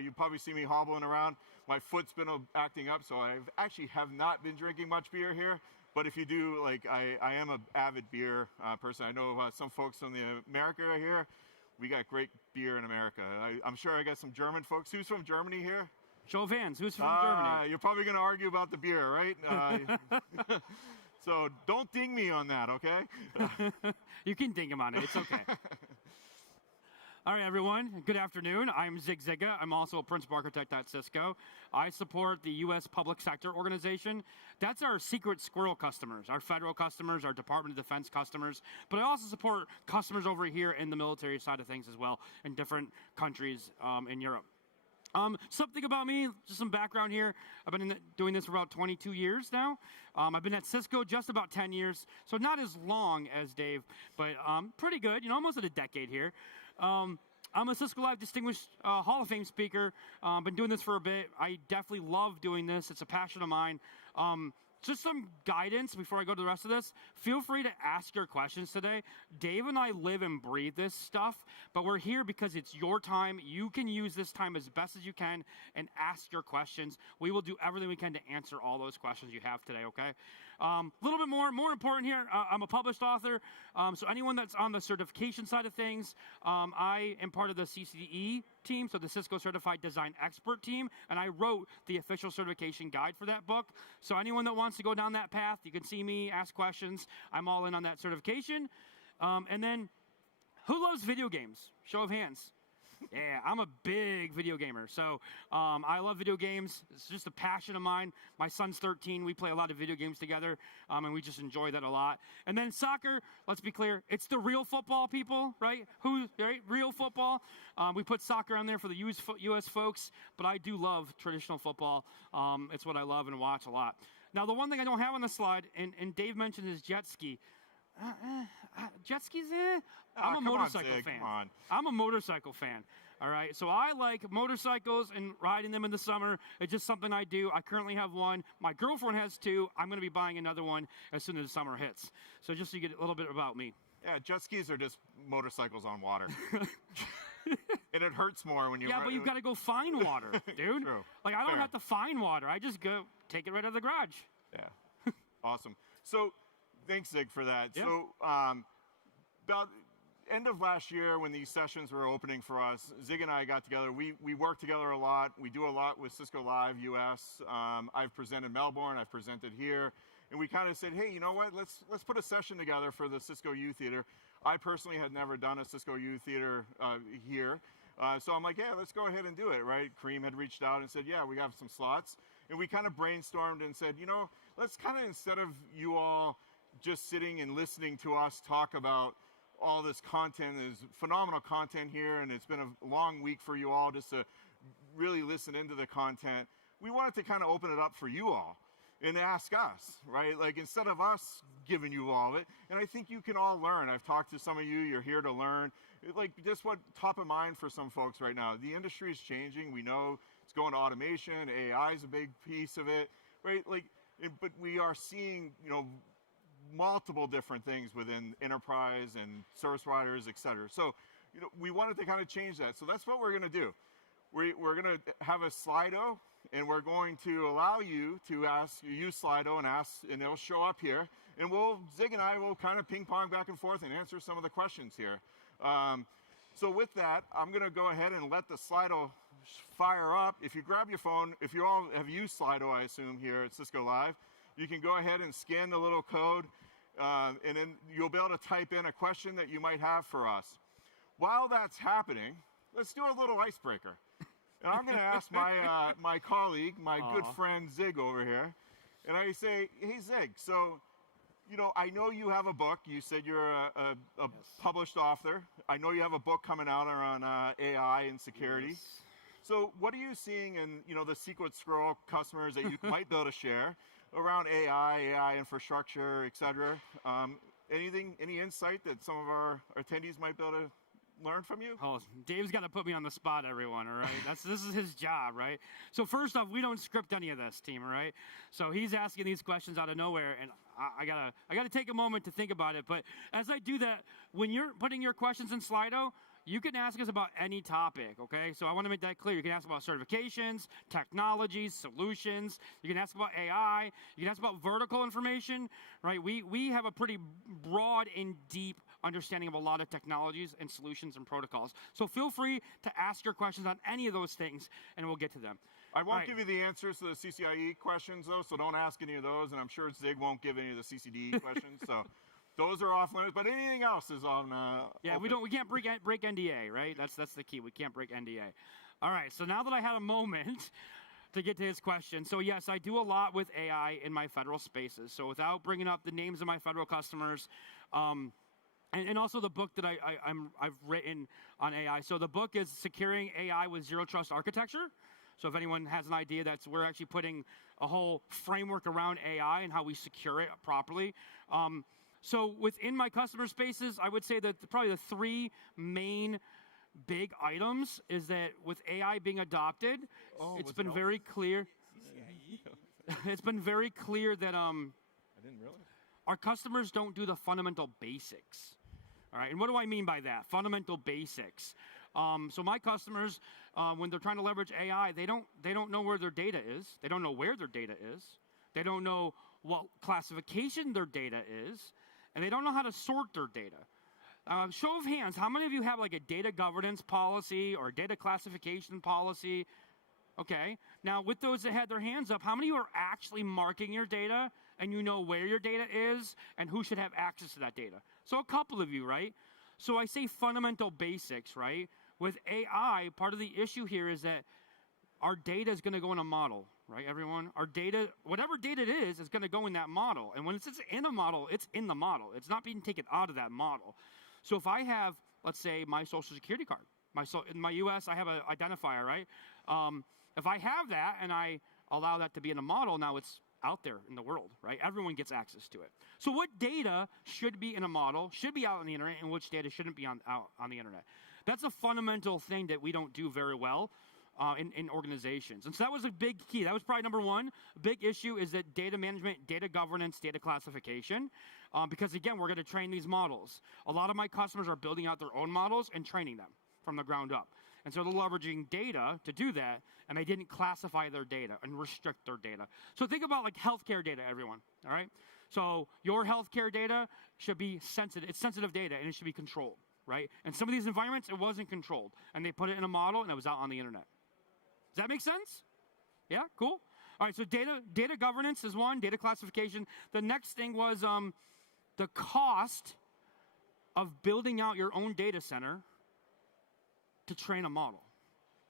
you probably see me hobbling around. My foot's been acting up, so I actually have not been drinking much beer here. But if you do, I am an avid beer person. I know some folks from the America are here. We got great beer in America. I'm sure I got some German folks. Who's from Germany here? Show of hands. Who's from Germany? You're probably going to argue about the beer, right? So don't ding me on that, okay? You can ding him on it. It's okay. All right, everyone. Good afternoon. I'm Zig Zigga. I'm also a principal architect at Cisco. I support the U.S. public sector organization. That's our secret squirrel customers, our federal customers, our Department of Defense customers. But I also support customers over here in the military side of things as well, in different countries in Europe. Something about me, just some background here. I've been doing this for about 22 years now. I've been at Cisco just about 10 years, so not as long as Dave, but pretty good, almost at a decade here. I'm a Cisco Live Distinguished Hall of Fame speaker. Been doing this for a bit. I definitely love doing this. It's a passion of mine. Just some guidance before I go to the rest of this. Feel free to ask your questions today. Dave and I live and breathe this stuff, but we're here because it's your time. You can use this time as best as you can and ask your questions. We will do everything we can to answer all those questions you have today, okay? A little bit more important here, I'm a published author, so anyone that's on the certification side of things, I am part of the CCE team, so the Cisco Certified Design Expert team, and I wrote the official certification guide for that book. So anyone that wants to go down that path, you can see me, ask questions. I'm all in on that certification. And then, who loves video games? Show of hands. Yeah, I'm a big video gamer. So I love video games. It's just a passion of mine. My son's 13. We play a lot of video games together, and we just enjoy that a lot. And then soccer, let's be clear, it's the real football, people, right? Right? Real football. We put soccer on there for the U.S. folks, but I do love traditional football. It's what I love and watch a lot. Now, the one thing I don't have on the slide, and Dave mentioned is jet ski. Jet skis, I'm a motorcycle fan. Come on. I'm a motorcycle fan. All right, so I like motorcycles and riding them in the summer. It's just something I do. I currently have one. My girlfriend has two. I'm going to be buying another one as soon as the summer hits. So just so you get a little bit about me. Yeah, jet skis are just motorcycles on water. And it hurts more when you... Yeah, but you've got to go find water, dude. True. Like, I don't Fair. have to find water. I just go take it right out of the garage. Yeah. Awesome. So, thanks, Zig, for that. Yeah. So, about end of last year when these sessions were opening for us, Zig and I got together. We work together a lot. We do a lot with Cisco Live US. I've presented Melbourne. I've presented here. And we kind of said, hey, you know what? Let's put a session together for the Cisco U Theater. I personally had never done a Cisco U Theater here. So I'm like, yeah, let's go ahead and do it, right? Kareem had reached out and said, yeah, we have some slots. And we kind of brainstormed and said, you know, let's kind of, instead of you all just sitting and listening to us talk about all this content, there's phenomenal content here, and it's been a long week for you all just to really listen into the content. We wanted to kind of open it up for you all and ask us, right? Like, instead of us giving you all of it, and I think you can all learn. I've talked to some of you, you're here to learn. Like, just what top of mind for some folks right now. The industry is changing. We know it's going to automation. AI is a big piece of it, right? Like, but we are seeing, you know, multiple different things within enterprise and service providers, et cetera. So, you know, we wanted to kind of change that. So that's what we're going to do. We're going to have a Slido, and we're going to allow you to use Slido and ask, and it'll show up here. And Zig and I will kind of ping pong back and forth and answer some of the questions here. So with that, I'm going to go ahead and let the Slido fire up. If you grab your phone, if you all have used Slido, I assume, here at Cisco Live, you can go ahead and scan the little code, and then you'll be able to type in a question that you might have for us. While that's happening, let's do a little icebreaker. And I'm going to ask my colleague, my good friend Zig over here, and I say, hey, Zig, so, you know, I know you have a book. You said you're a published author. I know you have a book coming out around AI and security. Yes. So what are you seeing in, you know, the secret squirrel customers that you might be able to share around AI infrastructure, et cetera? Any insight that some of our attendees might be able to learn from you? Oh, Dave's got to put me on the spot, everyone, all right? This is his job, right? So first off, we don't script any of this, team, all right? So he's asking these questions out of nowhere, and I gotta take a moment to think about it. But as I do that, when you're putting your questions in Slido, you can ask us about any topic, okay? So I want to make that clear. You can ask about certifications, technologies, solutions. You can ask about AI. You can ask about vertical information, right? We have a pretty broad and deep understanding of a lot of technologies and solutions and protocols. So feel free to ask your questions on any of those things, and we'll get to them. I won't give you the answers to the CCIE questions, though, so don't ask any of those, and I'm sure Zig won't give any of the CCD questions, so those are off limits, but anything else is on yeah, open. we can't break NDA, right? That's the key. We can't break NDA. All right, so now that I had a moment to get to his question, so yes, I do a lot with AI in my federal spaces. So without bringing up the names of my federal customers, and also the book that I've written on AI. So the book is Securing AI with Zero Trust Architecture. So if anyone has an idea, we're actually putting a whole framework around AI and how we secure it properly. So within my customer spaces, I would say that probably the three main big items is that with AI being adopted, it's been very clear. It's been very clear that I didn't realize. our customers don't do the fundamental basics. All right, and what do I mean by that? Fundamental basics. So my customers, when they're trying to leverage AI, they don't know where their data is. They don't know where their data is. They don't know what classification their data is, and they don't know how to sort their data. Show of hands, how many of you have like a data governance policy or a data classification policy? Okay, now with those that had their hands up, how many of you are actually marking your data and you know where your data is and who should have access to that data? So a couple of you, right? So I say fundamental basics, right? With AI, part of the issue here is that our data is going to go in a model, right, everyone? Our data, whatever data it is going to go in that model. And when it's in a model, it's in the model. It's not being taken out of that model. So if I have, let's say, my social security card, in my US, I have an identifier, right? If I have that and I allow that to be in a model, now it's out there in the world, right? Everyone gets access to it. So what data should be in a model, should be out on the internet, and which data shouldn't be out on the internet? That's a fundamental thing that we don't do very well in organizations. And so that was a big key. That was probably number one. A big issue is that data management, data governance, data classification. Because again, we're going to train these models. A lot of my customers are building out their own models and training them from the ground up. And so they're leveraging data to do that, and they didn't classify their data and restrict their data. So think about like healthcare data, everyone, all right? So your healthcare data should be sensitive. It's sensitive data, and it should be controlled, right? And some of these environments, it wasn't controlled, and they put it in a model, and it was out on the internet. Does that make sense? Yeah, cool. All right, so data governance is one, data classification. The next thing was the cost of building out your own data center to train a model.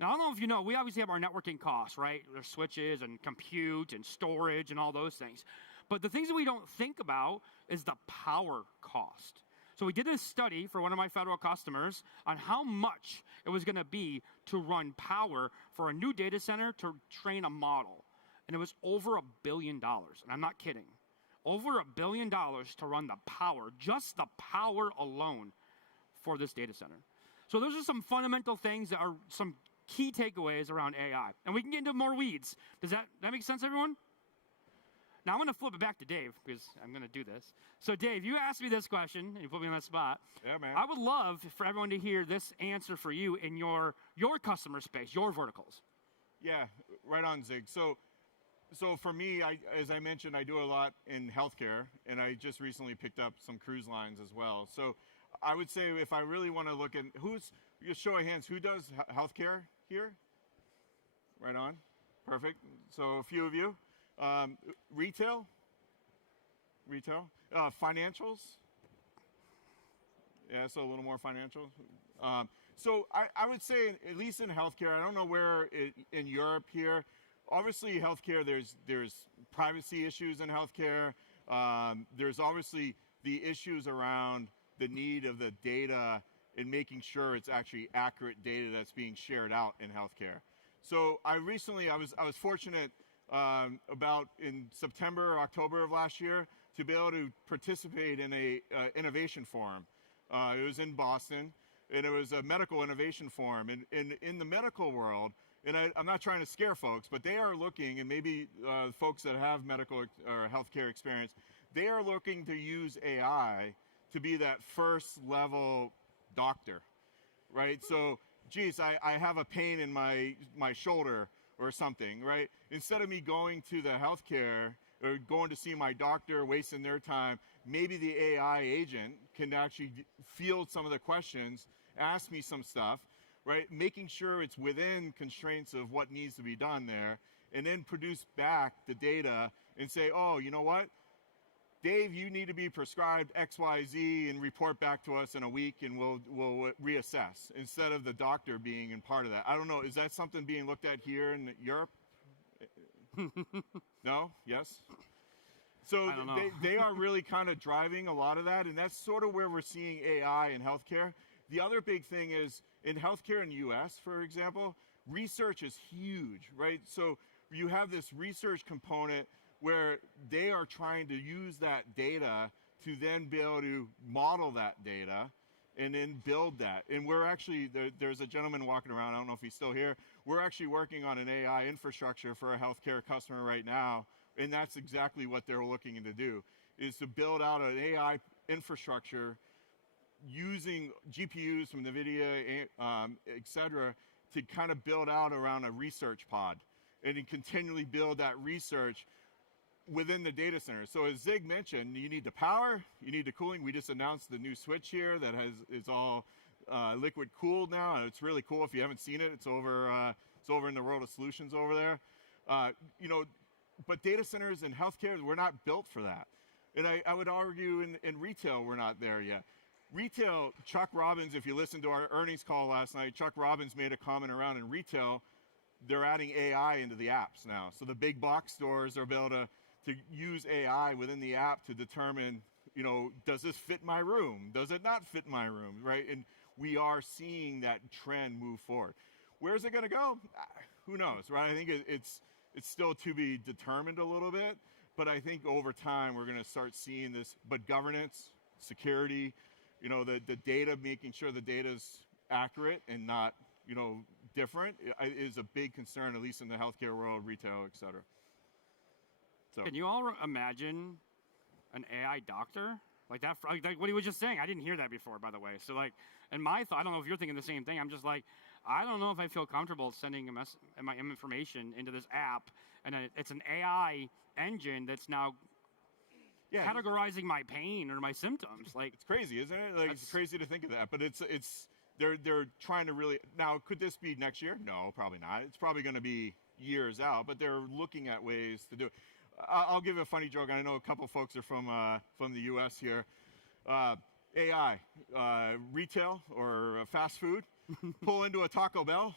Now, I don't know if you know, we obviously have our networking costs, right? There's switches and compute and storage and all those things. But the things that we don't think about is the power cost. So we did a study for one of my federal customers on how much it was going to be to run power for a new data center to train a model. And it was over $1 billion. And I'm not kidding. Over $1 billion to run the power, just the power alone for this data center. So those are some fundamental things that are some key takeaways around AI. And we can get into more weeds. Does that make sense, everyone? Now I'm going to flip it back to Dave because I'm going to do this. So Dave, you asked me this question and you put me on that spot. Yeah, man. I would love for everyone to hear this answer for you in your customer space, your verticals. Yeah, right on, Zig. So for me, as I mentioned, I do a lot in healthcare, and I just recently picked up some cruise lines as well. So I would say if I really want to look at just show of hands, who does healthcare here? Right on. Perfect. So a few of you. Retail? Financials? Yeah, so a little more financial. So I would say, at least in healthcare, I don't know where in Europe here, obviously healthcare, there's privacy issues in healthcare. There's obviously the issues around the need of the data and making sure it's actually accurate data that's being shared out in healthcare. So I was fortunate about in September or October of last year to be able to participate in a innovation forum. It was in Boston, and it was a medical innovation forum. And in the medical world, and I'm not trying to scare folks, but they are looking, and maybe folks that have medical or healthcare experience, they are looking to use AI to be that first level doctor, right? So, geez, I have a pain in my shoulder or something, right? Instead of me going to the healthcare or going to see my doctor, wasting their time, maybe the AI agent can actually field some of the questions, ask me some stuff, right? Making sure it's within constraints of what needs to be done there, and then produce back the data and say, oh, you know what? Dave, you need to be prescribed X, Y, Z and report back to us in a week and we'll reassess, instead of the doctor being in part of that. I don't know, is that something being looked at here in Europe? No? Yes? So they are really kind of driving a lot of that, and that's sort of where we're seeing AI in healthcare. The other big thing is, in healthcare in the US, for example, research is huge, right? So you have this research component where they are trying to use that data to then be able to model that data and then build that. And we're actually, there's a gentleman walking around, I don't know if he's still here, we're actually working on an AI infrastructure for a healthcare customer right now, and that's exactly what they're looking to do, is to build out an AI infrastructure using GPUs from NVIDIA, et cetera, to kind of build out around a research pod and to continually build that research within the data center. So as Zig mentioned, you need the power, you need the cooling. We just announced the new switch here that is all liquid cooled now, and it's really cool. If you haven't seen it, it's over in the World of Solutions over there. But data centers and healthcare, we're not built for that. And I would argue in retail, we're not there yet. Retail, Chuck Robbins, if you listened to our earnings call last night, Chuck Robbins made a comment around in retail, they're adding AI into the apps now. So the big box stores are able to use AI within the app to determine, does this fit my room? Does it not fit my room, right? And we are seeing that trend move forward. Where's it going to go? Who knows, right? I think it's still to be determined a little bit, but I think over time we're going to start seeing this. But governance, security, the data, making sure the data is accurate and not, different is a big concern, at least in the healthcare world, retail, et cetera. So. Can you all imagine an AI doctor? Like that, like what he was just saying. I didn't hear that before, by the way. So like, and my thought, I don't know if you're thinking the same thing. I'm just like, I don't know if I feel comfortable sending my information into this app, and it's an AI engine that's now categorizing my pain or my symptoms. Like, it's crazy, isn't it? Like, it's crazy to think of that, but they're trying to really. Now, could this be next year? No, probably not. It's probably going to be years out, but they're looking at ways to do it. I'll give a funny joke. I know a couple folks are from the U.S. here. AI, retail or fast food, pull into a Taco Bell.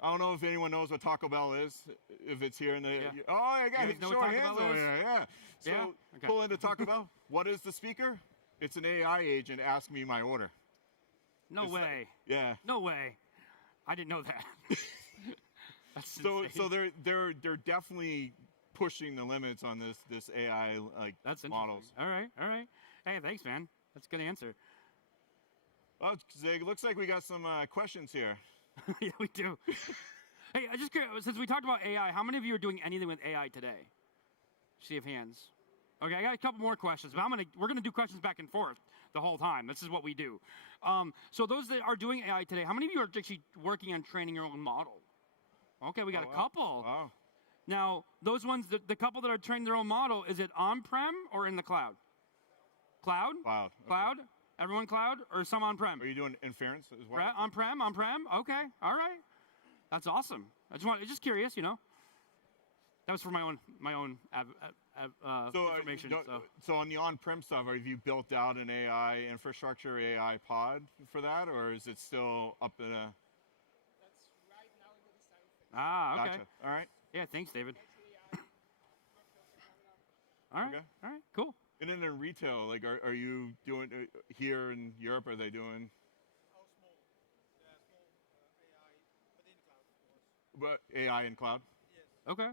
I don't know if anyone knows what Taco Bell is. If it's here in the I got short hands over there. Yeah. So Okay. Pull into Taco Bell. What is the speaker? It's an AI agent asking me my order. No way. Yeah. No way. I didn't know that. That's insane. So they're definitely pushing the limits on this AI That's models. All right. Hey, thanks, man. That's a good answer. Well, Zig, looks like we got some questions here. Yeah, we do. Hey, I just curious, since we talked about AI, how many of you are doing anything with AI today? See of hands. Okay, I got a couple more questions, but we're gonna do questions back and forth the whole time. This is what we do. So those that are doing AI today, how many of you are actually working on training your own model? Okay, we got a couple. Wow. Now, those ones, the couple that are training their own model, is it on-prem or in the cloud? Cloud? Cloud. Okay. Cloud? Everyone cloud or some on-prem? Are you doing Inference as well? On-prem? Okay, all right. That's awesome. Just curious, That was for my own information. So on the on-prem stuff, have you built out an AI infrastructure, AI pod for that, or is it still up in a? That's right now in the design phase. Okay. Gotcha. All right. Yeah, thanks, David. Actually, All right. Okay. All right. Cool. And then in retail, are you doing here in Europe? Are they doing? All small. Small AI within cloud, of course. But AI in cloud. Yes. Okay.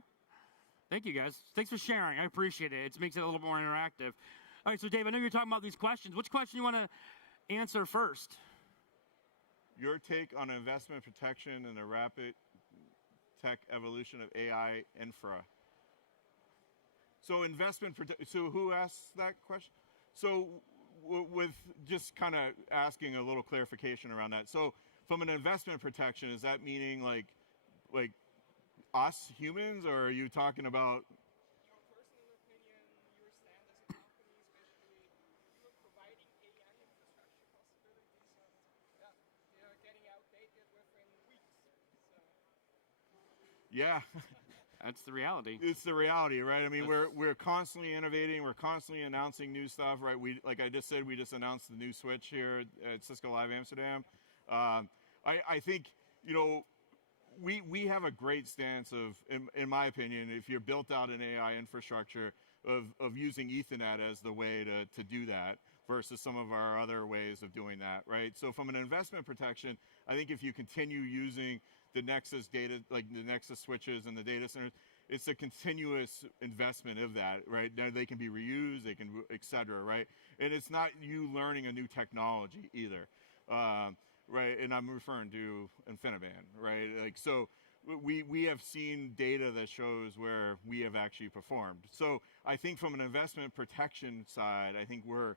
Thank you, guys. Thanks for sharing. I appreciate it. It makes it a little more interactive. All right, so Dave, I know you're talking about these questions. Which question you want to answer first? Your take on investment protection and the rapid tech evolution of AI infra. So so who asked that question? So with just kind of asking a little clarification around that. So from an investment protection, is that meaning like us humans, or are you talking about? Your personal opinion, your stand as a company, especially you're providing AI infrastructure possibilities, and they are getting outdated within weeks. So. Yeah. That's the reality. It's the reality, right? I mean, we're constantly innovating. We're constantly announcing new stuff, right? Like I just said, we just announced the new switch here at Cisco Live Amsterdam. I think, we have a great stance of, in my opinion, if you're built out an AI infrastructure, of using Ethernet as the way to do that versus some of our other ways of doing that, right? So from an investment protection, I think if you continue using the Nexus data, like the Nexus switches and the data centers, it's a continuous investment of that, right? Now they can be reused, they can, et cetera, right? And it's not you learning a new technology either, right? And I'm referring to InfiniBand, right? Like, so we have seen data that shows where we have actually performed. So I think from an investment protection side, I think we're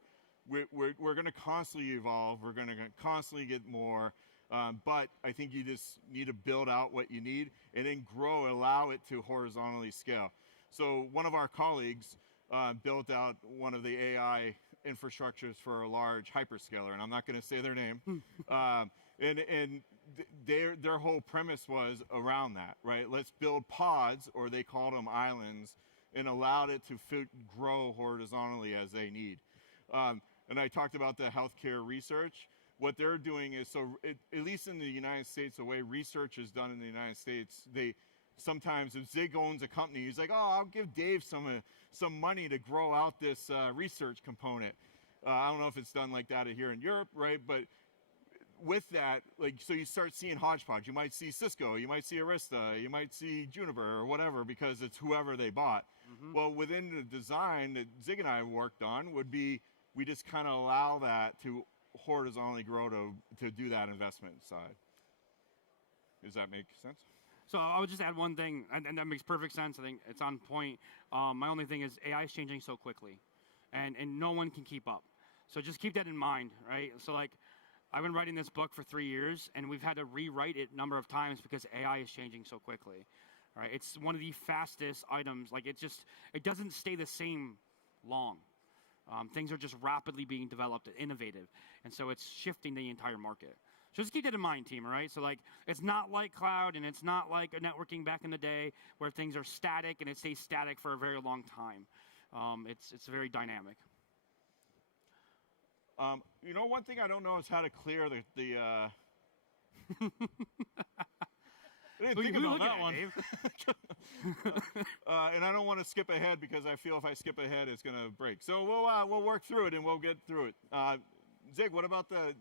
going to constantly evolve. We're going to constantly get more. But I think you just need to build out what you need and then grow, allow it to horizontally scale. So one of our colleagues built out one of the AI infrastructures for a large hyperscaler, and I'm not going to say their name. And their whole premise was around that, right? Let's build pods, or they called them islands, and allowed it to grow horizontally as they need. And I talked about the healthcare research. What they're doing is, at least in the United States, the way research is done in the United States, sometimes if Zig owns a company, he's like, oh, I'll give Dave some money to grow out this research component. I don't know if it's done like that here in Europe, right? But with that, so you start seeing hodgepodge. You might see Cisco, you might see Arista, you might see Juniper or whatever, because it's whoever they bought. Well, within the design that Zig and I worked on would be, we just kind of allow that to horizontally grow to do that investment side. Does that make sense? So I would just add one thing, and that makes perfect sense. I think it's on point. My only thing is AI is changing so quickly, and no one can keep up. So just keep that in mind, right? So like, I've been writing this book for 3 years, and we've had to rewrite it a number of times because AI is changing so quickly, right? It's one of the fastest items. Like, it doesn't stay the same long. Things are just rapidly being developed and innovative, and so it's shifting the entire market. So just keep that in mind, team, all right? So like, it's not like cloud, and it's not like a networking back in the day where things are static and it stays static for a very long time. It's very dynamic. You know, one thing I don't know is how to clear the I didn't think about that one. And I don't want to skip ahead because I feel if I skip ahead, it's going to break. So we'll work through it and we'll get through it. Zig, what about got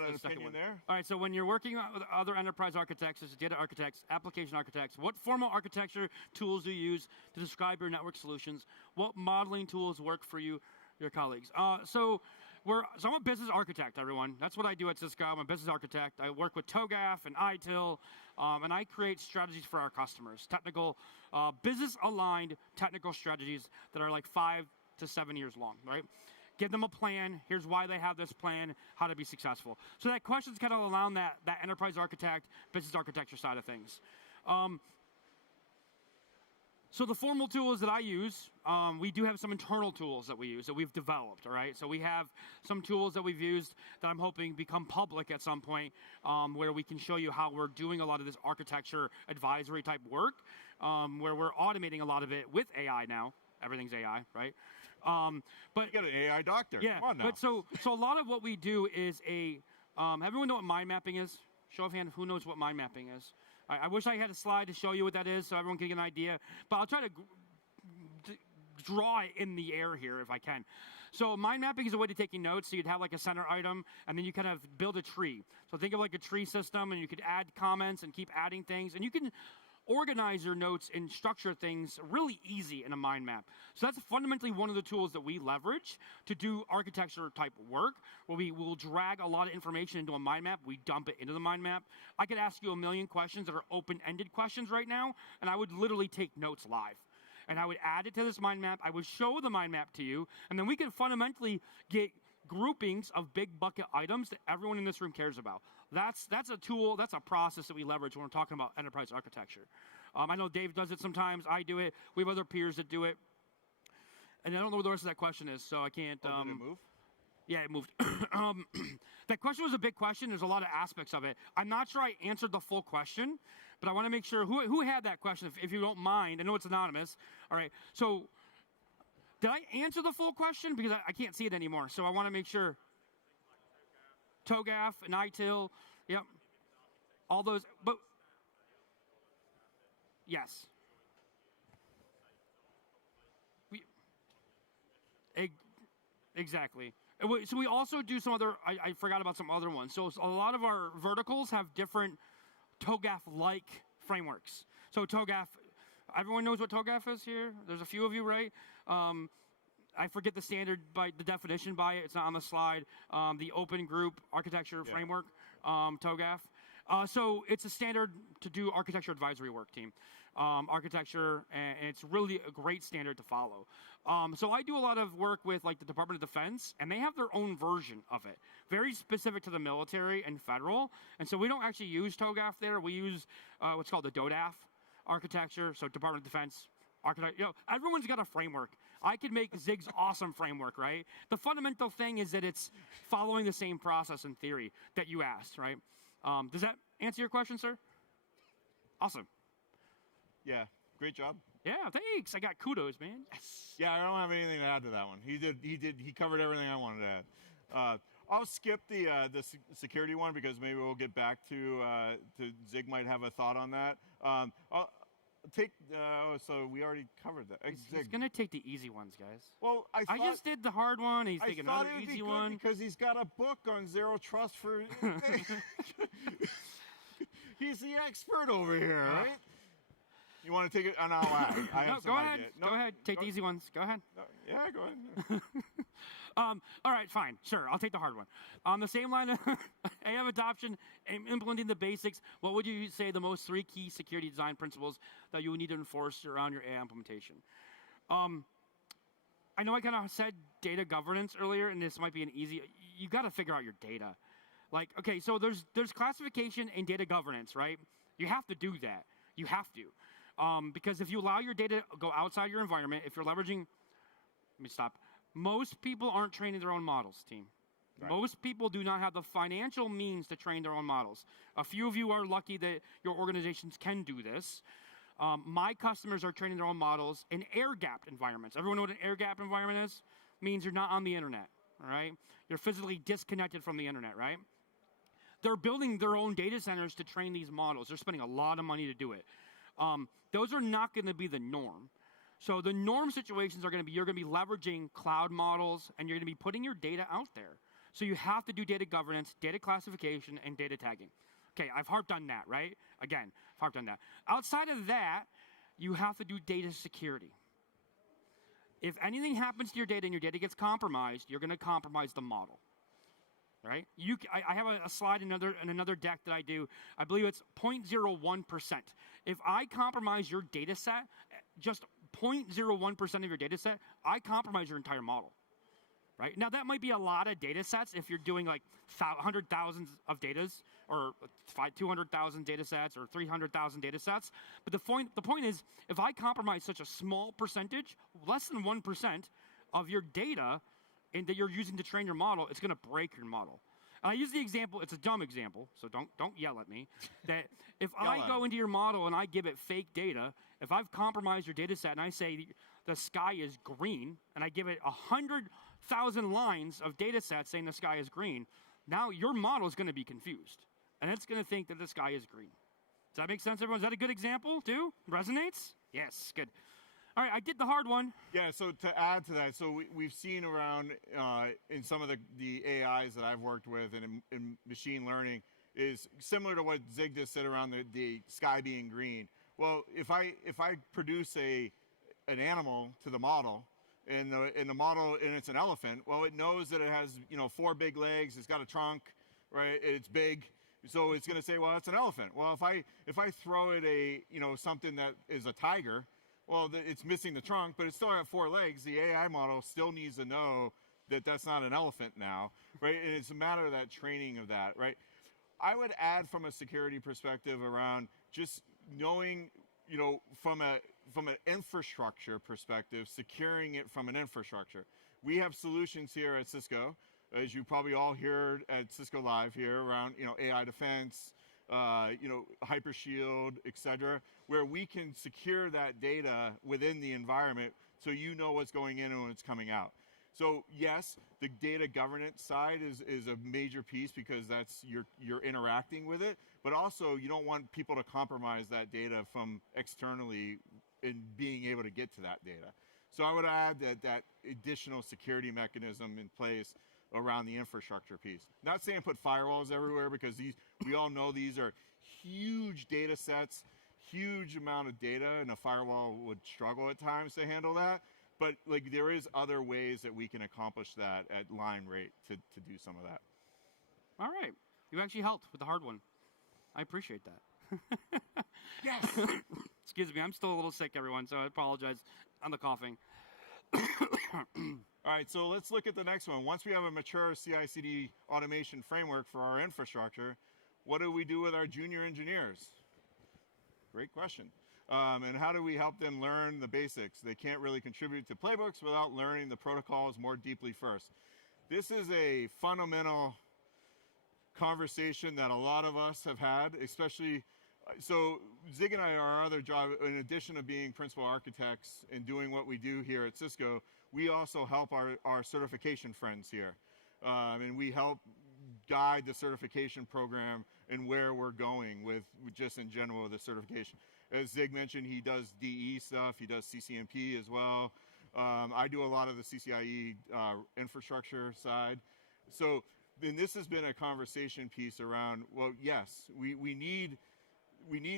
an opinion there? All right, so when you're working with other enterprise architects, such as data architects, application architects, what formal architecture tools do you use to describe your network solutions? What modeling tools work for you, your colleagues? So I'm a business architect, everyone. That's what I do at Cisco. I'm a business architect. I work with TOGAF and ITIL, and I create strategies for our customers, technical, business-aligned technical strategies that are like 5 to 7 years long, right? Give them a plan. Here's why they have this plan, how to be successful. So that question's kind of around that enterprise architect, business architecture side of things. So the formal tools that I use, we do have some internal tools that we use that we've developed, all right? So we have some tools that we've used that I'm hoping become public at some point, where we can show you how we're doing a lot of this architecture advisory type work, where we're automating a lot of it with AI now. Everything's AI, right? But you got an AI doctor. Yeah, come on now. But so a lot of what we do is everyone know what mind mapping is? Show of hand, who knows what mind mapping is? I wish I had a slide to show you what that is so everyone can get an idea, but I'll try to draw it in the air here if I can. So mind mapping is a way to taking notes. So you'd have like a center item, and then you kind of build a tree. So think of like a tree system, and you could add comments and keep adding things, and you can organize your notes and structure things really easy in a mind map. So that's fundamentally one of the tools that we leverage to do architecture type work, where we will drag a lot of information into a mind map. We dump it into the mind map. I could ask you a million questions that are open-ended questions right now, and I would literally take notes live. And I would add it to this mind map. I would show the mind map to you, and then we can fundamentally get groupings of big bucket items that everyone in this room cares about. That's a tool, that's a process that we leverage when we're talking about enterprise architecture. I know Dave does it sometimes, I do it, we have other peers that do it. And I don't know what the rest of that question is, so I can't... did it move? Yeah, it moved. That question was a big question, there's a lot of aspects of it. I'm not sure I answered the full question, but I want to make sure, who had that question, if you don't mind? I know it's anonymous. All right, so did I answer the full question? Because I can't see it anymore, so I want to make sure. TOGAF and ITIL, yep. All those, but yes. Exactly. So we also do some other, I forgot about some other ones. So a lot of our verticals have different TOGAF-like frameworks. So TOGAF Everyone knows what TOGAF is here? There's a few of you, right? I forget the standard by the definition by it. It's not on the slide. The Open Group Architecture Framework, TOGAF. So it's a standard to do architecture advisory work, team. Architecture, and it's really a great standard to follow. So I do a lot of work with like the Department of Defense, and they have their own version of it, very specific to the military and federal. And so we don't actually use TOGAF there. We use what's called the DODAF architecture. So Department of Defense architect. Everyone's got a framework. I could make Zig's awesome framework, right? The fundamental thing is that it's following the same process in theory that you asked, right? Does that answer your question, sir? Awesome. Yeah, great job. Yeah, thanks. I got kudos, man. Yes. Yeah, I don't have anything to add to that one. He covered everything I wanted to add. I'll skip the security one because maybe we'll get back to Zig might have a thought on that. I'll take so we already covered that. He's gonna take the easy ones, guys. Well, I just did the hard one. He's taking another easy one because he's got a book on zero trust for. He's the expert over here, right? You want to take it? And I'll add. No, go ahead. Go ahead. Take the easy ones. Go ahead. Yeah, go ahead. All right, fine. Sure, I'll take the hard one. On the same line of AI adoption and implementing the basics, what would you say the most 3 key security design principles that you would need to enforce around your AI implementation? I know I kind of said data governance earlier, and this might be an easy. You got to figure out your data. Like, okay, so there's classification and data governance, right? You have to do that. You have to. Because if you allow your data to go outside your environment, if you're leveraging, let me stop. Most people aren't training their own models, team. Right. Most people do not have the financial means to train their own models. A few of you are lucky that your organizations can do this. My customers are training their own models in air-gapped environments. Everyone know what an air-gapped environment is? Means you're not on the internet, all right? You're physically disconnected from the internet, right? They're building their own data centers to train these models. They're spending a lot of money to do it. Those are not going to be the norm. So the norm situations are going to be, you're going to be leveraging cloud models, and you're going to be putting your data out there. So you have to do data governance, data classification, and data tagging. Okay, I've harped on that, right? Again, I've harped on that. Outside of that, you have to do data security. If anything happens to your data and your data gets compromised, you're going to compromise the model. Right? I have a slide in another deck that I do. I believe it's 0.01%. If I compromise your data set, just 0.01% of your data set, I compromise your entire model. Right? Now, that might be a lot of data sets if you're doing like 100,000 of data, or 200,000 data sets, or 300,000 data sets. But the point is, if I compromise such a small percentage, less than 1% of your data, and that you're using to train your model, it's going to break your model. And I use the example, it's a dumb example, so don't yell at me, that if I go into your model and I give it fake data, if I've compromised your data set and I say the sky is green, and I give it 100,000 lines of data sets saying the sky is green, now your model is going to be confused. And it's going to think that the sky is green. Does that make sense, everyone? Is that a good example, too? Resonates? Yes, good. All right, I did the hard one. Yeah, so to add to that, so we've seen around in some of the AIs that I've worked with and in machine learning is similar to what Zig just said around the sky being green. Well, if I produce an animal to the model, and the model, and it's an elephant, well, it knows that it has 4 big legs, it's got a trunk, right? It's big. So it's going to say, well, it's an elephant. Well, if I throw it something that is a tiger, well, it's missing the trunk, but it's still got 4 legs. The AI model still needs to know that that's not an elephant now, right? And it's a matter of that training of that, right? I would add from a security perspective around just knowing, from an infrastructure perspective, securing it from an infrastructure. We have solutions here at Cisco, as you probably all hear at Cisco Live here around, AI defense, Hypershield, et cetera, where we can secure that data within the environment so you know what's going in and what's coming out. So yes, the data governance side is a major piece because that's you're interacting with it, but also you don't want people to compromise that data from externally in being able to get to that data. So I would add that additional security mechanism in place around the infrastructure piece. Not saying put firewalls everywhere because we all know these are huge data sets, huge amount of data, and a firewall would struggle at times to handle that. But like there is other ways that we can accomplish that at line rate to do some of that. All right. You actually helped with the hard one. I appreciate that. Yes. Excuse me. I'm still a little sick, everyone, so I apologize on the coughing. All right, so let's look at the next one. Once we have a mature CI/CD automation framework for our infrastructure, what do we do with our junior engineers? Great question. And how do we help them learn the basics? They can't really contribute to playbooks without learning the protocols more deeply first. This is a fundamental conversation that a lot of us have had, especially, so Zig and I, our other job, in addition to being principal architects and doing what we do here at Cisco, we also help our certification friends here. And we help guide the certification program and where we're going with just in general with the certification. As Zig mentioned, he does DE stuff, he does CCNP as well. I do a lot of the CCIE infrastructure side. So then this has been a conversation piece around, well, yes, we need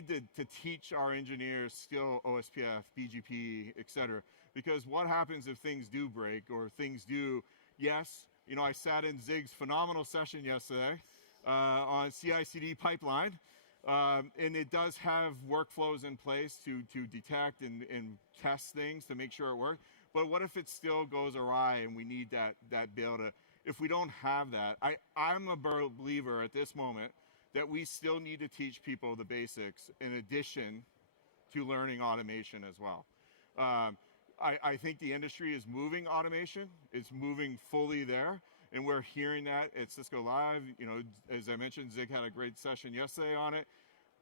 to teach our engineers still OSPF, BGP, et cetera, because what happens if things do break or things do, yes, you know, I sat in Zig's phenomenal session yesterday on CI/CD pipeline, and it does have workflows in place to detect and test things to make sure it works. But what if it still goes awry and we need that bill to, if we don't have that, I'm a believer at this moment that we still need to teach people the basics in addition to learning automation as well. I think the industry is moving automation. It's moving fully there, and we're hearing that at Cisco Live. You know, as I mentioned, Zig had a great session yesterday on it,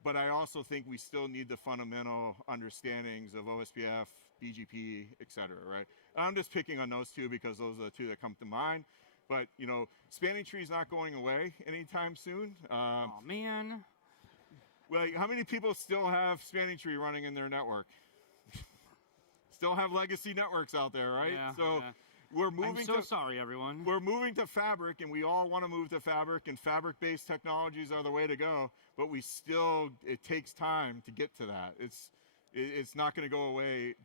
but I also think we still need the fundamental understandings of OSPF, BGP, et cetera, right? And I'm just picking on those two because those are the two that come to mind. But, you know, spanning tree is not going away anytime soon. Oh, man. Well, how many people still have spanning tree running in their network? Still have legacy networks out there, right? Yeah, so yeah. we're moving I'm so sorry, everyone. We're moving to fabric, and we all want to move to fabric, and fabric-based technologies are the way to go, but we still, it takes time to get to that. It's not going to go away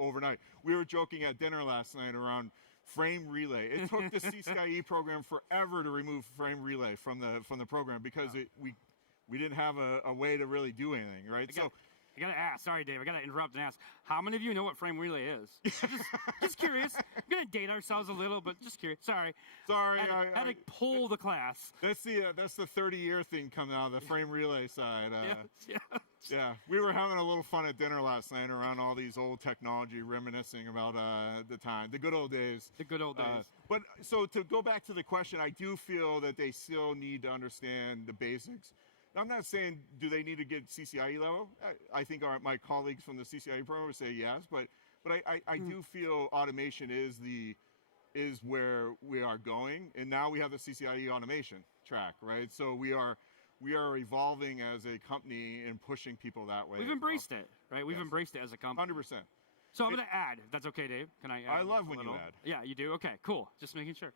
overnight. We were joking at dinner last night around frame relay. It took the CCIE program forever to remove frame relay from the program because we didn't have a way to really do anything, right? I gotta ask. Sorry, Dave. I gotta interrupt and ask. How many of you know what frame relay is? just curious. We're gonna date ourselves a little, but just curious. Sorry. Sorry. I had to pull the class. That's the 30-year thing coming out of the frame relay side. Yeah. We were having a little fun at dinner last night around all these old technology, reminiscing about the good old days. The good old days. But so to go back to the question, I do feel that they still need to understand the basics. I'm not saying do they need to get CCIE level. I think my colleagues from the CCIE program would say yes, but I do feel automation is where we are going, and now we have the CCIE automation track, right? So we are evolving as a company and pushing people that way. We've embraced it, right? We've embraced it as a company. 100%. So I'm going to add, if that's okay, Dave. Can I add? I love when you add. Yeah, you do? Okay, cool. Just making sure.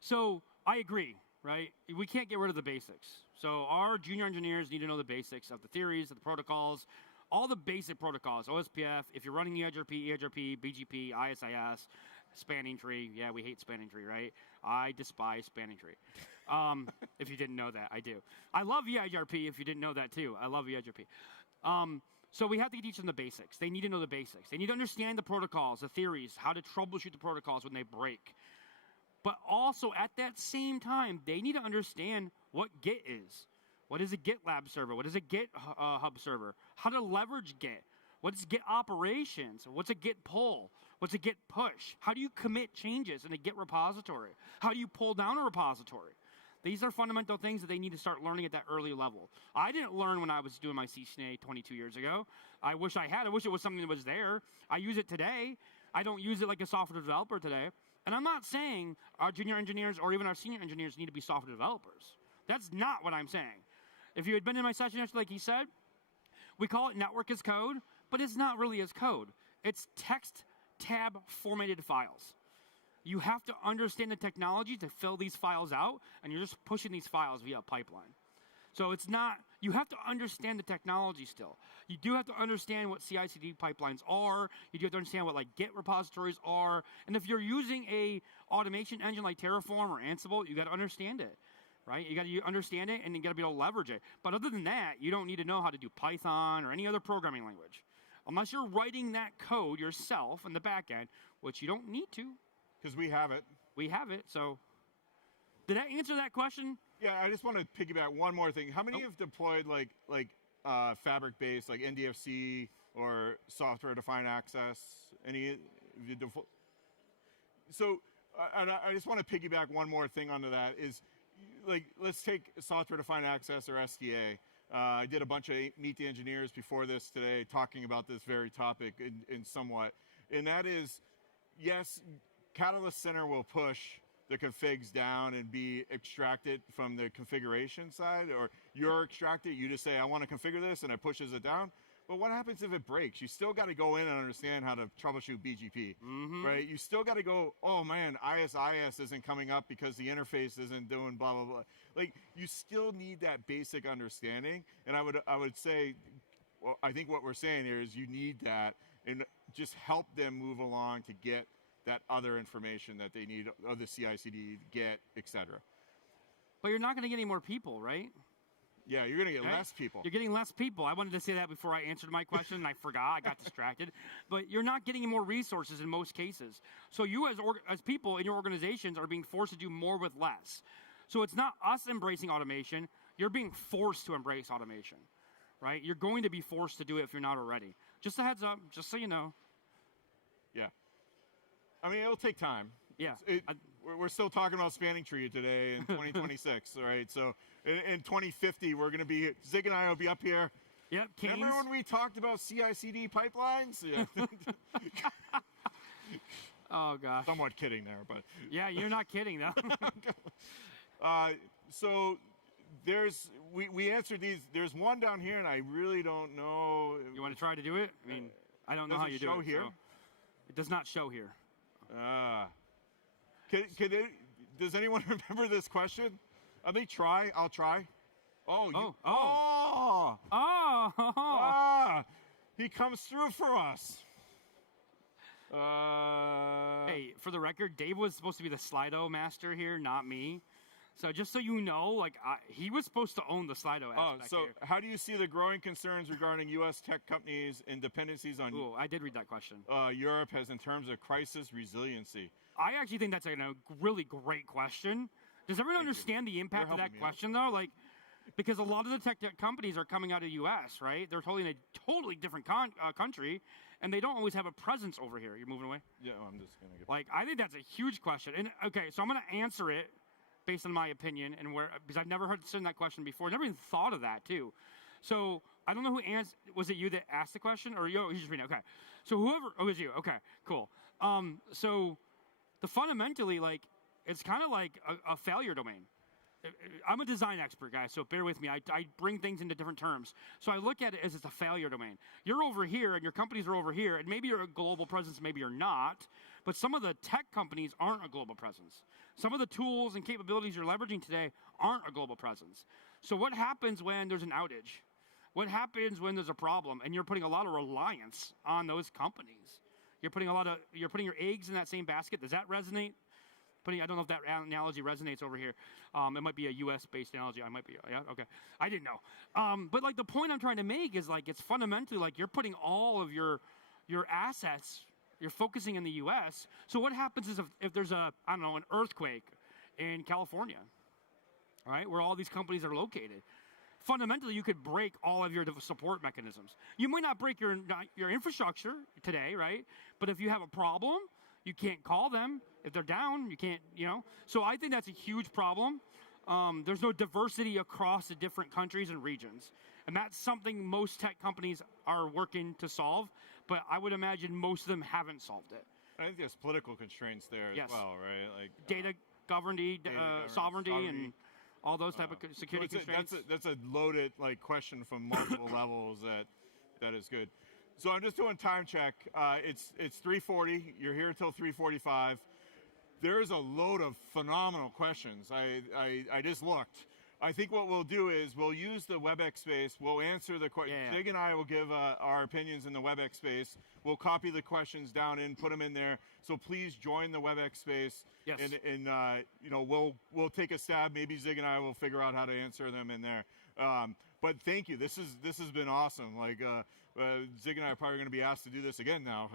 So I agree, right? We can't get rid of the basics. So our junior engineers need to know the basics of the theories, of the protocols, all the basic protocols, OSPF, if you're running EIGRP, BGP, ISIS, spanning tree. Yeah, we hate spanning tree, right? I despise spanning tree. If you didn't know that, I do. I love EIGRP if you didn't know that too. I love EIGRP. So we have to teach them the basics. They need to know the basics. They need to understand the protocols, the theories, how to troubleshoot the protocols when they break. But also at that same time, they need to understand what Git is. What is a GitLab server? What is a Git hub server? How to leverage Git? What's Git operations? What's a Git pull? What's a Git push? How do you commit changes in a Git repository? How do you pull down a repository? These are fundamental things that they need to start learning at that early level. I didn't learn when I was doing my CCNA 22 years ago. I wish I had. I wish it was something that was there. I use it today. I don't use it like a software developer today. And I'm not saying our junior engineers or even our senior engineers need to be software developers. That's not what I'm saying. If you had been in my session yesterday, like he said, we call it network as code, but it's not really as code. It's text tab formatted files. You have to understand the technology to fill these files out, and you're just pushing these files via a pipeline. So it's not, you have to understand the technology still. You do have to understand what CI/CD pipelines are. You do have to understand what like Git repositories are. And if you're using a automation engine like Terraform or Ansible, you got to understand it, right? You got to understand it, and you got to be able to leverage it. But other than that, you don't need to know how to do Python or any other programming language, unless you're writing that code yourself in the back end, which you don't need to. Because we have it. We have it. So did that answer that question? Yeah, I just want to piggyback one more thing. How many have deployed like fabric-based, like NDFC or software-defined access? Any? So, and I just want to piggyback one more thing onto that is, like, let's take software-defined access or SDA. I did a bunch of Meet the Engineers before this today talking about this very topic in somewhat. And that is, yes, Catalyst Center will push the configs down and be extracted from the configuration side, or you're extracted, you just say, I want to configure this, and it pushes it down. But what happens if it breaks? You still got to go in and understand how to troubleshoot BGP, right? You still got to go, oh man, ISIS isn't coming up because the interface isn't doing blah, blah, blah. Like, you still need that basic understanding. And I would say, well, I think what we're saying here is you need that, and just help them move along to get that other information that they need, or the CI/CD, Git, etc. But you're not going to get any more people, right? Yeah, you're going to get less people. You're getting less people. I wanted to say that before I answered my question, and I forgot. I got distracted. But you're not getting any more resources in most cases. So you as people in your organizations are being forced to do more with less. So it's not us embracing automation. You're being forced to embrace automation, right? You're going to be forced to do it if you're not already. Just a heads up, just so you know. Yeah. I mean, it'll take time. Yeah. We're still talking about spanning tree today in 2026, all right? So in 2050, we're going to be, Zig and I will be up here. Yep, Remember when we talked about CI/CD pipelines? Yeah. Oh, gosh. Somewhat kidding there, but. Yeah, you're not kidding, though. So we answered these. There's one down here, and I really don't know. You want to try to do it? I mean, I don't know how you do it. Here? So it does not show here. Does anyone remember this question? Let me try. I'll try. He comes through for us. Hey, for the record, Dave was supposed to be the Slido master here, not me. So just so you know, like he was supposed to own the Slido aspect so here. How do you see the growing concerns regarding U.S. tech companies and dependencies on? Ooh, I did read that question. Europe has in terms of crisis resiliency. I actually think that's a really great question. Does everyone understand the impact of that question, though? Like, because a lot of the tech companies are coming out of the U.S., right? They're totally in a totally different country, and they don't always have a presence over here. You're moving away? Yeah, I'm just going to get... Like, I think that's a huge question. And, okay, so I'm going to answer it based on my opinion, and because I've never heard that question before. Never even thought of that, too. So I don't know who answered. Was it you that asked the question? Or you just read it? Okay. So whoever... Oh, it was you. Okay, cool. So the fundamentally, like, it's kind of like a failure domain. I'm a design expert, guys, so bear with me. I bring things into different terms. So I look at it as it's a failure domain. You're over here, and your companies are over here, and maybe you're a global presence, maybe you're not, but some of the tech companies aren't a global presence. Some of the tools and capabilities you're leveraging today aren't a global presence. So what happens when there's an outage? What happens when there's a problem, and you're putting a lot of reliance on those companies? You're putting your eggs in that same basket. Does that resonate? I don't know if that analogy resonates over here. It might be a U.S.-based analogy. I might be, yeah, okay. I didn't know. But like the point I'm trying to make is like it's fundamentally like you're putting all of your assets, you're focusing in the U.S. So what happens is if there's an earthquake in California, all right, where all these companies are located, fundamentally you could break all of your support mechanisms. You might not break your infrastructure today, right? But if you have a problem, you can't call them. If they're down, you can't, So I think that's a huge problem. There's no diversity across the different countries and regions. And that's something most tech companies are working to solve. But I would imagine most of them haven't solved it. I think there's political constraints there as well, right? Like data sovereignty, and all those type of security constraints. That's a loaded question from multiple levels that is good. So I'm just doing time check. It's 3:40. You're here until 3:45. There's a load of phenomenal questions. I just looked. I think what we'll do is we'll use the WebEx space. We'll answer the questions. Yeah. Zig and I will give our opinions in the WebEx space. We'll copy the questions down and put them in there. So please join the WebEx space. Yes. And you know, we'll take a stab. Maybe Zig and I will figure out how to answer them in there. But thank you. This has been awesome. Like Zig and I are probably going to be asked to do this again now.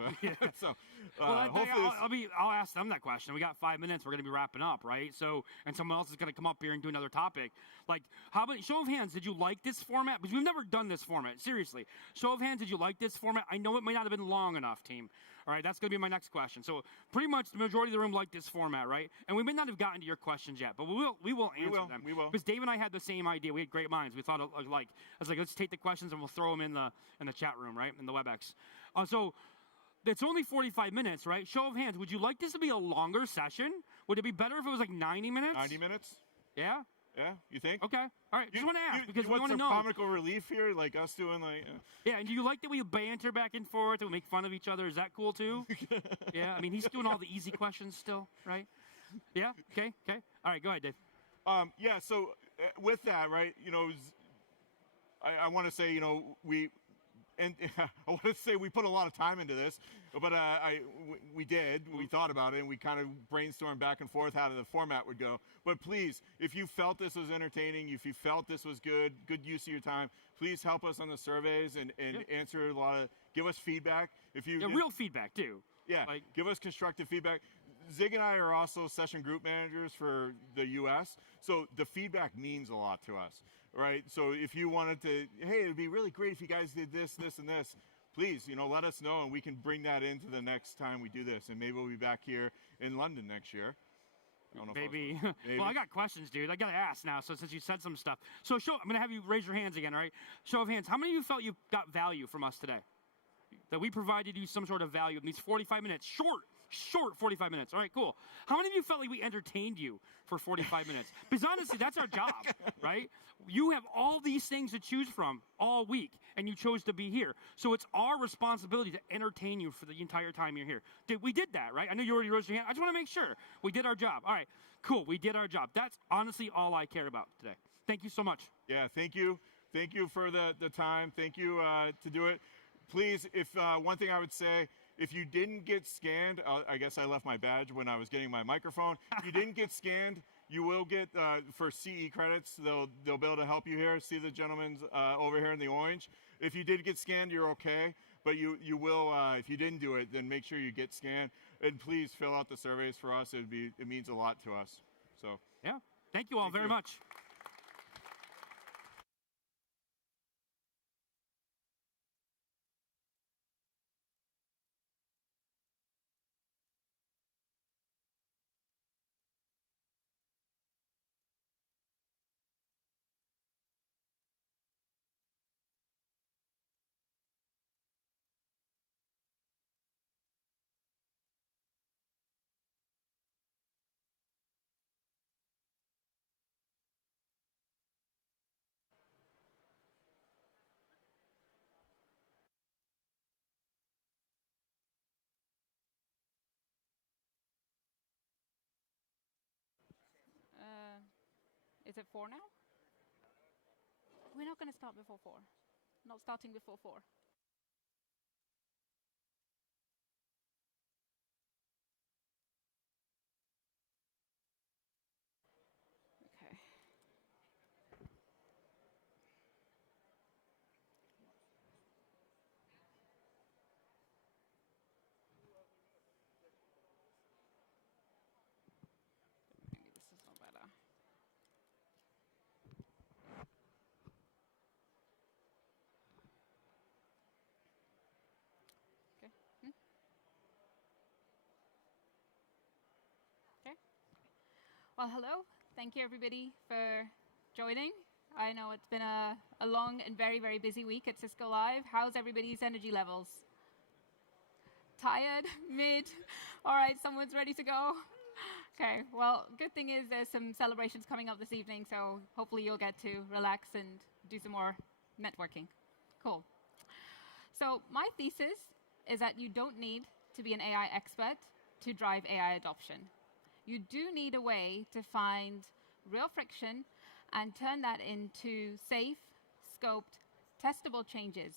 So hopefully, I'll ask them that question. We got 5 minutes. We're going to be wrapping up, right? So, and someone else is going to come up here and do another topic. Like, how about show of hands? Did you like this format? Because we've never done this format. Seriously, show of hands. Did you like this format? I know it might not have been long enough, team. All right, that's going to be my next question. So, pretty much the majority of the room liked this format, right? And we may not have gotten to your questions yet, but we will answer them. We will. Because Dave and I had the same idea. We had great minds. We thought of, I was like, let's take the questions and we'll throw them in the chat room, right, in the WebEx. So it's only 45 minutes, right? Show of hands. Would you like this to be a longer session? Would it be better if it was like 90 minutes? 90 minutes? Yeah. Yeah, you think? Okay. All right. Just want to ask because you we want to know. Comical relief here, like us doing like. Yeah, and do you like that we banter back and forth and we make fun of each other? Is that cool too? Yeah. I mean, he's doing all the easy questions still, right? Yeah. Okay. All right. Go ahead, Dave. Yeah. So with that, right? You know, I want to say, you know, we want to say we put a lot of time into this, but we did. We thought about it, and we kind of brainstormed back and forth how the format would go. But please, if you felt this was entertaining, if you felt this was good use of your time, please help us on the surveys and answer a lot of, give us feedback. If you real feedback too. Yeah, give us constructive feedback. Zig and I are also session group managers for the U.S., so the feedback means a lot to us, right? So if you wanted to, hey, it'd be really great if you guys did this, this, and this, please, you know, let us know, and we can bring that into the next time we do this, and maybe we'll be back here in London next year. I don't know Maybe. Maybe. Well, I got questions, dude. I got to ask now, so since you said some stuff. So I'm going to have you raise your hands again, all right? Show of hands. How many of you felt you got value from us today? That we provided you some sort of value in these 45 minutes, short 45 minutes. All right, cool. How many of you felt like we entertained you for 45 minutes? Because honestly, that's our job, right? You have all these things to choose from all week, and you chose to be here. So it's our responsibility to entertain you for the entire time you're here. We did that, right? I know you already raised your hand. I just want to make sure we did our job. All right, cool. We did our job. That's honestly all I care about today. Thank you so much. Yeah, thank you. Thank you for the time. Thank you to do it. Please, if one thing I would say, if you didn't get scanned, I guess I left my badge when I was getting my microphone. If you didn't get scanned, you will get, for CE credits, they'll be able to help you here. See the gentleman's over here in the orange. If you did get scanned, you're okay. But you will, if you didn't do it, then make sure you get scanned. And please fill out the surveys for us. It means a lot to us. So yeah, thank you all very much. Is it 4 now? We're not going to start before 4. Not starting before 4. Okay. Maybe this is not better. Well, hello. Thank you, everybody, for joining. I know it's been a long and very, very busy week at Cisco Live. How's everybody's energy levels? Tired? Mid? All right, someone's ready to go? Okay, well, good thing is there's some celebrations coming up this evening, so hopefully you'll get to relax and do some more networking. Cool. So my thesis is that you don't need to be an AI expert to drive AI adoption. You do need a way to find real friction and turn that into safe, scoped, testable changes.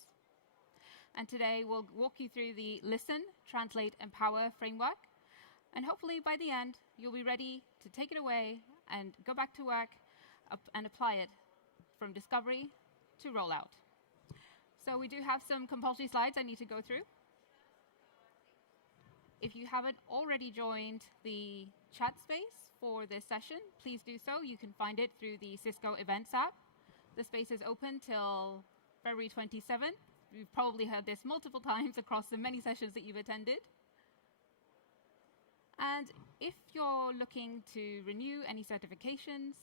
And today we'll walk you through the Listen, Translate, Empower framework. And hopefully by the end, you'll be ready to take it away and go back to work and apply it from discovery to rollout. So we do have some compulsory slides I need to go through. If you haven't already joined the chat space for this session, please do so. You can find it through the Cisco Events app. The space is open till February 27th. You've probably heard this multiple times across the many sessions that you've attended. And if you're looking to renew any certifications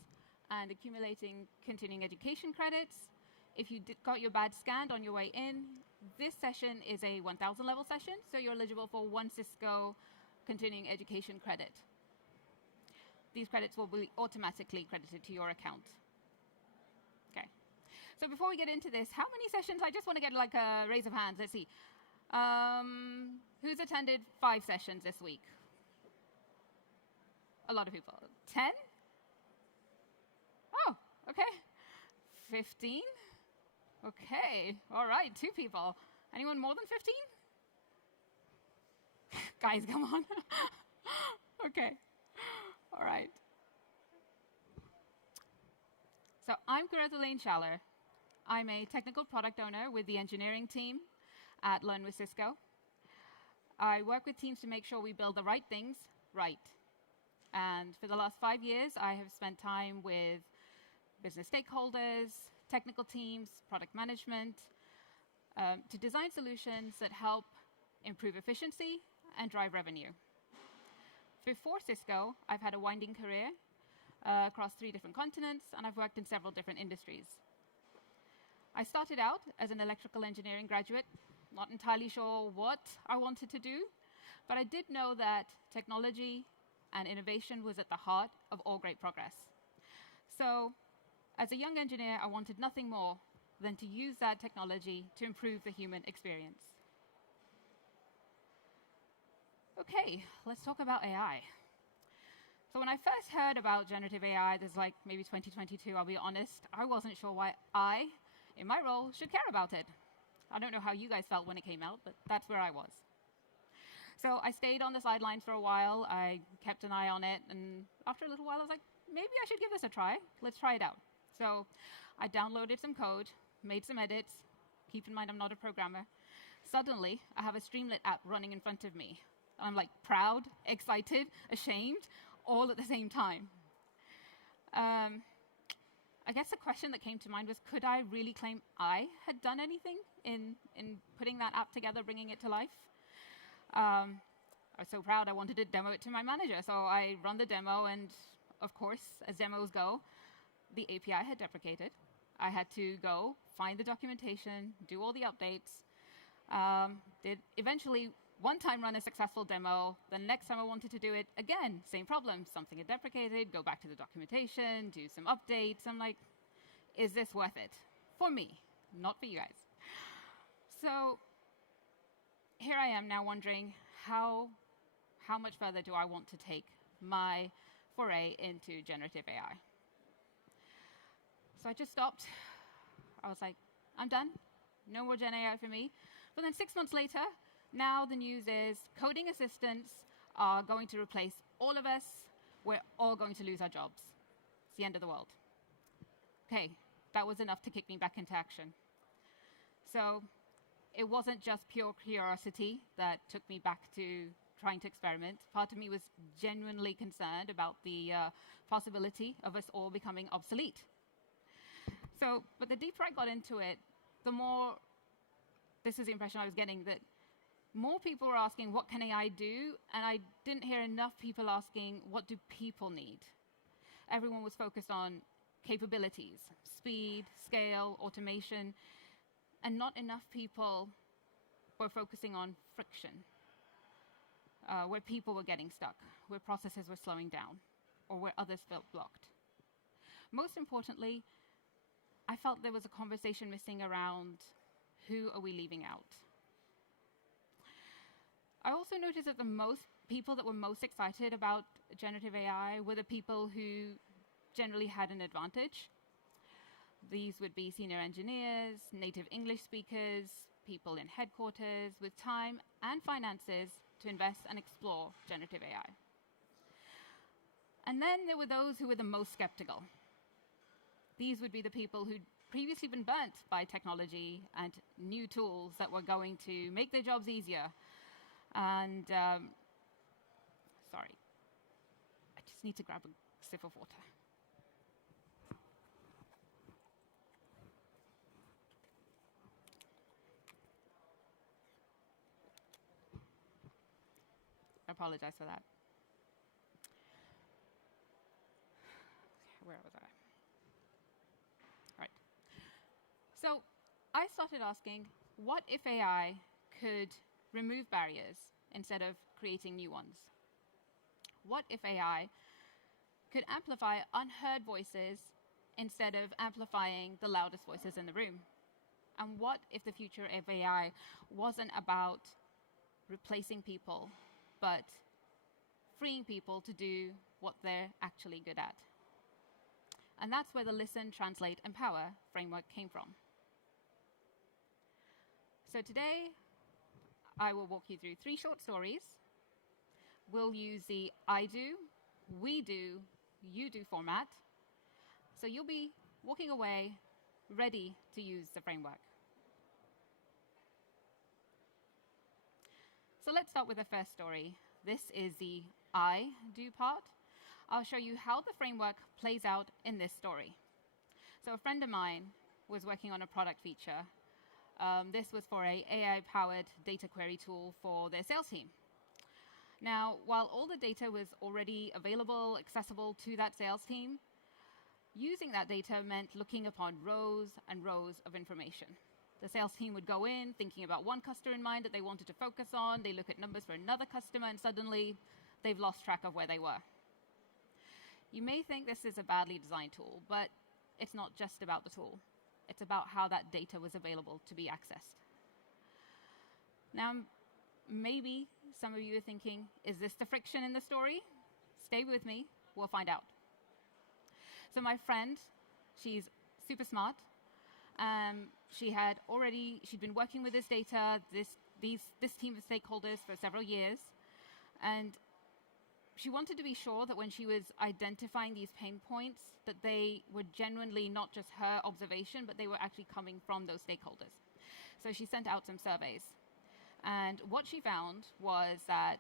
and accumulating continuing education credits, if you got your badge scanned on your way in, this session is a 1,000 level session, so you're eligible for 1 Cisco continuing education credit. These credits will be automatically credited to your account. Okay. So before we get into this, how many sessions? I just want to get like a raise of hands. Let's see. Who's attended 5 sessions this week? A lot of people. 10? Oh, okay. 15? Okay. All right, 2 people. Anyone more than 15? Guys, come on. Okay. All right. So I'm Greta Lane-Schaller. I'm a technical product owner with the engineering team at Learn with Cisco. I work with teams to make sure we build the right things right. And for the last 5 years, I have spent time with business stakeholders, technical teams, product management, to design solutions that help improve efficiency and drive revenue. Before Cisco, I've had a winding career across 3 different continents, and I've worked in several different industries. I started out as an electrical engineering graduate, not entirely sure what I wanted to do, but I did know that technology and innovation was at the heart of all great progress. So, as a young engineer, I wanted nothing more than to use that technology to improve the human experience. Okay, let's talk about AI. So when I first heard about generative AI, there's like maybe 2022, I'll be honest, I wasn't sure why I, in my role, should care about it. I don't know how you guys felt when it came out, but that's where I was. So I stayed on the sidelines for a while. I kept an eye on it, and after a little while, I was like, maybe I should give this a try. Let's try it out. So I downloaded some code, made some edits. Keep in mind, I'm not a programmer. Suddenly, I have a Streamlit app running in front of me. I'm like proud, excited, ashamed, all at the same time. I guess the question that came to mind was, could I really claim I had done anything in putting that app together, bringing it to life? I was so proud I wanted to demo it to my manager. So I run the demo, and of course, as demos go, the API had deprecated. I had to go find the documentation, do all the updates. Did eventually one time run a successful demo. The next time I wanted to do it, again, same problem. Something had deprecated, go back to the documentation, do some updates. I'm like, is this worth it? For me, not for you guys. So here I am now wondering how much further do I want to take my foray into generative AI? So I just stopped. I was like, I'm done. No more Gen AI for me. But then 6 months later, now the news is coding assistants are going to replace all of us. We're all going to lose our jobs. It's the end of the world. Okay, that was enough to kick me back into action. So it wasn't just pure curiosity that took me back to trying to experiment. Part of me was genuinely concerned about the possibility of us all becoming obsolete. So, but the deeper I got into it, the more, this is the impression I was getting, that more people were asking, what can AI do? And I didn't hear enough people asking, what do people need? Everyone was focused on capabilities, speed, scale, automation, and not enough people were focusing on friction, where people were getting stuck, where processes were slowing down, or where others felt blocked. Most importantly, I felt there was a conversation missing around who are we leaving out. I also noticed that the most people that were most excited about generative AI were the people who generally had an advantage These would be senior engineers, native English speakers, people in headquarters with time and finances to invest and explore generative AI. And then there were those who were the most skeptical. These would be the people who'd previously been burnt by technology and new tools that were going to make their jobs easier. And, sorry, I just need to grab a sip of water. I apologize for that. Where was I? Right. So I started asking, what if AI could remove barriers instead of creating new ones? What if AI could amplify unheard voices instead of amplifying the loudest voices in the room? And what if the future of AI wasn't about replacing people, but freeing people to do what they're actually good at? And that's where the Listen, Translate, Empower framework came from. So today, I will walk you through 3 short stories. We'll use the I do, we do, you do format. So you'll be walking away ready to use the framework. So let's start with the first story. This is the I do part. I'll show you how the framework plays out in this story. So a friend of mine was working on a product feature. This was for an AI-powered data query tool for their sales team. Now, while all the data was already available, accessible to that sales team, using that data meant looking upon rows and rows of information. The sales team would go in thinking about one customer in mind that they wanted to focus on. They look at numbers for another customer, and suddenly they've lost track of where they were. You may think this is a badly designed tool, but it's not just about the tool. It's about how that data was available to be accessed. Now, maybe some of you are thinking, is this the friction in the story? Stay with me, we'll find out. So my friend, she's super smart. She'd been working with this data, this team of stakeholders for several years, and she wanted to be sure that when she was identifying these pain points, that they were genuinely not just her observation, but they were actually coming from those stakeholders. So she sent out some surveys. And what she found was that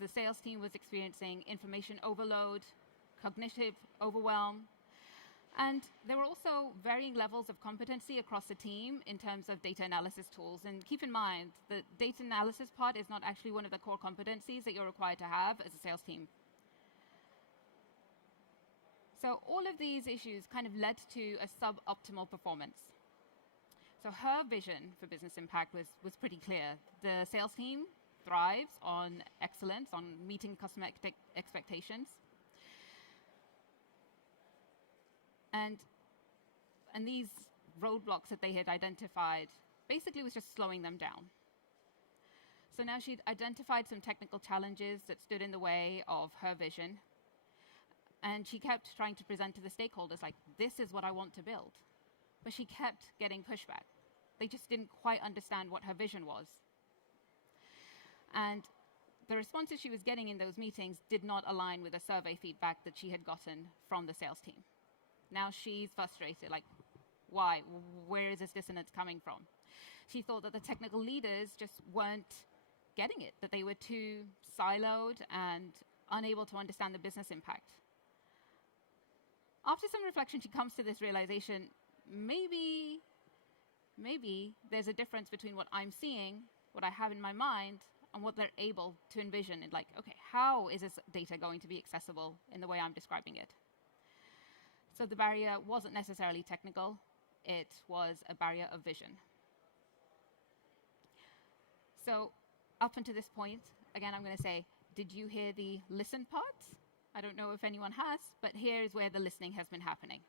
the sales team was experiencing information overload, cognitive overwhelm, and there were also varying levels of competency across the team in terms of data analysis tools. And keep in mind, the data analysis part is not actually one of the core competencies that you're required to have as a sales team. So all of these issues kind of led to a suboptimal performance. So her vision for business impact was pretty clear. The sales team thrives on excellence, on meeting customer expectations. And these roadblocks that they had identified basically was just slowing them down. So now she'd identified some technical challenges that stood in the way of her vision. And she kept trying to present to the stakeholders, like, this is what I want to build. But she kept getting pushback. They just didn't quite understand what her vision was. And the responses she was getting in those meetings did not align with the survey feedback that she had gotten from the sales team. Now she's frustrated, like, why? Where is this dissonance coming from? She thought that the technical leaders just weren't getting it, that they were too siloed and unable to understand the business impact. After some reflection, she comes to this realization, maybe there's a difference between what I'm seeing, what I have in my mind, and what they're able to envision. And like, okay, how is this data going to be accessible in the way I'm describing it? So the barrier wasn't necessarily technical, it was a barrier of vision. So up until this point, again, I'm going to say, did you hear the listen part? I don't know if anyone has, but here's where the listening has been happening.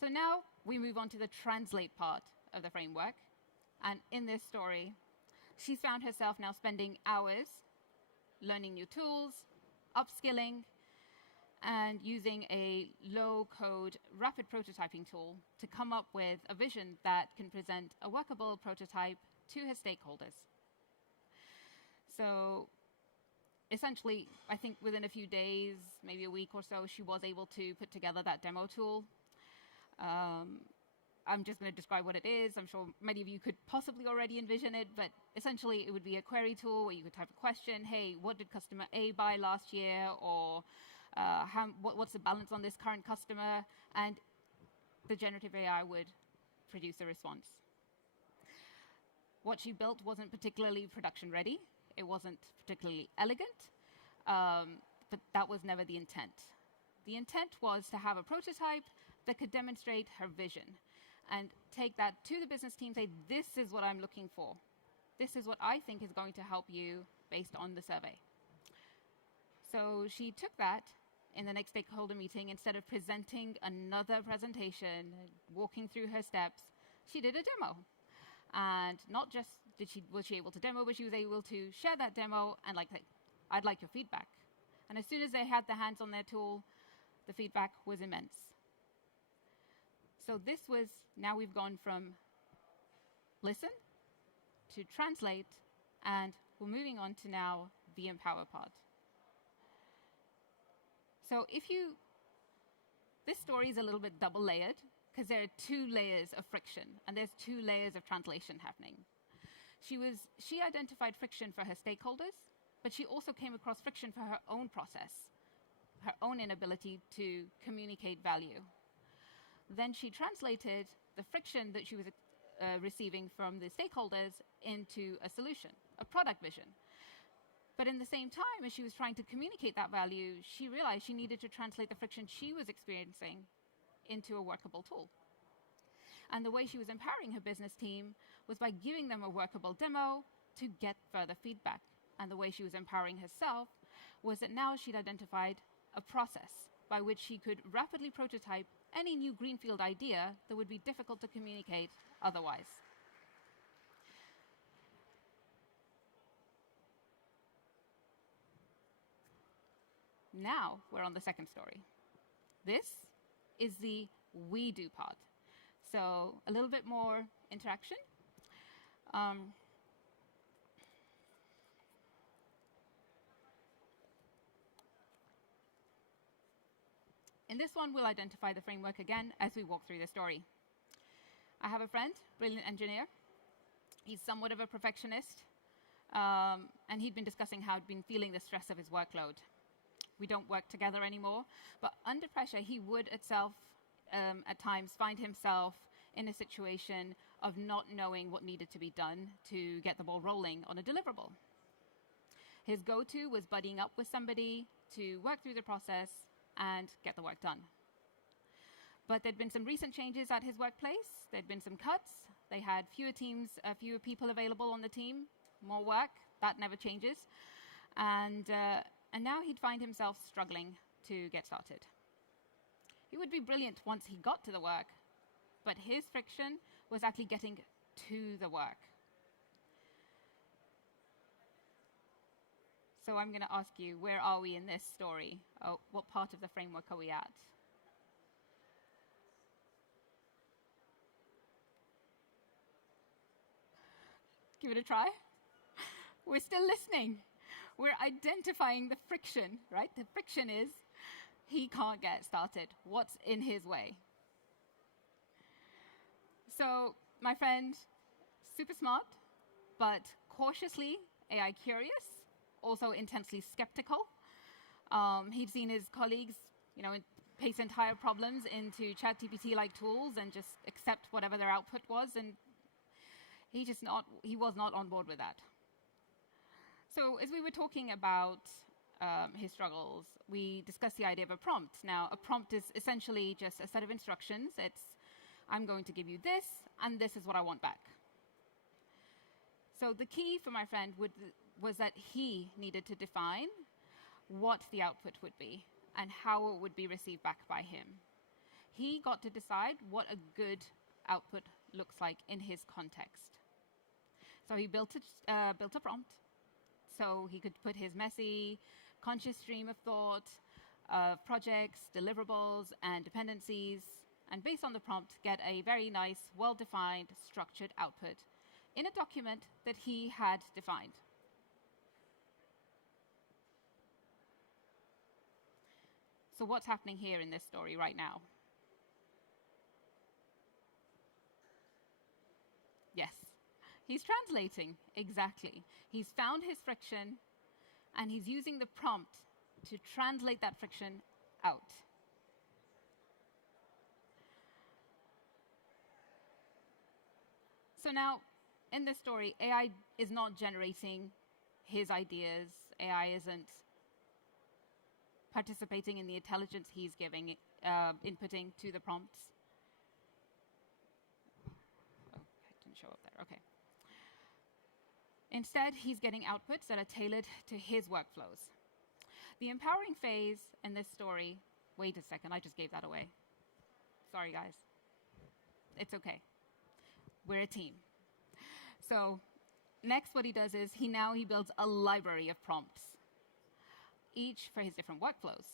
So now we move on to the translate part of the framework. And in this story, she's found herself now spending hours learning new tools, upskilling, and using a low-code rapid prototyping tool to come up with a vision that can present a workable prototype to his stakeholders. So essentially, I think within a few days, maybe a week or so, she was able to put together that demo tool. I'm just going to describe what it is. I'm sure many of you could possibly already envision it, but essentially it would be a query tool where you could type a question, hey, what did customer A buy last year? Or what's the balance on this current customer? And the generative AI would produce a response. What she built wasn't particularly production ready. It wasn't particularly elegant, but that was never the intent. The intent was to have a prototype that could demonstrate her vision and take that to the business team, say, this is what I'm looking for. This is what I think is going to help you based on the survey. So she took that in the next stakeholder meeting. Instead of presenting another presentation, walking through her steps, she did a demo. And not just was she able to demo, but she was able to share that demo and say, I'd like your feedback. And as soon as they had their hands on their tool, the feedback was immense. So this was, now we've gone from listen to translate, and we're moving on to now the empower part. So this story is a little bit double layered because there are 2 layers of friction and there's 2 layers of translation happening. She identified friction for her stakeholders, but she also came across friction for her own process, her own inability to communicate value. Then she translated the friction that she was receiving from the stakeholders into a solution, a product vision. But in the same time, as she was trying to communicate that value, she realized she needed to translate the friction she was experiencing into a workable tool. And the way she was empowering her business team was by giving them a workable demo to get further feedback. And the way she was empowering herself was that now she'd identified a process by which she could rapidly prototype any new greenfield idea that would be difficult to communicate otherwise. Now we're on the second story. This is the we do part. So a little bit more interaction. In this one, we'll identify the framework again as we walk through the story. I have a friend, brilliant engineer. He's somewhat of a perfectionist, and he'd been discussing how he'd been feeling the stress of his workload. We don't work together anymore, but under pressure, he would at times find himself in a situation of not knowing what needed to be done to get the ball rolling on a deliverable. His go-to was buddying up with somebody to work through the process and get the work done. But there'd been some recent changes at his workplace. There'd been some cuts. They had fewer people available on the team, more work. That never changes. And now he'd find himself struggling to get started. He would be brilliant once he got to the work, but his friction was actually getting to the work. So I'm going to ask you, where are we in this story? What part of the framework are we at? Give it a try. We're still listening. We're identifying the friction, right? The friction is he can't get started. What's in his way? So my friend, super smart, but cautiously AI curious, also intensely skeptical. He'd seen his colleagues, paste entire problems into ChatGPT-like tools and just accept whatever their output was, and he was not on board with that. So as we were talking about his struggles, we discussed the idea of a prompt. Now, a prompt is essentially just a set of instructions. It's, I'm going to give you this, and this is what I want back. So the key for my friend was that he needed to define what the output would be and how it would be received back by him. He got to decide what a good output looks like in his context. So he built a prompt so he could put his messy, conscious stream of thought of projects, deliverables, and dependencies, and based on the prompt, get a very nice, well-defined, structured output in a document that he had defined. So what's happening here in this story right now? Yes, he's translating, exactly. He's found his friction, and he's using the prompt to translate that friction out. So now, in this story, AI is not generating his ideas. AI isn't participating in the intelligence he's giving, inputting to the prompts. Oh, it didn't show up there. OK. Instead, he's getting outputs that are tailored to his workflows. The empowering phase in this story, wait a second, I just gave that away. Sorry, guys. It's OK. We're a team. So next, what he does is he builds a library of prompts, each for his different workflows.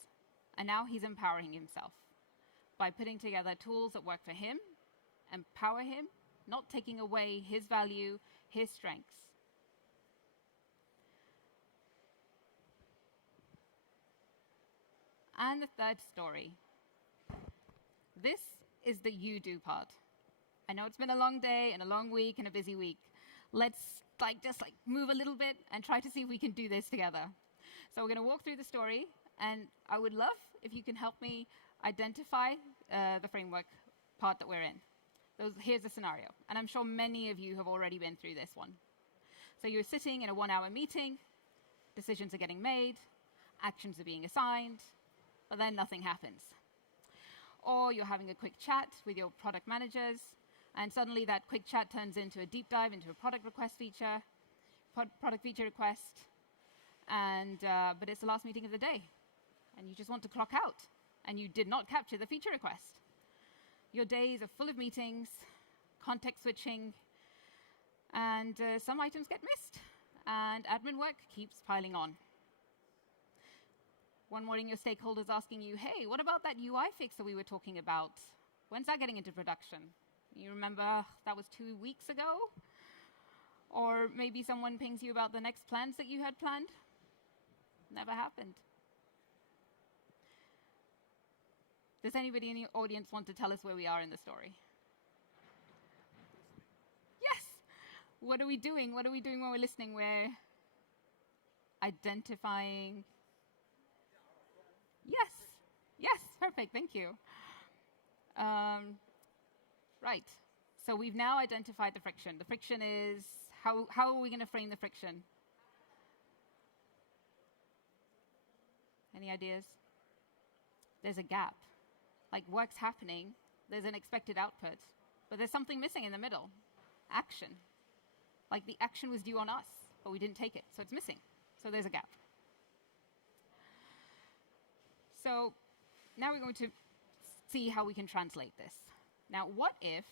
And now he's empowering himself by putting together tools that work for him, empower him, not taking away his value, his strengths. And the third story. This is the you do part. I know it's been a long day and a long week and a busy week. Let's just move a little bit and try to see if we can do this together. So we're going to walk through the story, and I would love if you can help me identify the framework part that we're in. Here's the scenario, and I'm sure many of you have already been through this one. So you're sitting in a 1-hour meeting, decisions are getting made, actions are being assigned, but then nothing happens. Or you're having a quick chat with your product managers, and suddenly that quick chat turns into a deep dive into a product feature request, and but it's the last meeting of the day, and you just want to clock out, and you did not capture the feature request. Your days are full of meetings, context switching, and some items get missed, and admin work keeps piling on. One morning, your stakeholder's asking you, hey, what about that UI fix that we were talking about? When's that getting into production? You remember that was 2 weeks ago? Or maybe someone pings you about the next plans that you had planned. Never happened. Does anybody in the audience want to tell us where we are in the story? Yes. What are we doing? What are we doing when we're listening? We're identifying. Yes. Yes. Perfect. Thank you. Right. So we've now identified the friction. The friction is, how are we going to frame the friction? Any ideas? There's a gap. Like work's happening, there's an expected output, but there's something missing in the middle. Action. Like the action was due on us, but we didn't take it, so it's missing. So there's a gap. So now we're going to see how we can translate this. Now, what if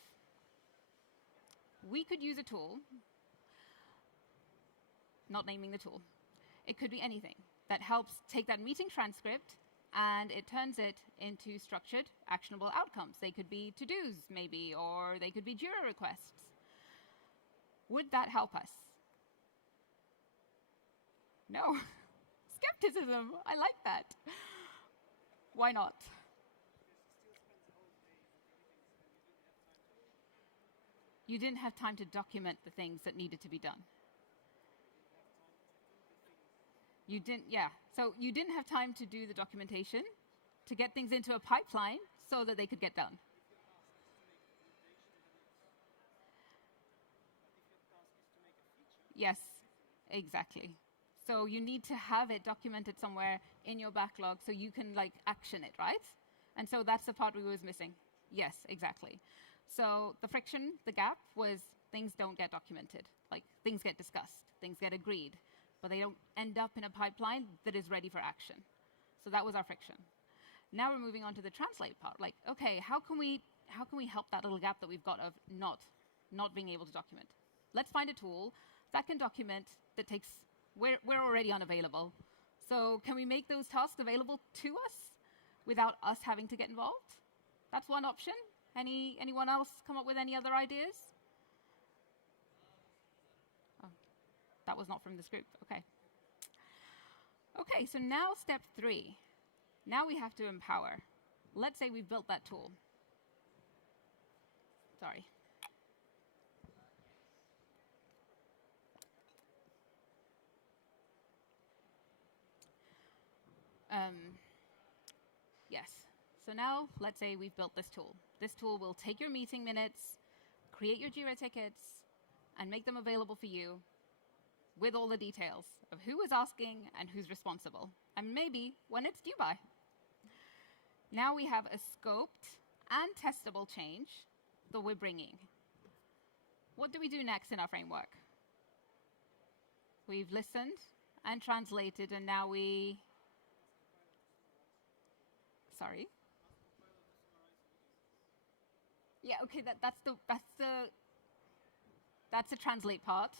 we could use a tool, not naming the tool, it could be anything, that helps take that meeting transcript and it turns it into structured, actionable outcomes. They could be to-dos, maybe, or they could be Jira requests. Would that help us? No. Skepticism. I like that. Why not? You didn't have time to document the things that needed to be done. You didn't, yeah. So you didn't have time to do the documentation, to get things into a pipeline so that they could get done. Yes, exactly. So you need to have it documented somewhere in your backlog so you can action it, right? And so that's the part we was missing. Yes, exactly. So the friction, the gap, was things don't get documented. Like things get discussed, things get agreed, but they don't end up in a pipeline that is ready for action. So that was our friction. Now we're moving on to the translate part. Like, okay, how can we help that little gap that we've got of not being able to document? Let's find a tool that can document, we're already unavailable. So can we make those tasks available to us? without us having to get involved. That's one option. Anyone else come up with any other ideas? Oh, that was not from this group. Okay. Okay, so now step 3. Now we have to empower. Let's say we've built that tool. Sorry. Yes. So now, let's say we've built this tool. This tool will take your meeting minutes, create your Jira tickets, and make them available for you with all the details of who is asking and who's responsible, and maybe when it's due by. Now we have a scoped and testable change that we're bringing. What do we do next in our framework? We've listened and translated, and now sorry. Yeah, okay, that's the translate part.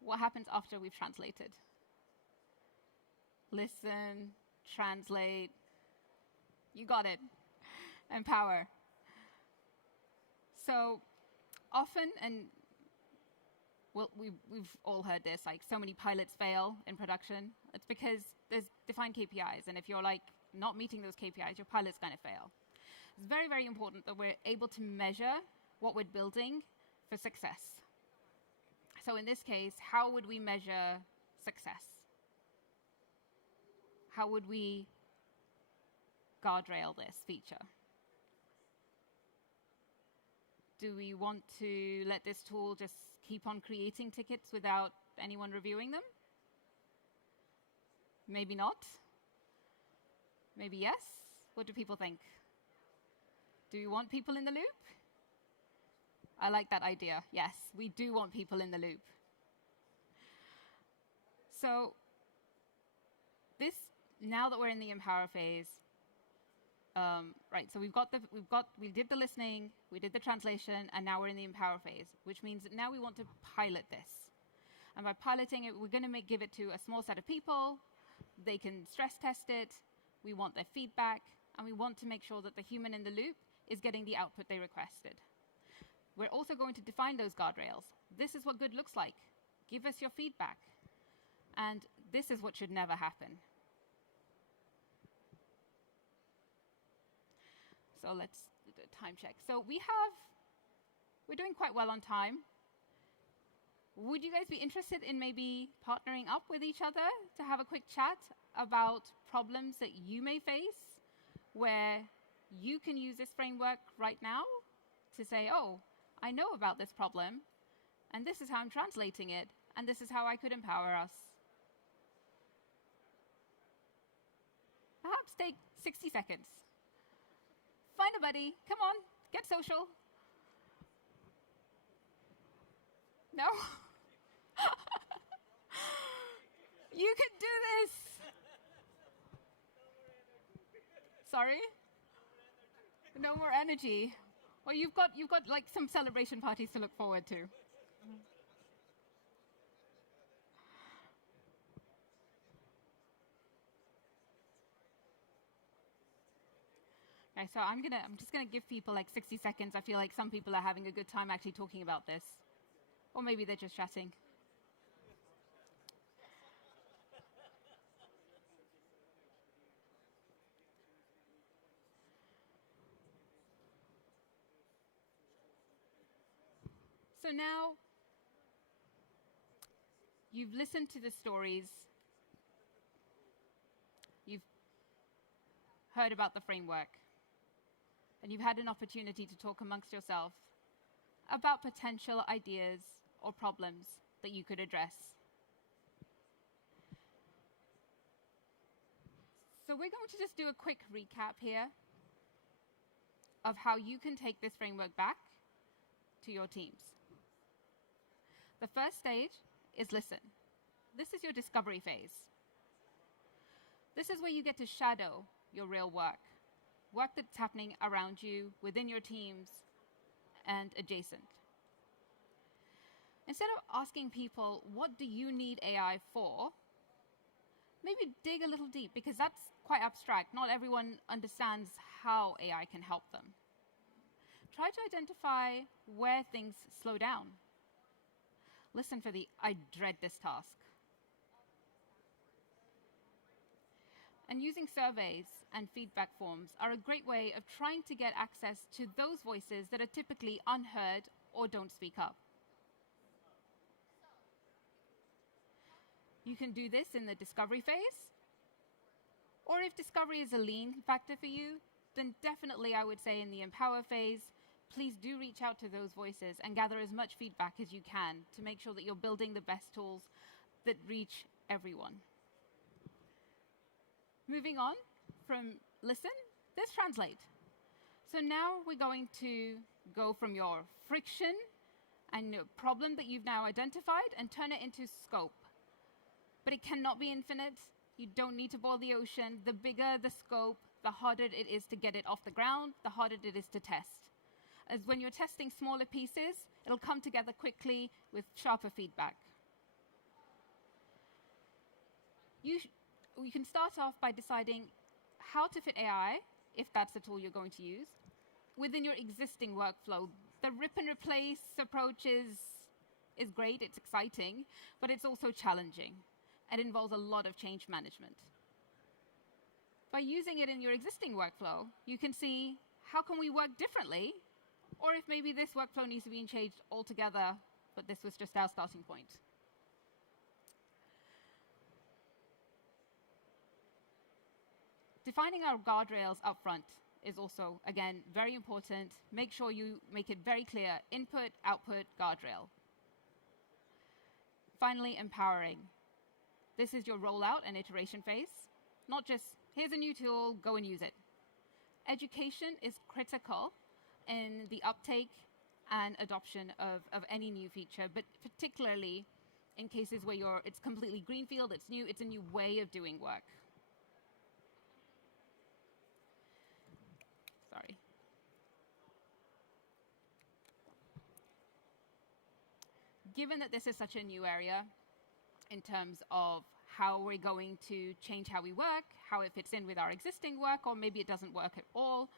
What happens after we've translated? Listen, translate. You got it. Empower. So often, and we've all heard this, like so many pilots fail in production. It's because there's defined KPIs, and if you're like not meeting those KPIs, your pilot's going to fail. It's very, very important that we're able to measure what we're building for success. So in this case, how would we measure success? How would we guardrail this feature? Do we want to let this tool just keep on creating tickets without anyone reviewing them? Maybe not. Maybe yes. What do people think? Do you want people in the loop? I like that idea. Yes, we do want people in the loop. So this, now that we're in the empower phase, right, so we did the listening, we did the translation, and now we're in the empower phase, which means that now we want to pilot this. And by piloting it, we're going to give it to a small set of people. They can stress test it. We want their feedback, and we want to make sure that the human in the loop is getting the output they requested. We're also going to define those guardrails. This is what good looks like. Give us your feedback. And this is what should never happen. So let's do a time check. So we're doing quite well on time. Would you guys be interested in maybe partnering up with each other to have a quick chat about problems that you may face where you can use this framework right now to say, oh, I know about this problem, and this is how I'm translating it, and this is how I could empower us. Perhaps take 60 seconds. Find a buddy. Come on, get social. No? You can do this. Sorry? No more energy. Well, you've got like some celebration parties to look forward to. Okay, so I'm just gonna give people like 60 seconds. I feel like some people are having a good time actually talking about this. Or maybe they're just chatting. So now you've listened to the stories. You've heard about the framework. And you've had an opportunity to talk amongst yourself about potential ideas or problems that you could address. So we're going to just do a quick recap here of how you can take this framework back to your teams. The first stage is listen. This is your discovery phase. This is where you get to shadow your real work that's happening around you, within your teams, and adjacent. Instead of asking people, what do you need AI for? maybe dig a little deep, because that's quite abstract. Not everyone understands how AI can help them. Try to identify where things slow down. Listen for the "I dread this task." And using surveys and feedback forms are a great way of trying to get access to those voices that are typically unheard or don't speak up. You can do this in the discovery phase, or if discovery is a lean factor for you, then definitely I would say in the empower phase, please do reach out to those voices and gather as much feedback as you can to make sure that you're building the best tools that reach everyone. Moving on from listen, there's translate. So now we're going to go from your friction and your problem that you've now identified and turn it into scope. But it cannot be infinite. You don't need to boil the ocean. The bigger the scope, the harder it is to get it off the ground, the harder it is to test. As when you're testing smaller pieces, it'll come together quickly with sharper feedback. You can start off by deciding how to fit AI, if that's the tool you're going to use, within your existing workflow. The rip and replace approach is great, it's exciting, but it's also challenging. It involves a lot of change management. By using it in your existing workflow, you can see how can we work differently, or if maybe this workflow needs to be changed altogether, but this was just our starting point. Defining our guardrails up front is also, again, very important. Make sure you make it very clear: input, output, guardrail. Finally, empowering. This is your rollout and iteration phase, not just, here's a new tool, go and use it. Education is critical in the uptake and adoption of any new feature, but particularly in cases where it's completely greenfield, it's new, it's a new way of doing work. Sorry. Given that this is such a new area in terms of how we're going to change how we work, how it fits in with our existing work, or maybe it doesn't work at all,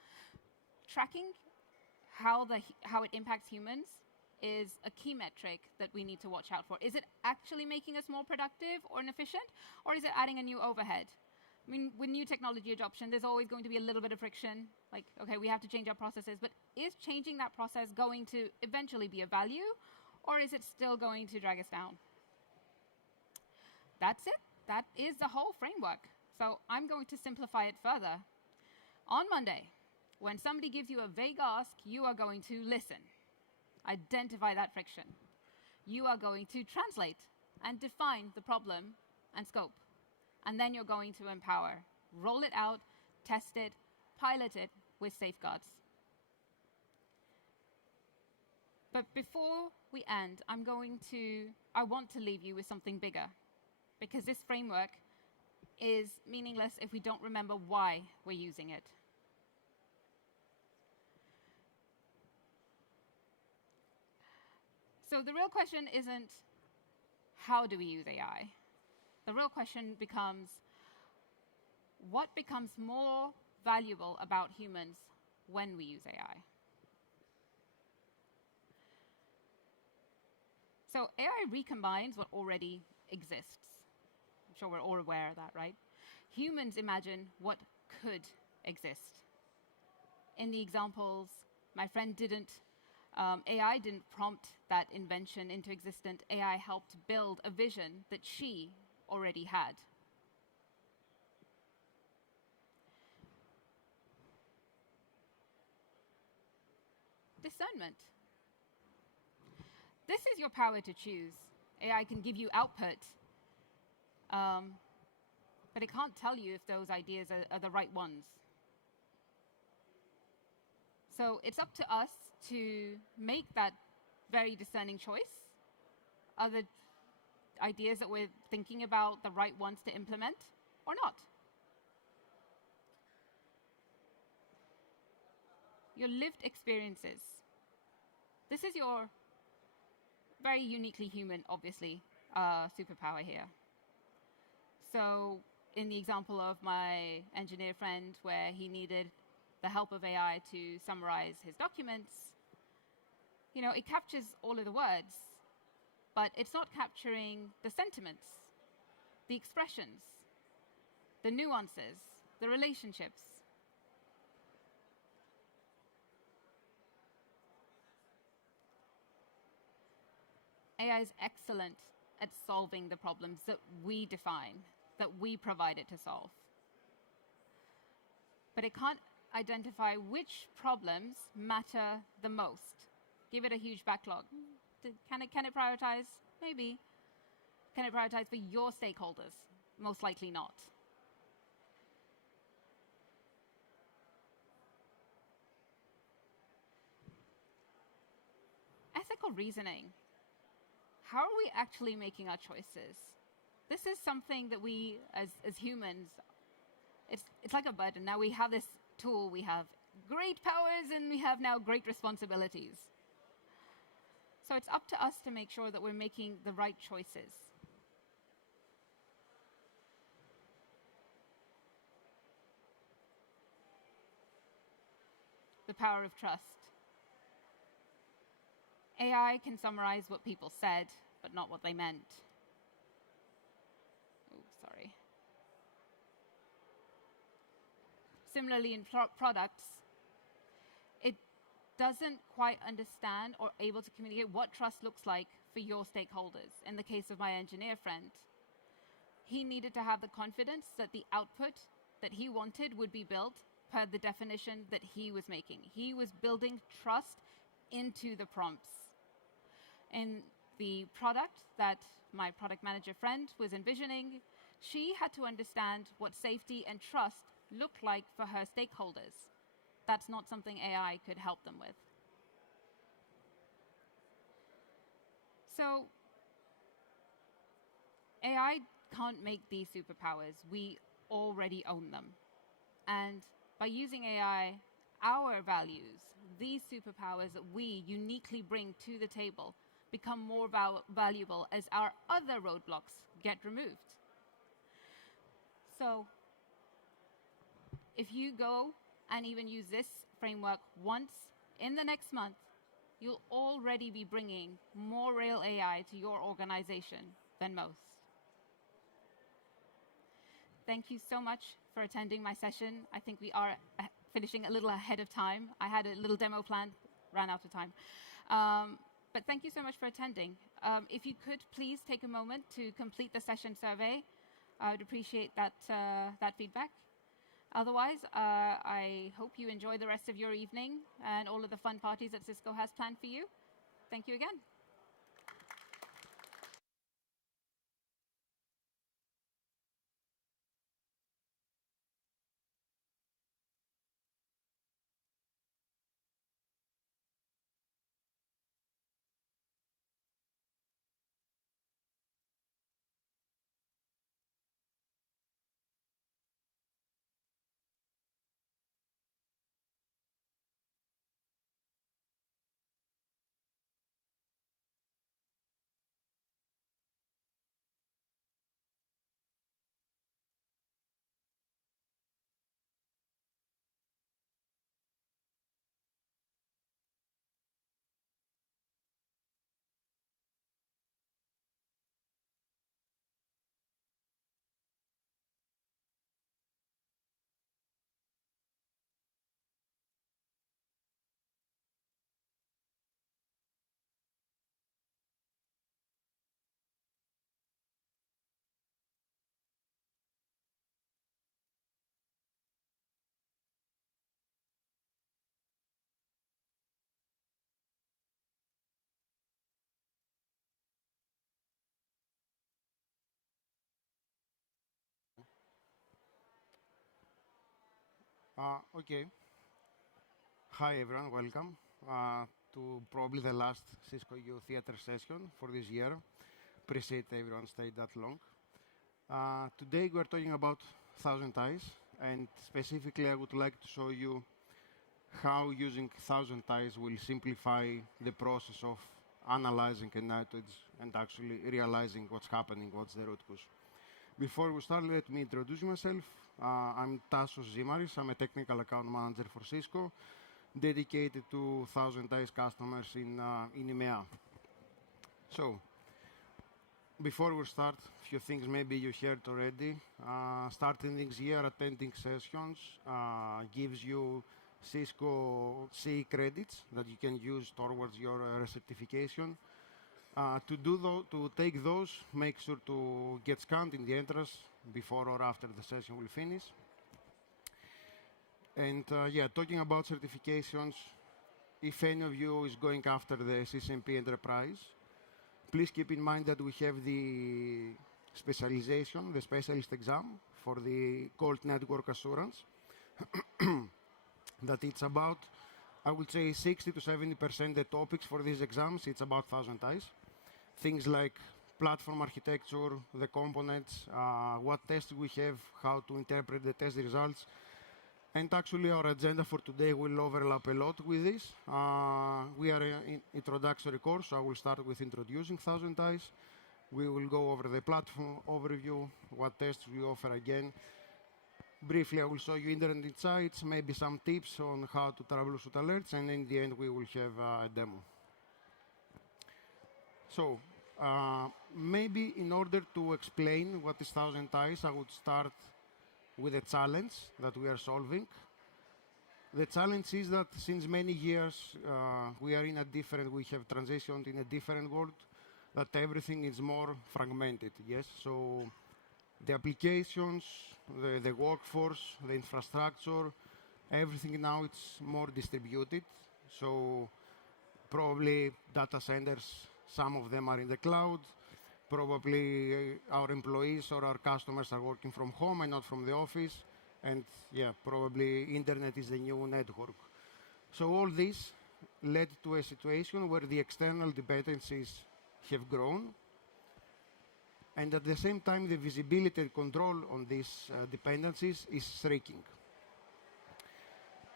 tracking how it impacts humans is a key metric that we need to watch out for. Is it actually making us more productive or efficient, or is it adding a new overhead? I mean, with new technology adoption, there's always going to be a little bit of friction. Like, okay, we have to change our processes, but is changing that process going to eventually be a value, or is it still going to drag us down? That's it. That is the whole framework. So I'm going to simplify it further. On Monday, when somebody gives you a vague ask, you are going to listen. Identify that friction. You are going to translate and define the problem and scope. And then you're going to empower. Roll it out, test it, pilot it with safeguards. But before we end, I want to leave you with something bigger, because this framework is meaningless if we don't remember why we're using it. So the real question isn't, how do we use AI? The real question becomes, what becomes more valuable about humans when we use AI? So AI recombines what already exists. I'm sure we're all aware of that, right? Humans imagine what could exist. In the examples, my friend AI didn't prompt that invention into existence. AI helped build a vision that she already had. Discernment. This is your power to choose. AI can give you output, but it can't tell you if those ideas are the right ones. So it's up to us to make that very discerning choice. Are the ideas that we're thinking about the right ones to implement or not? Your lived experiences. This is your very uniquely human, obviously, superpower here. So in the example of my engineer friend where he needed the help of AI to summarize his documents, you know, it captures all of the words, but it's not capturing the sentiments, the expressions, the nuances, the relationships. AI is excellent at solving the problems that we define, that we provide it to solve. But it can't identify which problems matter the most. Give it a huge backlog. Can it prioritize? Maybe. Can it prioritize for your stakeholders? Most likely not. Ethical reasoning. How are we actually making our choices? This is something that we, as humans, it's like a burden. Now we have this tool, we have great powers, and we have now great responsibilities. So it's up to us to make sure that we're making the right choices. The power of trust. AI can summarize what people said, but not what they meant. Oh, sorry. Similarly, in products, it doesn't quite understand or able to communicate what trust looks like for your stakeholders. In the case of my engineer friend, he needed to have the confidence that the output that he wanted would be built per the definition that he was making. He was building trust into the prompts. In the product that my product manager friend was envisioning, she had to understand what safety and trust looked like for her stakeholders. That's not something AI could help them with. So AI can't make these superpowers. We already own them. And by using AI, our values, these superpowers that we uniquely bring to the table, become more valuable as our other roadblocks get removed. So if you go and even use this framework once in the next month, you'll already be bringing more real AI to your organization than most. Thank you so much for attending my session. I think we are finishing a little ahead of time. I had a little demo planned, ran out of time. But thank you so much for attending. If you could please take a moment to complete the session survey, I would appreciate that, that feedback. Otherwise, I hope you enjoy the rest of your evening and all of the fun parties that Cisco has planned for you. Thank you again. Okay. Hi everyone, welcome to probably the last Cisco U theater session for this year. Appreciate everyone stayed that long. Today we're talking about ThousandEyes, and specifically I would like to show you how using ThousandEyes will simplify the process of analyzing an outage and actually realizing what's happening, what's the root cause. Before we start, let me introduce myself. I'm Tassos Zimaris. I'm a technical account manager for Cisco, dedicated to ThousandEyes customers in EMEA. So, before we start, a few things maybe you heard already. Starting this year, attending sessions gives you Cisco CE credits that you can use towards your certification. To take those, make sure to get scanned in the entrance before or after the session will finish. And yeah, talking about certifications, if any of you is going after the CCNP Enterprise, please keep in mind that we have the specialization, the specialist exam for the called network assurance. That it's about, I would say, 60 to 70% the topics for these exams, it's about ThousandEyes. Things like platform architecture, the components, what tests we have, how to interpret the test results. And actually, our agenda for today will overlap a lot with this. We are in introductory course, so I will start with introducing ThousandEyes. We will go over the platform overview, what tests we offer again. Briefly, I will show you Internet insights, maybe some tips on how to troubleshoot alerts, and in the end, we will have a demo. So, maybe in order to explain what is ThousandEyes, I would start with a challenge that we are solving. The challenge is that since many years, we have transitioned in a different world, that everything is more fragmented, yes? So, the applications, the workforce, the infrastructure, everything now it's more distributed. So probably data centers, some of them are in the cloud. Probably our employees or our customers are working from home and not from the office. And yeah, probably internet is the new network. So all this led to a situation where the external dependencies have grown. And at the same time, the visibility and control on these dependencies is shrinking.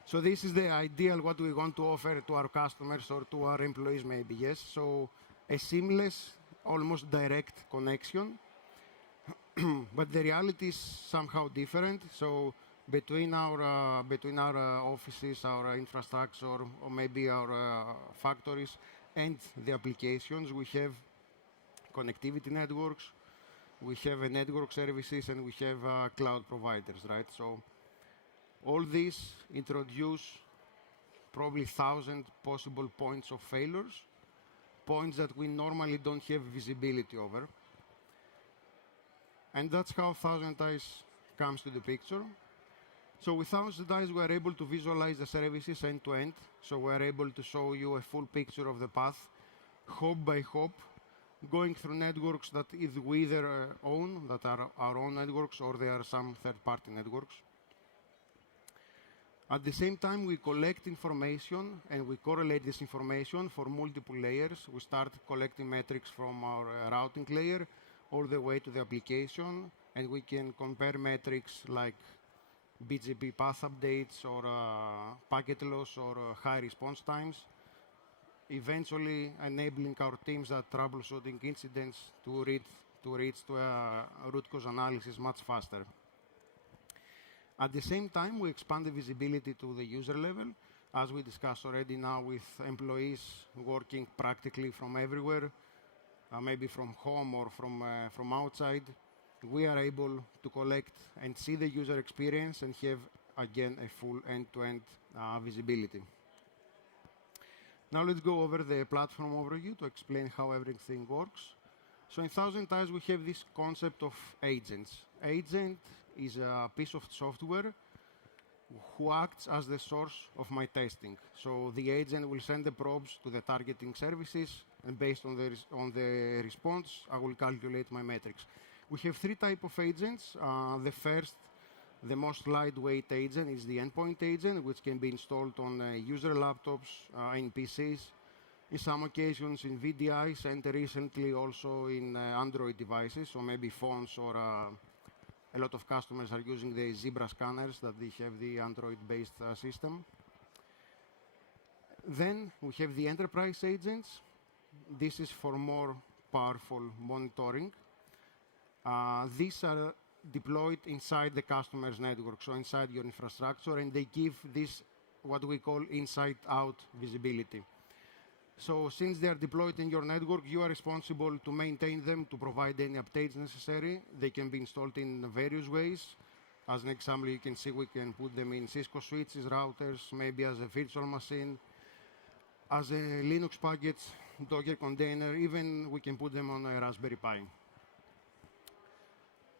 So this is the ideal what we want to offer to our customers or to our employees maybe, yes? So a seamless, almost direct connection. But the reality is somehow different. So between our offices, our infrastructure, or maybe our factories and the applications, we have connectivity networks, we have network services, and we have cloud providers, right? So all these introduce probably 1,000 possible points of failures, points that we normally don't have visibility over. And that's how ThousandEyes comes to the picture. So with ThousandEyes, we are able to visualize the services end to end. So we are able to show you a full picture of the path, hop by hop, going through networks that we either own, that are our own networks, or they are some third-party networks. At the same time, we collect information and we correlate this information for multiple layers. We start collecting metrics from our routing layer all the way to the application, and we can compare metrics like BGP path updates or packet loss or high response times, eventually enabling our teams at troubleshooting incidents to reach to a root cause analysis much faster. At the same time, we expand the visibility to the user level, as we discussed already now with employees working practically from everywhere, maybe from home or from outside. We are able to collect and see the user experience and have, again, a full end-to-end visibility. Now let's go over the platform overview to explain how everything works. So in ThousandEyes, we have this concept of agents. Agent is a piece of software who acts as the source of my testing. So the agent will send the probes to the targeting services, and based on the response, I will calculate my metrics. We have three types of agents. The first, the most lightweight agent is the endpoint agent, which can be installed on user laptops, in PCs, in some occasions in VDIs, and recently also in Android devices, or maybe phones, or a lot of customers are using the Zebra scanners that they have the Android-based system. Then we have the enterprise agents. This is for more powerful monitoring. These are deployed inside the customer's network, so inside your infrastructure, and they give this what we call inside-out visibility. So since they are deployed in your network, you are responsible to maintain them, to provide any updates necessary. They can be installed in various ways. As an example, you can see we can put them in Cisco switches, routers, maybe as a virtual machine, as a Linux package, Docker container, even we can put them on a Raspberry Pi.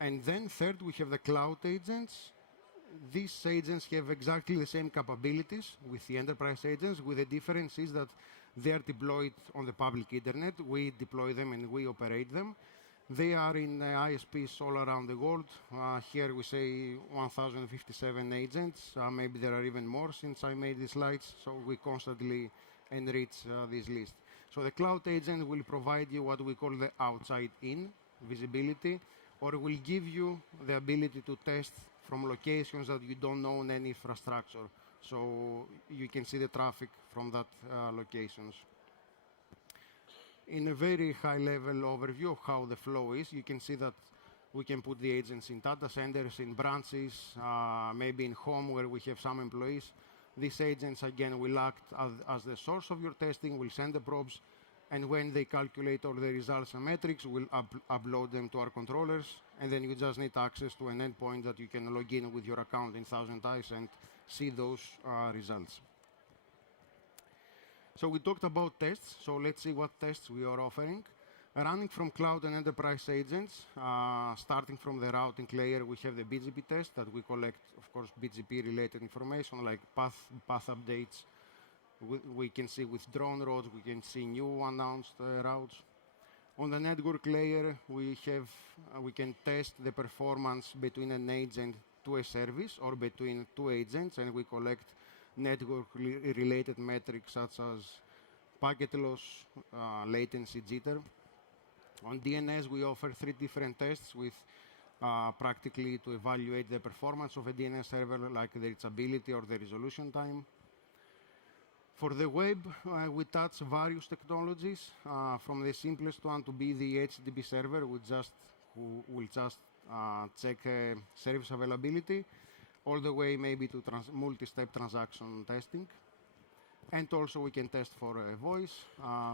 And then third, we have the cloud agents. These agents have exactly the same capabilities with the enterprise agents, with the difference is that they are deployed on the public internet. We deploy them and we operate them. They are in ISPs all around the world. Here we say 1,057 agents. Maybe there are even more since I made these slides. So we constantly enrich this list. So the cloud agent will provide you what we call the outside-in visibility, or will give you the ability to test from locations that you don't own any infrastructure. So you can see the traffic from that locations. In a very high-level overview of how the flow is, you can see that we can put the agents in data centers, in branches, maybe in home where we have some employees. These agents, again, will act as the source of your testing, will send the probes, and when they calculate all the results and metrics, we'll upload them to our controllers, and then you just need access to an endpoint that you can log in with your account in ThousandEyes and see those results. So we talked about tests, so let's see what tests we are offering. Running from cloud and enterprise agents, starting from the routing layer, we have the BGP test that we collect, of course, BGP-related information like path updates. We can see with drone routes, we can see new announced routes. On the network layer, we can test the performance between an agent to a service or between two agents, and we collect network-related metrics such as packet loss, latency, jitter. On DNS, we offer 3 different tests with practically to evaluate the performance of a DNS server, like the reachability or the resolution time. For the web, we touch various technologies, from the simplest one to be the HTTP server, who will just check service availability, all the way maybe to multi-step transaction testing. And also we can test for voice.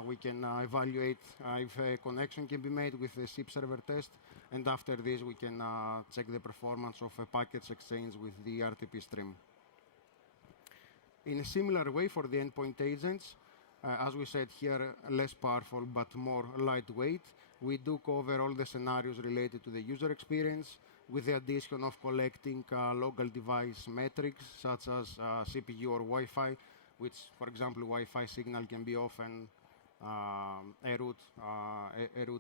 We can evaluate if a connection can be made with the SIP server test. And after this, we can check the performance of a packets exchange with the RTP stream. In a similar way for the endpoint agents, as we said here, less powerful but more lightweight. We do cover all the scenarios related to the user experience with the addition of collecting local device metrics such as CPU or Wi-Fi, which, for example, Wi-Fi signal can be often a root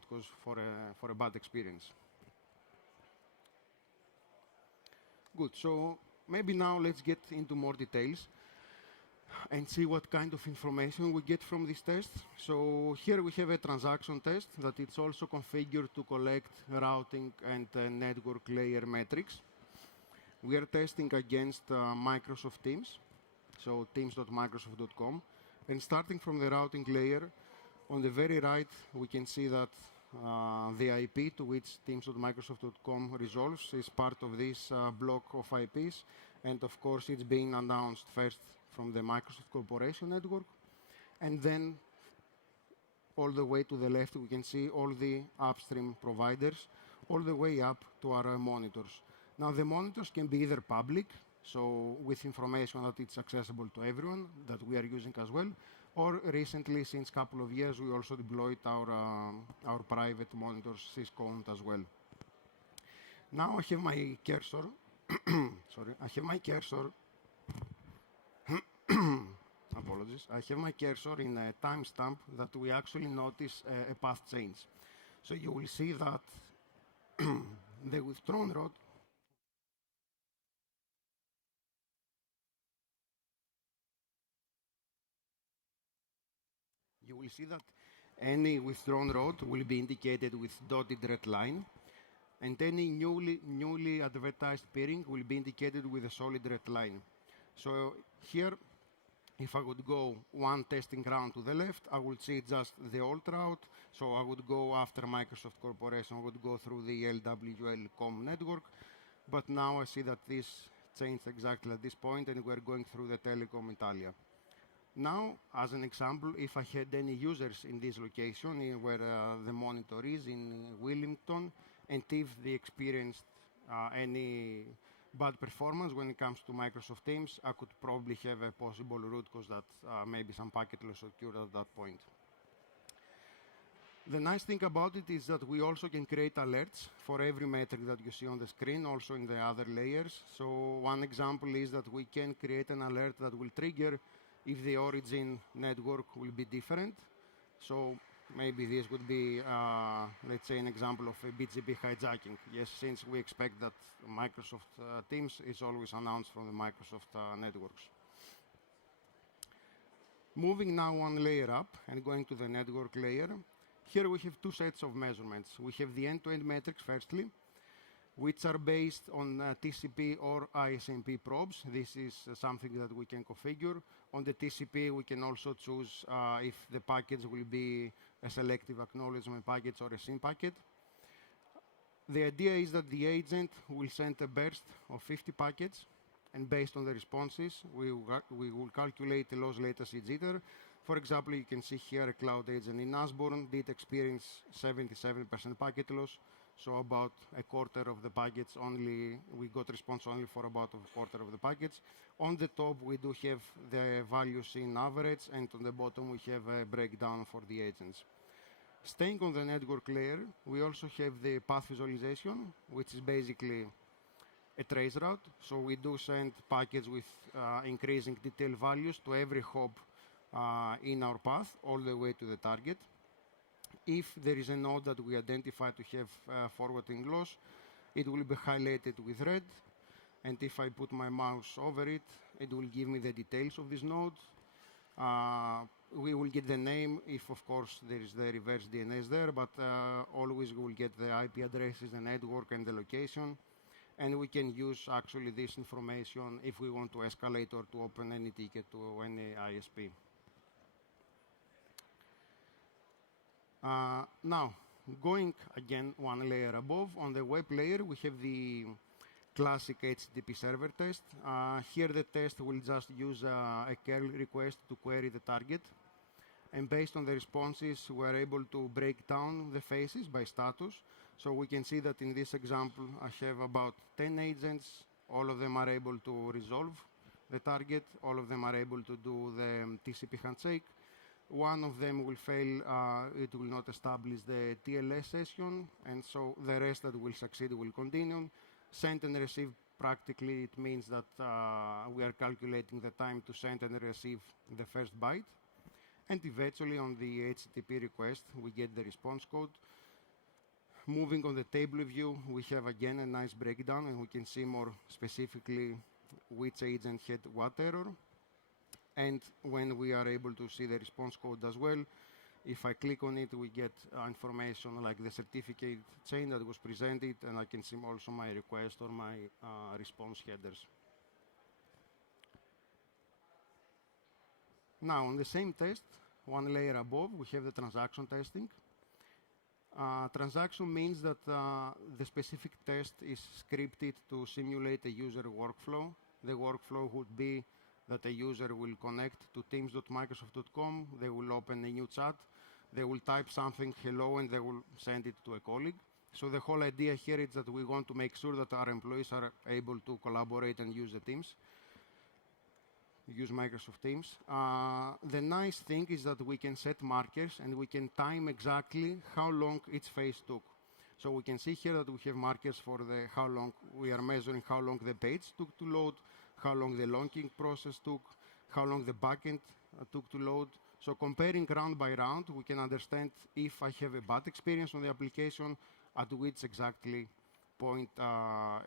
cause for a bad experience. Good, so maybe now let's get into more details and see what kind of information we get from this test. So here we have a transaction test that it's also configured to collect routing and network layer metrics. We are testing against Microsoft Teams, so teams.microsoft.com. And starting from the routing layer, on the very right, we can see that the IP to which teams.microsoft.com resolves is part of this block of IPs. And of course, it's being announced first from the Microsoft Corporation network. And then all the way to the left, we can see all the upstream providers, all the way up to our monitors. Now, the monitors can be either public, so with information that it's accessible to everyone, that we are using as well, or recently, since a couple of years, we also deployed our private monitors, Cisco as well. Now I have my cursor. Sorry, I have my cursor. Apologies. I have my cursor in a timestamp that we actually notice a path change. So you will see that the withdrawn route you will see that any withdrawn route will be indicated with dotted red line, and any newly advertised peering will be indicated with a solid red line. So here If I would go one testing round to the left, I would see just the old route. So I would go after Microsoft Corporation, I would go through the LWL.com network. But now I see that this changed exactly at this point, and we're going through the Telecom Italia. Now, as an example, if I had any users in this location where the monitor is in Wilmington, and if they experienced any bad performance when it comes to Microsoft Teams, I could probably have a possible root cause that maybe some packet loss occurred at that point. The nice thing about it is that we also can create alerts for every metric that you see on the screen, also in the other layers. So one example is that we can create an alert that will trigger if the origin network will be different. So maybe this would be, let's say, an example of a BGP hijacking. Yes, since we expect that Microsoft Teams is always announced from the Microsoft networks. Moving now one layer up and going to the network layer. Here we have two sets of measurements. We have the end-to-end metrics, firstly, which are based on TCP or ISMP probes. This is something that we can configure. On the TCP, we can also choose if the package will be a selective acknowledgement package or a SYN packet. The idea is that the agent will send a burst of 50 packets, and based on the responses, we will calculate the low latency jitter. For example, you can see here a cloud agent in Ashburn did experience 77% packet loss. So about a quarter of the packets only, we got response only for about a quarter of the packets. On the top, we do have the values in average, and on the bottom, we have a breakdown for the agents. Staying on the network layer, we also have the path visualization, which is basically a trace route. So we do send packets with increasing detail values to every hop in our path, all the way to the target. If there is a node that we identify to have forwarding loss, it will be highlighted with red. And if I put my mouse over it, it will give me the details of this node. We will get the name if, of course, there is the reverse DNS there, but always we will get the IP addresses, the network, and the location. And we can use actually this information if we want to escalate or to open any ticket to any ISP. Now, going again one layer above, on the web layer, we have the classic HTTP server test. Here the test will just use a curl request to query the target. And based on the responses, we are able to break down the phases by status. So we can see that in this example, I have about 10 agents. All of them are able to resolve the target. All of them are able to do the TCP handshake. One of them will fail, it will not establish the TLS session, and so the rest that will succeed will continue. Send and receive, practically it means that we are calculating the time to send and receive the first byte. And eventually on the HTTP request, we get the response code. Moving on the table view, we have again a nice breakdown, and we can see more specifically which agent had what error. And when we are able to see the response code as well, if I click on it, we get information like the certificate chain that was presented, and I can see also my request or my response headers. Now, on the same test, one layer above, we have the transaction testing. Transaction means that the specific test is scripted to simulate a user workflow. The workflow would be that a user will connect to teams.microsoft.com, they will open a new chat, they will type something, hello, and they will send it to a colleague. So the whole idea here is that we want to make sure that our employees are able to collaborate and use the Teams, use Microsoft Teams. The nice thing is that we can set markers and we can time exactly how long each phase took. So we can see here that we have markers for the how long we are measuring how long the page took to load, how long the logging process took, how long the backend took to load. So comparing round by round, we can understand if I have a bad experience on the application, at which exactly point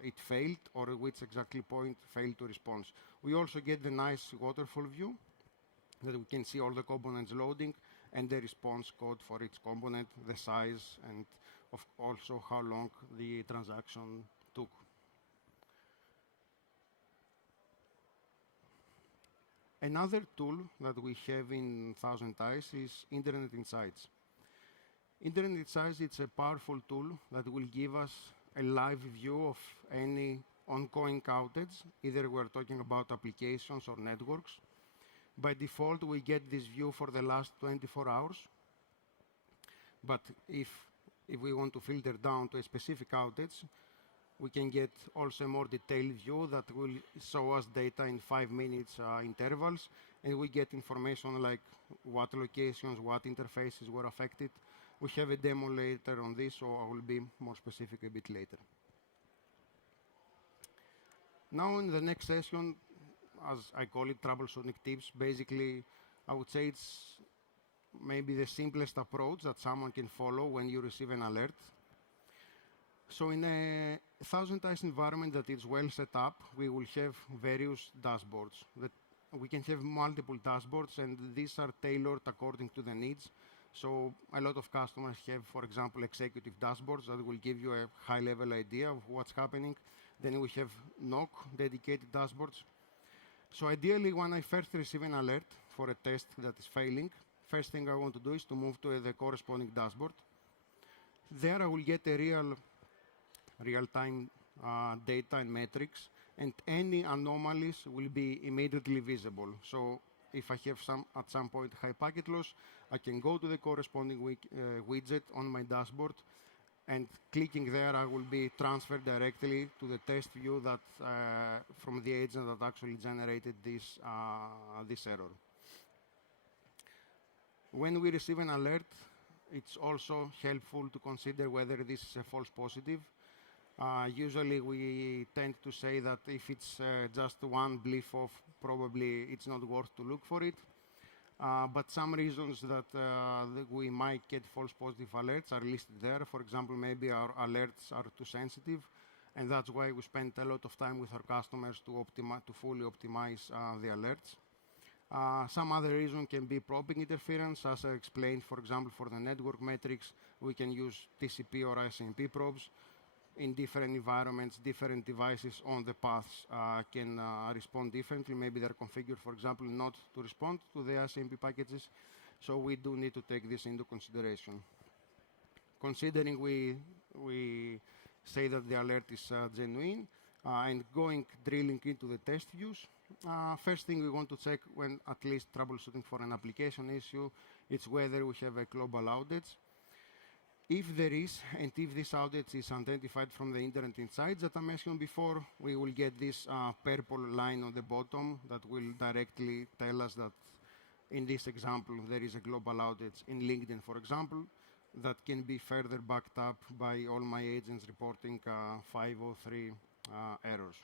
it failed, or at which exactly point failed to respond. We also get the nice waterfall view that we can see all the components loading and the response code for each component, the size, and also how long the transaction took. Another tool that we have in ThousandEyes is Internet Insights. Internet Insights, it's a powerful tool that will give us a live view of any ongoing outage, either we're talking about applications or networks. By default, we get this view for the last 24 hours. But if we want to filter down to a specific outage, we can get also a more detailed view that will show us data in 5 minutes intervals, and we get information like what locations, what interfaces were affected. We have a demo later on this, so I will be more specific a bit later. Now in the next session, as I call it, troubleshooting tips, basically I would say it's maybe the simplest approach that someone can follow when you receive an alert. So in a ThousandEyes environment that is well set up, we will have various dashboards. We can have multiple dashboards, and these are tailored according to the needs. So a lot of customers have, for example, executive dashboards that will give you a high-level idea of what's happening. Then we have NOC, dedicated dashboards. So ideally, when I first receive an alert for a test that is failing, first thing I want to do is to move to the corresponding dashboard. There I will get a real-time data and metrics, and any anomalies will be immediately visible. So if I have at some point high packet loss, I can go to the corresponding widget on my dashboard, and clicking there, I will be transferred directly to the test view that from the agent that actually generated this error. When we receive an alert, it's also helpful to consider whether this is a false positive. Usually we tend to say that if it's just one blip off, probably it's not worth to look for it. But some reasons that we might get false positive alerts are listed there. For example, maybe our alerts are too sensitive, and that's why we spend a lot of time with our customers to fully optimize the alerts. Some other reason can be probing interference. As I explained, for example, for the network metrics, we can use TCP or ICMP probes. In different environments, different devices on the paths can respond differently. Maybe they're configured, for example, not to respond to the ICMP packages. So we do need to take this into consideration. Considering we say that the alert is genuine, and drilling into the test views, first thing we want to check when at least troubleshooting for an application issue, it's whether we have a global outage. If there is, and if this outage is identified from the Internet Insights that I mentioned before, we will get this purple line on the bottom that will directly tell us that in this example there is a global outage in LinkedIn, for example, that can be further backed up by all my agents reporting 503 errors.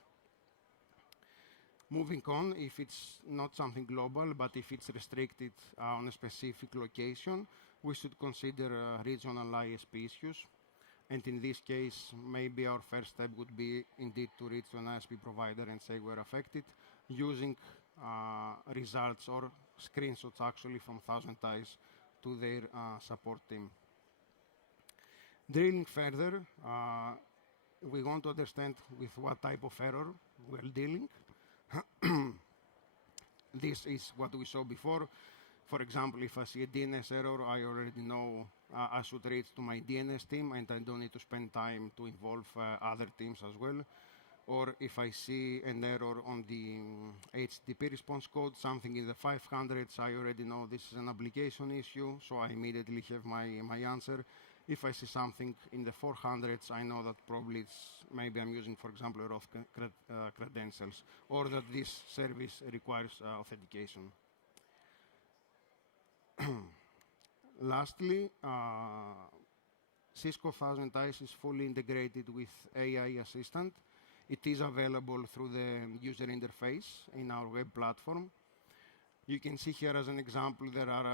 Moving on, if it's not something global, but if it's restricted on a specific location, we should consider regional ISP issues. And in this case, maybe our first step would be indeed to reach to an ISP provider and say we're affected, using results or screenshots actually from ThousandEyes to their support team. Drilling further, we want to understand with what type of error we're dealing. This is what we saw before. For example, if I see a DNS error, I already know I should reach to my DNS team, and I don't need to spend time to involve other teams as well. Or if I see an error on the HTTP response code, something in the 500s, I already know this is an application issue, so I immediately have my answer. If I see something in the 400s, I know that probably maybe I'm using, for example, auth credentials, or that this service requires authentication. Lastly, Cisco ThousandEyes is fully integrated with AI Assistant. It is available through the user interface in our web platform. You can see here as an example,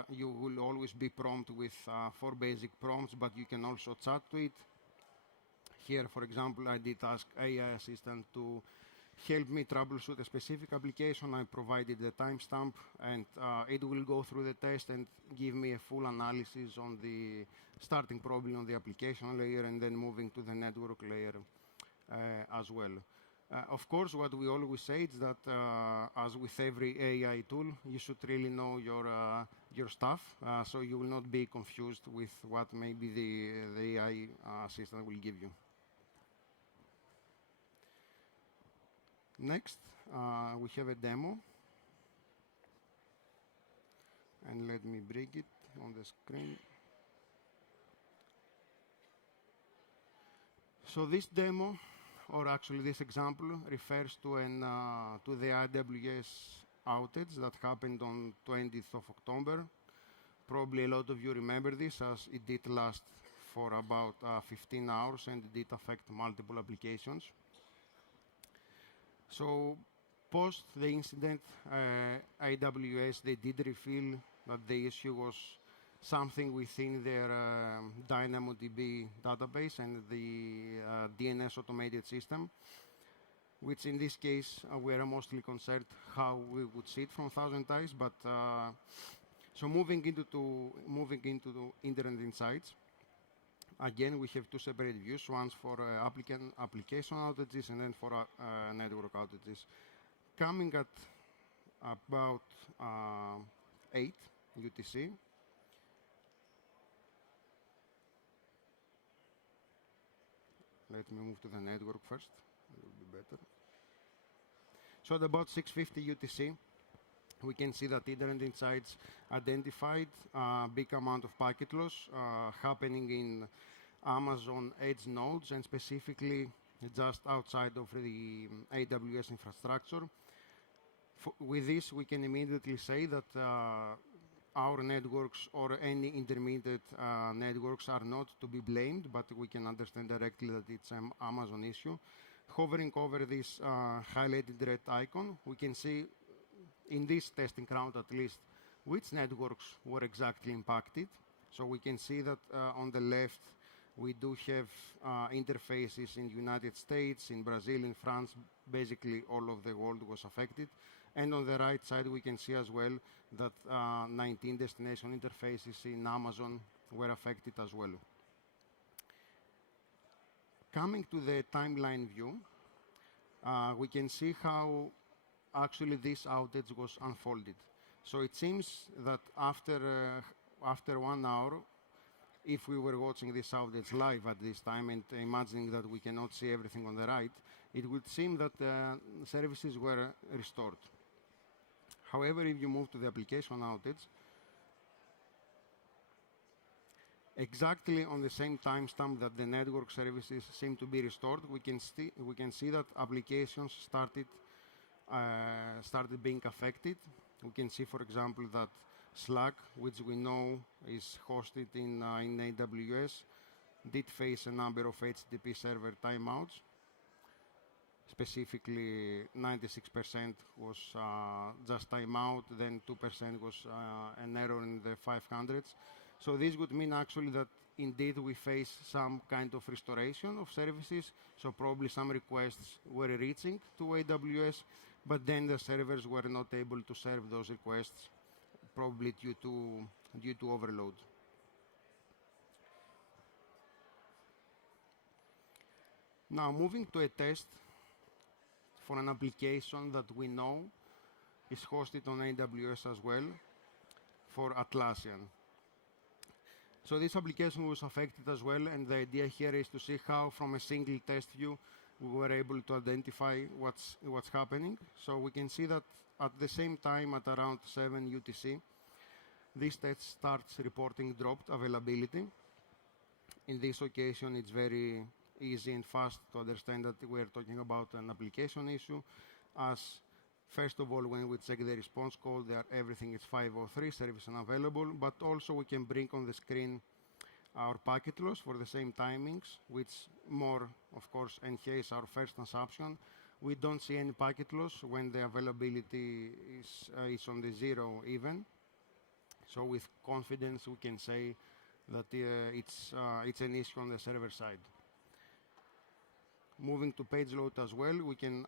you will always be prompted with 4 basic prompts, but you can also chat to it. Here, for example, I did ask AI Assistant to help me troubleshoot a specific application. I provided the timestamp, and it will go through the test and give me a full analysis on the starting probably on the application layer and then moving to the network layer as well. Of course, what we always say is that, as with every AI tool, you should really know your stuff, so you will not be confused with what maybe the AI assistant will give you. Next, we have a demo. And let me bring it on the screen. So this demo, or actually this example, refers to the AWS outage that happened on 20th of October. Probably a lot of you remember this, as it did last for about 15 hours and it did affect multiple applications. So post the incident, AWS, they did reveal that the issue was something within their DynamoDB database and the DNS automated system, which in this case we are mostly concerned how we would see it from ThousandEyes. But so moving into the Internet Insights, again we have two separate views: one for application outages and then for network outages. Coming at about 8 UTC. Let me move to the network first. It will be better. So at about 6:50 UTC, we can see that Internet Insights identified a big amount of packet loss happening in Amazon Edge nodes, and specifically just outside of the AWS infrastructure. With this, we can immediately say that our networks or any intermediate networks are not to be blamed, but we can understand directly that it's an Amazon issue. Hovering over this highlighted red icon, we can see in this testing round at least which networks were exactly impacted. So we can see that on the left we do have interfaces in the United States, in Brazil, in France. Basically all of the world was affected. And on the right side, we can see as well that 19 destination interfaces in Amazon were affected as well. Coming to the timeline view, we can see how actually this outage was unfolded. So it seems that after 1 hour, if we were watching this outage live at this time and imagining that we cannot see everything on the right, it would seem that services were restored. However, if you move to the application outage, exactly on the same timestamp that the network services seem to be restored, we can see that applications started being affected. We can see, for example, that Slack, which we know is hosted in AWS, did face a number of HTTP server timeouts. Specifically, 96% was just timeout, then 2% was an error in the 500s. So this would mean actually that indeed we face some kind of restoration of services. So probably some requests were reaching to AWS, but then the servers were not able to serve those requests, probably due to overload. Now moving to a test for an application that we know is hosted on AWS as well, for Atlassian. So this application was affected as well, and the idea here is to see how from a single test view we were able to identify what's happening. So we can see that at the same time, at around 7 UTC, this test starts reporting dropped availability. In this occasion, it's very easy and fast to understand that we're talking about an application issue, as first of all, when we check the response code, everything is 503, service unavailable, but also we can bring on the screen our packet loss for the same timings, which more, of course, enhance our first assumption. We don't see any packet loss when the availability is on the 0 even. So with confidence, we can say that it's an issue on the server side. Moving to page load as well, we can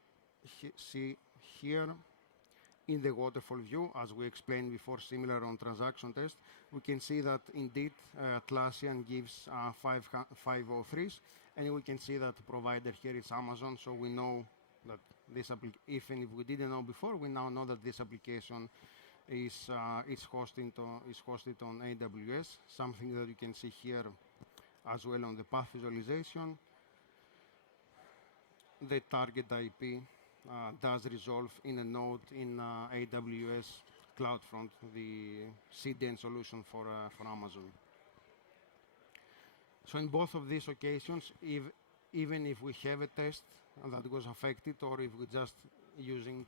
see here in the waterfall view, as we explained before, similar on transaction test, we can see that indeed Atlassian gives 503s, and we can see that the provider here is Amazon, so we know that this even if we didn't know before, we now know that this application is hosted on AWS, something that you can see here as well on the path visualization. The target IP does resolve in a node in AWS CloudFront, the CDN solution for Amazon. So in both of these occasions, even if we have a test that was affected, or if we're just using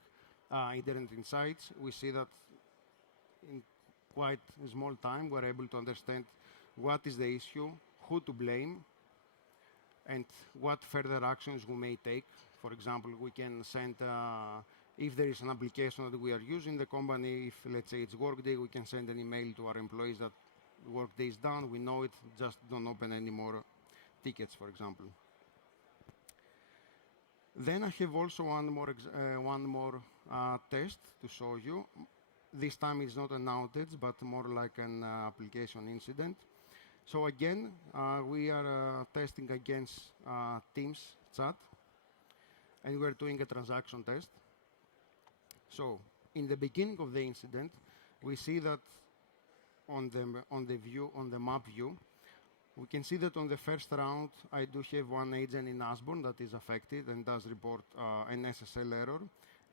Internet Insights, we see that in quite a small time, we're able to understand what is the issue, who to blame, and what further actions we may take. For example, we can send, if there is an application that we are using in the company, if let's say it's Workday, we can send an email to our employees that Workday is done, we know it, just don't open any more tickets, for example. Then I have also one more test to show you. This time it's not an outage, but more like an application incident. So again, we are testing against Teams chat, and we're doing a transaction test. So in the beginning of the incident, we see that on the map view, we can see that on the first round, I do have one agent in Ashburn that is affected and does report an SSL error.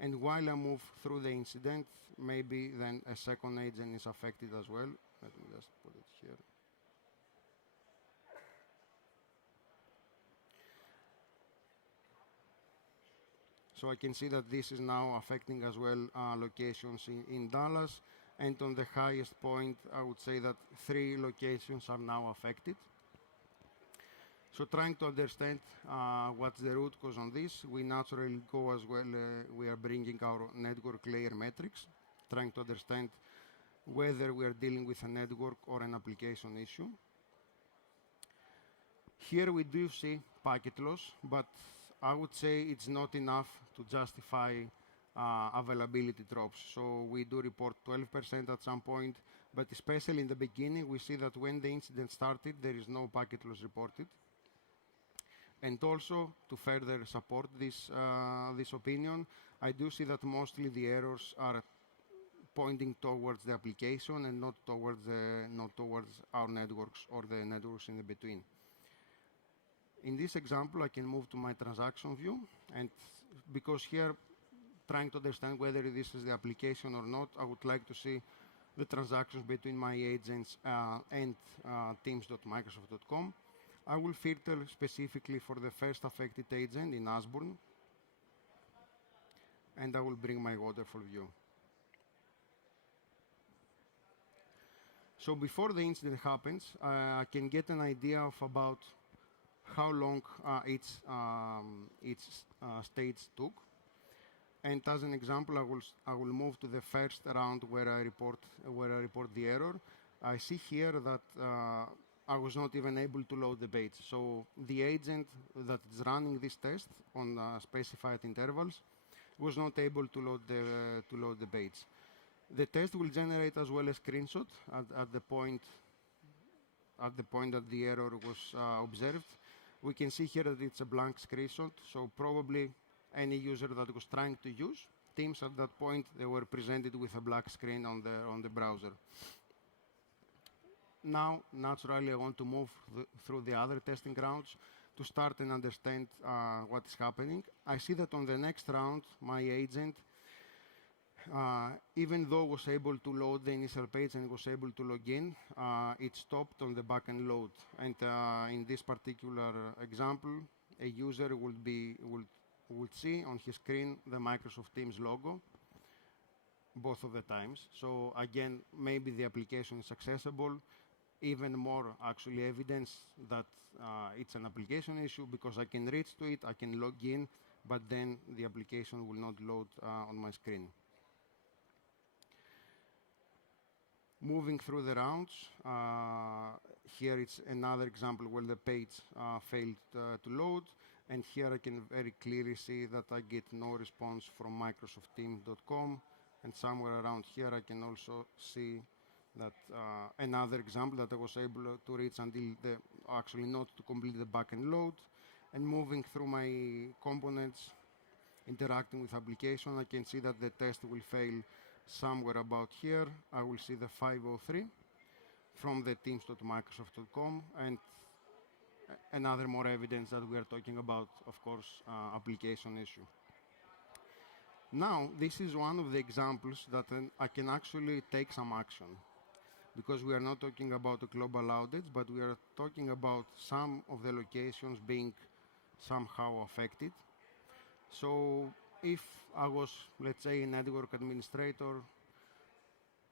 And while I move through the incident, maybe then a second agent is affected as well. Let me just put it here. So I can see that this is now affecting as well locations in Dallas. And on the highest point, I would say that 3 locations are now affected. So trying to understand what's the root cause on this, we naturally go as well, we are bringing our network layer metrics, trying to understand whether we are dealing with a network or an application issue. Here we do see packet loss, but I would say it's not enough to justify availability drops. So we do report 12% at some point, but especially in the beginning, we see that when the incident started, there is no packet loss reported. And also, to further support this opinion, I do see that mostly the errors are pointing towards the application and not towards our networks or the networks in the between. In this example, I can move to my transaction view, and because here, trying to understand whether this is the application or not, I would like to see the transactions between my agents and teams.microsoft.com. I will filter specifically for the first affected agent in Ashburn, and I will bring my waterfall view. So before the incident happens, I can get an idea of about how long each stage took. And as an example, I will move to the first round where I report the error. I see here that I was not even able to load the baits. So the agent that is running this test on specified intervals was not able to load the baits. The test will generate as well a screenshot at the point that the error was observed. We can see here that it's a blank screenshot, so probably any user that was trying to use Teams at that point, they were presented with a black screen on the browser. Now, naturally, I want to move through the other testing rounds to start and understand what is happening. I see that on the next round, my agent, even though was able to load the initial page and was able to log in, it stopped on the backend load. And in this particular example, a user would see on his screen the Microsoft Teams logo both of the times. So again, maybe the application is accessible. Even more actually evidence that it's an application issue because I can reach to it, I can log in, but then the application will not load on my screen. Moving through the rounds, here it's another example where the page failed to load, and here I can very clearly see that I get no response from microsoftteams.com, and somewhere around here I can also see that another example that I was able to reach until actually not to complete the backend load. And moving through my components, interacting with application, I can see that the test will fail somewhere about here. I will see the 503 from the teams.microsoft.com, and another more evidence that we are talking about, of course, application issue. Now, this is one of the examples that I can actually take some action, because we are not talking about a global outage, but we are talking about some of the locations being somehow affected. So if I was, let's say, a network administrator,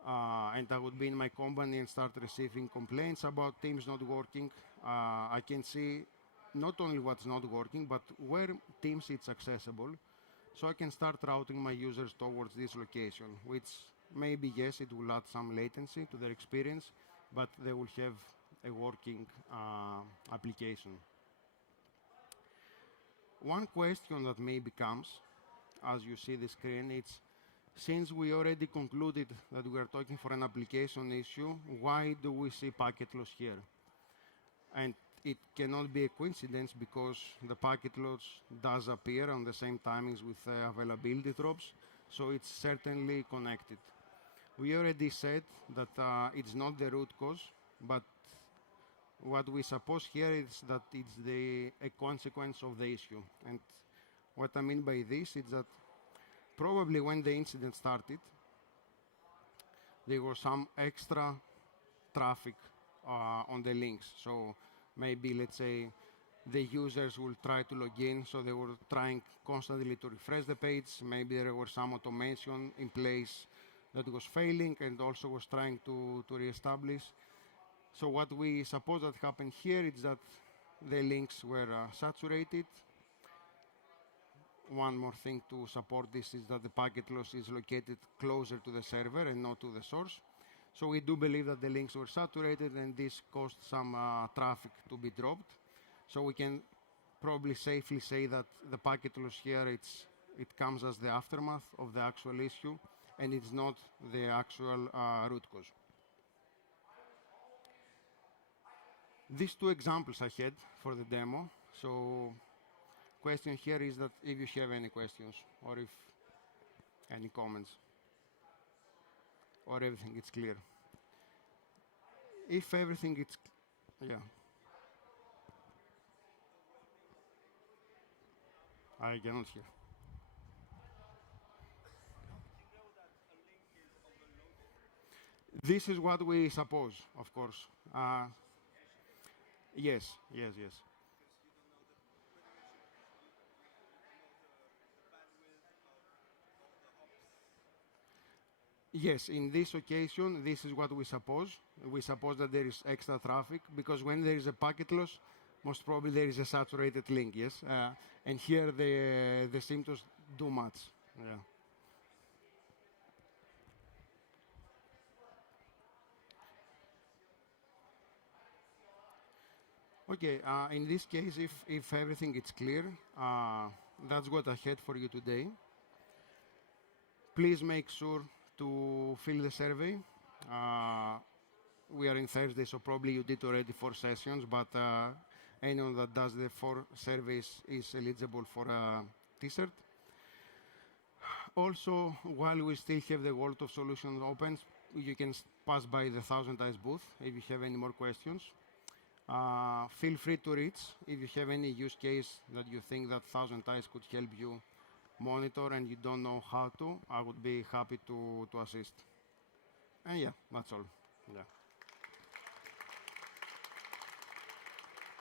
and I would be in my company and start receiving complaints about Teams not working, I can see not only what's not working, but where Teams is accessible. So I can start routing my users towards this location, which maybe, yes, it will add some latency to their experience, but they will have a working application. One question that maybe comes, as you see the screen, it's, since we already concluded that we are talking for an application issue, why do we see packet loss here? And it cannot be a coincidence, because the packet loss does appear on the same timings with availability drops, so it's certainly connected. We already said that it's not the root cause, but what we suppose here is that it's a consequence of the issue. And what I mean by this is that probably when the incident started, there was some extra traffic on the links. So maybe, let's say, the users will try to log in, so they were trying constantly to refresh the page. Maybe there was some automation in place that was failing and also was trying to reestablish. So what we suppose that happened here is that the links were saturated. One more thing to support this is that the packet loss is located closer to the server and not to the source. So we do believe that the links were saturated, and this caused some traffic to be dropped. So we can probably safely say that the packet loss here, it comes as the aftermath of the actual issue, and it's not the actual root cause. These two examples I had for the demo. So question here is that if you have any questions or if any comments, or everything is clear. If everything is, yeah. I cannot hear. This is what we suppose, of course. Yes. Yes, in this occasion, this is what we suppose. We suppose that there is extra traffic, because when there is a packet loss, most probably there is a saturated link, yes? And here the symptoms do match. Yeah. Okay, in this case, if everything is clear, that's what I had for you today. Please make sure to fill the survey. We are in Thursday, so probably you did already 4 sessions, but anyone that does the 4 surveys is eligible for a T-shirt. Also, while we still have the World of Solutions open, you can pass by the ThousandEyes booth if you have any more questions. Feel free to reach if you have any use case that you think that ThousandEyes could help you monitor and you don't know how to. I would be happy to assist. And yeah, that's all. Yeah.